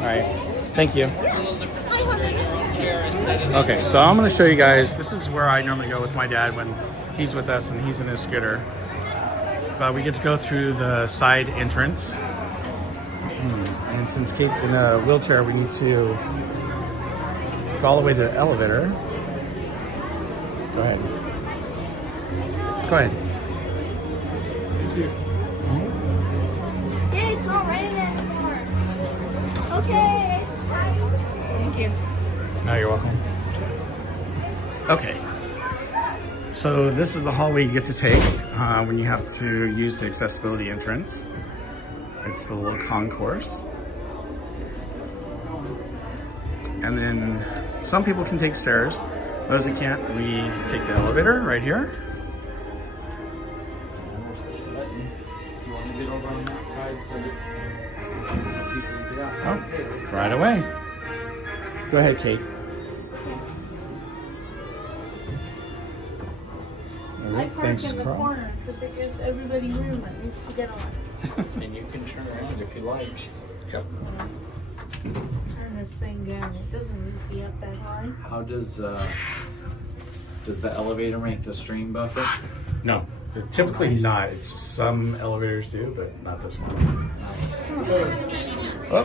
All right, thank you. Okay, so I'm going to show you guys. This is where I normally go with my dad when he's with us and he's in his scooter. But we get to go through the side entrance. And since Kate's in a wheelchair, we need to go all the way to the elevator. Go ahead. Go ahead. Thank you. Yeah, it's not raining anymore. Okay. Thank you. No, you're welcome. Okay. So this is the hallway you get to take when you have to use the accessibility entrance. It's the little concourse. And then some people can take stairs. Those that can't, we take the elevator right here. Oh, right away. Go ahead, Kate. I park Thanks, in the Carl. corner because it gives everybody room that needs to get on. And you can turn around if you like. Yep. Turn this thing down. It doesn't need to be up that high. How does the elevator make the stream buffer? No, typically not. It's just some elevators do, but not this one. Oh,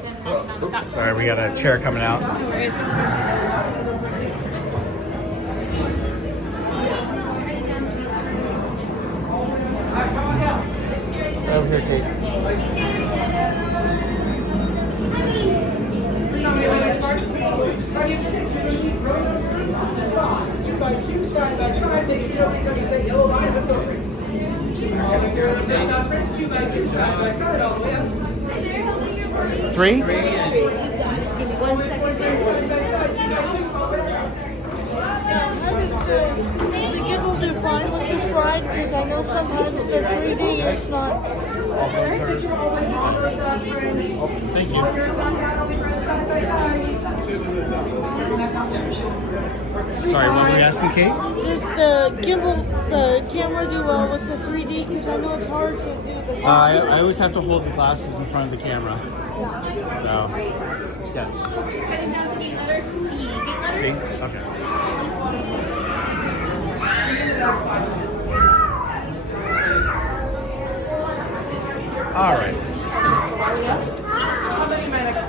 oops, sorry, we got a chair coming out. Over here, Kate. Three? The kid will do fine with this ride because I know sometimes if they're 3D, it's not. Thank you. Sorry, what were you asking, Kate? Does the camera do well with the 3D? Because I know it's hard to do the. I always have to hold the glasses in front of the camera. So, yes. See? Okay. All right. How many minutes?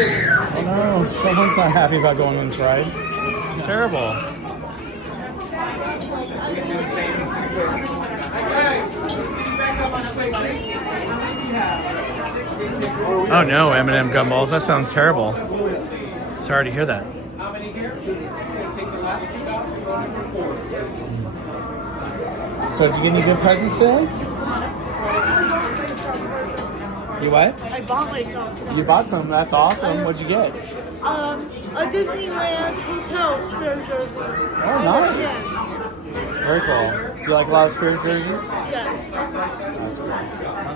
Oh no, someone's not happy about going on this ride. Terrible. Oh no, M&M gumballs. That sounds terrible. Sorry to hear that. So did you get any good presents today? You what? I bought myself some. You bought some. That's awesome. What'd you get? A Disneyland hotel spirit jersey. Oh, nice. Very cool. Do you like a lot of spirit jerseys? Yes. That's great.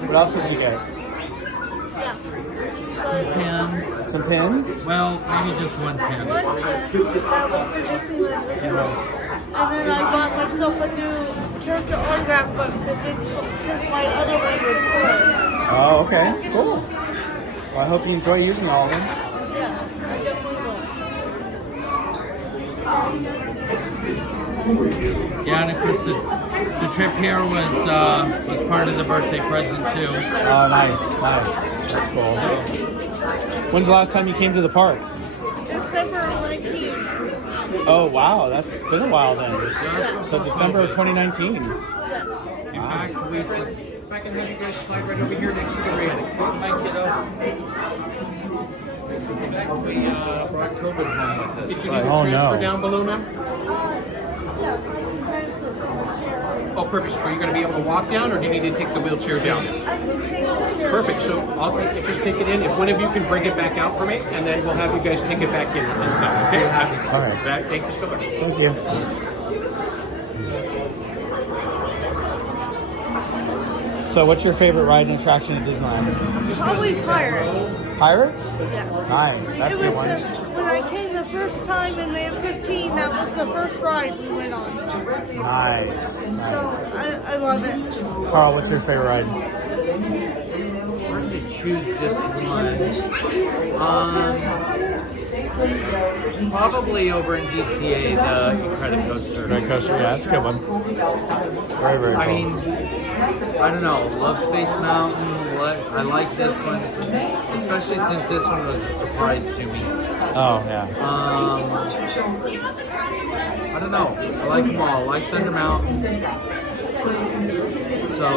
What else did you get? Yeah. Some pins. Some pins? Well, maybe just one pin. One pin. That was the Disneyland. And then I bought myself a new character autograph book because my other one was full. Oh, okay. Cool. Well, I hope you enjoy using all of them. Yeah, I definitely will. Yeah, and of course the trip here was part of the birthday present too. Oh, nice. That's cool. When's the last time you came to the park? December 19th. Oh, wow. That's been a while then. So December of 2019. In fact, we just... If I can have you guys slide right over here next to the railing. Mike, kiddo. We brought COVID home with us. Did you need to transfer down below, ma'am? Oh, perfect. Are you going to be able to walk down, or do you need to take the wheelchair down? Perfect. So I'll just take it in. If one of you can bring it back out for me, and then we'll have you guys take it back in. Okay? All right. Thank you so much. Thank you. So what's your favorite ride and attraction at Disneyland? Probably Pirates. Pirates? Yeah. Nice. That's a good one. When I came the first time in May of 15, that was the first ride we went on. Nice. So I love it. Carl, what's your favorite ride? Hard to choose just one. Probably over in DCA, the credit coaster. Credit coaster, yeah, that's a good one. Very, very cool. I mean, I don't know. Love Space Mountain. I like this one, especially since this one was a surprise to me. Oh, yeah. I don't know. I like them all. I like Thunder Mountain. So,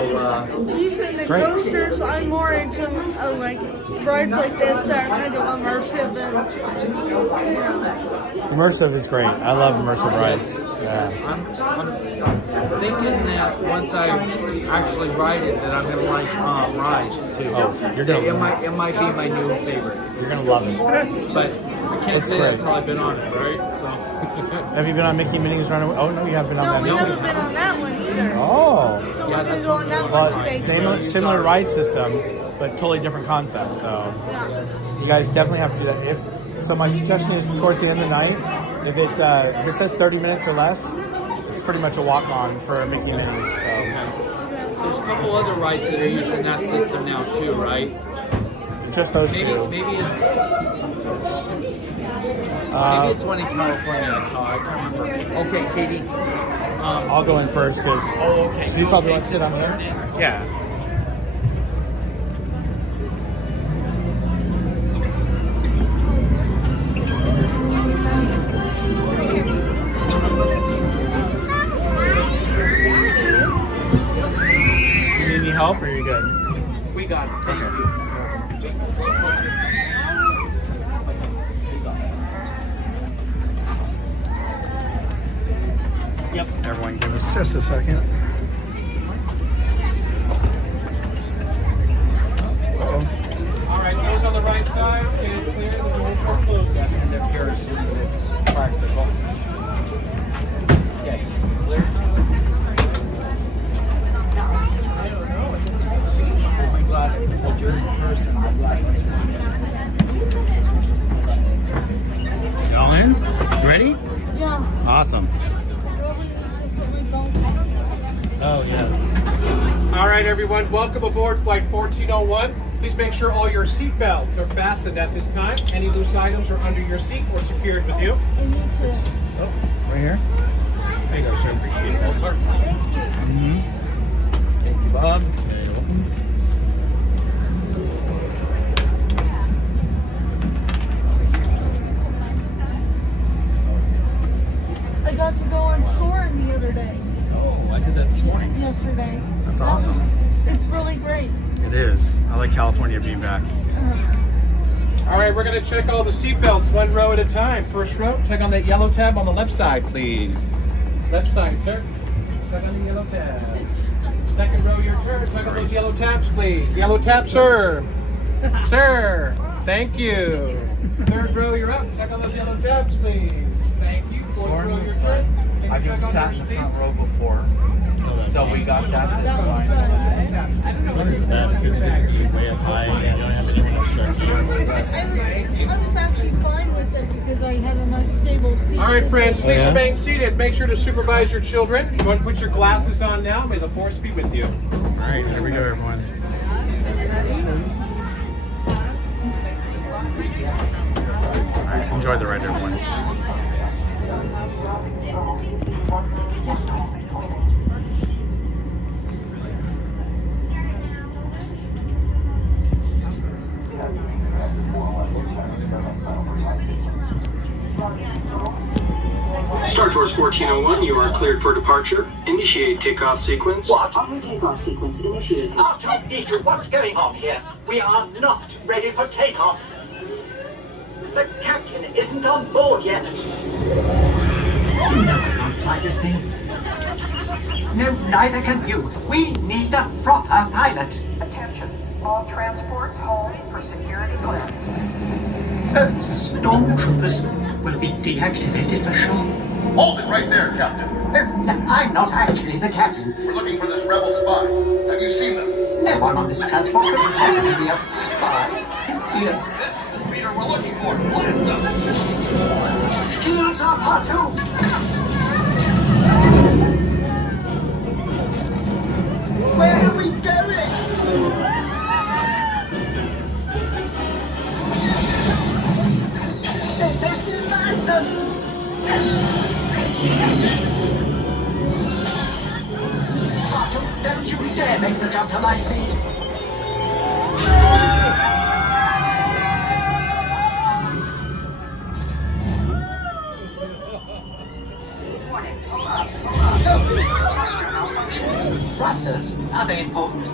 Using the coasters, I'm more into like rides like this that are kind of immersive and Immersive is great. I love immersive rides. Yeah. I'm thinking that once I actually ride it, that I'm going to like Rise too. Oh, you're going to It might be my new favorite. You're going to love it. But I can't say that until I've been on it, right? So. Have you been on Mickey Minnie's Runaway? Oh, no, you haven't been on that. we haven't been on that one either. Oh. So we're going to go on that one today. Similar ride system, but totally different concept. So you guys definitely have to do that. So my suggestion is towards the end of the night, if it says 30 minutes or less, it's pretty much a walk-on for Mickey Minnie's. So. There's a couple other rides that are using that system now too, right? Just those two. Maybe it's one in California I saw. I can't remember. Okay, Katie. I'll go in first because so you probably want to sit on there. Yeah. You need any help or are you good? We got it. Thank you. Yep. Everyone give us just a second. Uh-oh. All right, those on the right side, stand clear. The doors are closed. That end up here is it's practical. Okay, clear. My glasses. Hold your person. My glasses. Y'all in? Ready? Yeah. Awesome. Oh, yeah. All right, everyone, welcome aboard Flight 1401. Please make sure all your seat belts are fastened at this time. Any loose items are under your seat or secured with you. Oh, right here. There you go, sir. Appreciate that, sir. Thank you, Bob. yesterday. That's awesome. It's really great. It is. I like California being back. All right, we're going to check all the seatbelts one row at a time. First row, check on that yellow tab on the left side, please. Left side, sir. Check on the yellow tab. Second row, your turn. Check on those yellow tabs, please. Yellow tab, sir. Sir, thank you. Third row, you're up. Check on those yellow tabs, please. Thank you. Fourth row, your turn. I've been sat in the front row before, so we got that this time. It's the best because you get to be way up high and you don't have anyone obstruct you. I was actually fine with it because I had a nice stable seat. All right, friends, please remain seated. Make sure to supervise your children. You want to put your glasses on now. May the force be with you. All right, here we go, everyone. All right, enjoy the ride, everyone. Star Tours 1401, you are cleared for departure. Initiate takeoff sequence. What? Auto takeoff sequence initiated. R2-D2, what's going on here? We are not ready for takeoff. The captain isn't on board yet. You know I can't fly this thing. No, neither can you. We need a proper pilot. Attention, all transports hold for security clearance. Stormtroopers will be deactivated for sure. Hold it right there, Captain. I'm not actually the captain. We're looking for this rebel spy. Have you seen them? No one on this transport could possibly be a spy. Here. This is the speeder we're looking for. Blast them. Shields are part 2. Where are we going? This is madness. Don't you dare make the jump to light speed. Thrusters, are they important?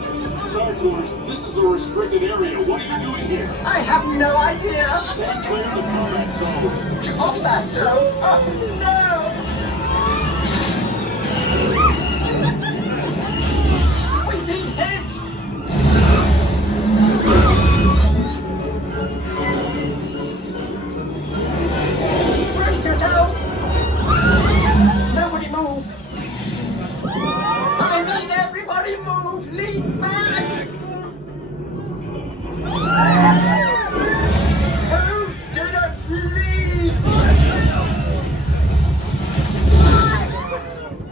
Star Tours, this is a restricted area. What are you doing here? I have no idea. Stay clear of the combat zone. Combat zone? Oh no! We've been hit! Brace yourselves! Nobody move! I mean everybody move! Lean back! Who didn't leave?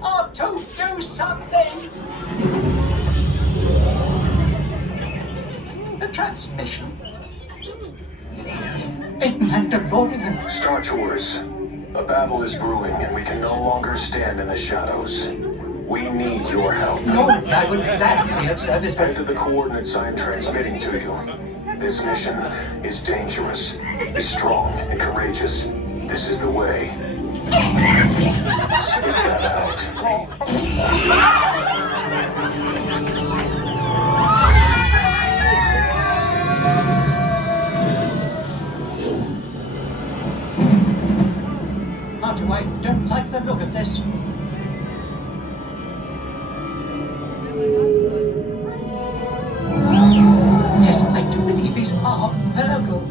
Ought to do something! The transmission. In Mandalorian. Star Tours, a battle is brewing and we can no longer stand in the shadows. We need your help. No, I would gladly have service, but... Enter the coordinates I'm transmitting to you. This mission is dangerous. Be strong and courageous. This is the way. Spit that out. I don't like the look of this. Yes, I do believe these are Hurgle.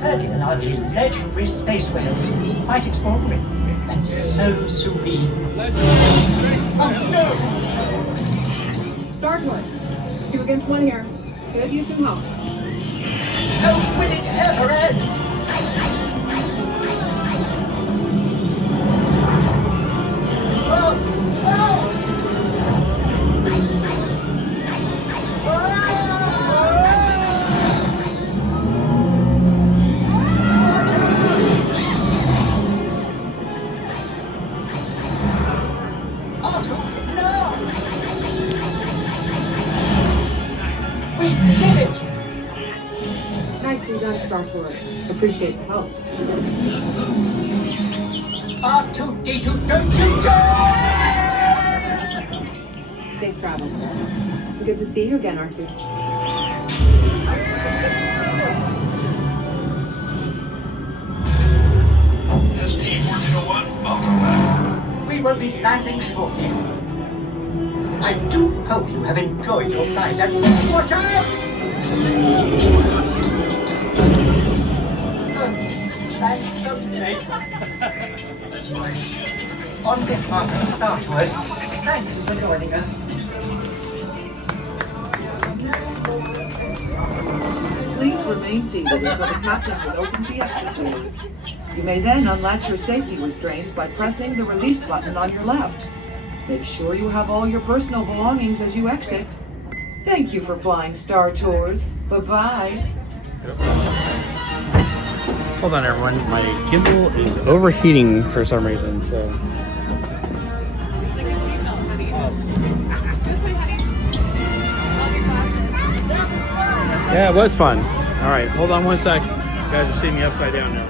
Hurgle are the legendary space whales. Quite extraordinary. And so serene. Oh no! Star Tours. 2 against 1 here. Could use some help. Oh, will it ever end? Nicely done, Star Tours. Appreciate the help. R2-D2, don't you dare! Safe travels. Good to see you again, R2. Disney 1401, welcome back. We will be landing shortly. I do hope you have enjoyed your flight and watch out! On behalf of Star Tours, thank you for joining us. Please remain seated until the captain has opened the exit doors. You may then unlatch your safety restraints by pressing the release button on your left. Make sure you have all your personal belongings as you exit. Thank you for flying Star Tours. Bye-bye. Hold on, everyone. My gimbal is overheating for some reason, so. Yeah, it was fun. All right, hold on one sec. You guys are seeing me upside down now.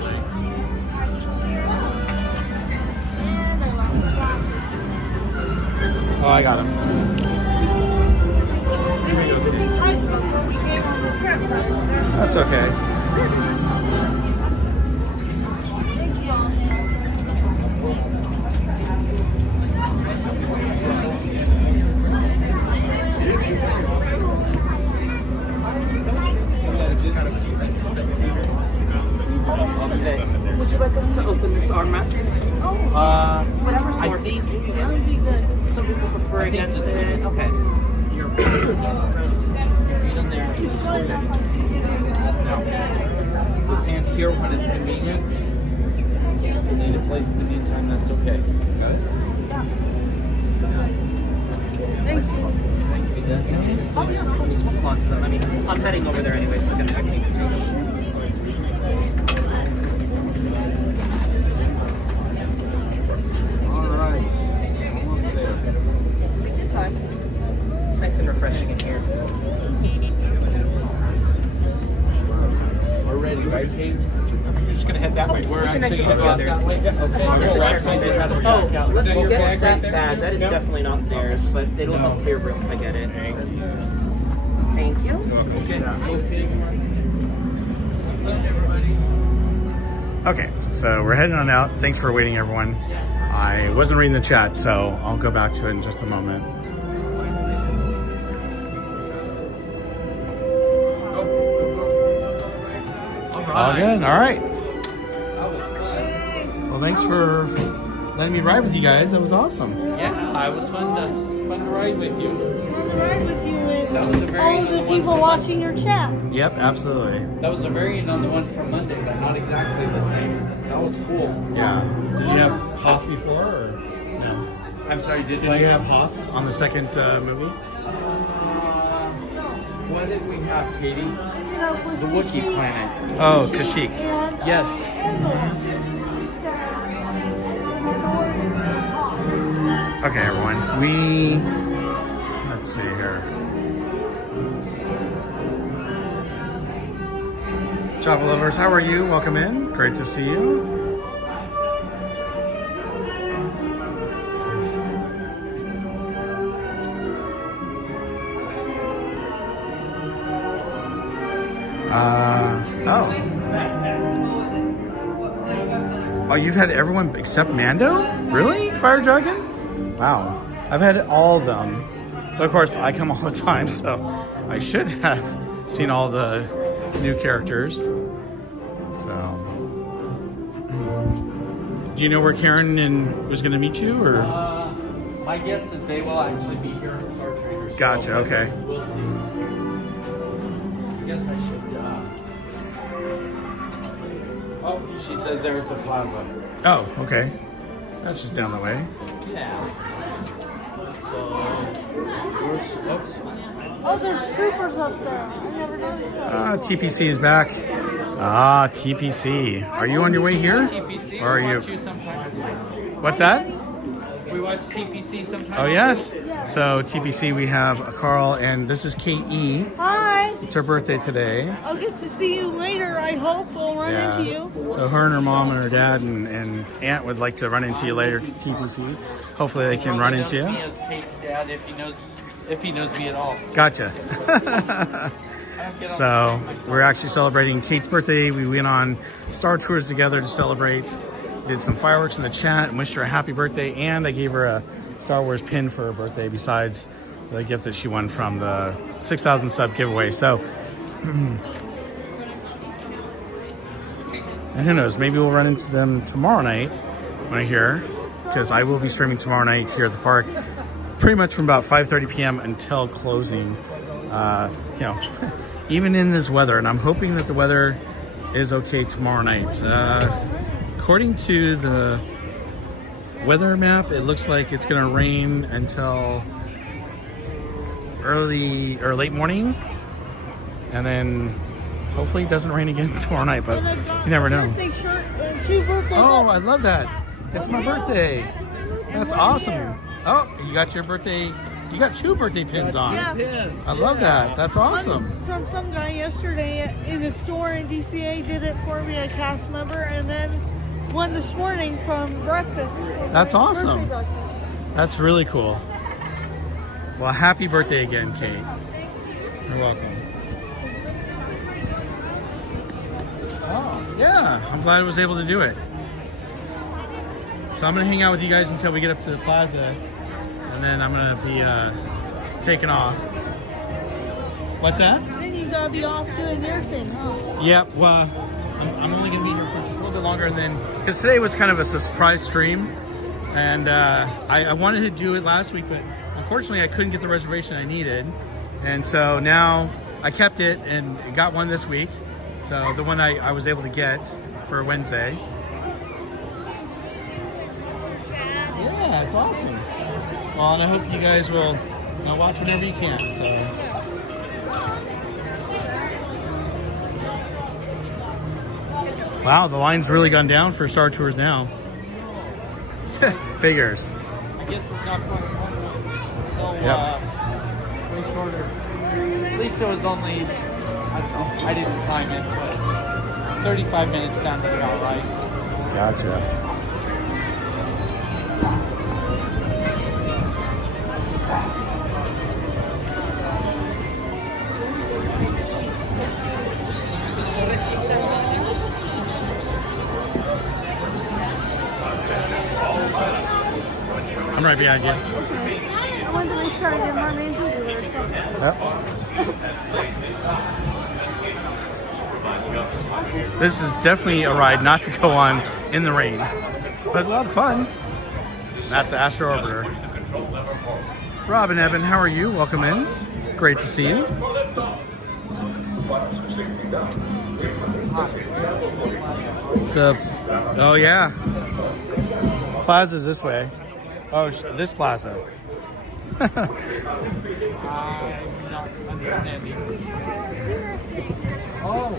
Oh, I got him. That's okay. Would you like us to open this armrest? Whatever's more deep. That would be good. Some people prefer against it. Okay. Your feet on there. Now, this hand here when it's convenient. If you need a place in the meantime, that's okay. Thank you. Hold on to them. I mean, I'm heading over there anyway, so I can take them. It's nice and refreshing in here. We're ready, right, Kate? You're just gonna head that way. We're actually gonna go that way. Let's get that badge. That is definitely not theirs, but it'll help clear room if I get it. Thank you. Okay, so we're heading on out. Thanks for waiting, everyone. I wasn't reading the chat, so I'll go back to it in just a moment. All good. All right. Well, thanks for letting me ride with you guys. That was awesome. Yeah, it was fun to ride with you. Ride with you That was a and very all the people watching your chat. Yep, absolutely. That was a variant on the one from Monday, but not exactly the same. That was cool. Yeah. Did you have Hoth before, or no? I'm sorry, did you have Hoth on the second movie? What did we have, Katie? The Wookiee planet. Oh, Kashyyyk. Yes. Okay, everyone. Let's see here. Chopper lovers, how are you? Welcome in. Great to see you. Oh, you've had everyone except Mando? Really? Fire Dragon? Wow. I've had all of them. But of course, I come all the time, so I should have seen all the new characters. So. Do you know where Karen was going to meet you, or? My guess is they will actually be here in Star Traders. Gotcha, so okay. We'll see. I guess I should, Oh, she says they're at the plaza. Oh, okay. That's just down the way. Yeah. Oh, there's troopers up there. I never noticed that. TPC is back. TPC. Are you on your way here? TPC, or are you? What's that? We watch TPC sometimes. Oh, yes. So, TPC, we have Carl, and this is KE. Hi. It's her birthday today. I'll get to see you later, I hope. We'll run into you. So, her and her mom and her dad and aunt would like to run into you later, TPC. Hopefully, they can run into you. He knows Kate's dad if he knows If he knows me at all. Gotcha. So we're actually celebrating Kate's birthday. We went on Star Tours together to celebrate. Did some fireworks in the chat and wished her a happy birthday. And I gave her a Star Wars pin for her birthday besides the gift that she won from the 6,000 sub giveaway. So, and who knows, maybe we'll run into them tomorrow night when I hear, because I will be streaming tomorrow night here at the park, pretty much from about 5:30 p.m. until closing. You know, even in this weather, and I'm hoping that the weather is okay tomorrow night. According to the weather map, it looks like it's going to rain until early or late morning, and then hopefully it doesn't rain again tomorrow night, but you never know. Oh, I love that. It's my birthday. That's awesome. Oh, you got your birthday. You got 2 birthday pins on. Yeah. I love that. That's awesome. From some guy yesterday in a store in DCA did it for me, a cast member, and then one this morning from breakfast. That's awesome. Birthday breakfast. That's really cool. Well, happy birthday again, Kate. You're welcome. Oh, yeah. I'm glad I was able to do it. So I'm going to hang out with you guys until we get up to the plaza, and then I'm going to be taking off. What's that? Then you gotta be off doing your thing, huh? Yeah, well, I'm only going to be here for just a little bit longer, and then, because today was kind of a surprise stream, and I wanted to do it last week, but unfortunately I couldn't get the reservation I needed, and so now I kept it and got one this week, so the one I was able to get for Wednesday. Yeah, it's awesome. Well, and I hope you guys will watch whenever you can. So, wow, the line's really gone down for Star Tours now. Figures. I guess it's not quite one. Yep. Way shorter. At least it was only, I don't know, I didn't time it, but 35 minutes sounded about right. Gotcha. I'm right behind you. Okay. I went to make sure I didn't run into you or something. Yep. This is definitely a ride not to go on in the rain, but a lot of fun. That's Astro Orbiter. Robin Evan, how are you? Welcome in. Great to see you. So, oh yeah. Plaza's this way. Oh, this plaza. I'm not understanding. Oh.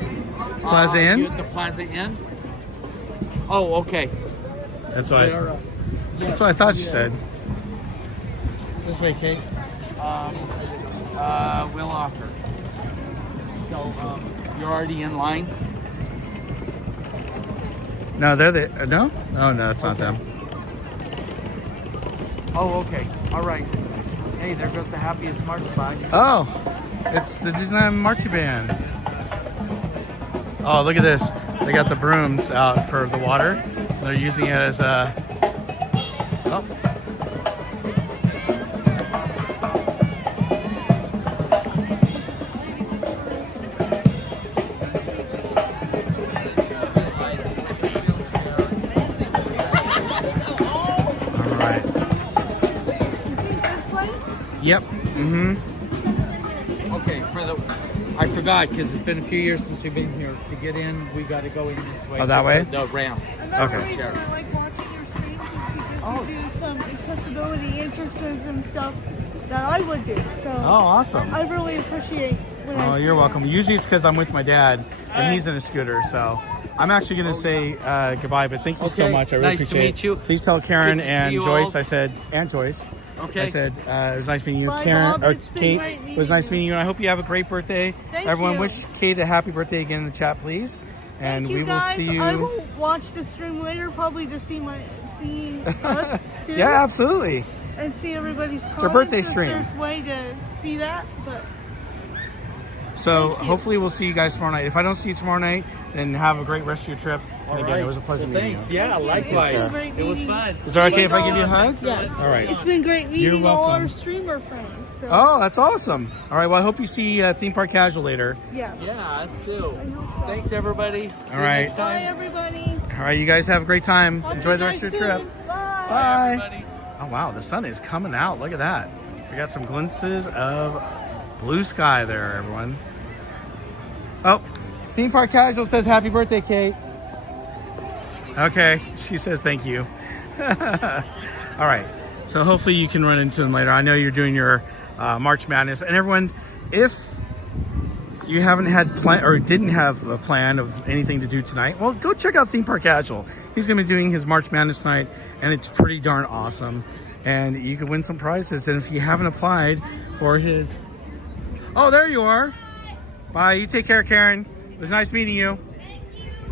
Plaza Inn? You're at the Plaza Inn? Oh, okay. That's what I thought you said. This way, Kate. We'll offer. So, you're already in line? No, they're the no? Oh no, it's not them. Oh, okay. All right. Hey, there goes the happiest march by. Oh, it's the Disneyland Marching Band. Oh, look at this. They got the brooms out for the water. They're using it as a... Oh. All right. Yep. Mm-hmm. Okay, I forgot because it's been a few years since we've been here. To get in, we got to go in this way. Oh, that way? The ramp. Okay. I like watching your streams because you do some accessibility entrances and stuff that I would do. So Oh, awesome. I really appreciate when Oh, you're welcome. Usually it's because I'm with my dad and he's in a scooter, so I'm actually going to say goodbye, but thank you so Okay, much. I really nice to appreciate meet you. it. Please tell Karen Good to see and you Joyce, all. and Joyce. Okay. I said it was nice meeting you. Bye, Karen, Bob. or It's been Kate, great it was nice meeting you, and I hope you have a great birthday. Thank Everyone you. wish Kate a happy birthday again in the chat, please. And Thank you we will guys. see you. I will watch the stream later, probably to see us. Too. Yeah, absolutely. and see everybody's comments. It's our birthday if stream. There's a way to see that, but So hopefully we'll see you guys tomorrow night. If I don't see you tomorrow night, then have a great rest of your trip. And again, it was a pleasure meeting Thanks. you. Yeah, likewise. It was fun. Is that okay if I give you a hug? yes. All right. It's been great You're meeting all welcome. our streamer friends. So. Oh, that's awesome. All right, well, I hope you see Theme Park Casual later. Yeah. Yeah, us too. Thanks, everybody. See All you right. next time. Bye, everybody. All right, you guys have a great time. Talk to Enjoy you the rest guys of your trip. soon. Bye. Bye. everybody. Oh, wow, the sun is coming out. Look at that. We got some glimpses of blue sky there, everyone. Oh, Theme Park Casual says happy birthday, Kate. Okay, she says thank you. All right, so hopefully you can run into them later. I know you're doing your March Madness. And everyone, if you haven't had plan or didn't have a plan of anything to do tonight, well, go check out Theme Park Casual. He's going to be doing his March Madness tonight, and it's pretty darn awesome. And you can win some prizes. And if you haven't applied for his... Oh, there you are. Bye. You take care, Karen. It was nice meeting you. All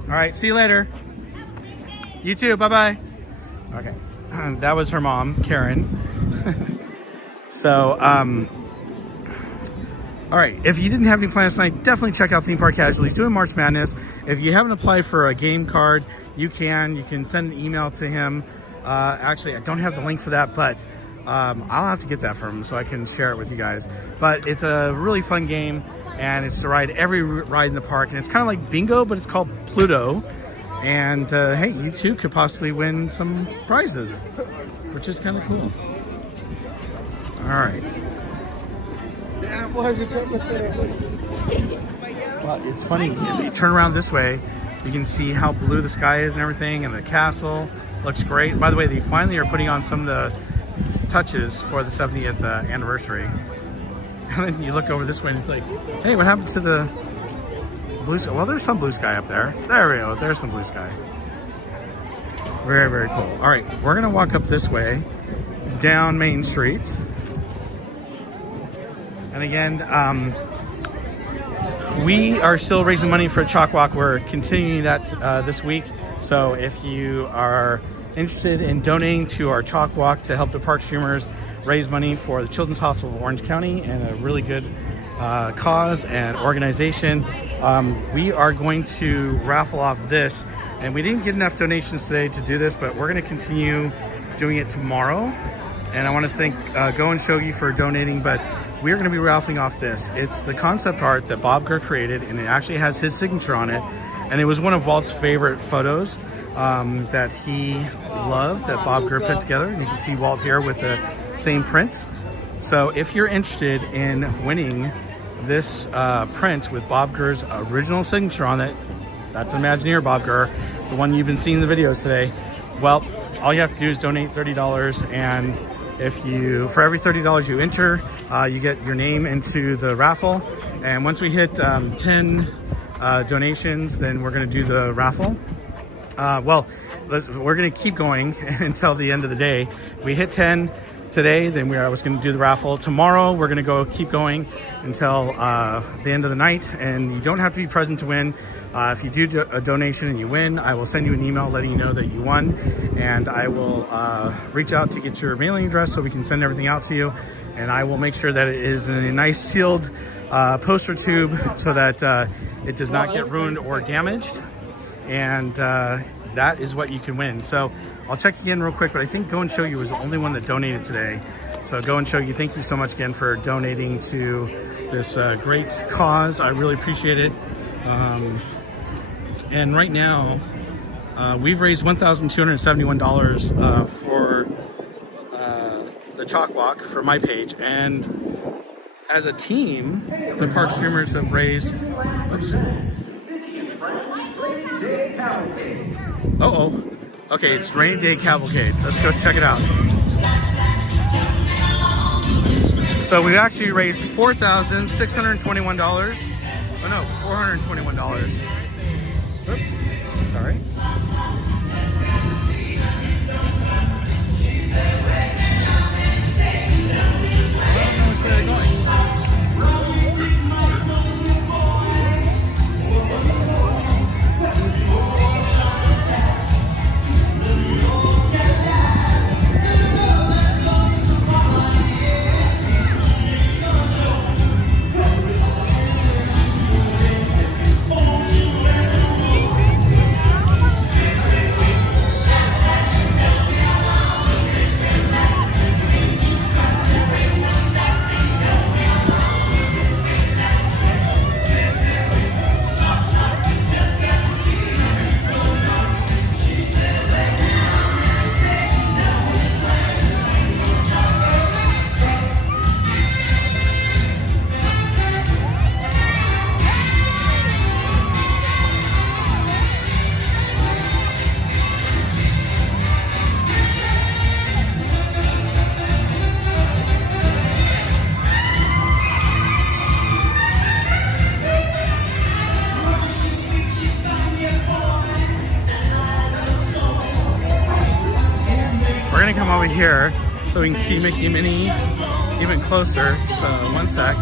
right. See you later. You too. Bye-bye. Okay. That was her mom, Karen. So, all right. If you didn't have any plans tonight, definitely check out Theme Park Casual. He's doing March Madness. If you haven't applied for a game card, you can send an email to him. Actually, I don't have the link for that, but I'll have to get that from him so I can share it with you guys. But it's a really fun game, and it's to ride every ride in the park, and it's kind of like bingo, but it's called Pluto. And hey, you too could possibly win some prizes, which is kind of cool. All right. Well, it's funny, if you turn around this way, you can see how blue the sky is and everything, and the castle looks great. By the way, they finally are putting on some of the touches for the 70th anniversary. And then you look over this way and it's like, hey, what happened to the blue sky? Well, there's some blue sky up there. There we go. There's some blue sky. Very, very cool. All right, we're going to walk up this way down Main Street. And again, we are still raising money for Chalk Walk. We're continuing that this week. So if you are interested in donating to our Chalk Walk to help the park streamers raise money for the Children's Hospital of Orange County and a really good cause and organization, we are going to raffle off this. And we didn't get enough donations today to do this, but we're going to continue doing it tomorrow. And I want to thank Go and Shogi for donating, but we're going to be raffling off this. It's the concept art that Bob Gurr created, and it actually has his signature on it. And it was one of Walt's favorite photos that he loved, that Bob Gurr put together. And you can see Walt here with the same print. So if you're interested in winning this print with Bob Gurr's original signature on it, that's Imagineer Bob Gurr, the one you've been seeing in the videos today, well, all you have to do is donate $30, and if you, for every $30 you enter, you get your name into the raffle. And once we hit 10 donations, then we're going to do the raffle. Well, we're going to keep going until the end of the day. We hit 10 today, then I was going to do the raffle. Tomorrow, we're going to keep going until the end of the night, and you don't have to be present to win. If you do a donation and you win, I will send you an email letting you know that you won, and I will reach out to get your mailing address so we can send everything out to you, and I will make sure that it is in a nice sealed poster tube so that it does not get ruined or damaged, and that is what you can win. So I'll check again real quick, but I think Go and Show You was the only one that donated today. So Go and Show You, thank you so much again for donating to this great cause. I really appreciate it. And right now, we've raised $1,271 for the Chalk Walk for my page. And as a team, the park streamers have raised... Oops. Uh-oh. Okay, it's Rainy Day Cavalcade. Let's go check it out. So we've actually raised $4,621. Oh no, $421. Oops, sorry. Where are they going? over here so we can see Mickey and Minnie even closer. So one sec.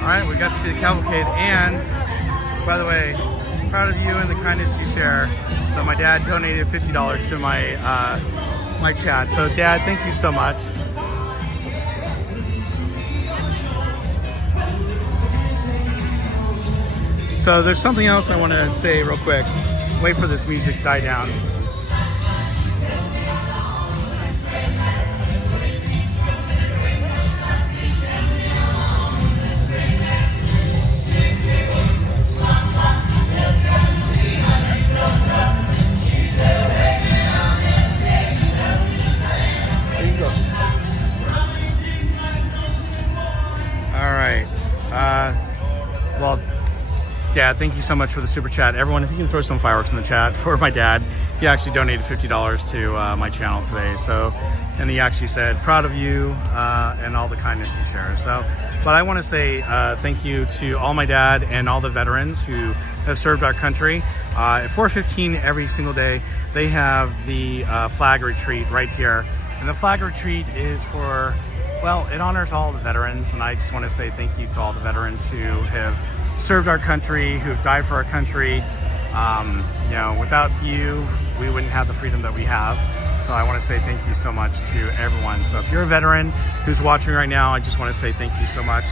Alright, we got to see the cavalcade, and by the way, proud of you and the kindness you share. So my dad donated $50 to my chat. So Dad, thank you so much. So there's something else I want to say real quick. Wait for this music to die down. Well, Dad, thank you so much for the super chat. Everyone, if you can throw some fireworks in the chat for my dad. He actually donated $50 to my channel today. So, and he actually said, proud of you and all the kindness you share. So, but I want to say thank you to all my dad and all the veterans who have served our country. At 4:15 every single day, they have the flag retreat right here. And the flag retreat is for, well, it honors all the veterans, and I just want to say thank you to all the veterans who have served our country, who have died for our country. You know, without you, we wouldn't have the freedom that we have. So I want to say thank you so much to everyone. So if you're a veteran who's watching right now, I just want to say thank you so much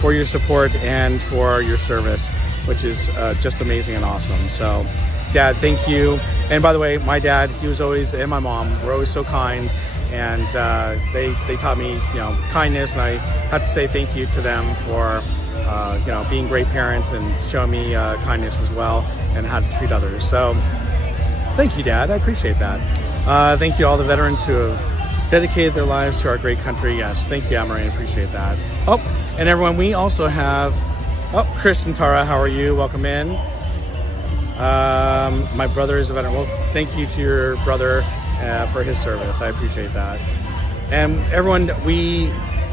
for your support and for your service, which is just amazing and awesome. So Dad, thank you. And by the way, my dad, he was always, and my mom, were always so kind. And they taught me, you know, kindness, and I have to say thank you to them for, you know, being great parents and showing me kindness as well and how to treat others. So thank you, Dad. I appreciate that. Thank you to all the veterans who have dedicated their lives to our great country. Yes, thank you, Amarie. I appreciate that. Oh, and everyone, we also have, oh, Chris and Tara, how are you? Welcome in. My brother is a veteran. Well, thank you to your brother for his service. I appreciate that. And everyone, we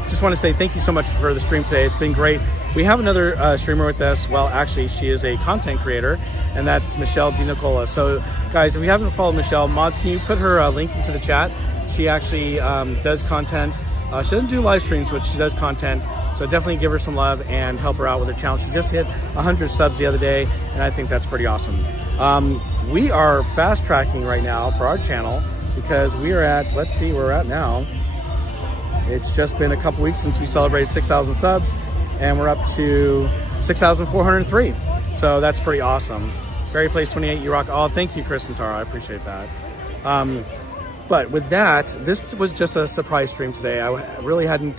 just want to say thank you so much for the stream today. It's been great. We have another streamer with us. Well, actually, she is a content creator, and that's Michelle DiNicola. So guys, if you haven't followed Michelle, mods, can you put her link into the chat? She actually does content. She doesn't do live streams, but she does content. So definitely give her some love and help her out with her channel. She just hit 100 subs the other day, and I think that's pretty awesome. We are fast tracking right now for our channel, because we are at, let's see where we're at now. It's just been a couple weeks since we celebrated 6,000 subs, and we're up to 6,403. So that's pretty awesome. Berry Place 28, you rock. Oh, thank you, Chris and Tara. I appreciate that. But with that, this was just a surprise stream today. I really hadn't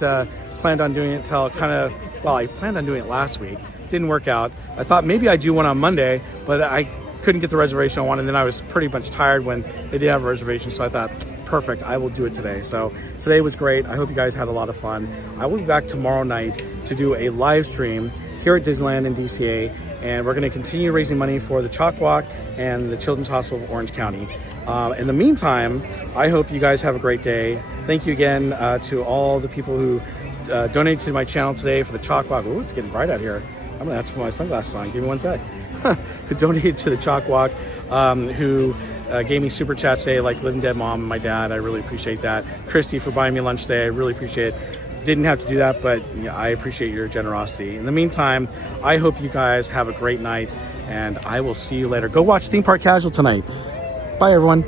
planned on doing it until kind of, well, I planned on doing it last week. Didn't work out. I thought maybe I'd do one on Monday, but I couldn't get the reservation on one, and then I was pretty much tired when they did have a reservation, so I thought, perfect, I will do it today. So today was great. I hope you guys had a lot of fun. I will be back tomorrow night to do a live stream here at Disneyland in DCA, and we're going to continue raising money for the Chalk Walk and the Children's Hospital of Orange County. In the meantime, I hope you guys have a great day. Thank you again to all the people who donated to my channel today for the Chalk Walk. Ooh, it's getting bright out here. I'm gonna have to put my sunglasses on. Give me one sec. Who donated to the Chalk Walk, who gave me super chats today, like Living Dead Mom and my dad. I really appreciate that. Christy for buying me lunch today. I really appreciate it. Didn't have to do that, but I appreciate your generosity. In the meantime, I hope you guys have a great night, and I will see you later. Go watch Theme Park Casual tonight. Bye, everyone.